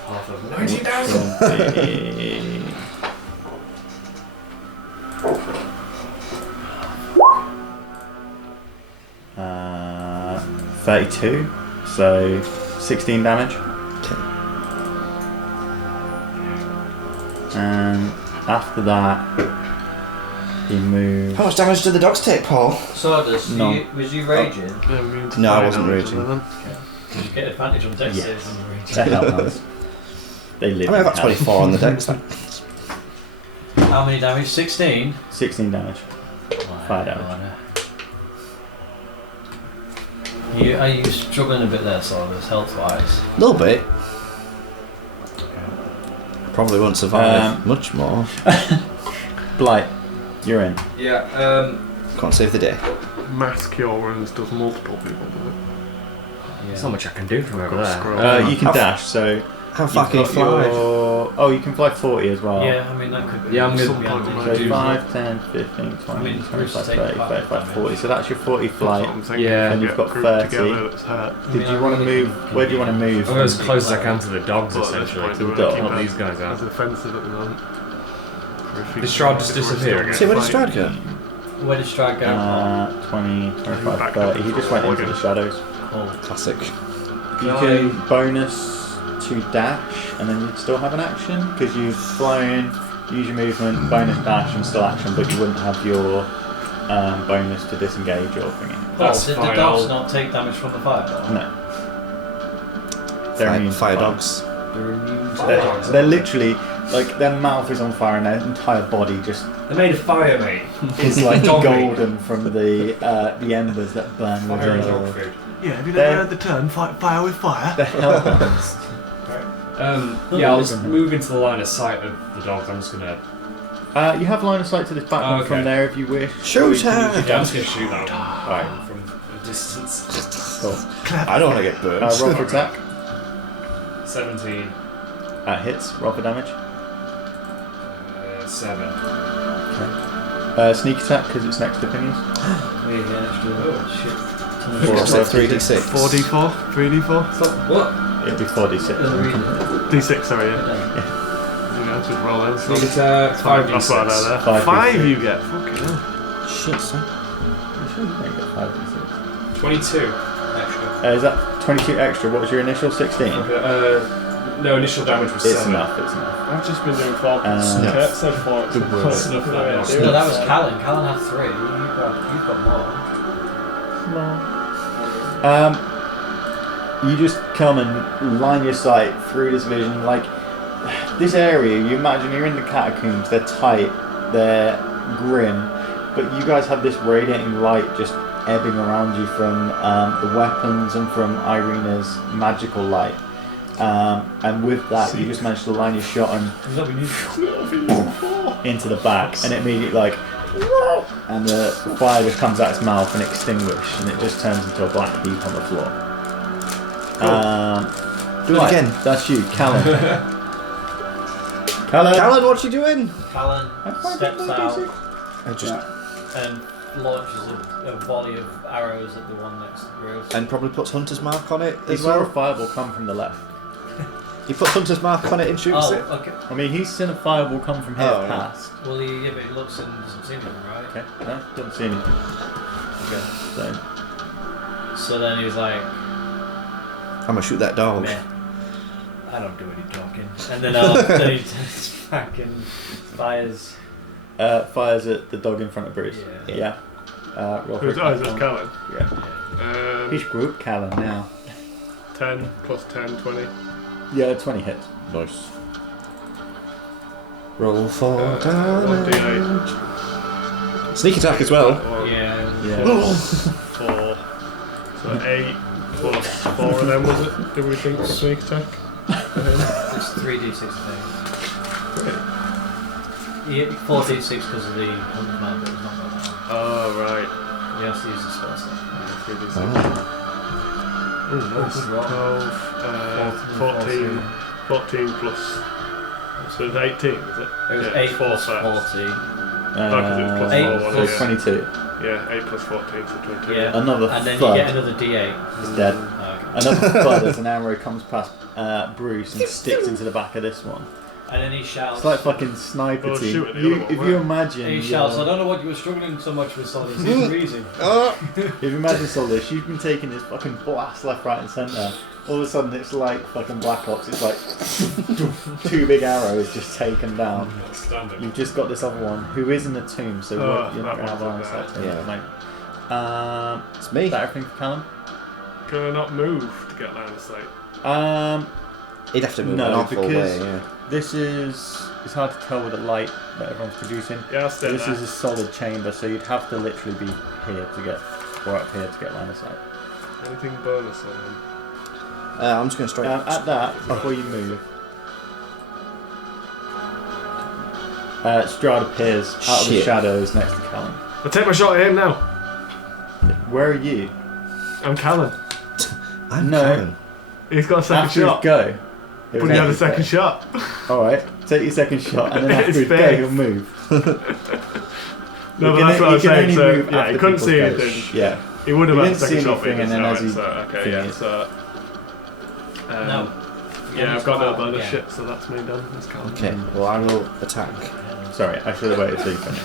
Half of 90,000. 32. So 16 damage. Okay. And after that, you move. How much damage did the dogs take, Paul? Sawdust, No. was you raging? that? Immune to No, I fire wasn't damage, raging. other than- Did you get advantage on dex Yes. saves when you raging? They're hellhounds. They live. I mean, I've in got hell. 24 on the dex then. How many damage? 16? 16 damage. Fire damage. Are you struggling a bit there, Sawdust, health-wise? A little bit. Probably won't survive much more. Blight, you're in. Yeah. Can't save the day. Mass cure wounds does multiple people, does it? There's not much I can do from over Got there. scroll. You can dash, so. How far you've can you got fly? Oh, you can fly 40 as well. Yeah, I mean, that could be. Yeah, I'm Some gonna. point So do 5, 10, 15, 20, I mean, 25, take 30, part 35, damage. 40. So that's your 40 That's flight. what I'm thinking. Yeah. If you You've get got grouped 30. together, that's hurt. Did you want to move? Where do you want to move? I'm as close as I can to the dogs, But at this essentially. point, To we the want to dog. keep help these guys as out. defensive at the moment. Did Strahd just disappear again? See, where did Strahd go? Where did Strahd go? 20, 25, back 30. up He just went into again. the shadows. Classic. You can bonus to dash, and then you'd still have an action because you've flown, use your movement, bonus dash, and still action, but you wouldn't have your bonus to disengage or thingy. That's did the fine, dogs I'll- not take damage from the fireball? No. They're immune to Fire fire. dogs. They're immune to They're literally like their mouth is on fire and their entire body just They're made of fire, mate. is like Dog meat. golden from the embers that burn Fire and dog within. food. Yeah, have you They're- never heard the term fight fire with fire? The hellhounds. Yeah, I'll just move into the line of sight of the dogs. I'm just gonna. You have line of sight to this platform Okay. from there if you wish. Shoot Or you can her! use your Yeah, I'm dash. just gonna shoot that one Alright. from a distance. Cool. I don't want to get burned. Roll for attack. 17. Hits. Roll for damage. 7. Sneak attack because it's next to pinions. There you go, actually. Oh, shit. It's like 3d6. 4d4? 3d4? What? It'd be 4d6. D6, sorry, yeah. Just roll those. Sneak attack, That's what I know 5d6. there. 5d6. 5 you get, fucking hell. Shit, son. You sure you don't get 5d6? 22 extra. Is that 22 extra? What was your initial 16? No, initial damage was It's 7. enough, it's enough. I've just been doing 4 Yeah. Kurt said 4. It's close enough for that. No, that was Callan. Callan had 3. You've got more. You just come and line your sight through this vision. Like, this area, you imagine you're in the catacombs, they're tight, they're grim, but you guys have this radiating light just ebbing around you from the weapons and from Irina's magical light. And with that, you just managed to line your shot and into the back, and it immediately like, and the fire just comes out its mouth and extinguished, and it just turns into a black heap on the floor. Do it again. That's you, Callan. Callan. Callan, what you doing? Callan steps out I just and launches a volley of arrows at the one next to Bruce. and probably puts Hunter's Mark on it He as saw a well. fireball come from the left. He puts Hunter's Mark on it and shoots Oh, it. okay. I mean, he's seen a fireball come from here Oh, yeah. past. Well, yeah, but he looks and doesn't see anything, right? Okay, no, doesn't see anything. Okay, so So then he was like, I'm gonna shoot that dog. meh, I don't do any talking. And then then he turns back and fires. fires at the dog in front of Bruce. Yeah. Yeah. Roll for Who's attack. is that Callan? Yeah. Which group, Callum, now? 10 plus 10, 20. Yeah, 20 hits. Nice. Roll for 1d8. Sneak attack as well. Yeah. 4. So 8 plus 4 of them, was it? Did we think sneak attack? It's 3d6 thing. 4d6 because of the 100 man, but it's not that one. Oh, right. You have to use the spell set. 3d6. Oh. Ooh, nice. 12, 14 plus. So it's 18, is it? It was Yeah, 8 4 plus sets. 40. Because it was plus 8 4, wasn't So it? 22. Yeah, 8 plus 14, so 22. Yeah. Another And then thud. you get another d8. It's dead. Oh, okay. Another thud as an arrow comes past Bruce and sticks into the back of this one. And then he shouts. It's like fucking sniper Oh, team. shoot at the You, other one, if right? you imagine, He shouts, I don't know what you were struggling so much with, Solid. It's easy. if you imagine Soldier, you've been taking this fucking blast left, right, and centre. All of a sudden, it's like fucking Black Ops. It's like 2 big arrows just taken down. Standing. You've just got this other one who is in the tomb, so you're not going to have line of sight to him at the moment. It's me. Is that everything for Callum? Can I not move to get line of sight? He'd have to move No, an awful because- way, yeah. This is... It's hard to tell with the light that everyone's producing. Yeah, I'll stay This there. is a solid chamber, so you'd have to literally be here to get... Or up here to get line of sight. Anything bonus on him? I'm just going to strike. At that, before you move... Strahd appears out of the Shit. shadows next to Callum. I'll take my shot at him now. Where are you? I'm Callan. I'm No. Karen. He's got a second After shot. his go. But he had a second shot. Alright, take your second shot, and then after It's his go, fair. he'll move. No, You but that's can- what I'm you can saying. only So, move yeah, he after couldn't see people's goes. anything. Yeah. He would have You had a didn't see second shot, but he anything, doesn't and then know as it. he So, okay, yeah. thingies. So, No. yeah, I've got no bonus shit, so that's me done. That's Callan. Okay, well, I will attack. Sorry, I should have waited till you finish.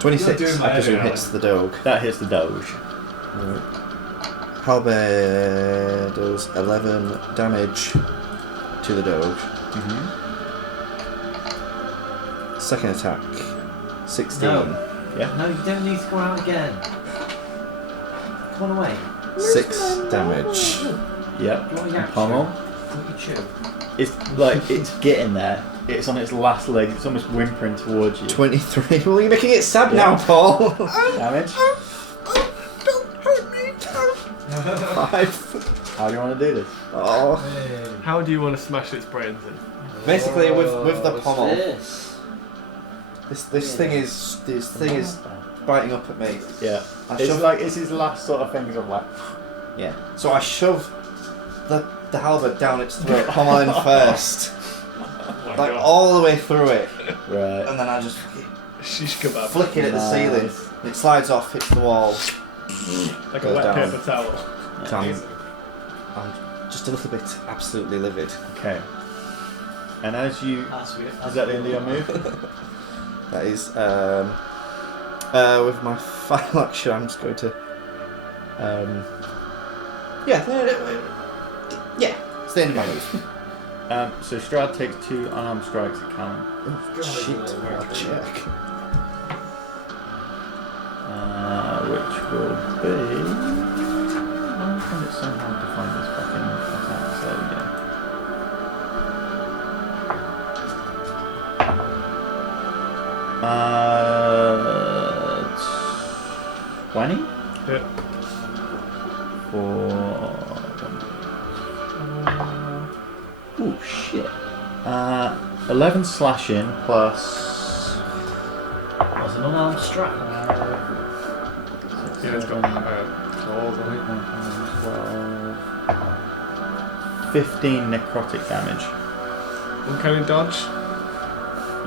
26, I presume, anything, hits the dog. That hits the Doge. Halberd does 11 damage to the dog. Second attack, 16. No. Yeah. No, you don't need to go out again. Come on away. 6 damage. Yep. You want your Pommel. What you chew? It's like, it's getting there. It's on its last leg. It's almost whimpering towards you. 23. Well, you're making it sad now, Paul. Damage. Don't hurt me. 5. How do you want to do this? Oh. How do you want to smash its brains in? Basically, with the What's pommel, this? this thing is biting up at me. Yeah. I It's shove, like, it's his last sort of things of like... yeah. So I shove the halberd down its throat, pommeling first, like all the way through it, Right. and then I just Shish kebab. flick it at the Nice. ceiling. It slides off, hits the wall. Like a Goes wet down. paper towel. I'm just a little bit absolutely livid. Okay. And as you... Is that the end of your move? That is, with my final action, I'm just going to, yeah, it's the end of my move. So Strahd takes 2 unarmed strikes at Callum. Shit, I'll check. Which will be... I find it so hard to find this fucking attacks. There we go. Uh, 20? Yeah. For... Ooh, shit. 11 slashing plus... Was an unarmed strike. Yeah, it's got claws on it. 12, 15 necrotic damage. Uncanny dodge.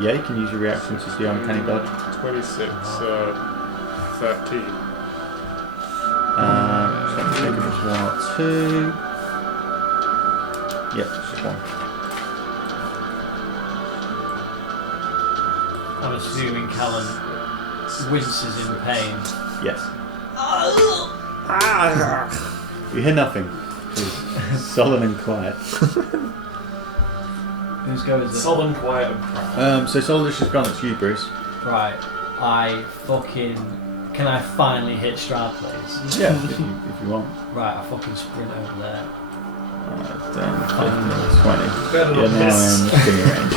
Yeah, you can use your reaction to the uncanny dodge. 26, so 13. So let me think if it's 1 or 2. Yep, it's just 1. I'm assuming Callan winces in pain. Yes. You hear nothing. It's sullen and quiet. Whose go is it? Sullen, quiet, and proud. So Soldish has gone, it's you, Bruce. Right. I fucking Can I finally hit Strahd, please? Yeah, if you want. Right, I fucking sprint over there. 10, 15, 20. You're now in stinging range.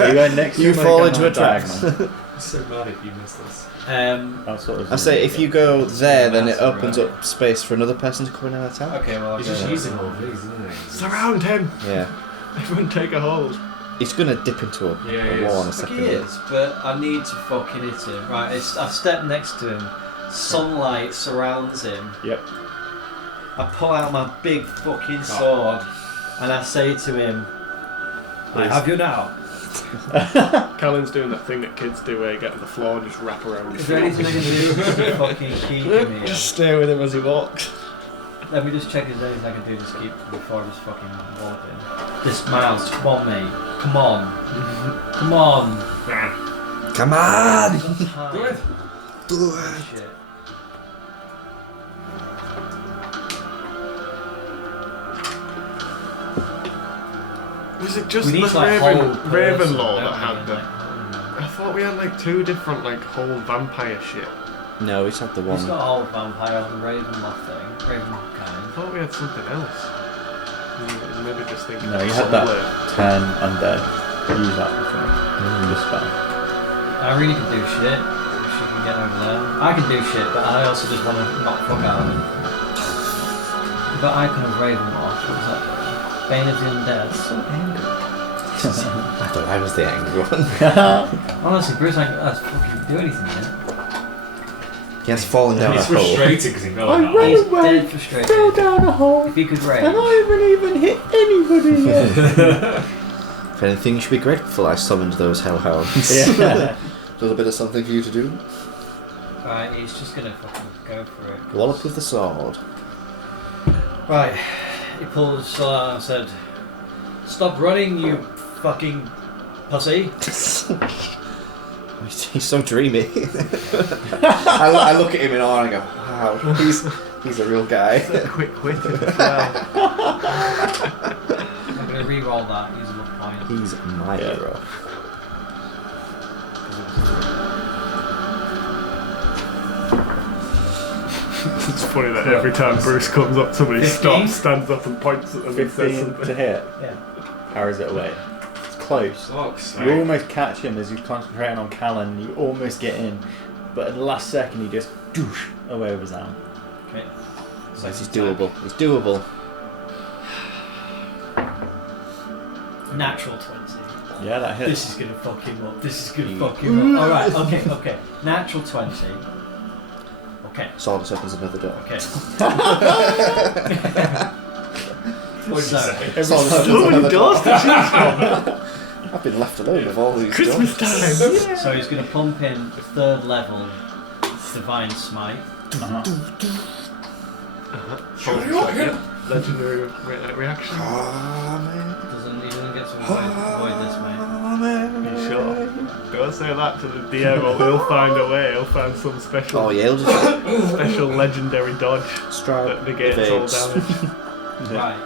Are you going next to You him or fall going into on a trap. diagonal? I'm so mad if you missed this. I say if you go there, then it opens up space for another person to come in and attack. Okay, well, I'll He's go just there. using all these, isn't he? Surround him! Yeah. Everyone take a hold. He's gonna dip into a Yeah, wall in a Fuck second. he is, but I need to fucking hit him. Right, I step next to him. Sunlight surrounds him. Yep. I pull out my big fucking sword and I say to him, I have you now. Callan's doing that thing that kids do where you get on the floor and just wrap around his Is there anything I can do to fucking keep him here? Just stay with him as he walks. Let me just check if there's anything I can do to keep him before I just fucking walk in. Dismount, come on mate. Come on. Come on. Come on! Do it. Do it! Shit. Was it just We the need to like hold Raven person, Law don't that we? had them? Like, I thought we had like two different like whole vampire shit. No, he's had the He's one. got a whole vampire and Ravenlock thing. Raven I kind. thought we had something else. Maybe just thinking. No, you had that 10 undead. Use that before. The spell. I really can do shit. If she can get over there. I can do shit, but I also just want to knock fuck out of him. But Icon of Ravenlock, what was that? Bane of the Undead. So angry. I thought I was the angry one. Honestly, Bruce, I can't fucking do anything yet. He has fallen down a He's hole. frustrated because he fell I down. ran He's away, dead frustrated. fell down a hole, If he could rage. and I haven't even hit anybody yet. If anything, you should be grateful I summoned those hellhounds. Yeah. A little bit of something for you to do. Right, he's just gonna fucking go for it. Wallop with the sword. Right, he pulls and said, "Stop running, you fucking pussy." He's so dreamy. I look at him in awe and I go, wow, he's a real guy. Quick-witted as well. I'm gonna re-roll that, use a luck point. He's my hero. It's funny that every time Bruce comes up, somebody 15? stands up and points at them and says 15 something. to hit. Yeah. Arrows it away. It's close. Fuck's sake. You almost catch him as he's concentrating on Callan. You almost get in, but at the last second he just doosh away with his arm. Okay. So he's doable. He's doable. Natural 20. Yeah, that hits. This is gonna fuck him up. This is gonna fuck him up. Alright, okay. Natural 20. Okay. Sawdust opens another door. Okay. What did you So, say? Sawdust So opens many another doors door. to choose from. I've been left alone with all these Christmas doors. time. so he's gonna pump in 3rd level Divine Smite. Legendary reaction. He doesn't get to avoid this, mate. You sure? Don't say that to the DM or he'll find a way. He'll find some special Oh yeah, he'll just special legendary dodge Strahd that negates all evades. damage. Right.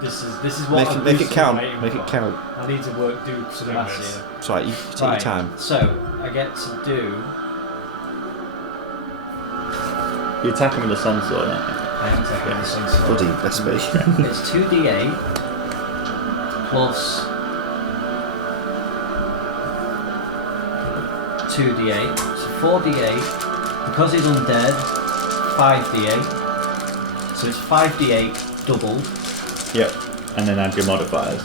This is what I'm Make it loosely count. waiting Make for. it count. I need to do some maths here. It's alright, you take your time. So I get to do. You attack him with a sun sword, aren't you? I am taking this in slow. Bloody best me. It's 2d8 plus 2d8, so 4d8. Because he's undead, 5d8. So it's 5d8 doubled. Yep. And then add your modifiers.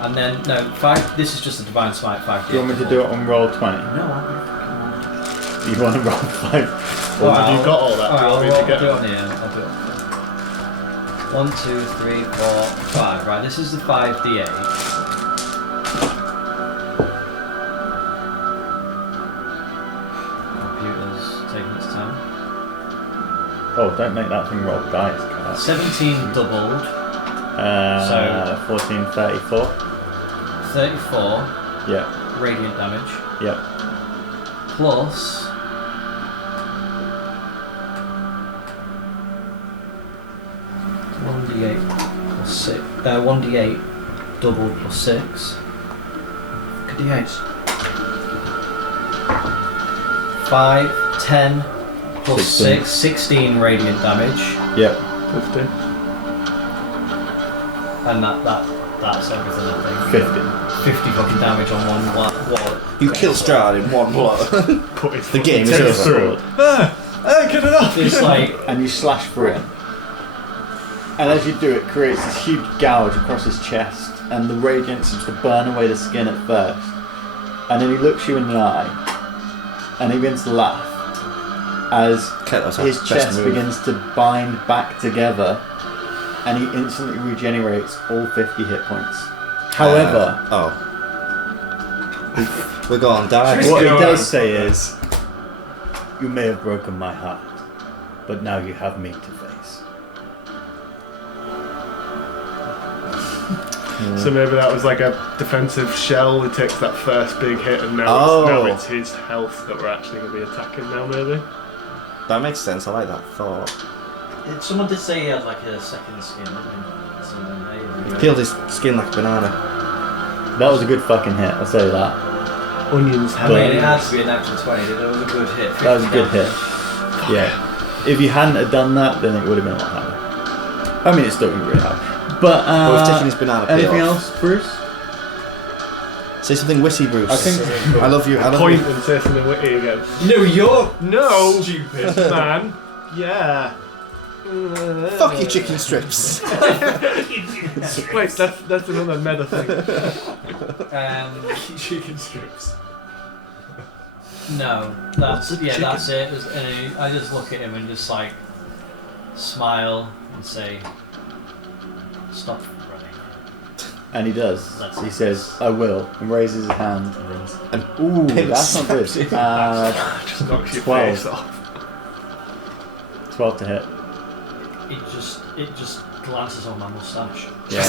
And then, no, 5. This is just a Divine Smite 5d8. Do you want me to do it on roll 20? No, I'm gonna fucking You want to roll 5? Or have you got all that? Alright, Do you want me to I'll get do it on here. I'll do it. 1, 2, 3, 4, 5. Right, this is the 5d8. Computer's taking its time. Oh, don't make that thing roll dice. Cat. 17 doubled. 14, 34. 34 Yep. radiant damage. Yep. Plus. $1d8 plus 6. 1d8 doubled plus 6. Good d8s. 5, 10, plus 16. 6, 16 radiant damage. Yep. 50. And that's everything, I think. 50. 50 fucking damage on one wall. You kill Strahd in one blow. Put his The game is Take a over. sword. Get it off! It's like, And you slash through it. And as you do, it creates this huge gouge across his chest, and the radiance seems to burn away the skin at first. And then he looks you in the eye, and he begins to laugh as Okay, that's his best chest move. begins to bind back together, and he instantly regenerates all 50 hit points. However, we're gonna die. what he go does on. say is, "You may have broken my heart, but now you have me to face." So maybe that was like a defensive shell who takes that first big hit, and now, Oh. it's his health that we're actually going to be attacking now, maybe? That makes sense. I like that thought. someone did say he had like a second skin, didn't he? Peeled his skin like a banana. That was a good fucking hit, I'll say that. Onions, I mean, it had to be an actual 20, that was a good hit. That was a good hit. Yeah. If you hadn't have done that, then it would have been a lot higher. I mean, it's still going to be really high. But, But we've taken his banana peel anything off. else, Bruce? Say something witty, Bruce. I think I love you. I love Point you. and say something witty again. No, you're No! stupid. Man! Yeah! Fuck your chicken strips. Wait, that's another meta thing. Chicken strips. No, that's it. And I just look at him and just like smile and say, "Stop running." And he does. He says, "I will," and raises his hand. And Ooh, pin that's not good. snaps Just knocks your 12. face off. 12 to hit. It just glances on my mustache. Yeah.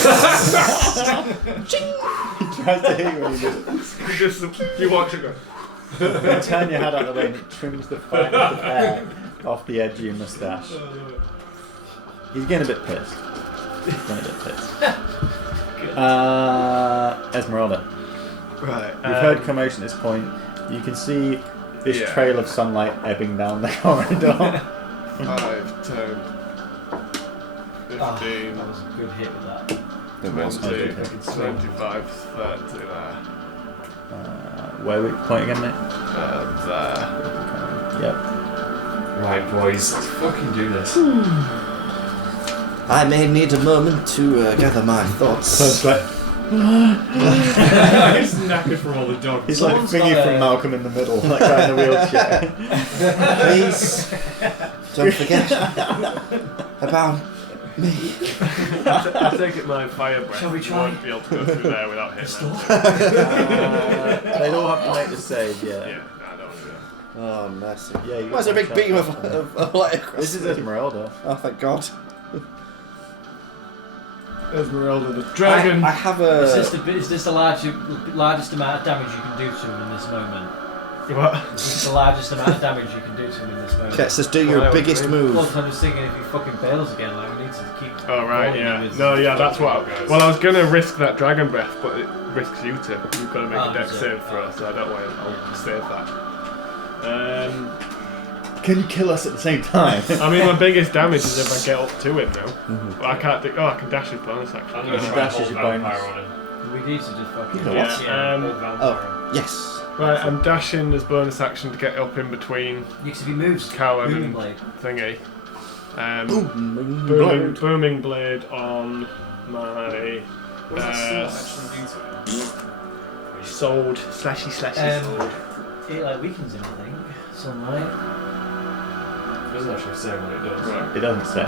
He tries to hit you when You watch it go. you turn your head out of the way and it trims the fine of the hair off the edge of your moustache. He's getting a bit pissed. Esmeralda. Right. You've heard commotion at this point. You can see this Yeah. trail of sunlight ebbing down the corridor. 5, 10, 15, That was a good hit with that. 20, 25, 30 there. Where we point again, mate? There. Yep. Right, boys, let's fucking do this. I may need a moment to gather my thoughts. He's like He's knackered from all the dogs. he's like Someone's Thingy got from a- Malcolm in the Middle, that guy in the wheelchair. Please don't forget about me. I take it my fire breath. Shall we try? Won't be able to go through there without hitting them. They'd all have to make the save, Yeah, yeah. no, I don't want to do that. Oh, mercy. Yeah, you Why is there a big beam of light across This is the- Esmeralda. Oh, thank God. Esmeralda the dragon. I have Is this the largest amount of damage you can do to him in this moment? What? Is this the largest amount of damage you can do to him in this moment? Okay, so do your Well, biggest okay. move. Well, I'm just thinking if he fucking fails again, like we need to keep. Oh right, rolling yeah. him as- No, yeah, that's what. Well, I was gonna risk that dragon breath, but it risks you to. You've got to make Oh, a dex is it? save for us, so I don't want. I'll save that. Can you kill us at the same time? I mean, my biggest damage is if I get up to him now. Mm-hmm. Well, I can't. I can dash his bonus I'm action. gonna try and Dash is hold your vampire bonus. on him. We need to just fucking. Yeah. Yeah. Hold vampire on him. Yes. Right, I'm dashing as bonus action to get up in between Because if he moves, Callum booming and blade. thingy. Boom. Booming blade on my What does that actually do to him? sword. Slashy. It like weakens him, I think. Sunlight. It doesn't actually say what it does. Right. It doesn't say.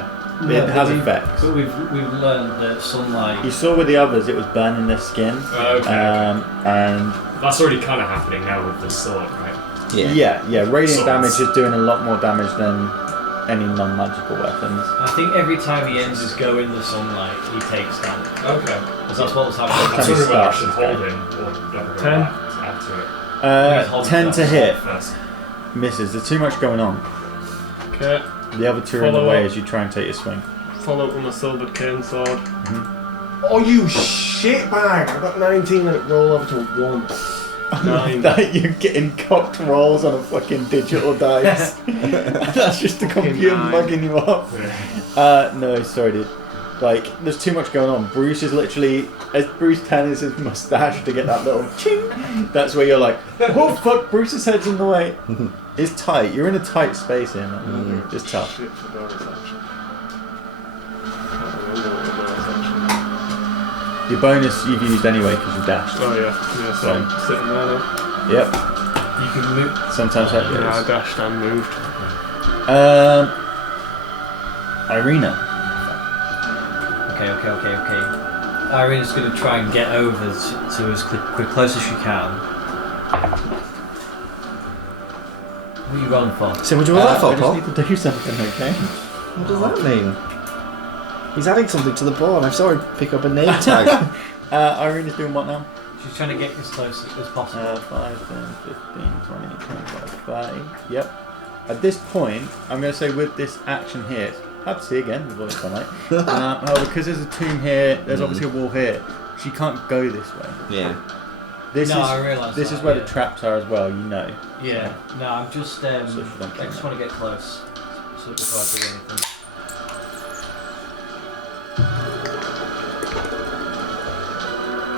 No, It has but effects. But we've learned that sunlight. You saw with the others, it was burning their skin. Okay. And That's already kind of happening now with the sword, right? Yeah. yeah, radiant Swords. damage is doing a lot more damage than any non-magical weapons. I think every time he ends his go in the sunlight, he takes damage. Okay. Because that's what was I happening. was wondering whether I starts should this hold guy. him or go 10. back to add to it. 10 to hit. First. Misses. There's too much going on. Okay. The other two are in the Follow way up. as you try and take your swing. Follow up with my silvered cane sword. Mhm. Oh, you shit bag! I got 19 and it rolled over to 1. 9. that you're getting cocked rolls on a fucking digital dice. That's just the Fucking computer 9. mugging you up. No, sorry, dude. Like, there's too much going on. Bruce is literally, as Bruce turns his mustache to get that little ching, that's where you're like, oh fuck, Bruce's head's in the way. It's tight. You're in a tight space here, man. Just tough. Shit for bonus action. Can't remember what the bonus action is. Your bonus you've used anyway because you dashed. Oh yeah, so I'm sitting there now. Yep. You can move. Sometimes that Yeah, I goes. dashed and moved. Irina. Okay. Irina's going to try and get over to as close as she can. What are you running for? So what do you want that I for, just Paul? need to do something, okay? What does that mean? He's adding something to the board. I saw him pick up a name tag. Irina's doing what now? She's trying to get as close as possible. 5, 10, 15, 20, 25, 30. Yep. At this point, I'm going to say with this action here, hard to see again with all this sunlight. Because there's a tomb here, there's obviously a wall here. She can't go this way. Yeah. This No, is I realise this that, is where yeah. the traps are as well. You know. Yeah. No, I'm just. I So she don't just want to get close. So before I do anything.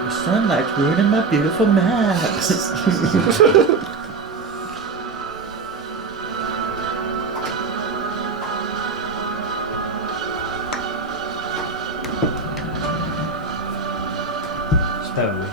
The sunlight's ruining my beautiful maps. Spell me.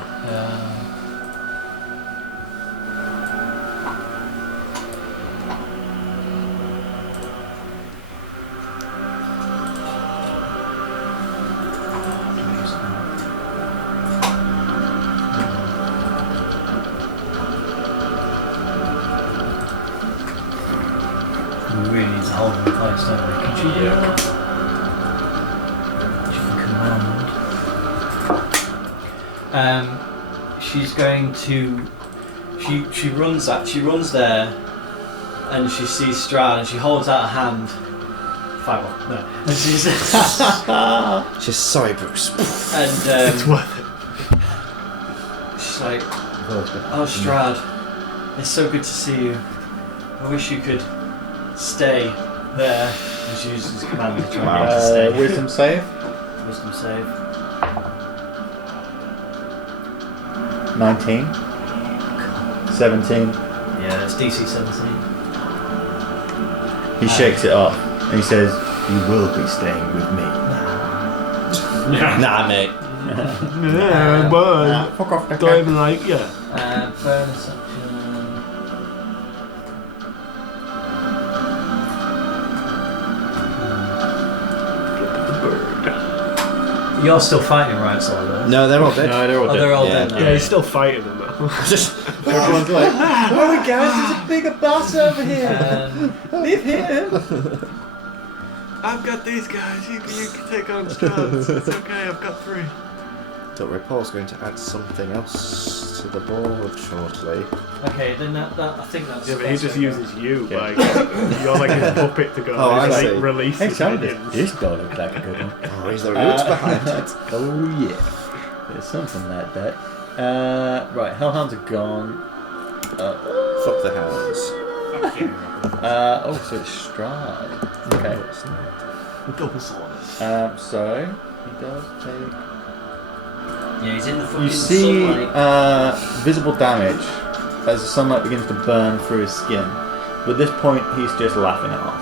We really need to hold them in place, don't we? Could you command? She's going to. She runs there, and she sees Strahd, and she holds out a hand. 5 off. No. And she's. Just sorry, Bruce. And It's worth it. she's like, "Oh, Strahd, it's so good to see you. I wish you could stay there." And she uses command to try and get her to stay. Wisdom save. Wisdom save. 19. 17. Yeah, it's DC 17. He shakes it off and he says, "You will be staying with me." Nah, mate. Yeah, but Fuck off the don't even like you. Bonus action. You're still fighting, right, Solid? No, they're all dead. No, they're all Oh, dead. they're all Yeah. dead now. Yeah, he's still fighting them though. Everyone's like, "Oh, guys, there's a bigger boss over here. Leave him." I've got these guys. You can take on Strahd. It's okay. I've got 3. Don't worry, Paul's going to add something else to the board shortly. Okay, then that I think that's. Yeah, but he that's just okay. uses you. Yeah. Like you're like his puppet to go. Oh, I like, see. release Hey, his Sam, minions. this doll looks like a good one. Oh, he's the roots behind it. Oh yeah, there's something like that. Right, Hellhounds are gone. Fuck the hounds. So it's Strahd. Okay. Double sword. So he does take. Yeah, he's in the fucking You see sunlight. visible damage as the sunlight begins to burn through his skin. But at this point, he's just laughing it off.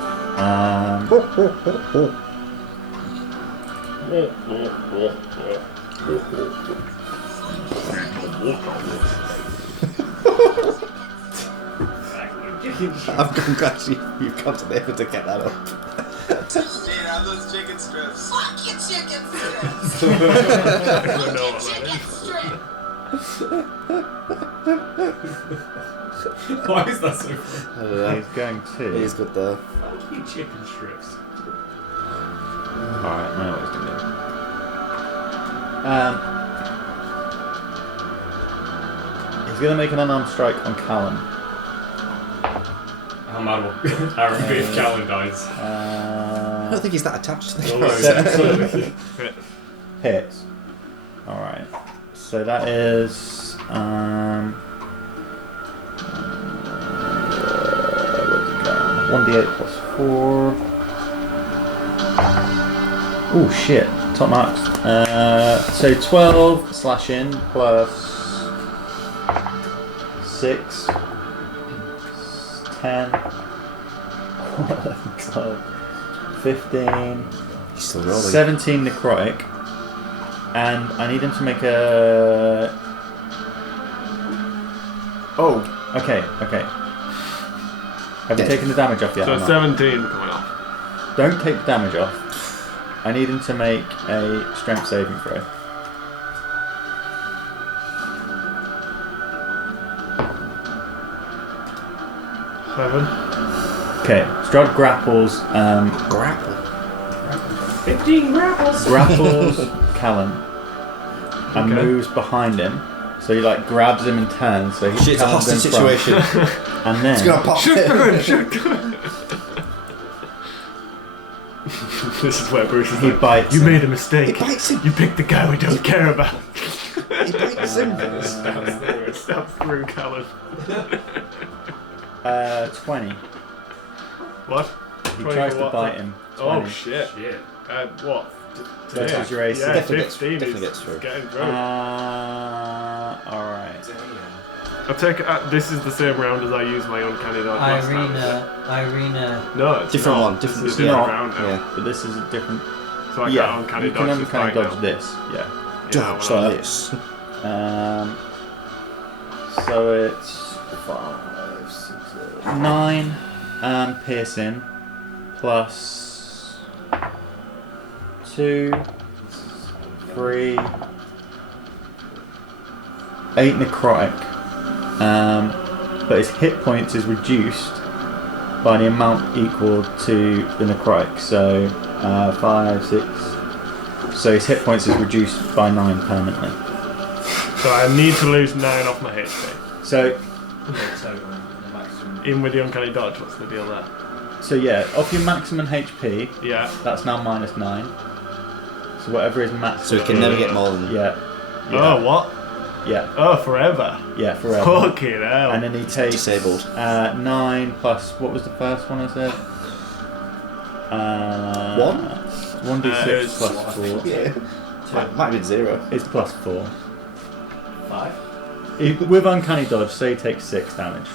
I'm glad you've come to the effort to get that up. Dude, have those chicken strips. Fuck your chicken strips. I don't know what that is. Why is that so funny? I don't know. He's going to. He's good though. Fuck you, chicken strips. Alright, I know what he's going to do. He's going to make an unarmed strike on Callum. How mad will Aaron be if Callan dies? I don't think he's that attached to the Oh, character. Hits. Alright. So that is 1d8 plus 4. Oh shit, top marks. So 12 slashing plus 6, 10, 11, 12, 15, Still rolling. 17 necrotic. And I need him to make a... Oh, okay. Have you taken the damage off yet? So or not? 17 coming off. Don't take the damage off. I need him to make a strength saving throw. Seven. Okay, Strahd grapples. Grapple. 15 grapples. Grapples Callan and Okay. moves behind him. So he like grabs him and turns. So he's Shit, it's a Callan's hostage in front. situation. And then It's gonna pop Shotgun, it. shotgun. This is where Bruce is he like, bites. you him. made a He mistake. bites him. You picked the guy we don't care about. He bites him. Stab through Callan. 20. What? He 20 tries for to what? bite him. 20. Oh shit. Shit. What? Versus your AC. Yeah, Definitely gets- 15 definitely is gets through. getting through. Alright. I take this is the same round as I used my uncanny dodge last time. is it? Irina. No, it's Different not. one, different This is a one. different Not. round now. Yeah. But this is a different... So I yeah, got uncanny you can dodge this uncanny fight dodge now. this. Yeah. Yeah, Dodge well, like this. So it's 5, 6, 9 piercing plus 2, 3, 8 necrotic. But his hit points is reduced by the amount equal to the necrotic. So 5, 6. So his hit points is reduced by 9 permanently. So I need to lose 9 off my HP. So Even with the uncanny dodge, what's the deal there? So yeah, off your maximum HP, Yeah. that's now -9. So whatever is max. So he can never get more than. Yeah. Oh, what? Yeah. Oh, forever. Yeah, forever. Fucking hell. And then he takes Disabled. 9 plus what was the first one I said? 1d6 it's- plus 4. Yeah. Might have been 0. It's plus 4. 5. With uncanny dodge, say he takes 6 damage.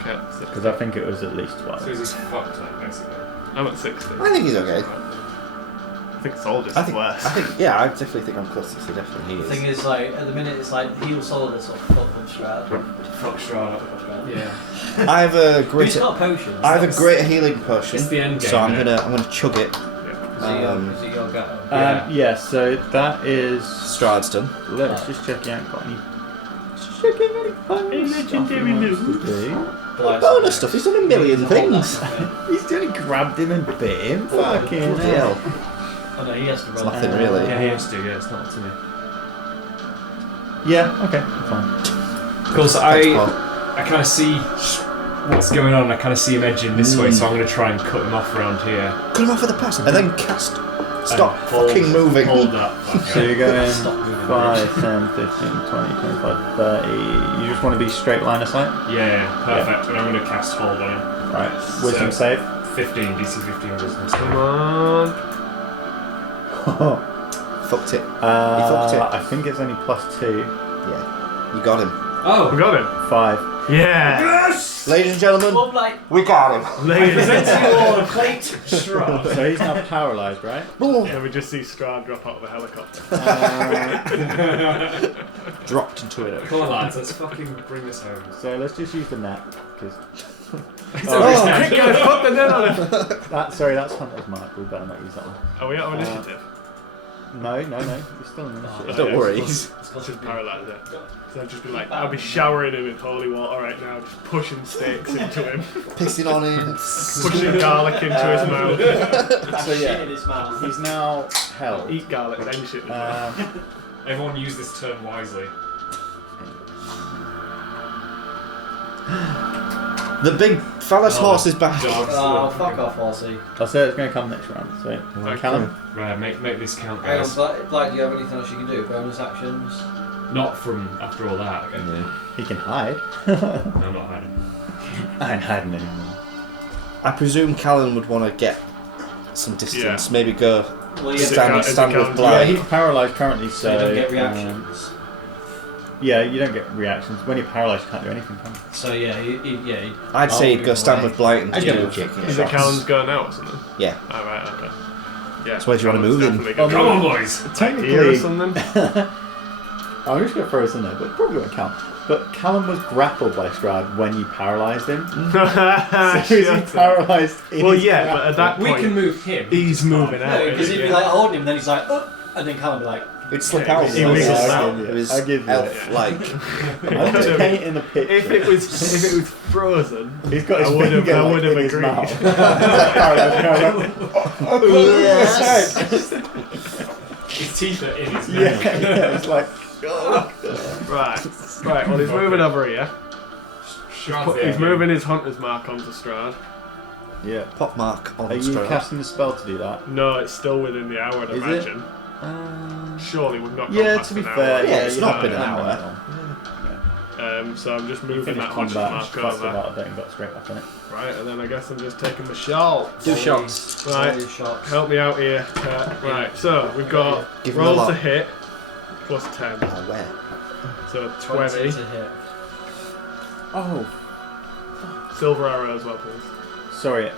Okay. Because I think it was at least 12. So he's fucked up, basically. I'm at 60. I think he's okay. I think Soldier's I think. worse. I think. Yeah, I definitely think I'm close to 60. Definitely he The thing is. is, like, at the minute, it's like heal Solidus or fuck up Strahd. Fuck Strahd. Yeah. I have a He's greater. got potions. I have a That's- greater healing potion. It's the end game. So I'm innit? gonna chug it. Is it your go? Yeah, so that is. Strahd's done. Let's just check he ain't got any. Just checking any bonus stuff he wants to do. Bonus stuff. He's done a million things. He's only grabbed him and bit him. Fucking Bloody hell. hell. Oh no, he has to roll. Nothing really. Yeah, he has to. Yeah, it's not up to me. Yeah, okay, fine. Of course, Thanks, Paul. I kind of see what's going on. I kind of see him edging this way, so I'm going to try and cut him off around here. Cut him off with the pass, and then cast. Stop And hold- fucking moving. Hold that. So you're going Stop moving. 5, 10, 15, 20, 25, 30. You just want to be straight line of sight? Yeah, perfect. And I'm going to cast hold on him. Right. Wisdom So- save. 15, DC 15 wisdom. Come on. Fucked it. uh, it. I think it's only +2. Yeah. You got him. We Oh! got him. 5. Yeah. Ladies and gentlemen, Well, like, we got him. Ladies and Present you all a plate Strahd. So he's now paralysed, right? yeah, we just see Strahd drop out of a helicopter. Dropped into it. Come on, lads, let's fucking bring this home. So let's just use the net. Cause Quick, guys, put the net on him. sorry, that's Hunter's Mark. We better not use that one. Are we out of initiative? No. You're still in initiative. Don't worry. Just paralyse it. So I'd just be like, I'll be showering him with holy water right now, just pushing stakes into him, Pissing on him. pushing garlic into his mouth. So shit yeah, in his mouth. he's now held. Eat garlic, then shit in his mouth. Everyone use this term wisely. The big phallus horse is back. Oh, fuck off, Horsey. I'll say it's going to come next round. So Okay. Callum. Right, make this count, Hang on, guys. Black, do you have anything else you can do? Bonus actions? Not from after all that. Okay. He can hide. No, I'm not hiding. I ain't hiding anymore. I presume Callan would want to get some distance. Yeah. Maybe go Well, stand with Yeah, blind. he's paralysed currently, so you don't get reactions. Yeah, you don't get reactions. When you're paralysed, you can't do anything, can you? So yeah, I'd say he'd go stand with blind and I'd do go kicking Is it shots. Callan's going out or something? Yeah. Alright, okay. Yeah. So where do you want to move him? Come on, boys. Here or Technically, something? I'm just going to throw this in there, but it probably won't count. But Callum was grappled by Strahd when you paralysed him. So is he paralysed? Well, yeah, but at that We point, can move him. he's moving out. No, because he'd be like holding him, then he's like, oh, and then Callum would be like, He'd slip Yeah, out. he wiggles out. It was I give you elf-like. I'm just painting a picture. If it was frozen, He's got his I would have- finger I would have in his agreed. mouth. His teeth are in his Yeah, mouth. yeah, it's like, right. Well, he's moving over here. Shard's there. He's moving his hunter's mark onto Strahd. yeah. Pop mark on Are you Strahd. casting the spell to do that? No, it's still within the hour, I'd Is it? imagine. Surely we've not gone Yeah, past to be an fair, hour. Yeah, it's you not haven't been an done hour. that. So I'm just You moving finished that hunter's combat, mark fussed over. about it and got straight back on it. Right, and then I guess I'm just taking the shot. Do shots. Right, shots. help me out here. Right, so we've got Give him a roll lot. to hit plus 10, Oh, where? so 20 20. to hit. Oh, Silver arrow as well, please. sorry.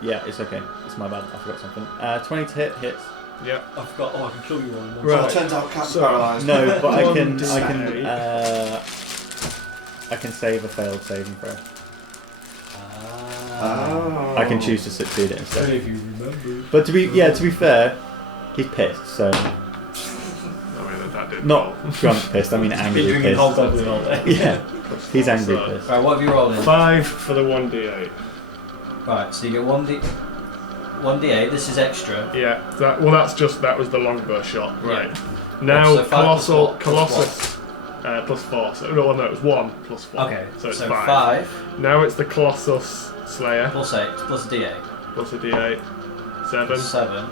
Yeah, it's okay. It's my bad. I forgot something. 20 to hit hits. Yep. I forgot, oh, I can kill you one. Right. Turns out Cap's So- paralysed. No, but I One can D8. I can save a failed saving throw. Oh. I can choose to succeed it instead. Only if you remember. But to be fair, he's pissed. So I mean, that did not drunk pissed. I mean Been angry drinking pissed. hobgoblin all day. Yeah, he's angry So- pissed. Right, what have you rolled in? 5 for the 1d8. Right, so you get 1d8, this is extra. Yeah, that was the longbow shot. Right. Now So 5 plus what? Colossus plus 4. So no, it was 1 plus 4. Okay, So it's so 5. 5 Now it's the Colossus Slayer plus 8 plus a d8 plus a d8. 7. plus 7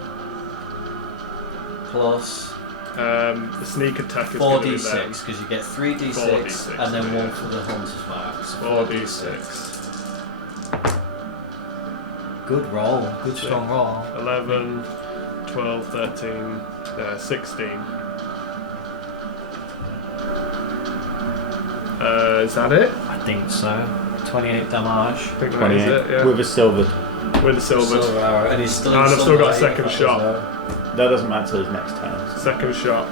plus The sneak attack is going to be 4d6 then. because you get 3d6 4d6, and then yeah. 1 for the hunter's mark. So 4d6. Good roll, good strong roll. 11, 12, 13, 16. Is that it? I think so. 28 damage. I think that is 28 it, yeah. with a silver. With the silver. Silver arrow, and he's still. And I've still got a sunlight second as shot. well. That doesn't matter till his next turn. Second shot.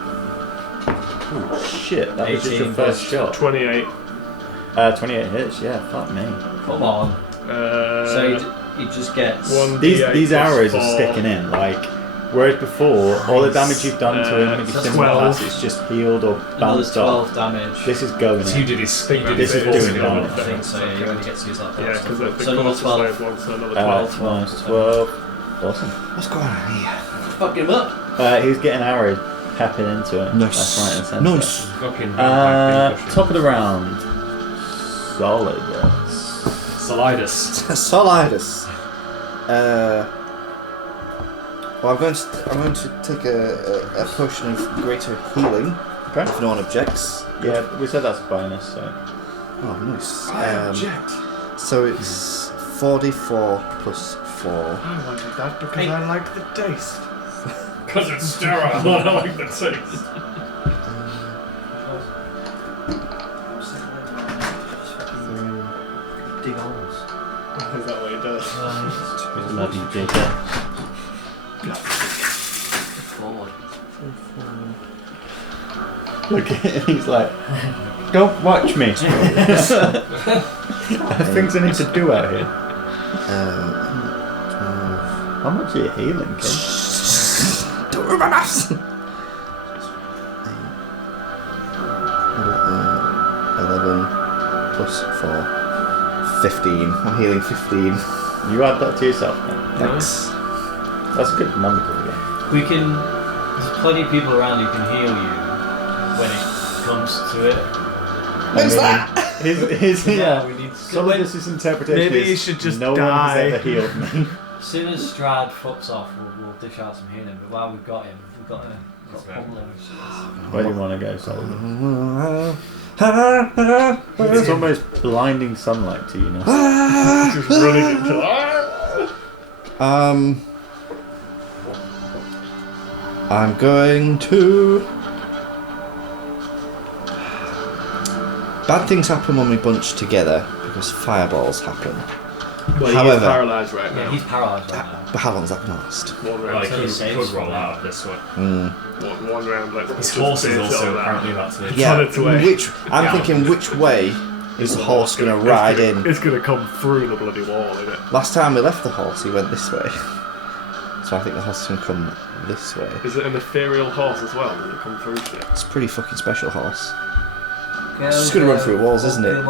Oh shit! That was just 18 your first shot. 28. 28 hits. Yeah, fuck me. Come on. So he just gets. 1d8 These plus arrows 4. are sticking in. Like, whereas before, all the damage you've done to him, maybe that's similar 12. class, it's just healed or Another bounced 12 off. damage. This is going So you in. did his. Think You did this is his doing force damage. I think so, yeah, you only get to use that. Yeah, because the so another Colossus 12. Slave wants another 12. 12. Nice, 12. Awesome. What's going on here? Fuck him up. He's getting arrows tapping into it. Nice. That's right and centre. Nice. Fucking Top of the round. Solid. Solidus. Solidus. Well, I'm going to take a potion of greater healing. Okay. If no one objects. Yeah, we said that's a bonus, so. Oh, nice. I object. So it's 44 plus 4. I wanted that because I like the taste. Because it's sterile. I like the taste. Dig holes. Is that what he does? Bloody digger. Forward. Look at him, he's like, don't watch me. Things I need to do out here. 12. How much are you healing, kid? Don't ruin my maths! 11 plus 4. 15. I'm healing 15. You add that to yourself, man. Thanks. That's a good number to get. We can. There's plenty of people around who can heal you when it comes to it. When's that? His Yeah, we need. some of this is interpretation. Maybe is you should just no die. one has ever healed me. As soon as Strahd fucks off, we'll dish out some healing. But while we've got him, we've got to pummel him. Where do you want to go, Solomon? It's almost blinding sunlight to you now. Just running into. I'm going to. Bad things happen when we bunch together because fireballs happen. Well, However- he's paralysed right now. Yeah, he's paralysed right now. But how long does that last? One round. Like So he he saves could from roll it. out of this one. One round. Let's His just horse is finish also all that. apparently about to. Yeah. on its way. I'm Yeah. thinking, which way is the horse going to ride in? It's going to come through the bloody wall, isn't it? Last time we left the horse, he went this way. So I think the horse is going to come this way. Is it an ethereal horse as well? Does it come through shit? It's a pretty fucking special horse. Go, It's just gonna run through walls, isn't it?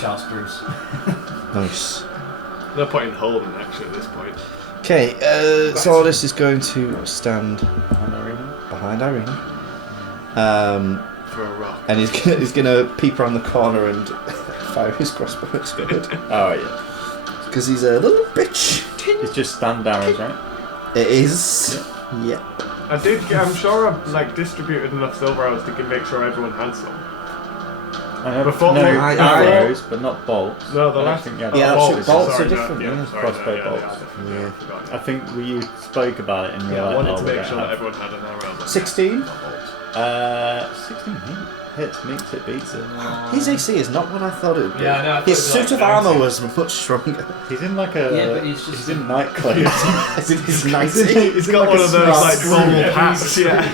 Shouts Bruce. Nice. No point in holding actually at this point. Okay, Sordis is going to stand behind Irina. For a rock. And he's gonna peep around the corner and fire his crossbow. It's good. Oh yeah. Because he's a little bitch. It's just stand arrows, right? It is. Yep. I'm sure I've distributed enough silver arrows to make sure everyone had some. I have Before- no I- arrows, but not bolts. No, the I don't last. think Yeah, bolts bolts sorry, are different, No, yeah. sorry, Crossbow no, bolts. they are different, Yeah. I forgot, I think you spoke about it and you're Yeah, I like, wanted oh, to we make don't sure that have- everyone had an arrow. 16? 16 hits, meets it, beats it. His AC is not what I thought it would be. Yeah, no, I thought His it was suit like of armour 90. was much stronger. He's in like a. Yeah, but he's just- he's in night clothes. As in his 90. He's got one of those normal hats. Yeah.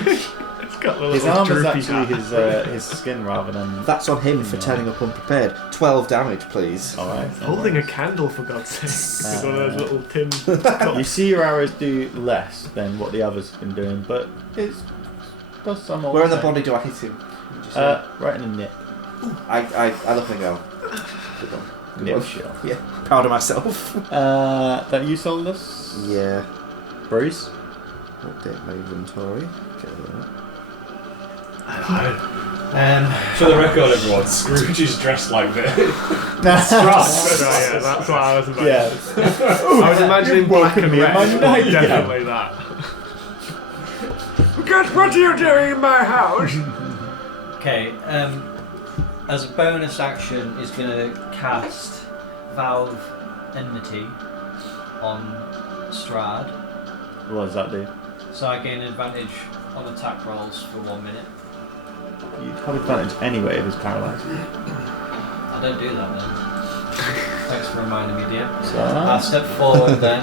It's got the His little armor's droopy actually hat. his skin rather than. That's on him for turning up unprepared. 12 damage, please. Alright. Holding a candle for God's sake. It's one of those little tin You cups. see your arrows do less than what the others have been doing, but it does some. Where in the body do I hit him? Right in the nip. I look and go. Good one. Good Nip one. shot. Yeah. Proud of myself. That you sold us? Yeah. Bruce? Update my inventory. Get rid of For the record, everyone, Scrooge is dressed like this. Right, yeah, that's what I was imagining. Yeah. I was imagining black and me in red. my nightgown. Definitely that. Guess what are you doing in my house? Okay, as a bonus action, is going to cast Valve Enmity on Strahd. What does that do? So I gain advantage on attack rolls for 1 minute. You have advantage anyway if he's paralysed. I don't do that then. Thanks for reminding me, dear. So, I'll step forward then,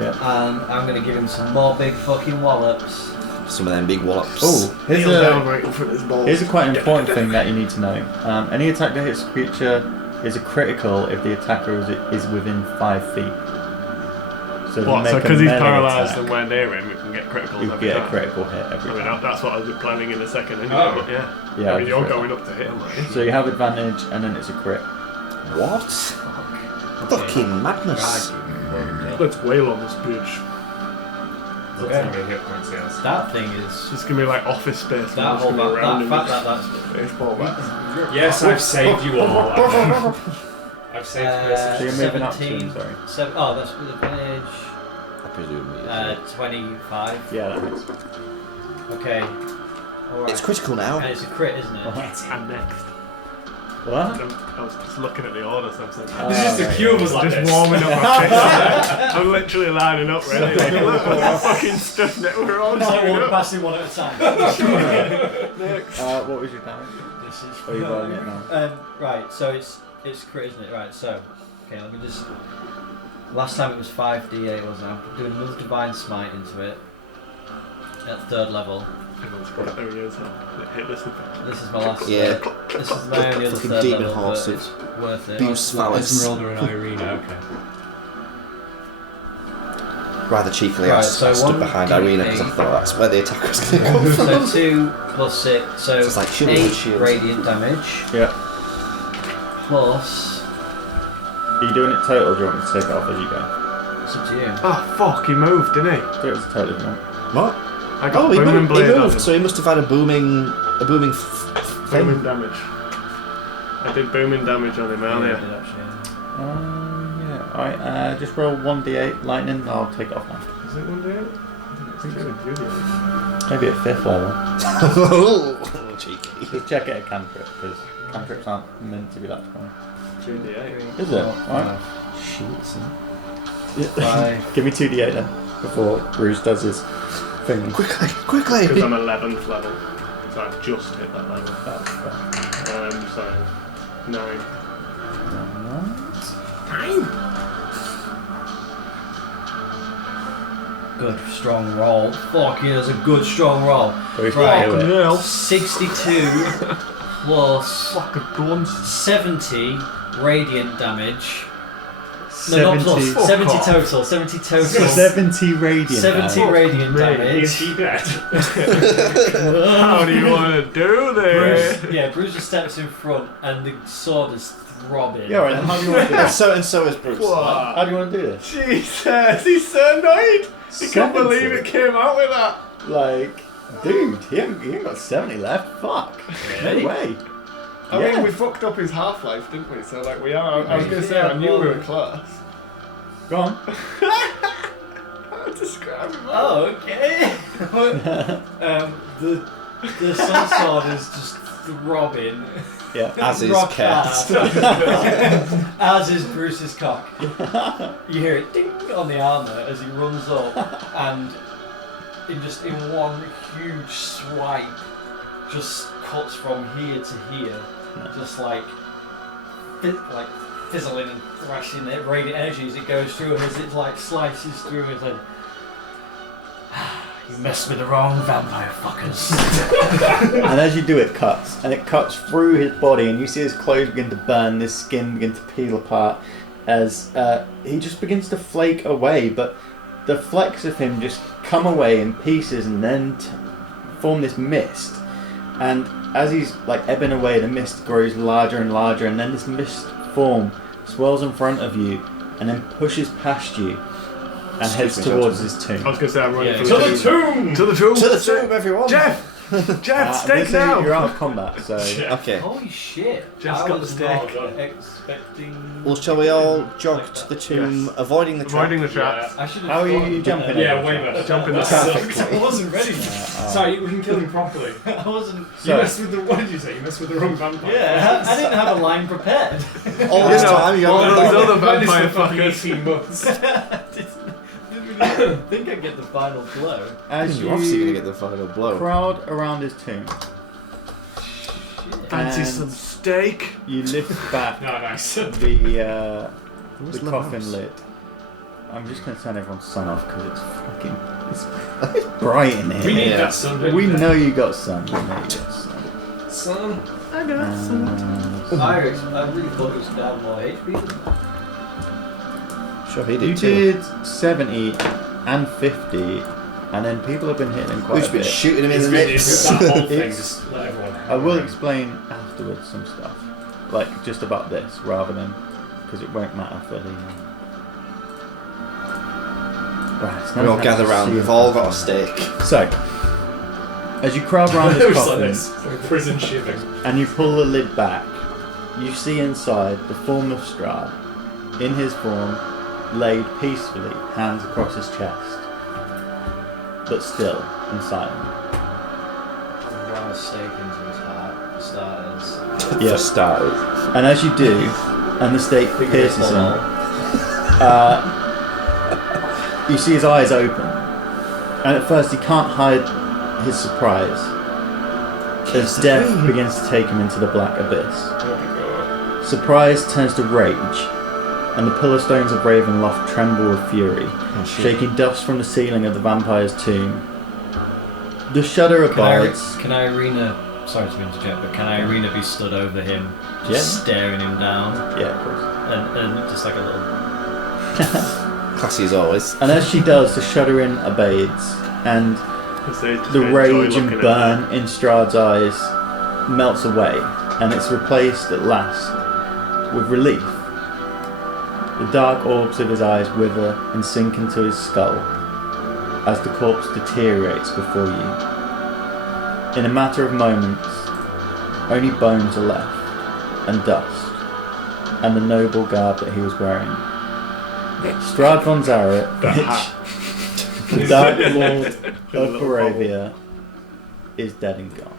yeah. and I'm going to give him some more big fucking wallops. Some of them big wallops. Oh, Kneel down right in front of his balls. here's a quite important thing that you need to know. Any attack that hits a creature is a critical if the attacker is within 5 feet. So if you What, make so a because he's melee paralysed attack, and we're near him, we can get criticals you every get a time. critical hit every I mean, time. that's what I was planning in a second anyway, Oh. but yeah. Yeah, I mean, you're crit. going up to hit him, right? So you have advantage and then it's a crit. What? Fucking madness. Let's wail on this bitch. That's how many hit points he has. That thing is... It's going to be like Office Space. That We're just whole gonna be around him fact with that's... baseball bats. Yes, I've saved you all. I've saved this. So you're moving up to 17. him, sorry. Oh, that's with advantage. I presume it is. 25. Yeah, that hits. Okay. Alright. It's critical now. And it's a crit, isn't it? And next. What? I was just looking at the order, so I'm saying, This is the cube was like just this. warming up my face. I'm literally lining up, ready. Like, look, fucking stuff that we're all It's like lining walking up. past him one at a time. Next. What was your damage? This is Are you rolling it now? right, so it's crit, isn't it? Right, so okay, let me just. Last time it was 5d8, wasn't it? I'm doing another divine smite into it at 3rd level. Everyone's got it. There he is. Hit this effect. This is my last. Yeah. This is my only other Fucking 3rd demon level, horse but of it's worth it. Boost phallus. Esmeralda and Irina, okay. Rather cheekily, Right, I so stood 1 behind Irina because I D8. thought that's where the attack was going to come from. So 2 plus 6, so It's like shield and 8 shield. radiant damage Yeah. plus. Are you doing it total or do you want me to take it off as you go? It's up to you. Ah, fuck, he moved, didn't he? Do it as a total if you want. What? I got Oh, he booming moved, blade on him. so he must have had a booming Booming thing. damage. I did booming damage on him Yeah, I earlier. did actually. Yeah. Alright, just roll 1d8 lightning, I'll take it off now. Is it 1d8? I think so. Maybe at 5th level. Cheeky. Just check it at cantrip, because cantrips aren't meant to be that strong. 2d8. Is it? Alright. Give me 2d8 then, before Bruce does his thing. Quickly! Because I'm 11th level. So I've just hit that level. That's fine. So 9. Good strong roll. Fuck yeah, that's a good strong roll. Bruce Right. can do it. No. 62 plus Fucking guns. 70 radiant damage. No, not plus. 70 70 off. total. 70 total. 70 radiant. 70 radiant Is damage. he dead? How do you want to do this? Bruce just steps in front and the sword is throbbing. Yeah, alright, how do you want to do this? And so is Bruce. How do you want to do this? Jesus, he's so annoyed. He can't believe it came out with that. Like, dude, he ain't got 70 left. Fuck. Really? No way. I mean, we fucked up his half-life, didn't we? So, like, we are. I was going to say, I knew we were close. Go on. How to describe him? Oh, okay. The sun sword is just throbbing. Yeah. As is Rock Cat. hard. As is Bruce's cock. You hear it ding on the armour as he runs up, and in one huge swipe, just cuts from here to here, just like fizzling and thrashing it, radiant energy as it goes through, and as it like slices through, it's like, you messed with the wrong vampire fuckers. And as you do, it cuts, and it cuts through his body, and you see his clothes begin to burn, his skin begin to peel apart, as he just begins to flake away. But the flecks of him just come away in pieces, and then form this mist. And as he's like ebbing away, the mist grows larger and larger, and then this mist form swirls in front of you, and then pushes past you, and heads towards his tomb. I was going to say, I'm running Yeah. for To the tomb! To the tomb! To the tomb, everyone! Jeff! Jeff, steak So now! you're out of combat, so Okay. Holy shit! Jeff's I got the was steak. not expecting. Well, shall we all jog to the tomb, Yes. avoiding the trap? Avoiding the traps. I should have. how are you jumping? Yeah, over way the better. Jump in the That trap. sucks. I wasn't ready. Sorry, we can kill him properly. I wasn't. You So- messed with the. What did you say? You messed with the wrong vampire. Yeah, I didn't have a line prepared. All this time, you all got those other Minus vampire the fucking fuckers. 18 months. I think I'd get the final blow. As You're obviously going to you get the final blow. crowd around his tomb, Fancy And- some steak? you lift back No, nice. the coffin lid. I'm just going to turn everyone's sun off because it's bright in here. We need Yeah. that sun. don't We we? know you got sun. We know you got sun. Sun. I got some. I really thought it was going to have more HP than that. Sure, he You did too. did 70 and 50, and then people have been hitting him quite We've a just been bit. shooting him in It's the good. nips. It's that whole thing. It's- Just let everyone. I will explain afterwards some stuff, like just about this, rather than because it won't matter for the. Right, it's We now all time gather to round, see we've the all got a coffin. steak. So, as you crowd round It this was like coffin this. Like prison shipping. and you pull the lid back, you see inside the form of Strahd, in his form, laid peacefully, hands across his chest, but still and silent. Run a stake into his heart, for starters. For starters. And as you do, and the stake pierces him, you see his eyes open, and at first he can't hide his surprise as death begins to take him into the black abyss. Oh my god. Surprise turns to rage, and the pillar stones of Ravenloft tremble with fury, shaking dust from the ceiling of the vampire's tomb. The shudder abides. Can Irina, sorry to interject, but can Irina be stood over him, just staring him down, Yeah, of course. and just like a little. Classy as always. And as she does, the shuddering abates, and the rage and burn in Strahd's eyes melts away, and it's replaced at last with relief. The dark orbs of his eyes wither and sink into his skull as the corpse deteriorates before you. In a matter of moments, only bones are left, and dust, and the noble garb that he was wearing. Strahd von Zaret, the Dark Lord of Barovia, is dead and gone.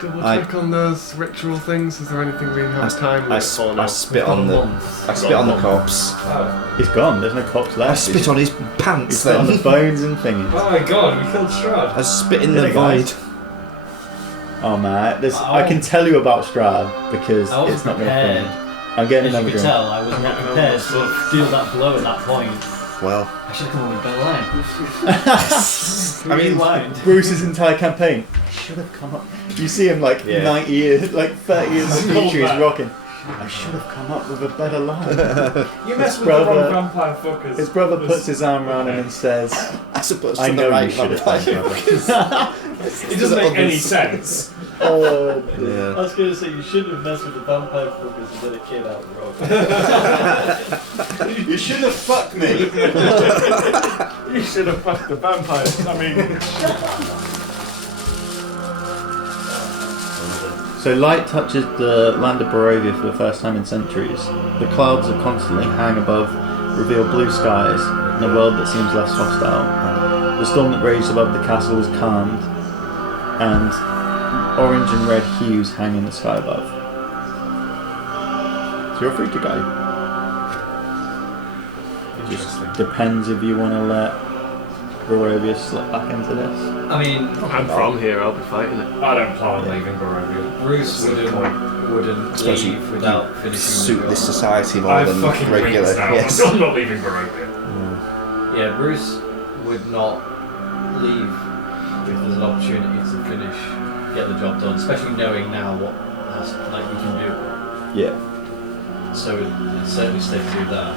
double check on those ritual things? Is there anything we have time with? I spit on the corpse. Oh. He's gone. There's no corpse left. I spit on his pants He's spit on the then. bones and thingies. Oh my god, we killed Strahd. I spit in Did the it, guys? void. Oh man, I can tell you about Strahd because I wasn't it's not going to prepared. finish. I'm getting As you another could drink. tell, I was not prepared to deal that blow at that point. Well, I should have come up with a better line. I mean, Rewind. Bruce's entire campaign. I should have come up. You see him like 90 years, like 30 years in the future, he's rocking. I should have come up with a better line. You messed with the wrong vampire fuckers. His brother puts his arm around him and says, as opposed I to know the right you should have vampire. It doesn't make any sense. oh, Yeah. I was going to say, you shouldn't have messed with the vampire fuckers and let a kid out wrong. you should have fucked me. You should have fucked the vampires. I mean. So light touches the land of Barovia for the first time in centuries. The clouds that constantly hang above reveal blue skies in a world that seems less hostile. The storm that raged above the castle is calmed, and orange and red hues hang in the sky above. So you're free to go. It just depends if you want to let Barovia slip back into this. I mean, I'm from here, I'll be fighting it. I don't plan on leaving Barovia. Bruce wouldn't Especially leave without finishing Suit the this job. society more I than fucking regular. rings now. Yes. I'm not leaving Barovia. Yeah, Bruce would not leave if there's an opportunity to finish, get the job done, especially knowing now what you can do. Yeah. So it'd certainly stay to do that.